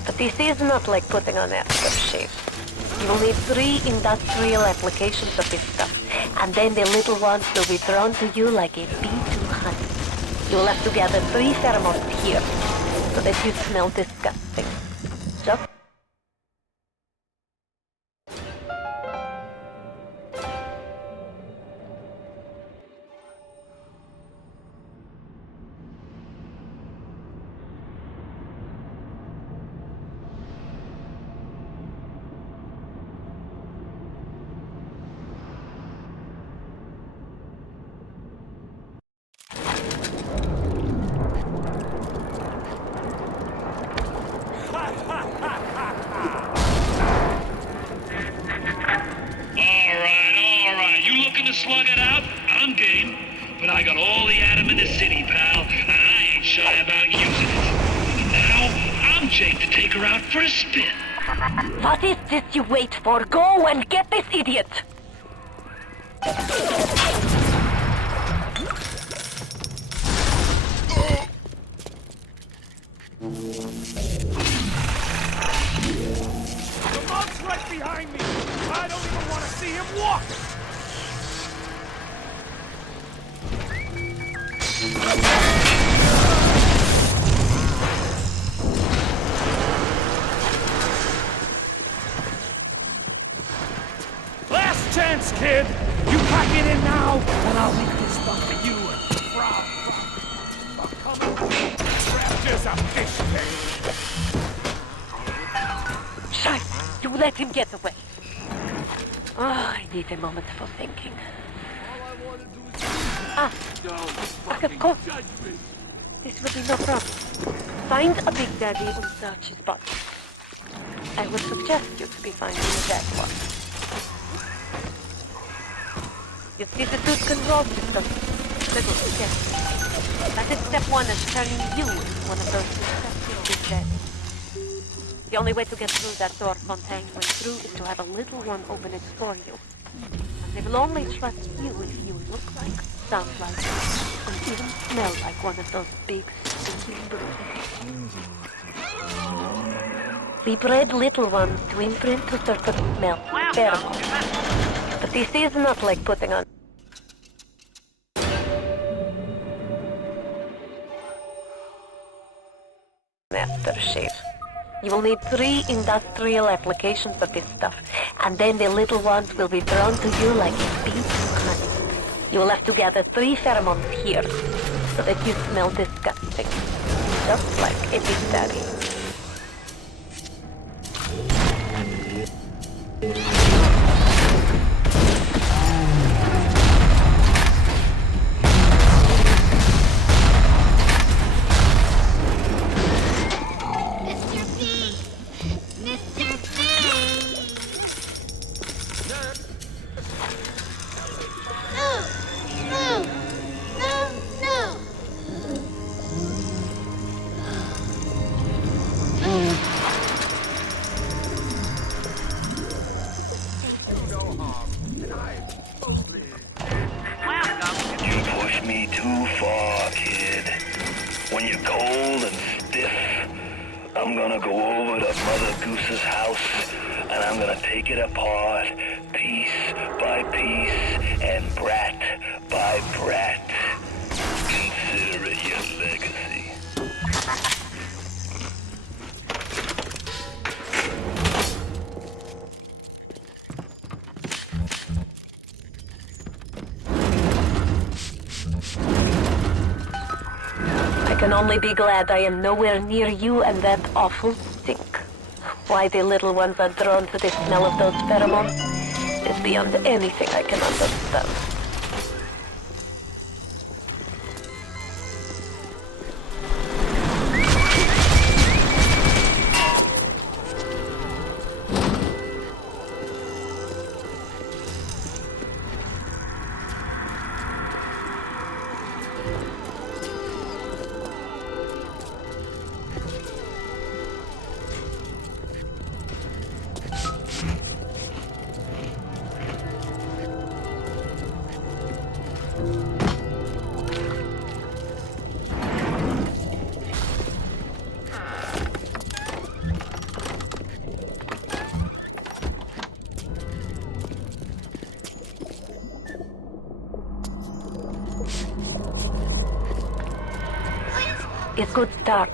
But this is not like putting on aftershave. You will need 3 industrial applications of this stuff, and then the little ones will be drawn to you like a bee to honey. You will have to gather 3 pheromones here, so that you smell disgusting. Just Alright. You looking to slug it out? I'm game. But I got all the atom in the city, pal, and I ain't shy about using it. Now, I'm Jake to take her out for a spin. what is this you wait for? Go and get this idiot! The monk's right behind me! I don't even want to see him walk! Last chance, kid! You Get in now, and I'll leave this stuff for you and Frog. Rapture's a fish tank. Shite! You let him get away. Oh, I need a moment for thinking. Of course. This will be no problem. Find a Big Daddy and search his body. I would suggest you to be finding a dead one. You see the suit control system? Good, yes. That is step one of turning you into one of those successful Big Daddies. The only way to get through that door Fontaine went through is to have a little one open it for you. And they will only trust you if you look like, sound like, and even smell like one of those big, stinking brutes. We bred little ones to imprint a certain smell, pheromones. But this is not like putting on aftershave. You will need 3 industrial applications of this stuff, and then the little ones will be drawn to you like bees to honey. You will have to gather 3 pheromones here, so that you smell disgusting, just like a Big Daddy. I can only be glad I am nowhere near you and that awful stink. Why the little ones are drawn to the smell of those pheromones is beyond anything I can understand. A good start.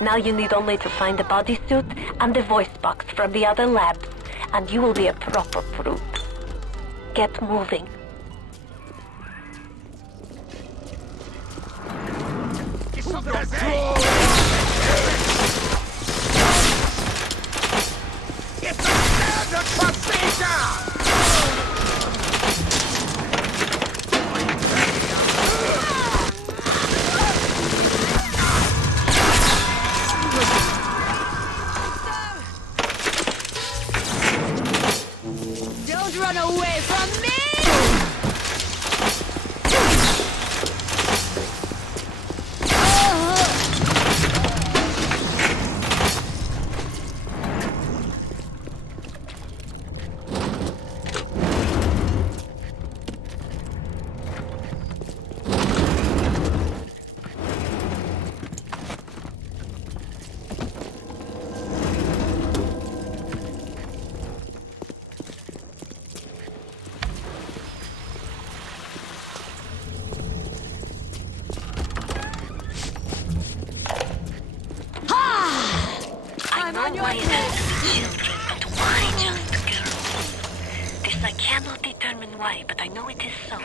Now you need only to find the bodysuit and the voice box from the other labs, and you will be a proper brute. Get moving. Don't run away from me! determine why, but I know it is so.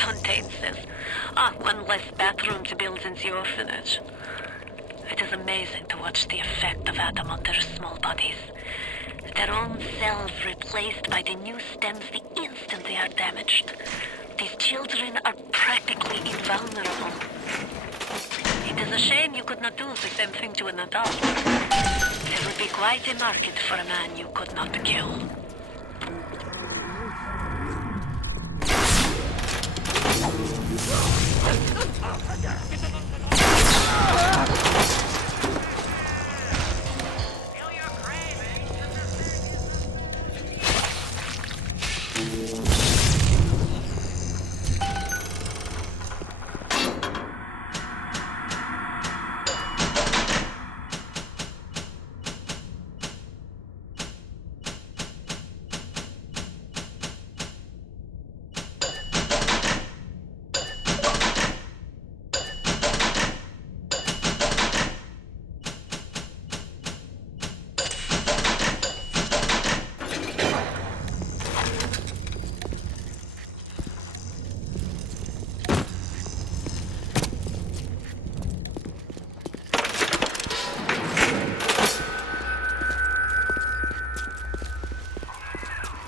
Fontaine says, one less bathroom to build in the orphanage. It is amazing to watch the effect of Adam on their small bodies. Their own cells replaced by the new stems the instant they are damaged. These children are practically invulnerable. It is a shame you could not do the same thing to an adult. There would be quite a market for a man you could not kill.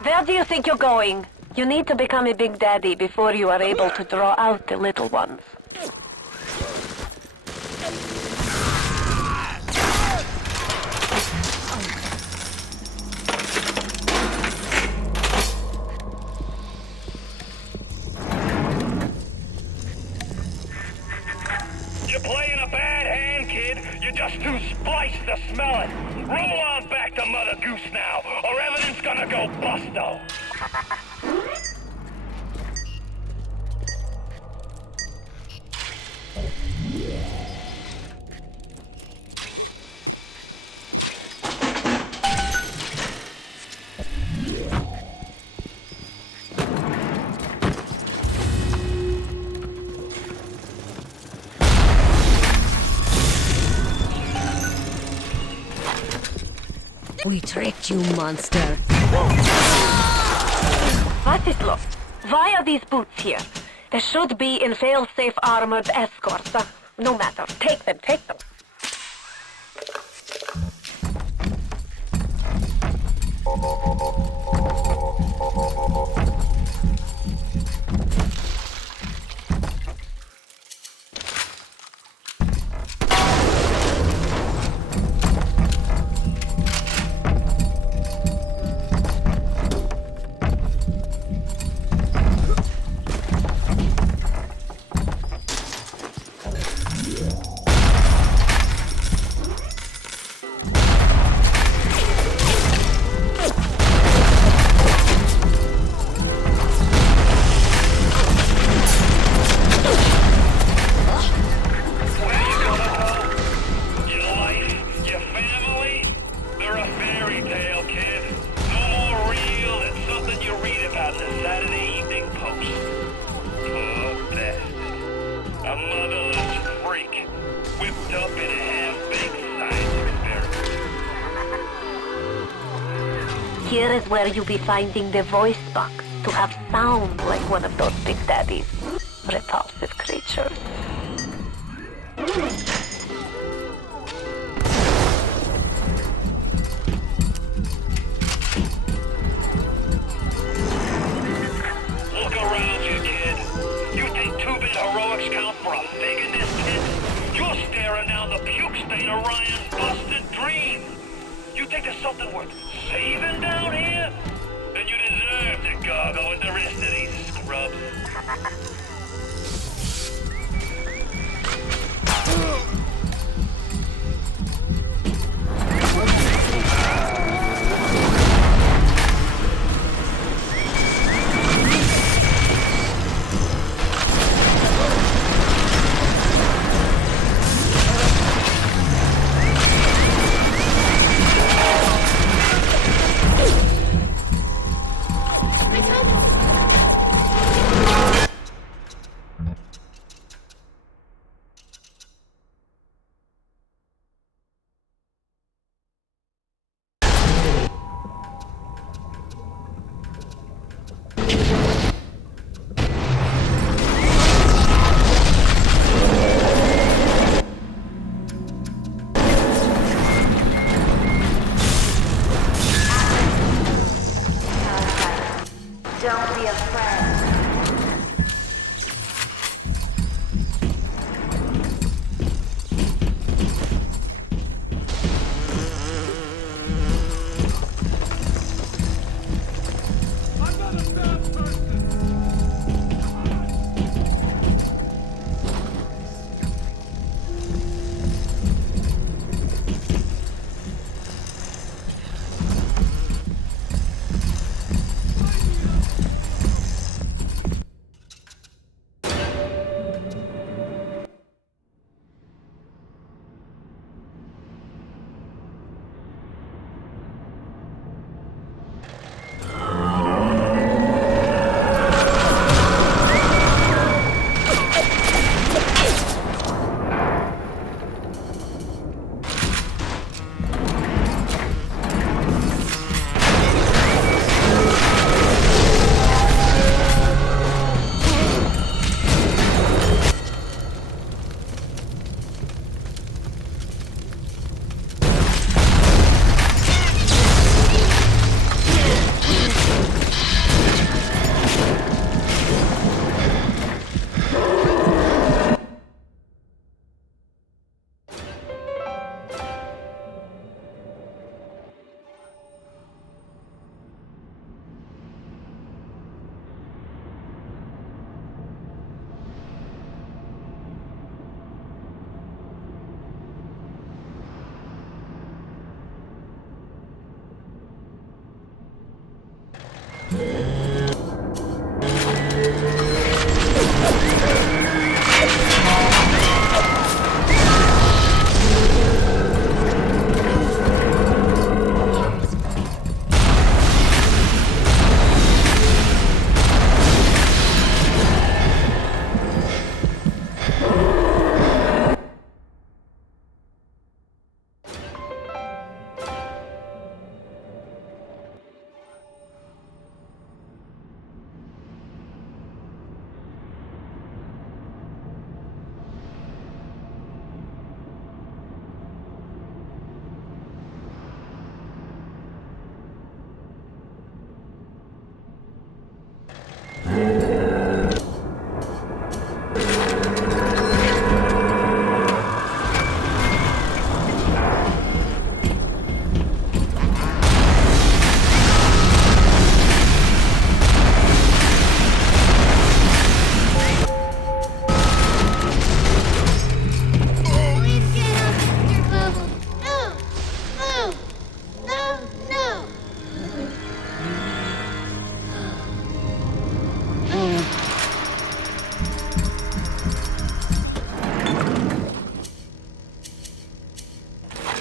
Where do you think you're going? You need to become a big daddy before you are able to draw out the little ones. You're playing a bad hand, kid. You're just too spliced to smell it. Roll on back to Mother Goose now, or everything's gonna go busto. We tricked you, monster. What is lost? Why are these boots here? They should be in fail-safe armored escorts. No matter. Take them, take them. Here is where you'll be finding the voice box to have sound like one of those big daddies. Repulsive creatures. Look around you, kid. You think 2-bit heroics count for a thing in this pit? You're staring down the puke stain of Ryan's busted dream. You think there's something worth saving down here? Then you deserve to gargle with the rest of these scrubs.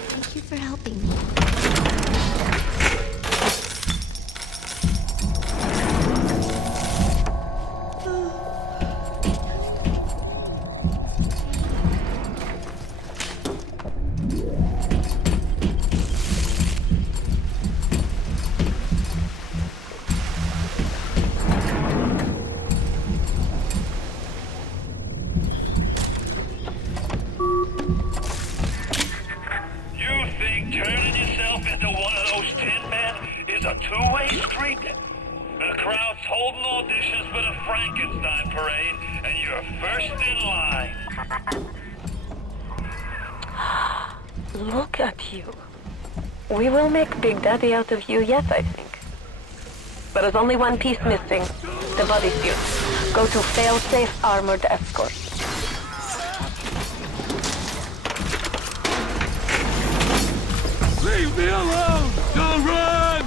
Thank you for helping me. You think turning yourself into one of those tin men is a two-way street? The crowd's holding auditions for the Frankenstein parade, and you're first in line. Look at you. We will make Big Daddy out of you yet, I think. But there's only one piece missing. The bodysuit. Go to fail-safe armored escort. Leave me alone! Don't run!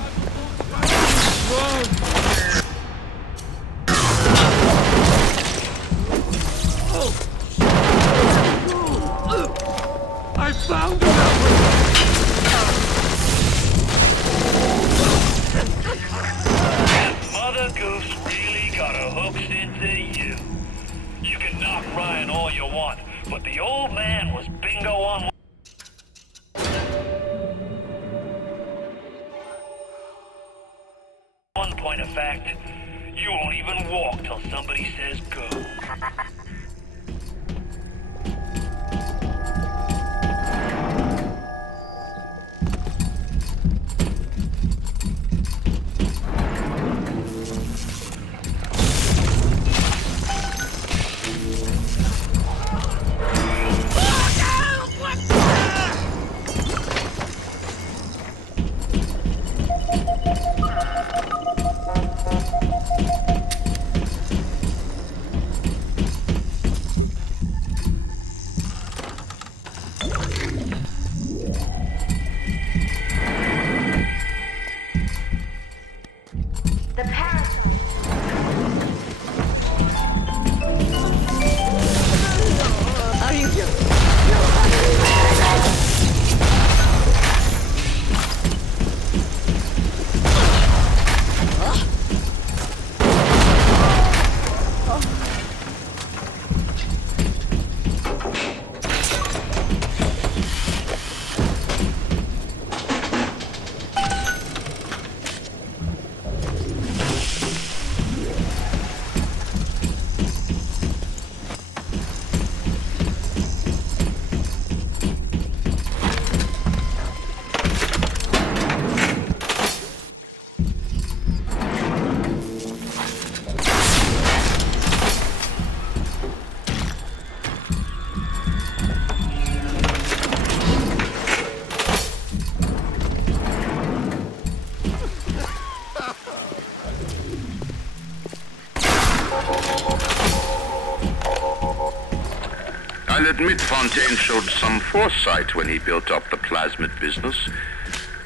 Run! I found it! Mother Goose really got her hooks into you. You can knock Ryan all you want, but the old man was bingo on one point of fact. You won't even walk till somebody says go. I'll admit Fontaine showed some foresight when he built up the plasmid business,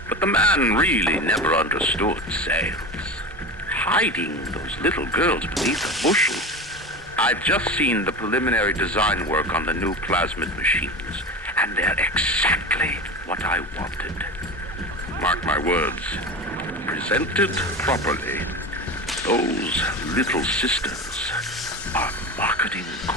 but the man really never understood sales. hiding those little girls beneath a bushel. I've just seen the preliminary design work on the new plasmid machines, and they're exactly what I wanted. Mark my words, presented properly, those little sisters are marketing gold.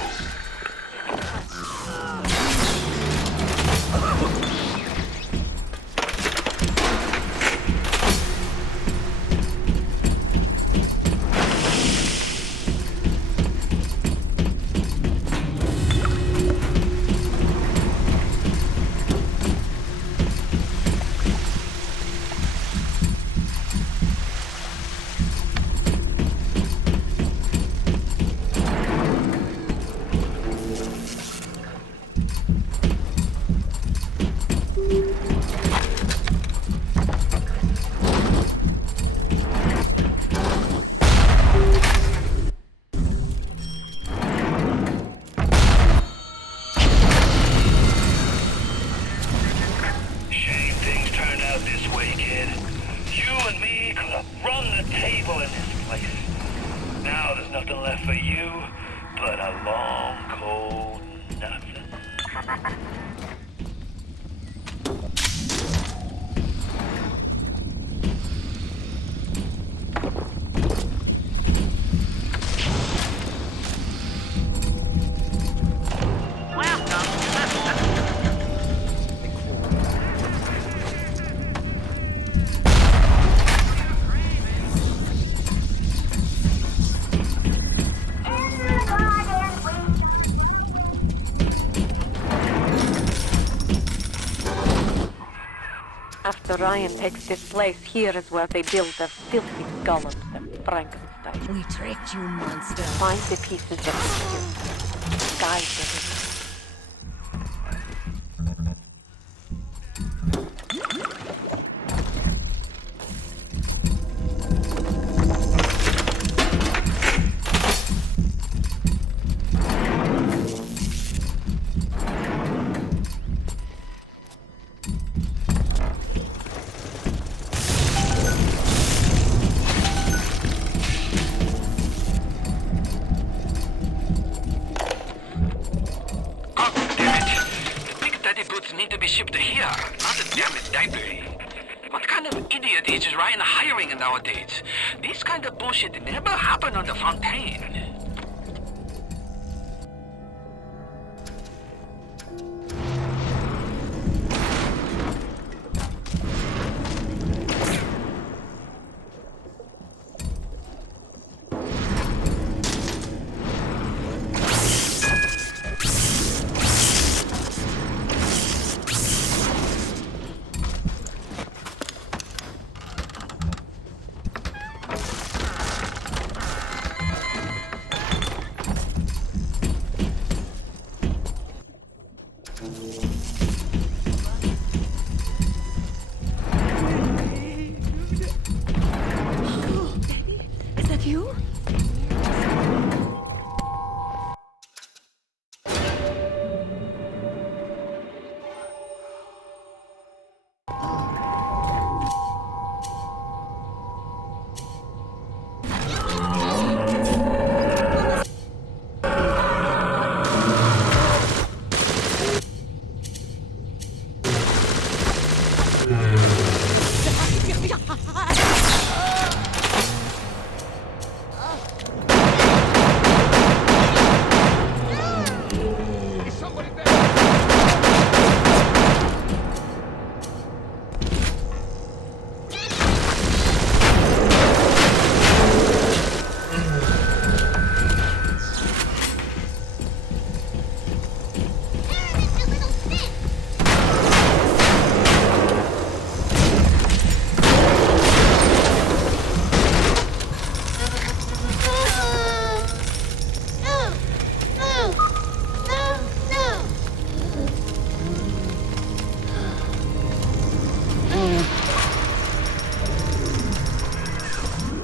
After Ryan takes this place, here is where they build the filthy golems, the Frankenstein. We tricked you, monster. Find the pieces of the guide them. Need to be shipped here, not a damaged library. What kind of idiot is Ryan hiring nowadays? This kind of bullshit never happened on the Fontaine.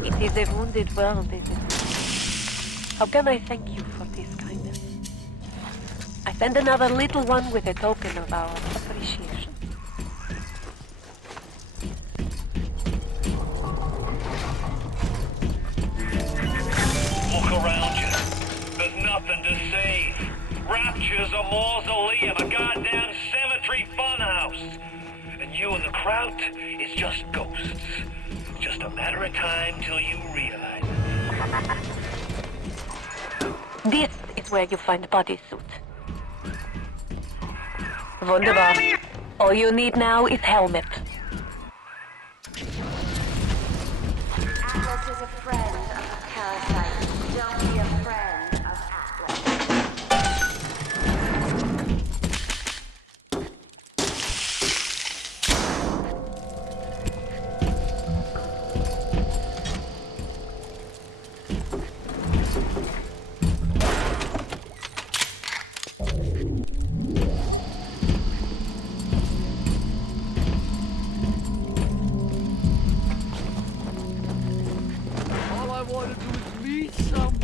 It is a wounded world, isn't it? How can I thank you for this kindness? I send another little one with a token of our appreciation. Kraut is just ghosts. Just a matter of time till you realize. This is where you find bodysuit. Wunderbar. All you need now is helmet. Atlas is a friend of the parasite. Don't be a friend of Atlas. All I want to do is meet someone.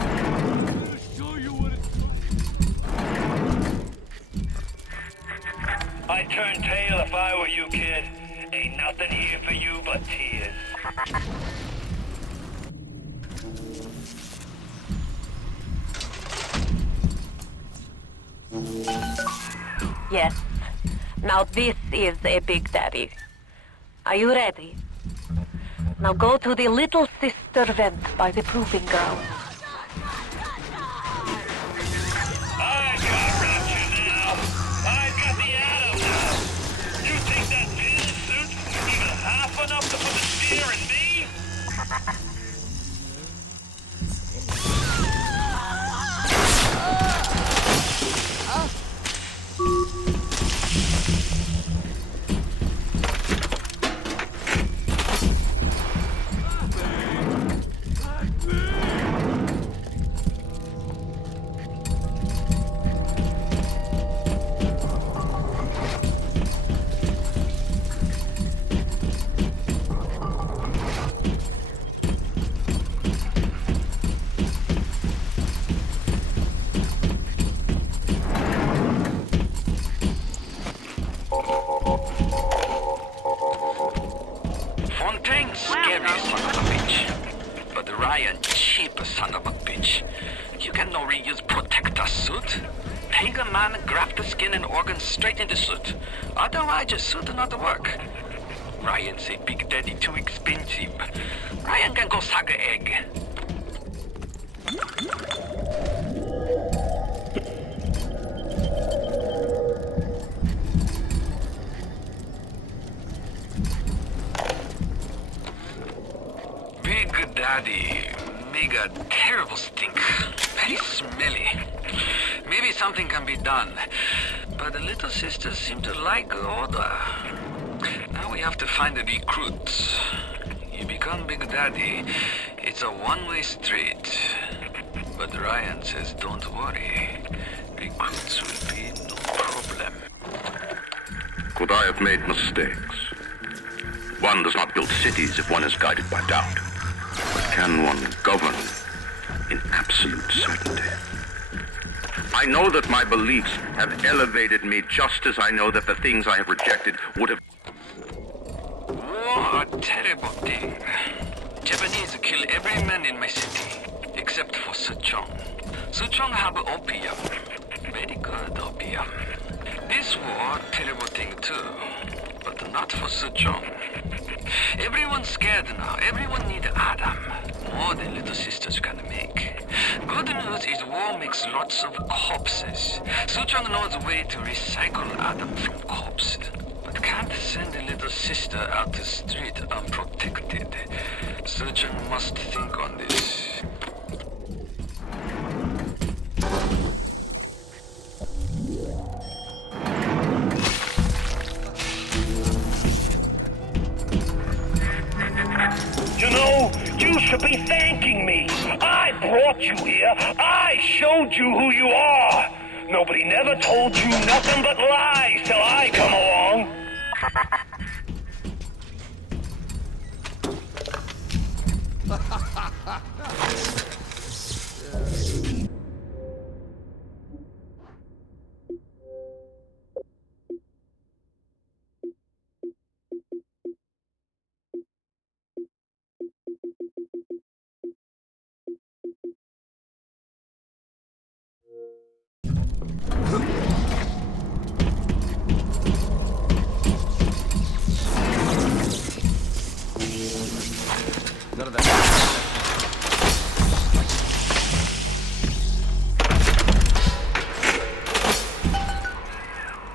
I'm gonna show you what it's like. I'd turn tail if I were you, kid. Ain't nothing here for you but tears. Yes. Now this is a Big Daddy. Are you ready? Now go to the Little Sister vent by the proving ground. I've got Rapture now. I've got the Atom now. You think that pin suit even half enough to put the steer in me? Fontaine's scary son of a bitch. But Ryan, cheap son of a bitch. You can no reuse protector suit. Take a man, graft the skin and organs straight into suit. Otherwise, your suit not work. Ryan say Big Daddy too expensive. Ryan can go suck a egg. Big Daddy make a terrible stink. Very smelly. Maybe something can be done. But the little sisters seem to like the order. Now we have to find the recruits. You become Big Daddy, it's a one-way street. But Ryan says don't worry. Recruits will be no problem. Could I have made mistakes? One does not build cities if one is guided by doubt. But can one govern in absolute certainty? I know that my beliefs have elevated me just as I know that the things I have rejected would have... War, a terrible thing. Japanese kill every man in my city, except for Suchong. Suchong have opium. Very good opium. This war, terrible thing too. But not for Suchong. Everyone's scared now. Everyone need Adam. More than little sisters can make. Good news is war makes lots of corpses. Suchong knows a way to recycle Adam from corpse. But can't send a little sister out the street unprotected. Suchong must think on this. You know, you should be thanking me. I brought you here. I showed you who you are. Nobody never told you nothing but lies till I come along.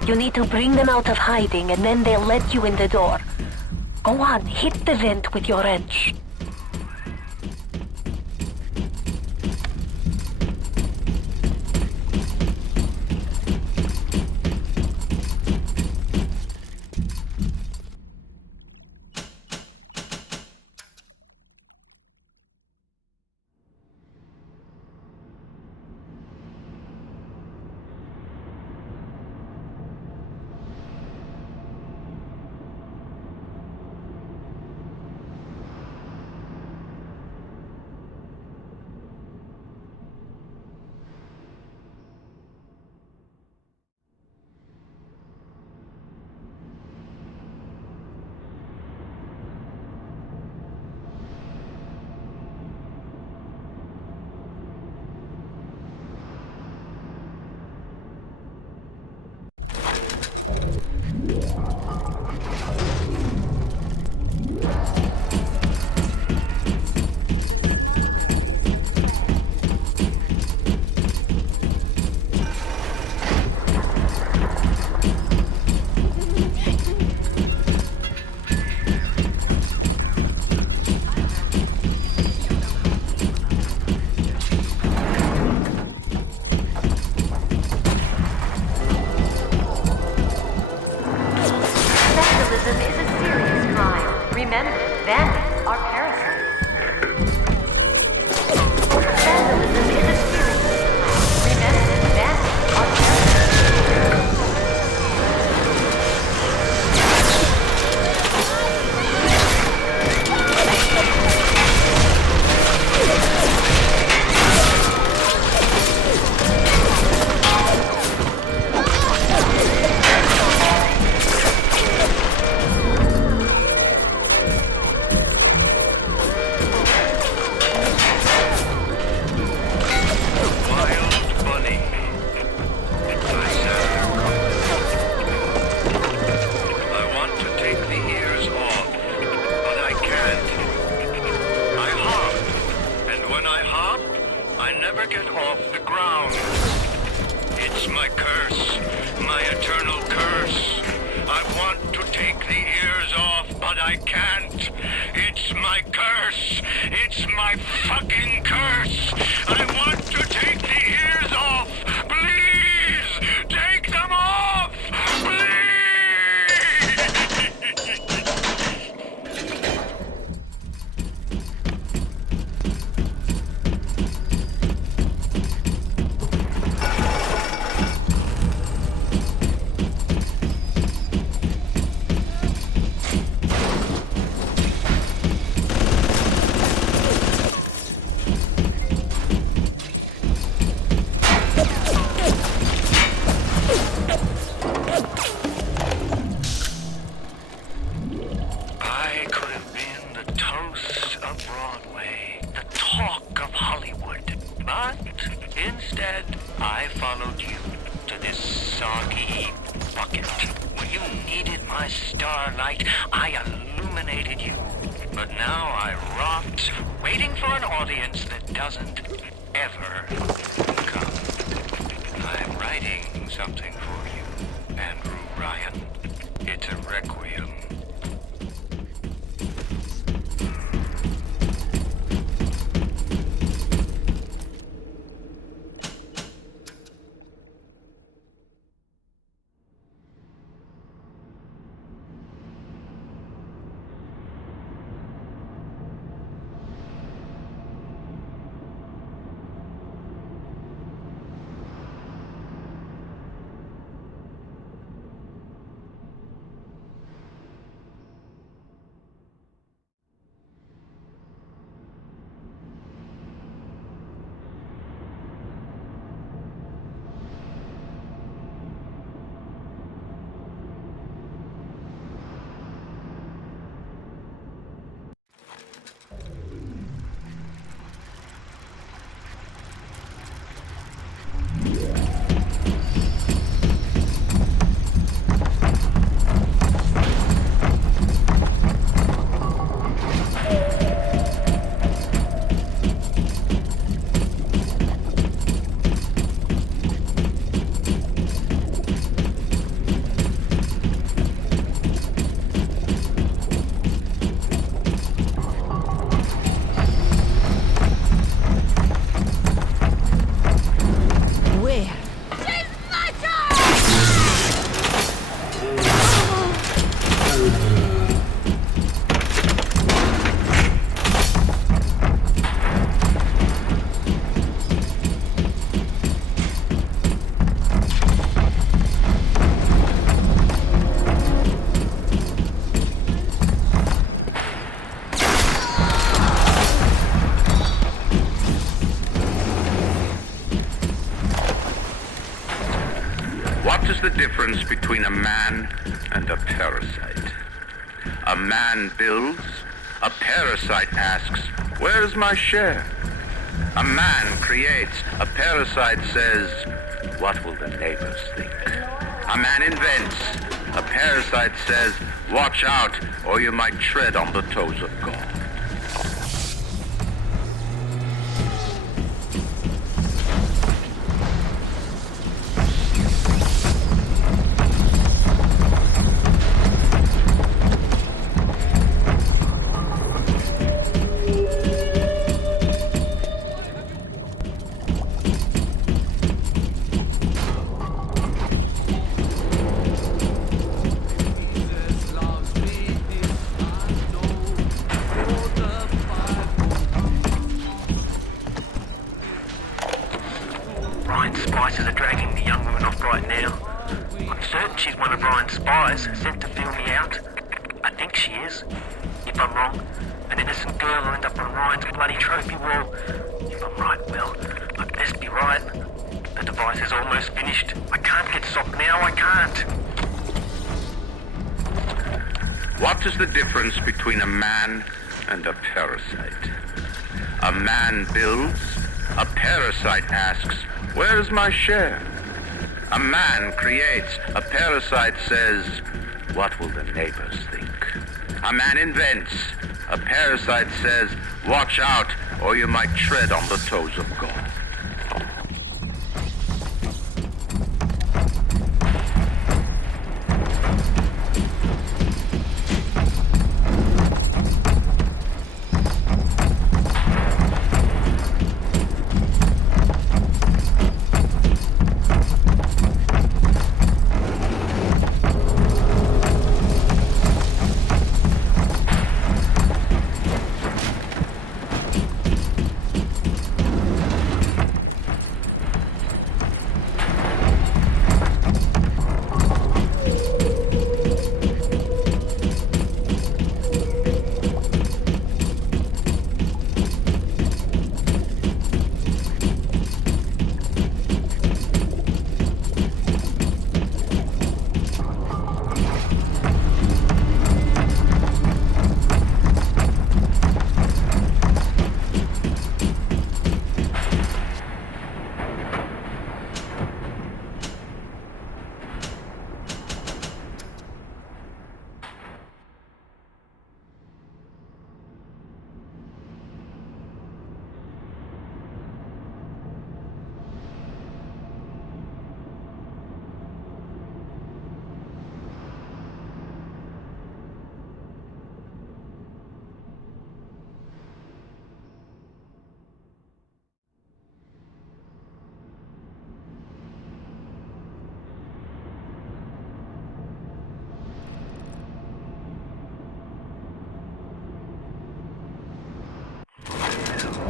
You need to bring them out of hiding, and then they'll let you in the door. Go on, hit the vent with your wrench. difference between a man and a parasite. A man builds, a parasite asks, where's my share? A man creates, a parasite says, what will the neighbors think? A man invents, a parasite says, watch out, or you might tread on the toes of God. Ryan's spies are dragging the young woman off right now. I'm certain she's one of Ryan's spies sent to feel me out. I think she is. If I'm wrong, an innocent girl will end up on Ryan's bloody trophy wall. If I'm right, well, I'd best be right. The device is almost finished. I can't get socked now, I can't. What is the difference between a man and a parasite? A man builds, a parasite asks, where's my share? A man creates, a parasite says, what will the neighbors think? A man invents, a parasite says, watch out, or you might tread on the toes of God.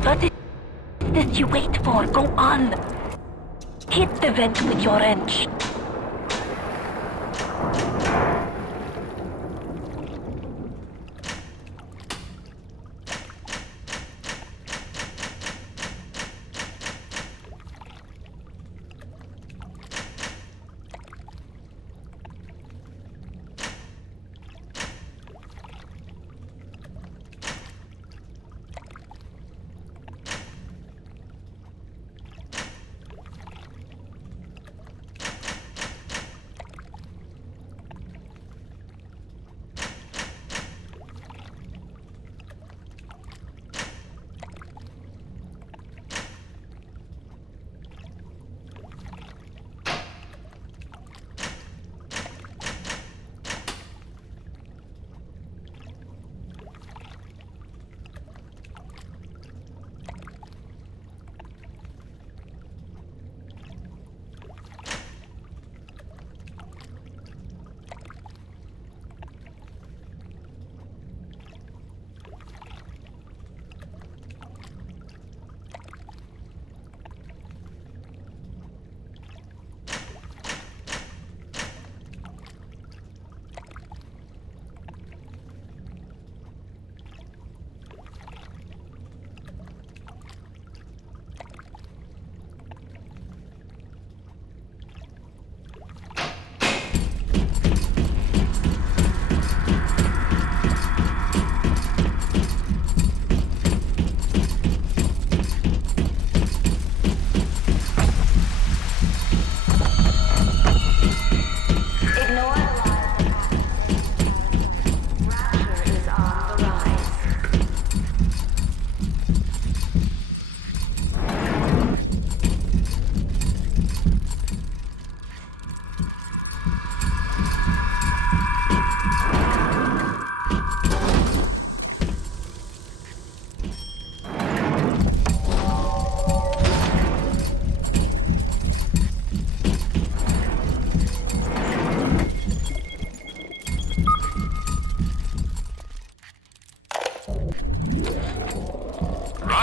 What is this you wait for? Go on! Hit the vent with your wrench.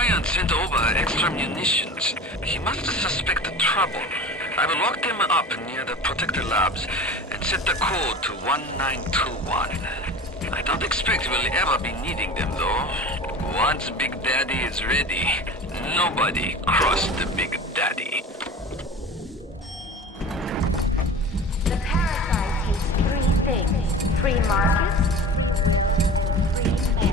Ryan sent over extra munitions. He must have suspected trouble. I will lock them up near the protector labs and set the code to 1921. I don't expect we'll ever be needing them, though. Once Big Daddy is ready, nobody crossed the Big Daddy. The parasite takes three things. Free markets, free men.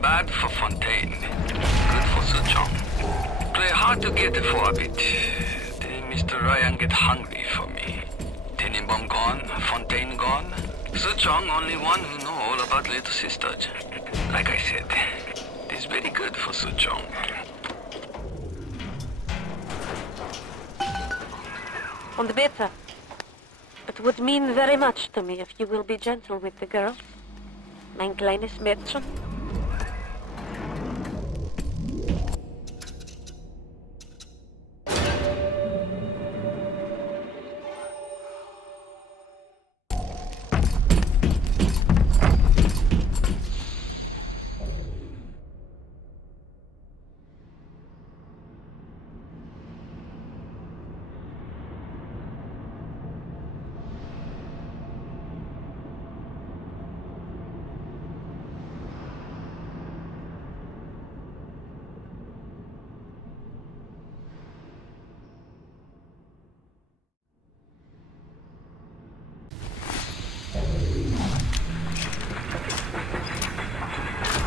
Bad for Fontaine. Good for Suchong. Play hard to get for a bit. Then Mr. Ryan get hungry for me. Tenenbaum gone, Fontaine gone. Suchong only one who know all about little sisters. Like I said, it is very good for Suchong. Und bitte. It would mean very much to me if you will be gentle with the girls. Mein kleines Mädchen.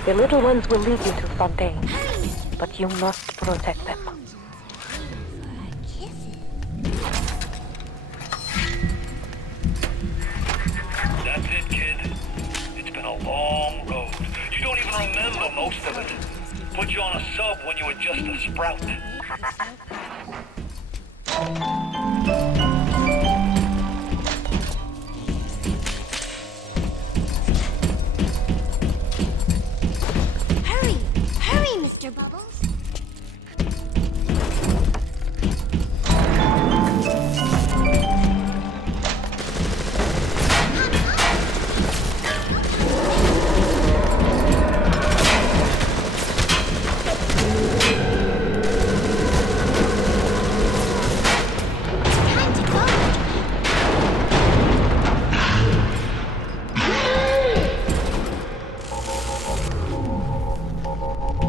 The little ones will lead you to Fontaine, but you must protect them. That's it, kid. It's been a long road. You don't even remember most of it. Put you on a sub when you were just a sprout. Hurry, Mr. Bubbles.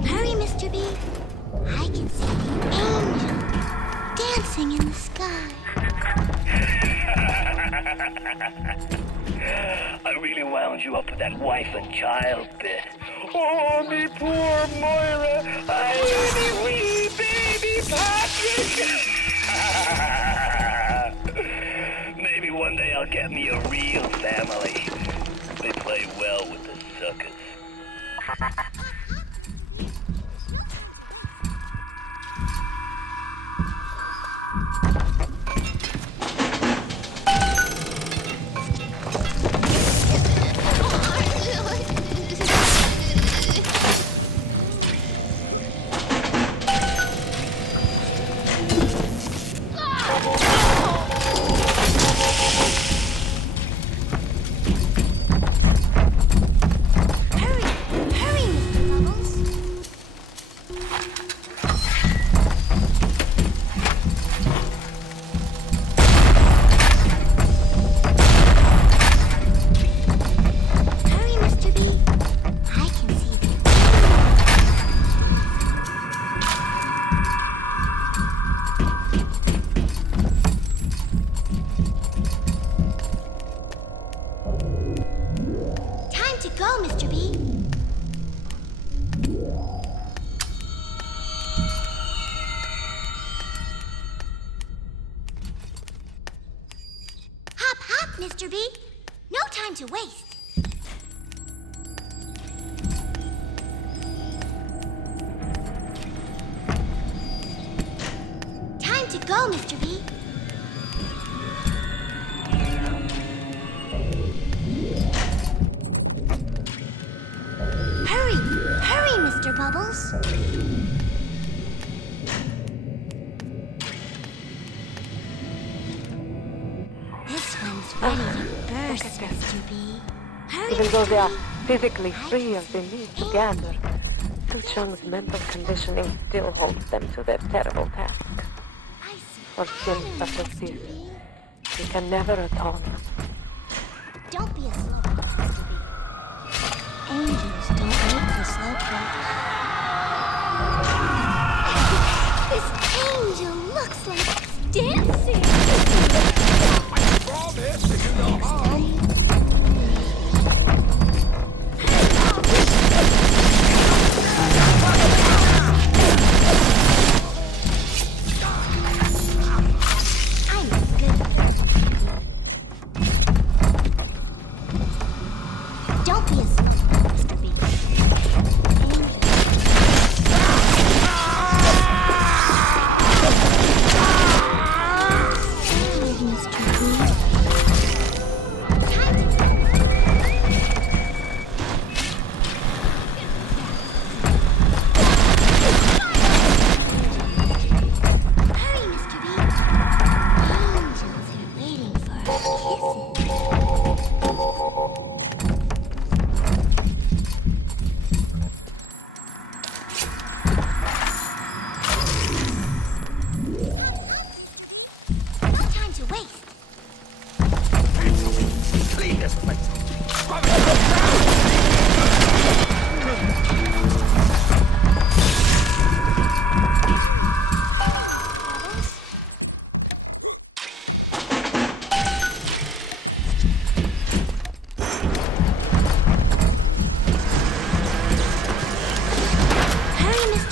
Hurry, Mr. B. I can see the angel dancing in the sky. I really wound you up with that wife and child bit. Oh, me poor Moira. I only wee baby Patrick. Maybe one day I'll get me a real family. They play well with the suckers. Mr. B. No time to waste. Time to go, Mr. B. Hurry! Hurry, Mr. Bubbles! This one's ready to burst, Mr. B. Hurry, Even though Mr. they are B. physically free as they need to gather, Su Chung's mental conditioning still holds them to their terrible task. For sins such as this, we can never atone. Don't be a slowpoke, Mr. B. Angels don't wait for slowpokes. This angel looks like it's dancing. I promise to do no harm. I'm good. Don't be a slowpoke, Mr. B.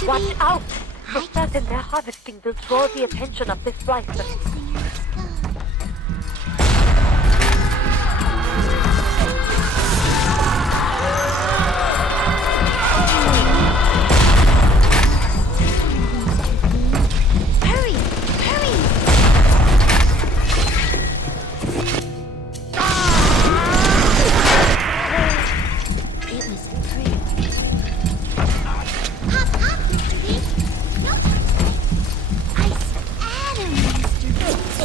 Watch out! For certain, their harvesting will draw the attention of this slicer. Hurry! Hurry! It was a trick. Hop, hop, Mr. B. No time to wait. Ice Adam, Mr. B.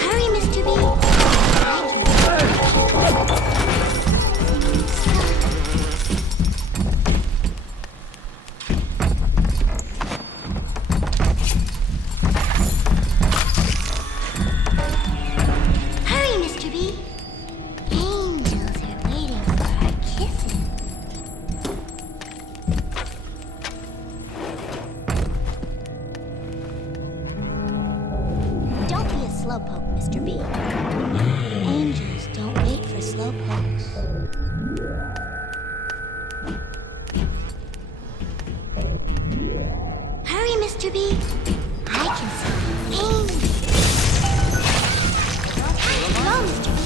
Hurry, Mr. B. Hurry, Mr. B. Angels are waiting for our kisses. Don't be a slowpoke, Mr. B. Angels don't wait for slowpokes. Hurry, Mr. B. I can see angels. Time to go, Mr. B.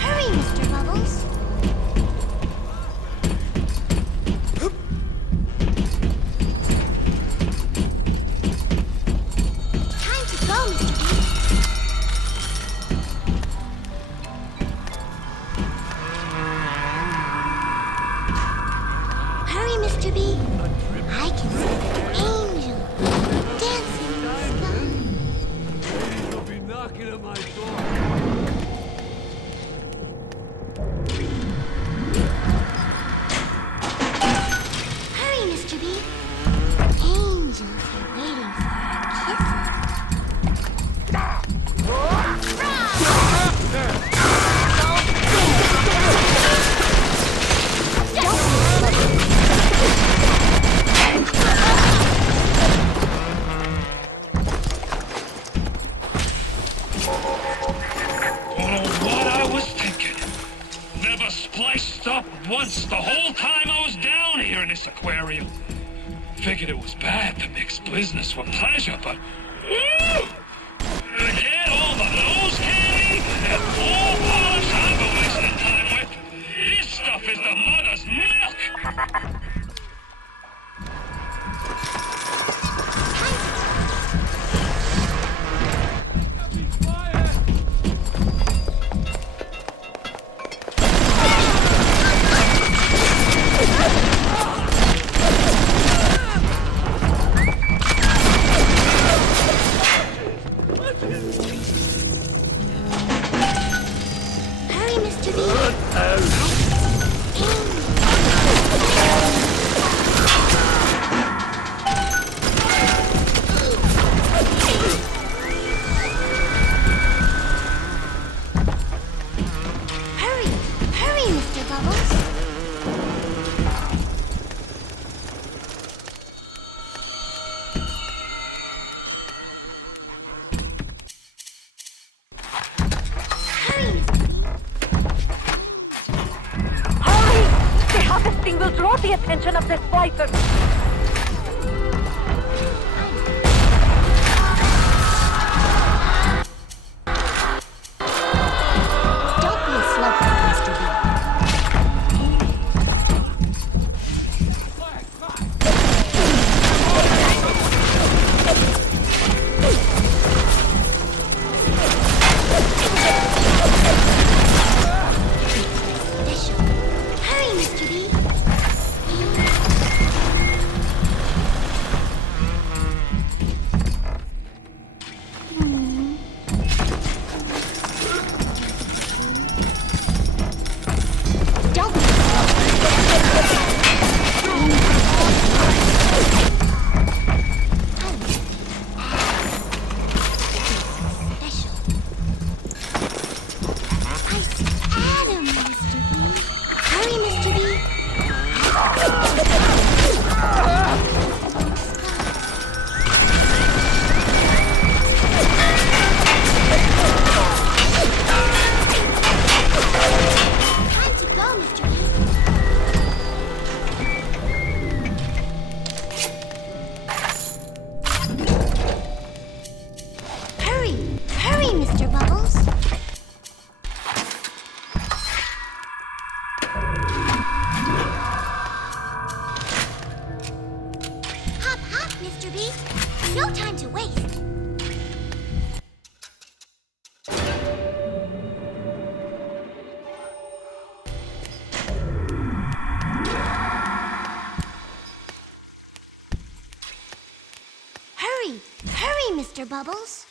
Hurry, Mr. Bubbles. figured it was bad to mix business with pleasure, but... To get all the nose candy and all polish I've been wasting time with, this stuff is the mother's milk! Hurry, Mr. B. Hurry, hurry, Mr. Bubbles. Hurry! The harvesting will draw the attention of the fighters. Don't be a slowpoke, Mr. B. Special. Hurry, Mr. B. Don't be special. I see Adam, Mr. B. Hurry, Mr. B. Time to go, Mr. B. Hurry, hurry, Mr. Bubbles. Hop, hop, Mr. B. No time to waste. Hurry, hurry, Mr. Bubbles.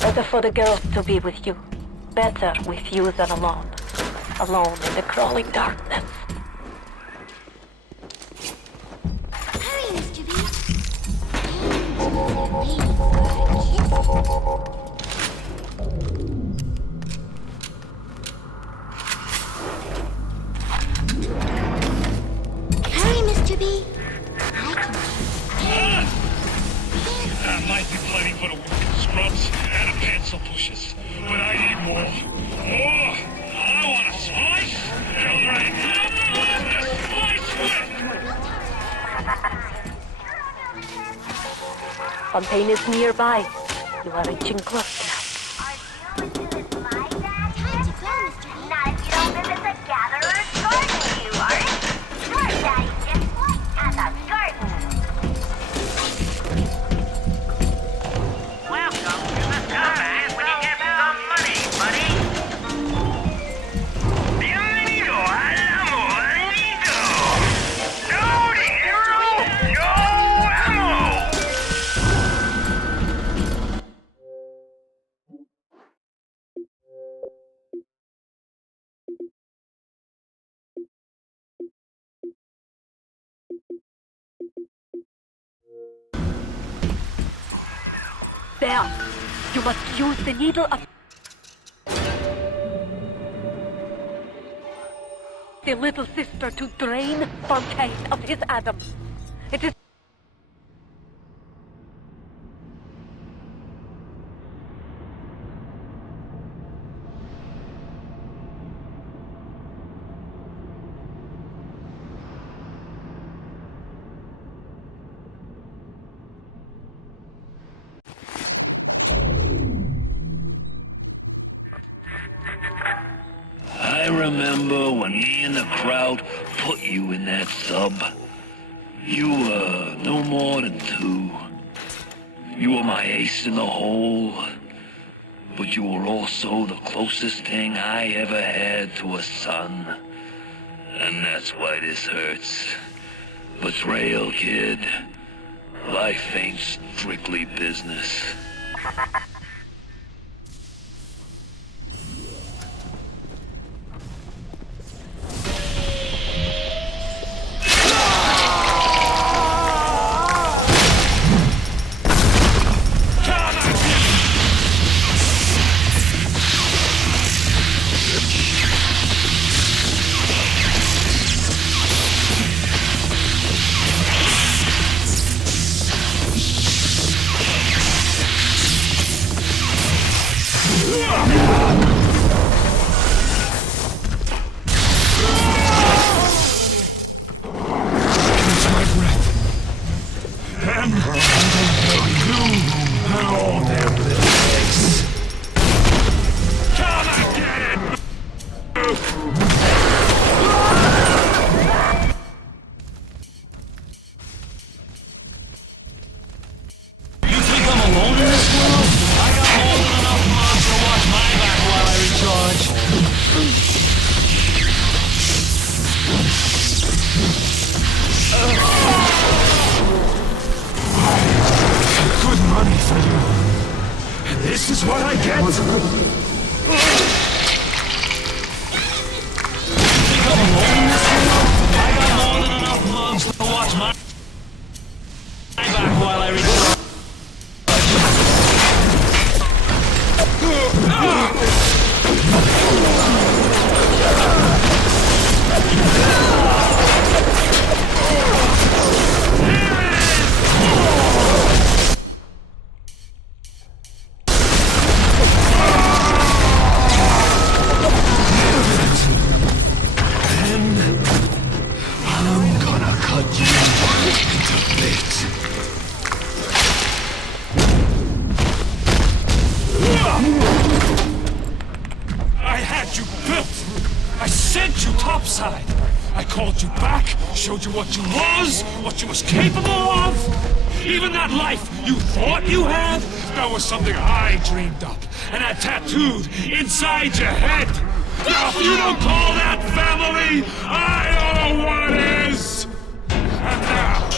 Better for the girls to be with you. Better with you than alone. Alone in the crawling darkness. Hurry, Mr. B. Hurry, Mr. B. That might be plenty for the working scrubs and the pencil pushers, but I need more. More! I want a slice! You're right! A slice with! Fontaine is nearby. You are reaching close now. Not if you don't visit the Gatherer's Garden, you aren't. Your daddy just at the garden. Welcome to the scumbag when you get some money, buddy. Bienvenido al amorito. No dinero, no ammo. There! You must use the needle of the little sister to drain Fontaine of his Adam. It is I remember when me and the crowd put you in that sub. You were no more than 2. You were my ace in the hole, but you were also the closest thing I ever had to a son. And that's why this hurts. Betrayal, kid. Life ain't strictly business. Showed you what you was, what you was capable of. Even that life you thought you had, that was something I dreamed up and had tattooed inside your head. Now, if you don't call that family, I don't know what is. And now,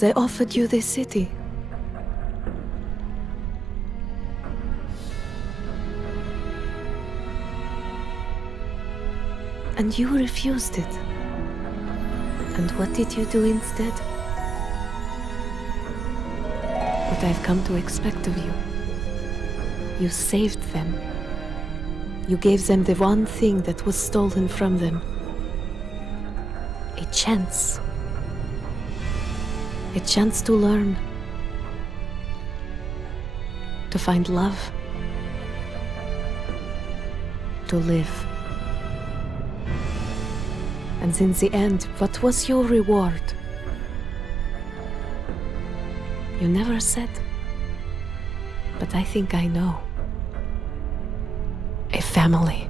They offered you this city. And you refused it. And what did you do instead? What I've come to expect of you. You saved them. You gave them the one thing that was stolen from them. A chance. A chance to learn. To find love. To live. And in the end, what was your reward? You never said. But I think I know. A family.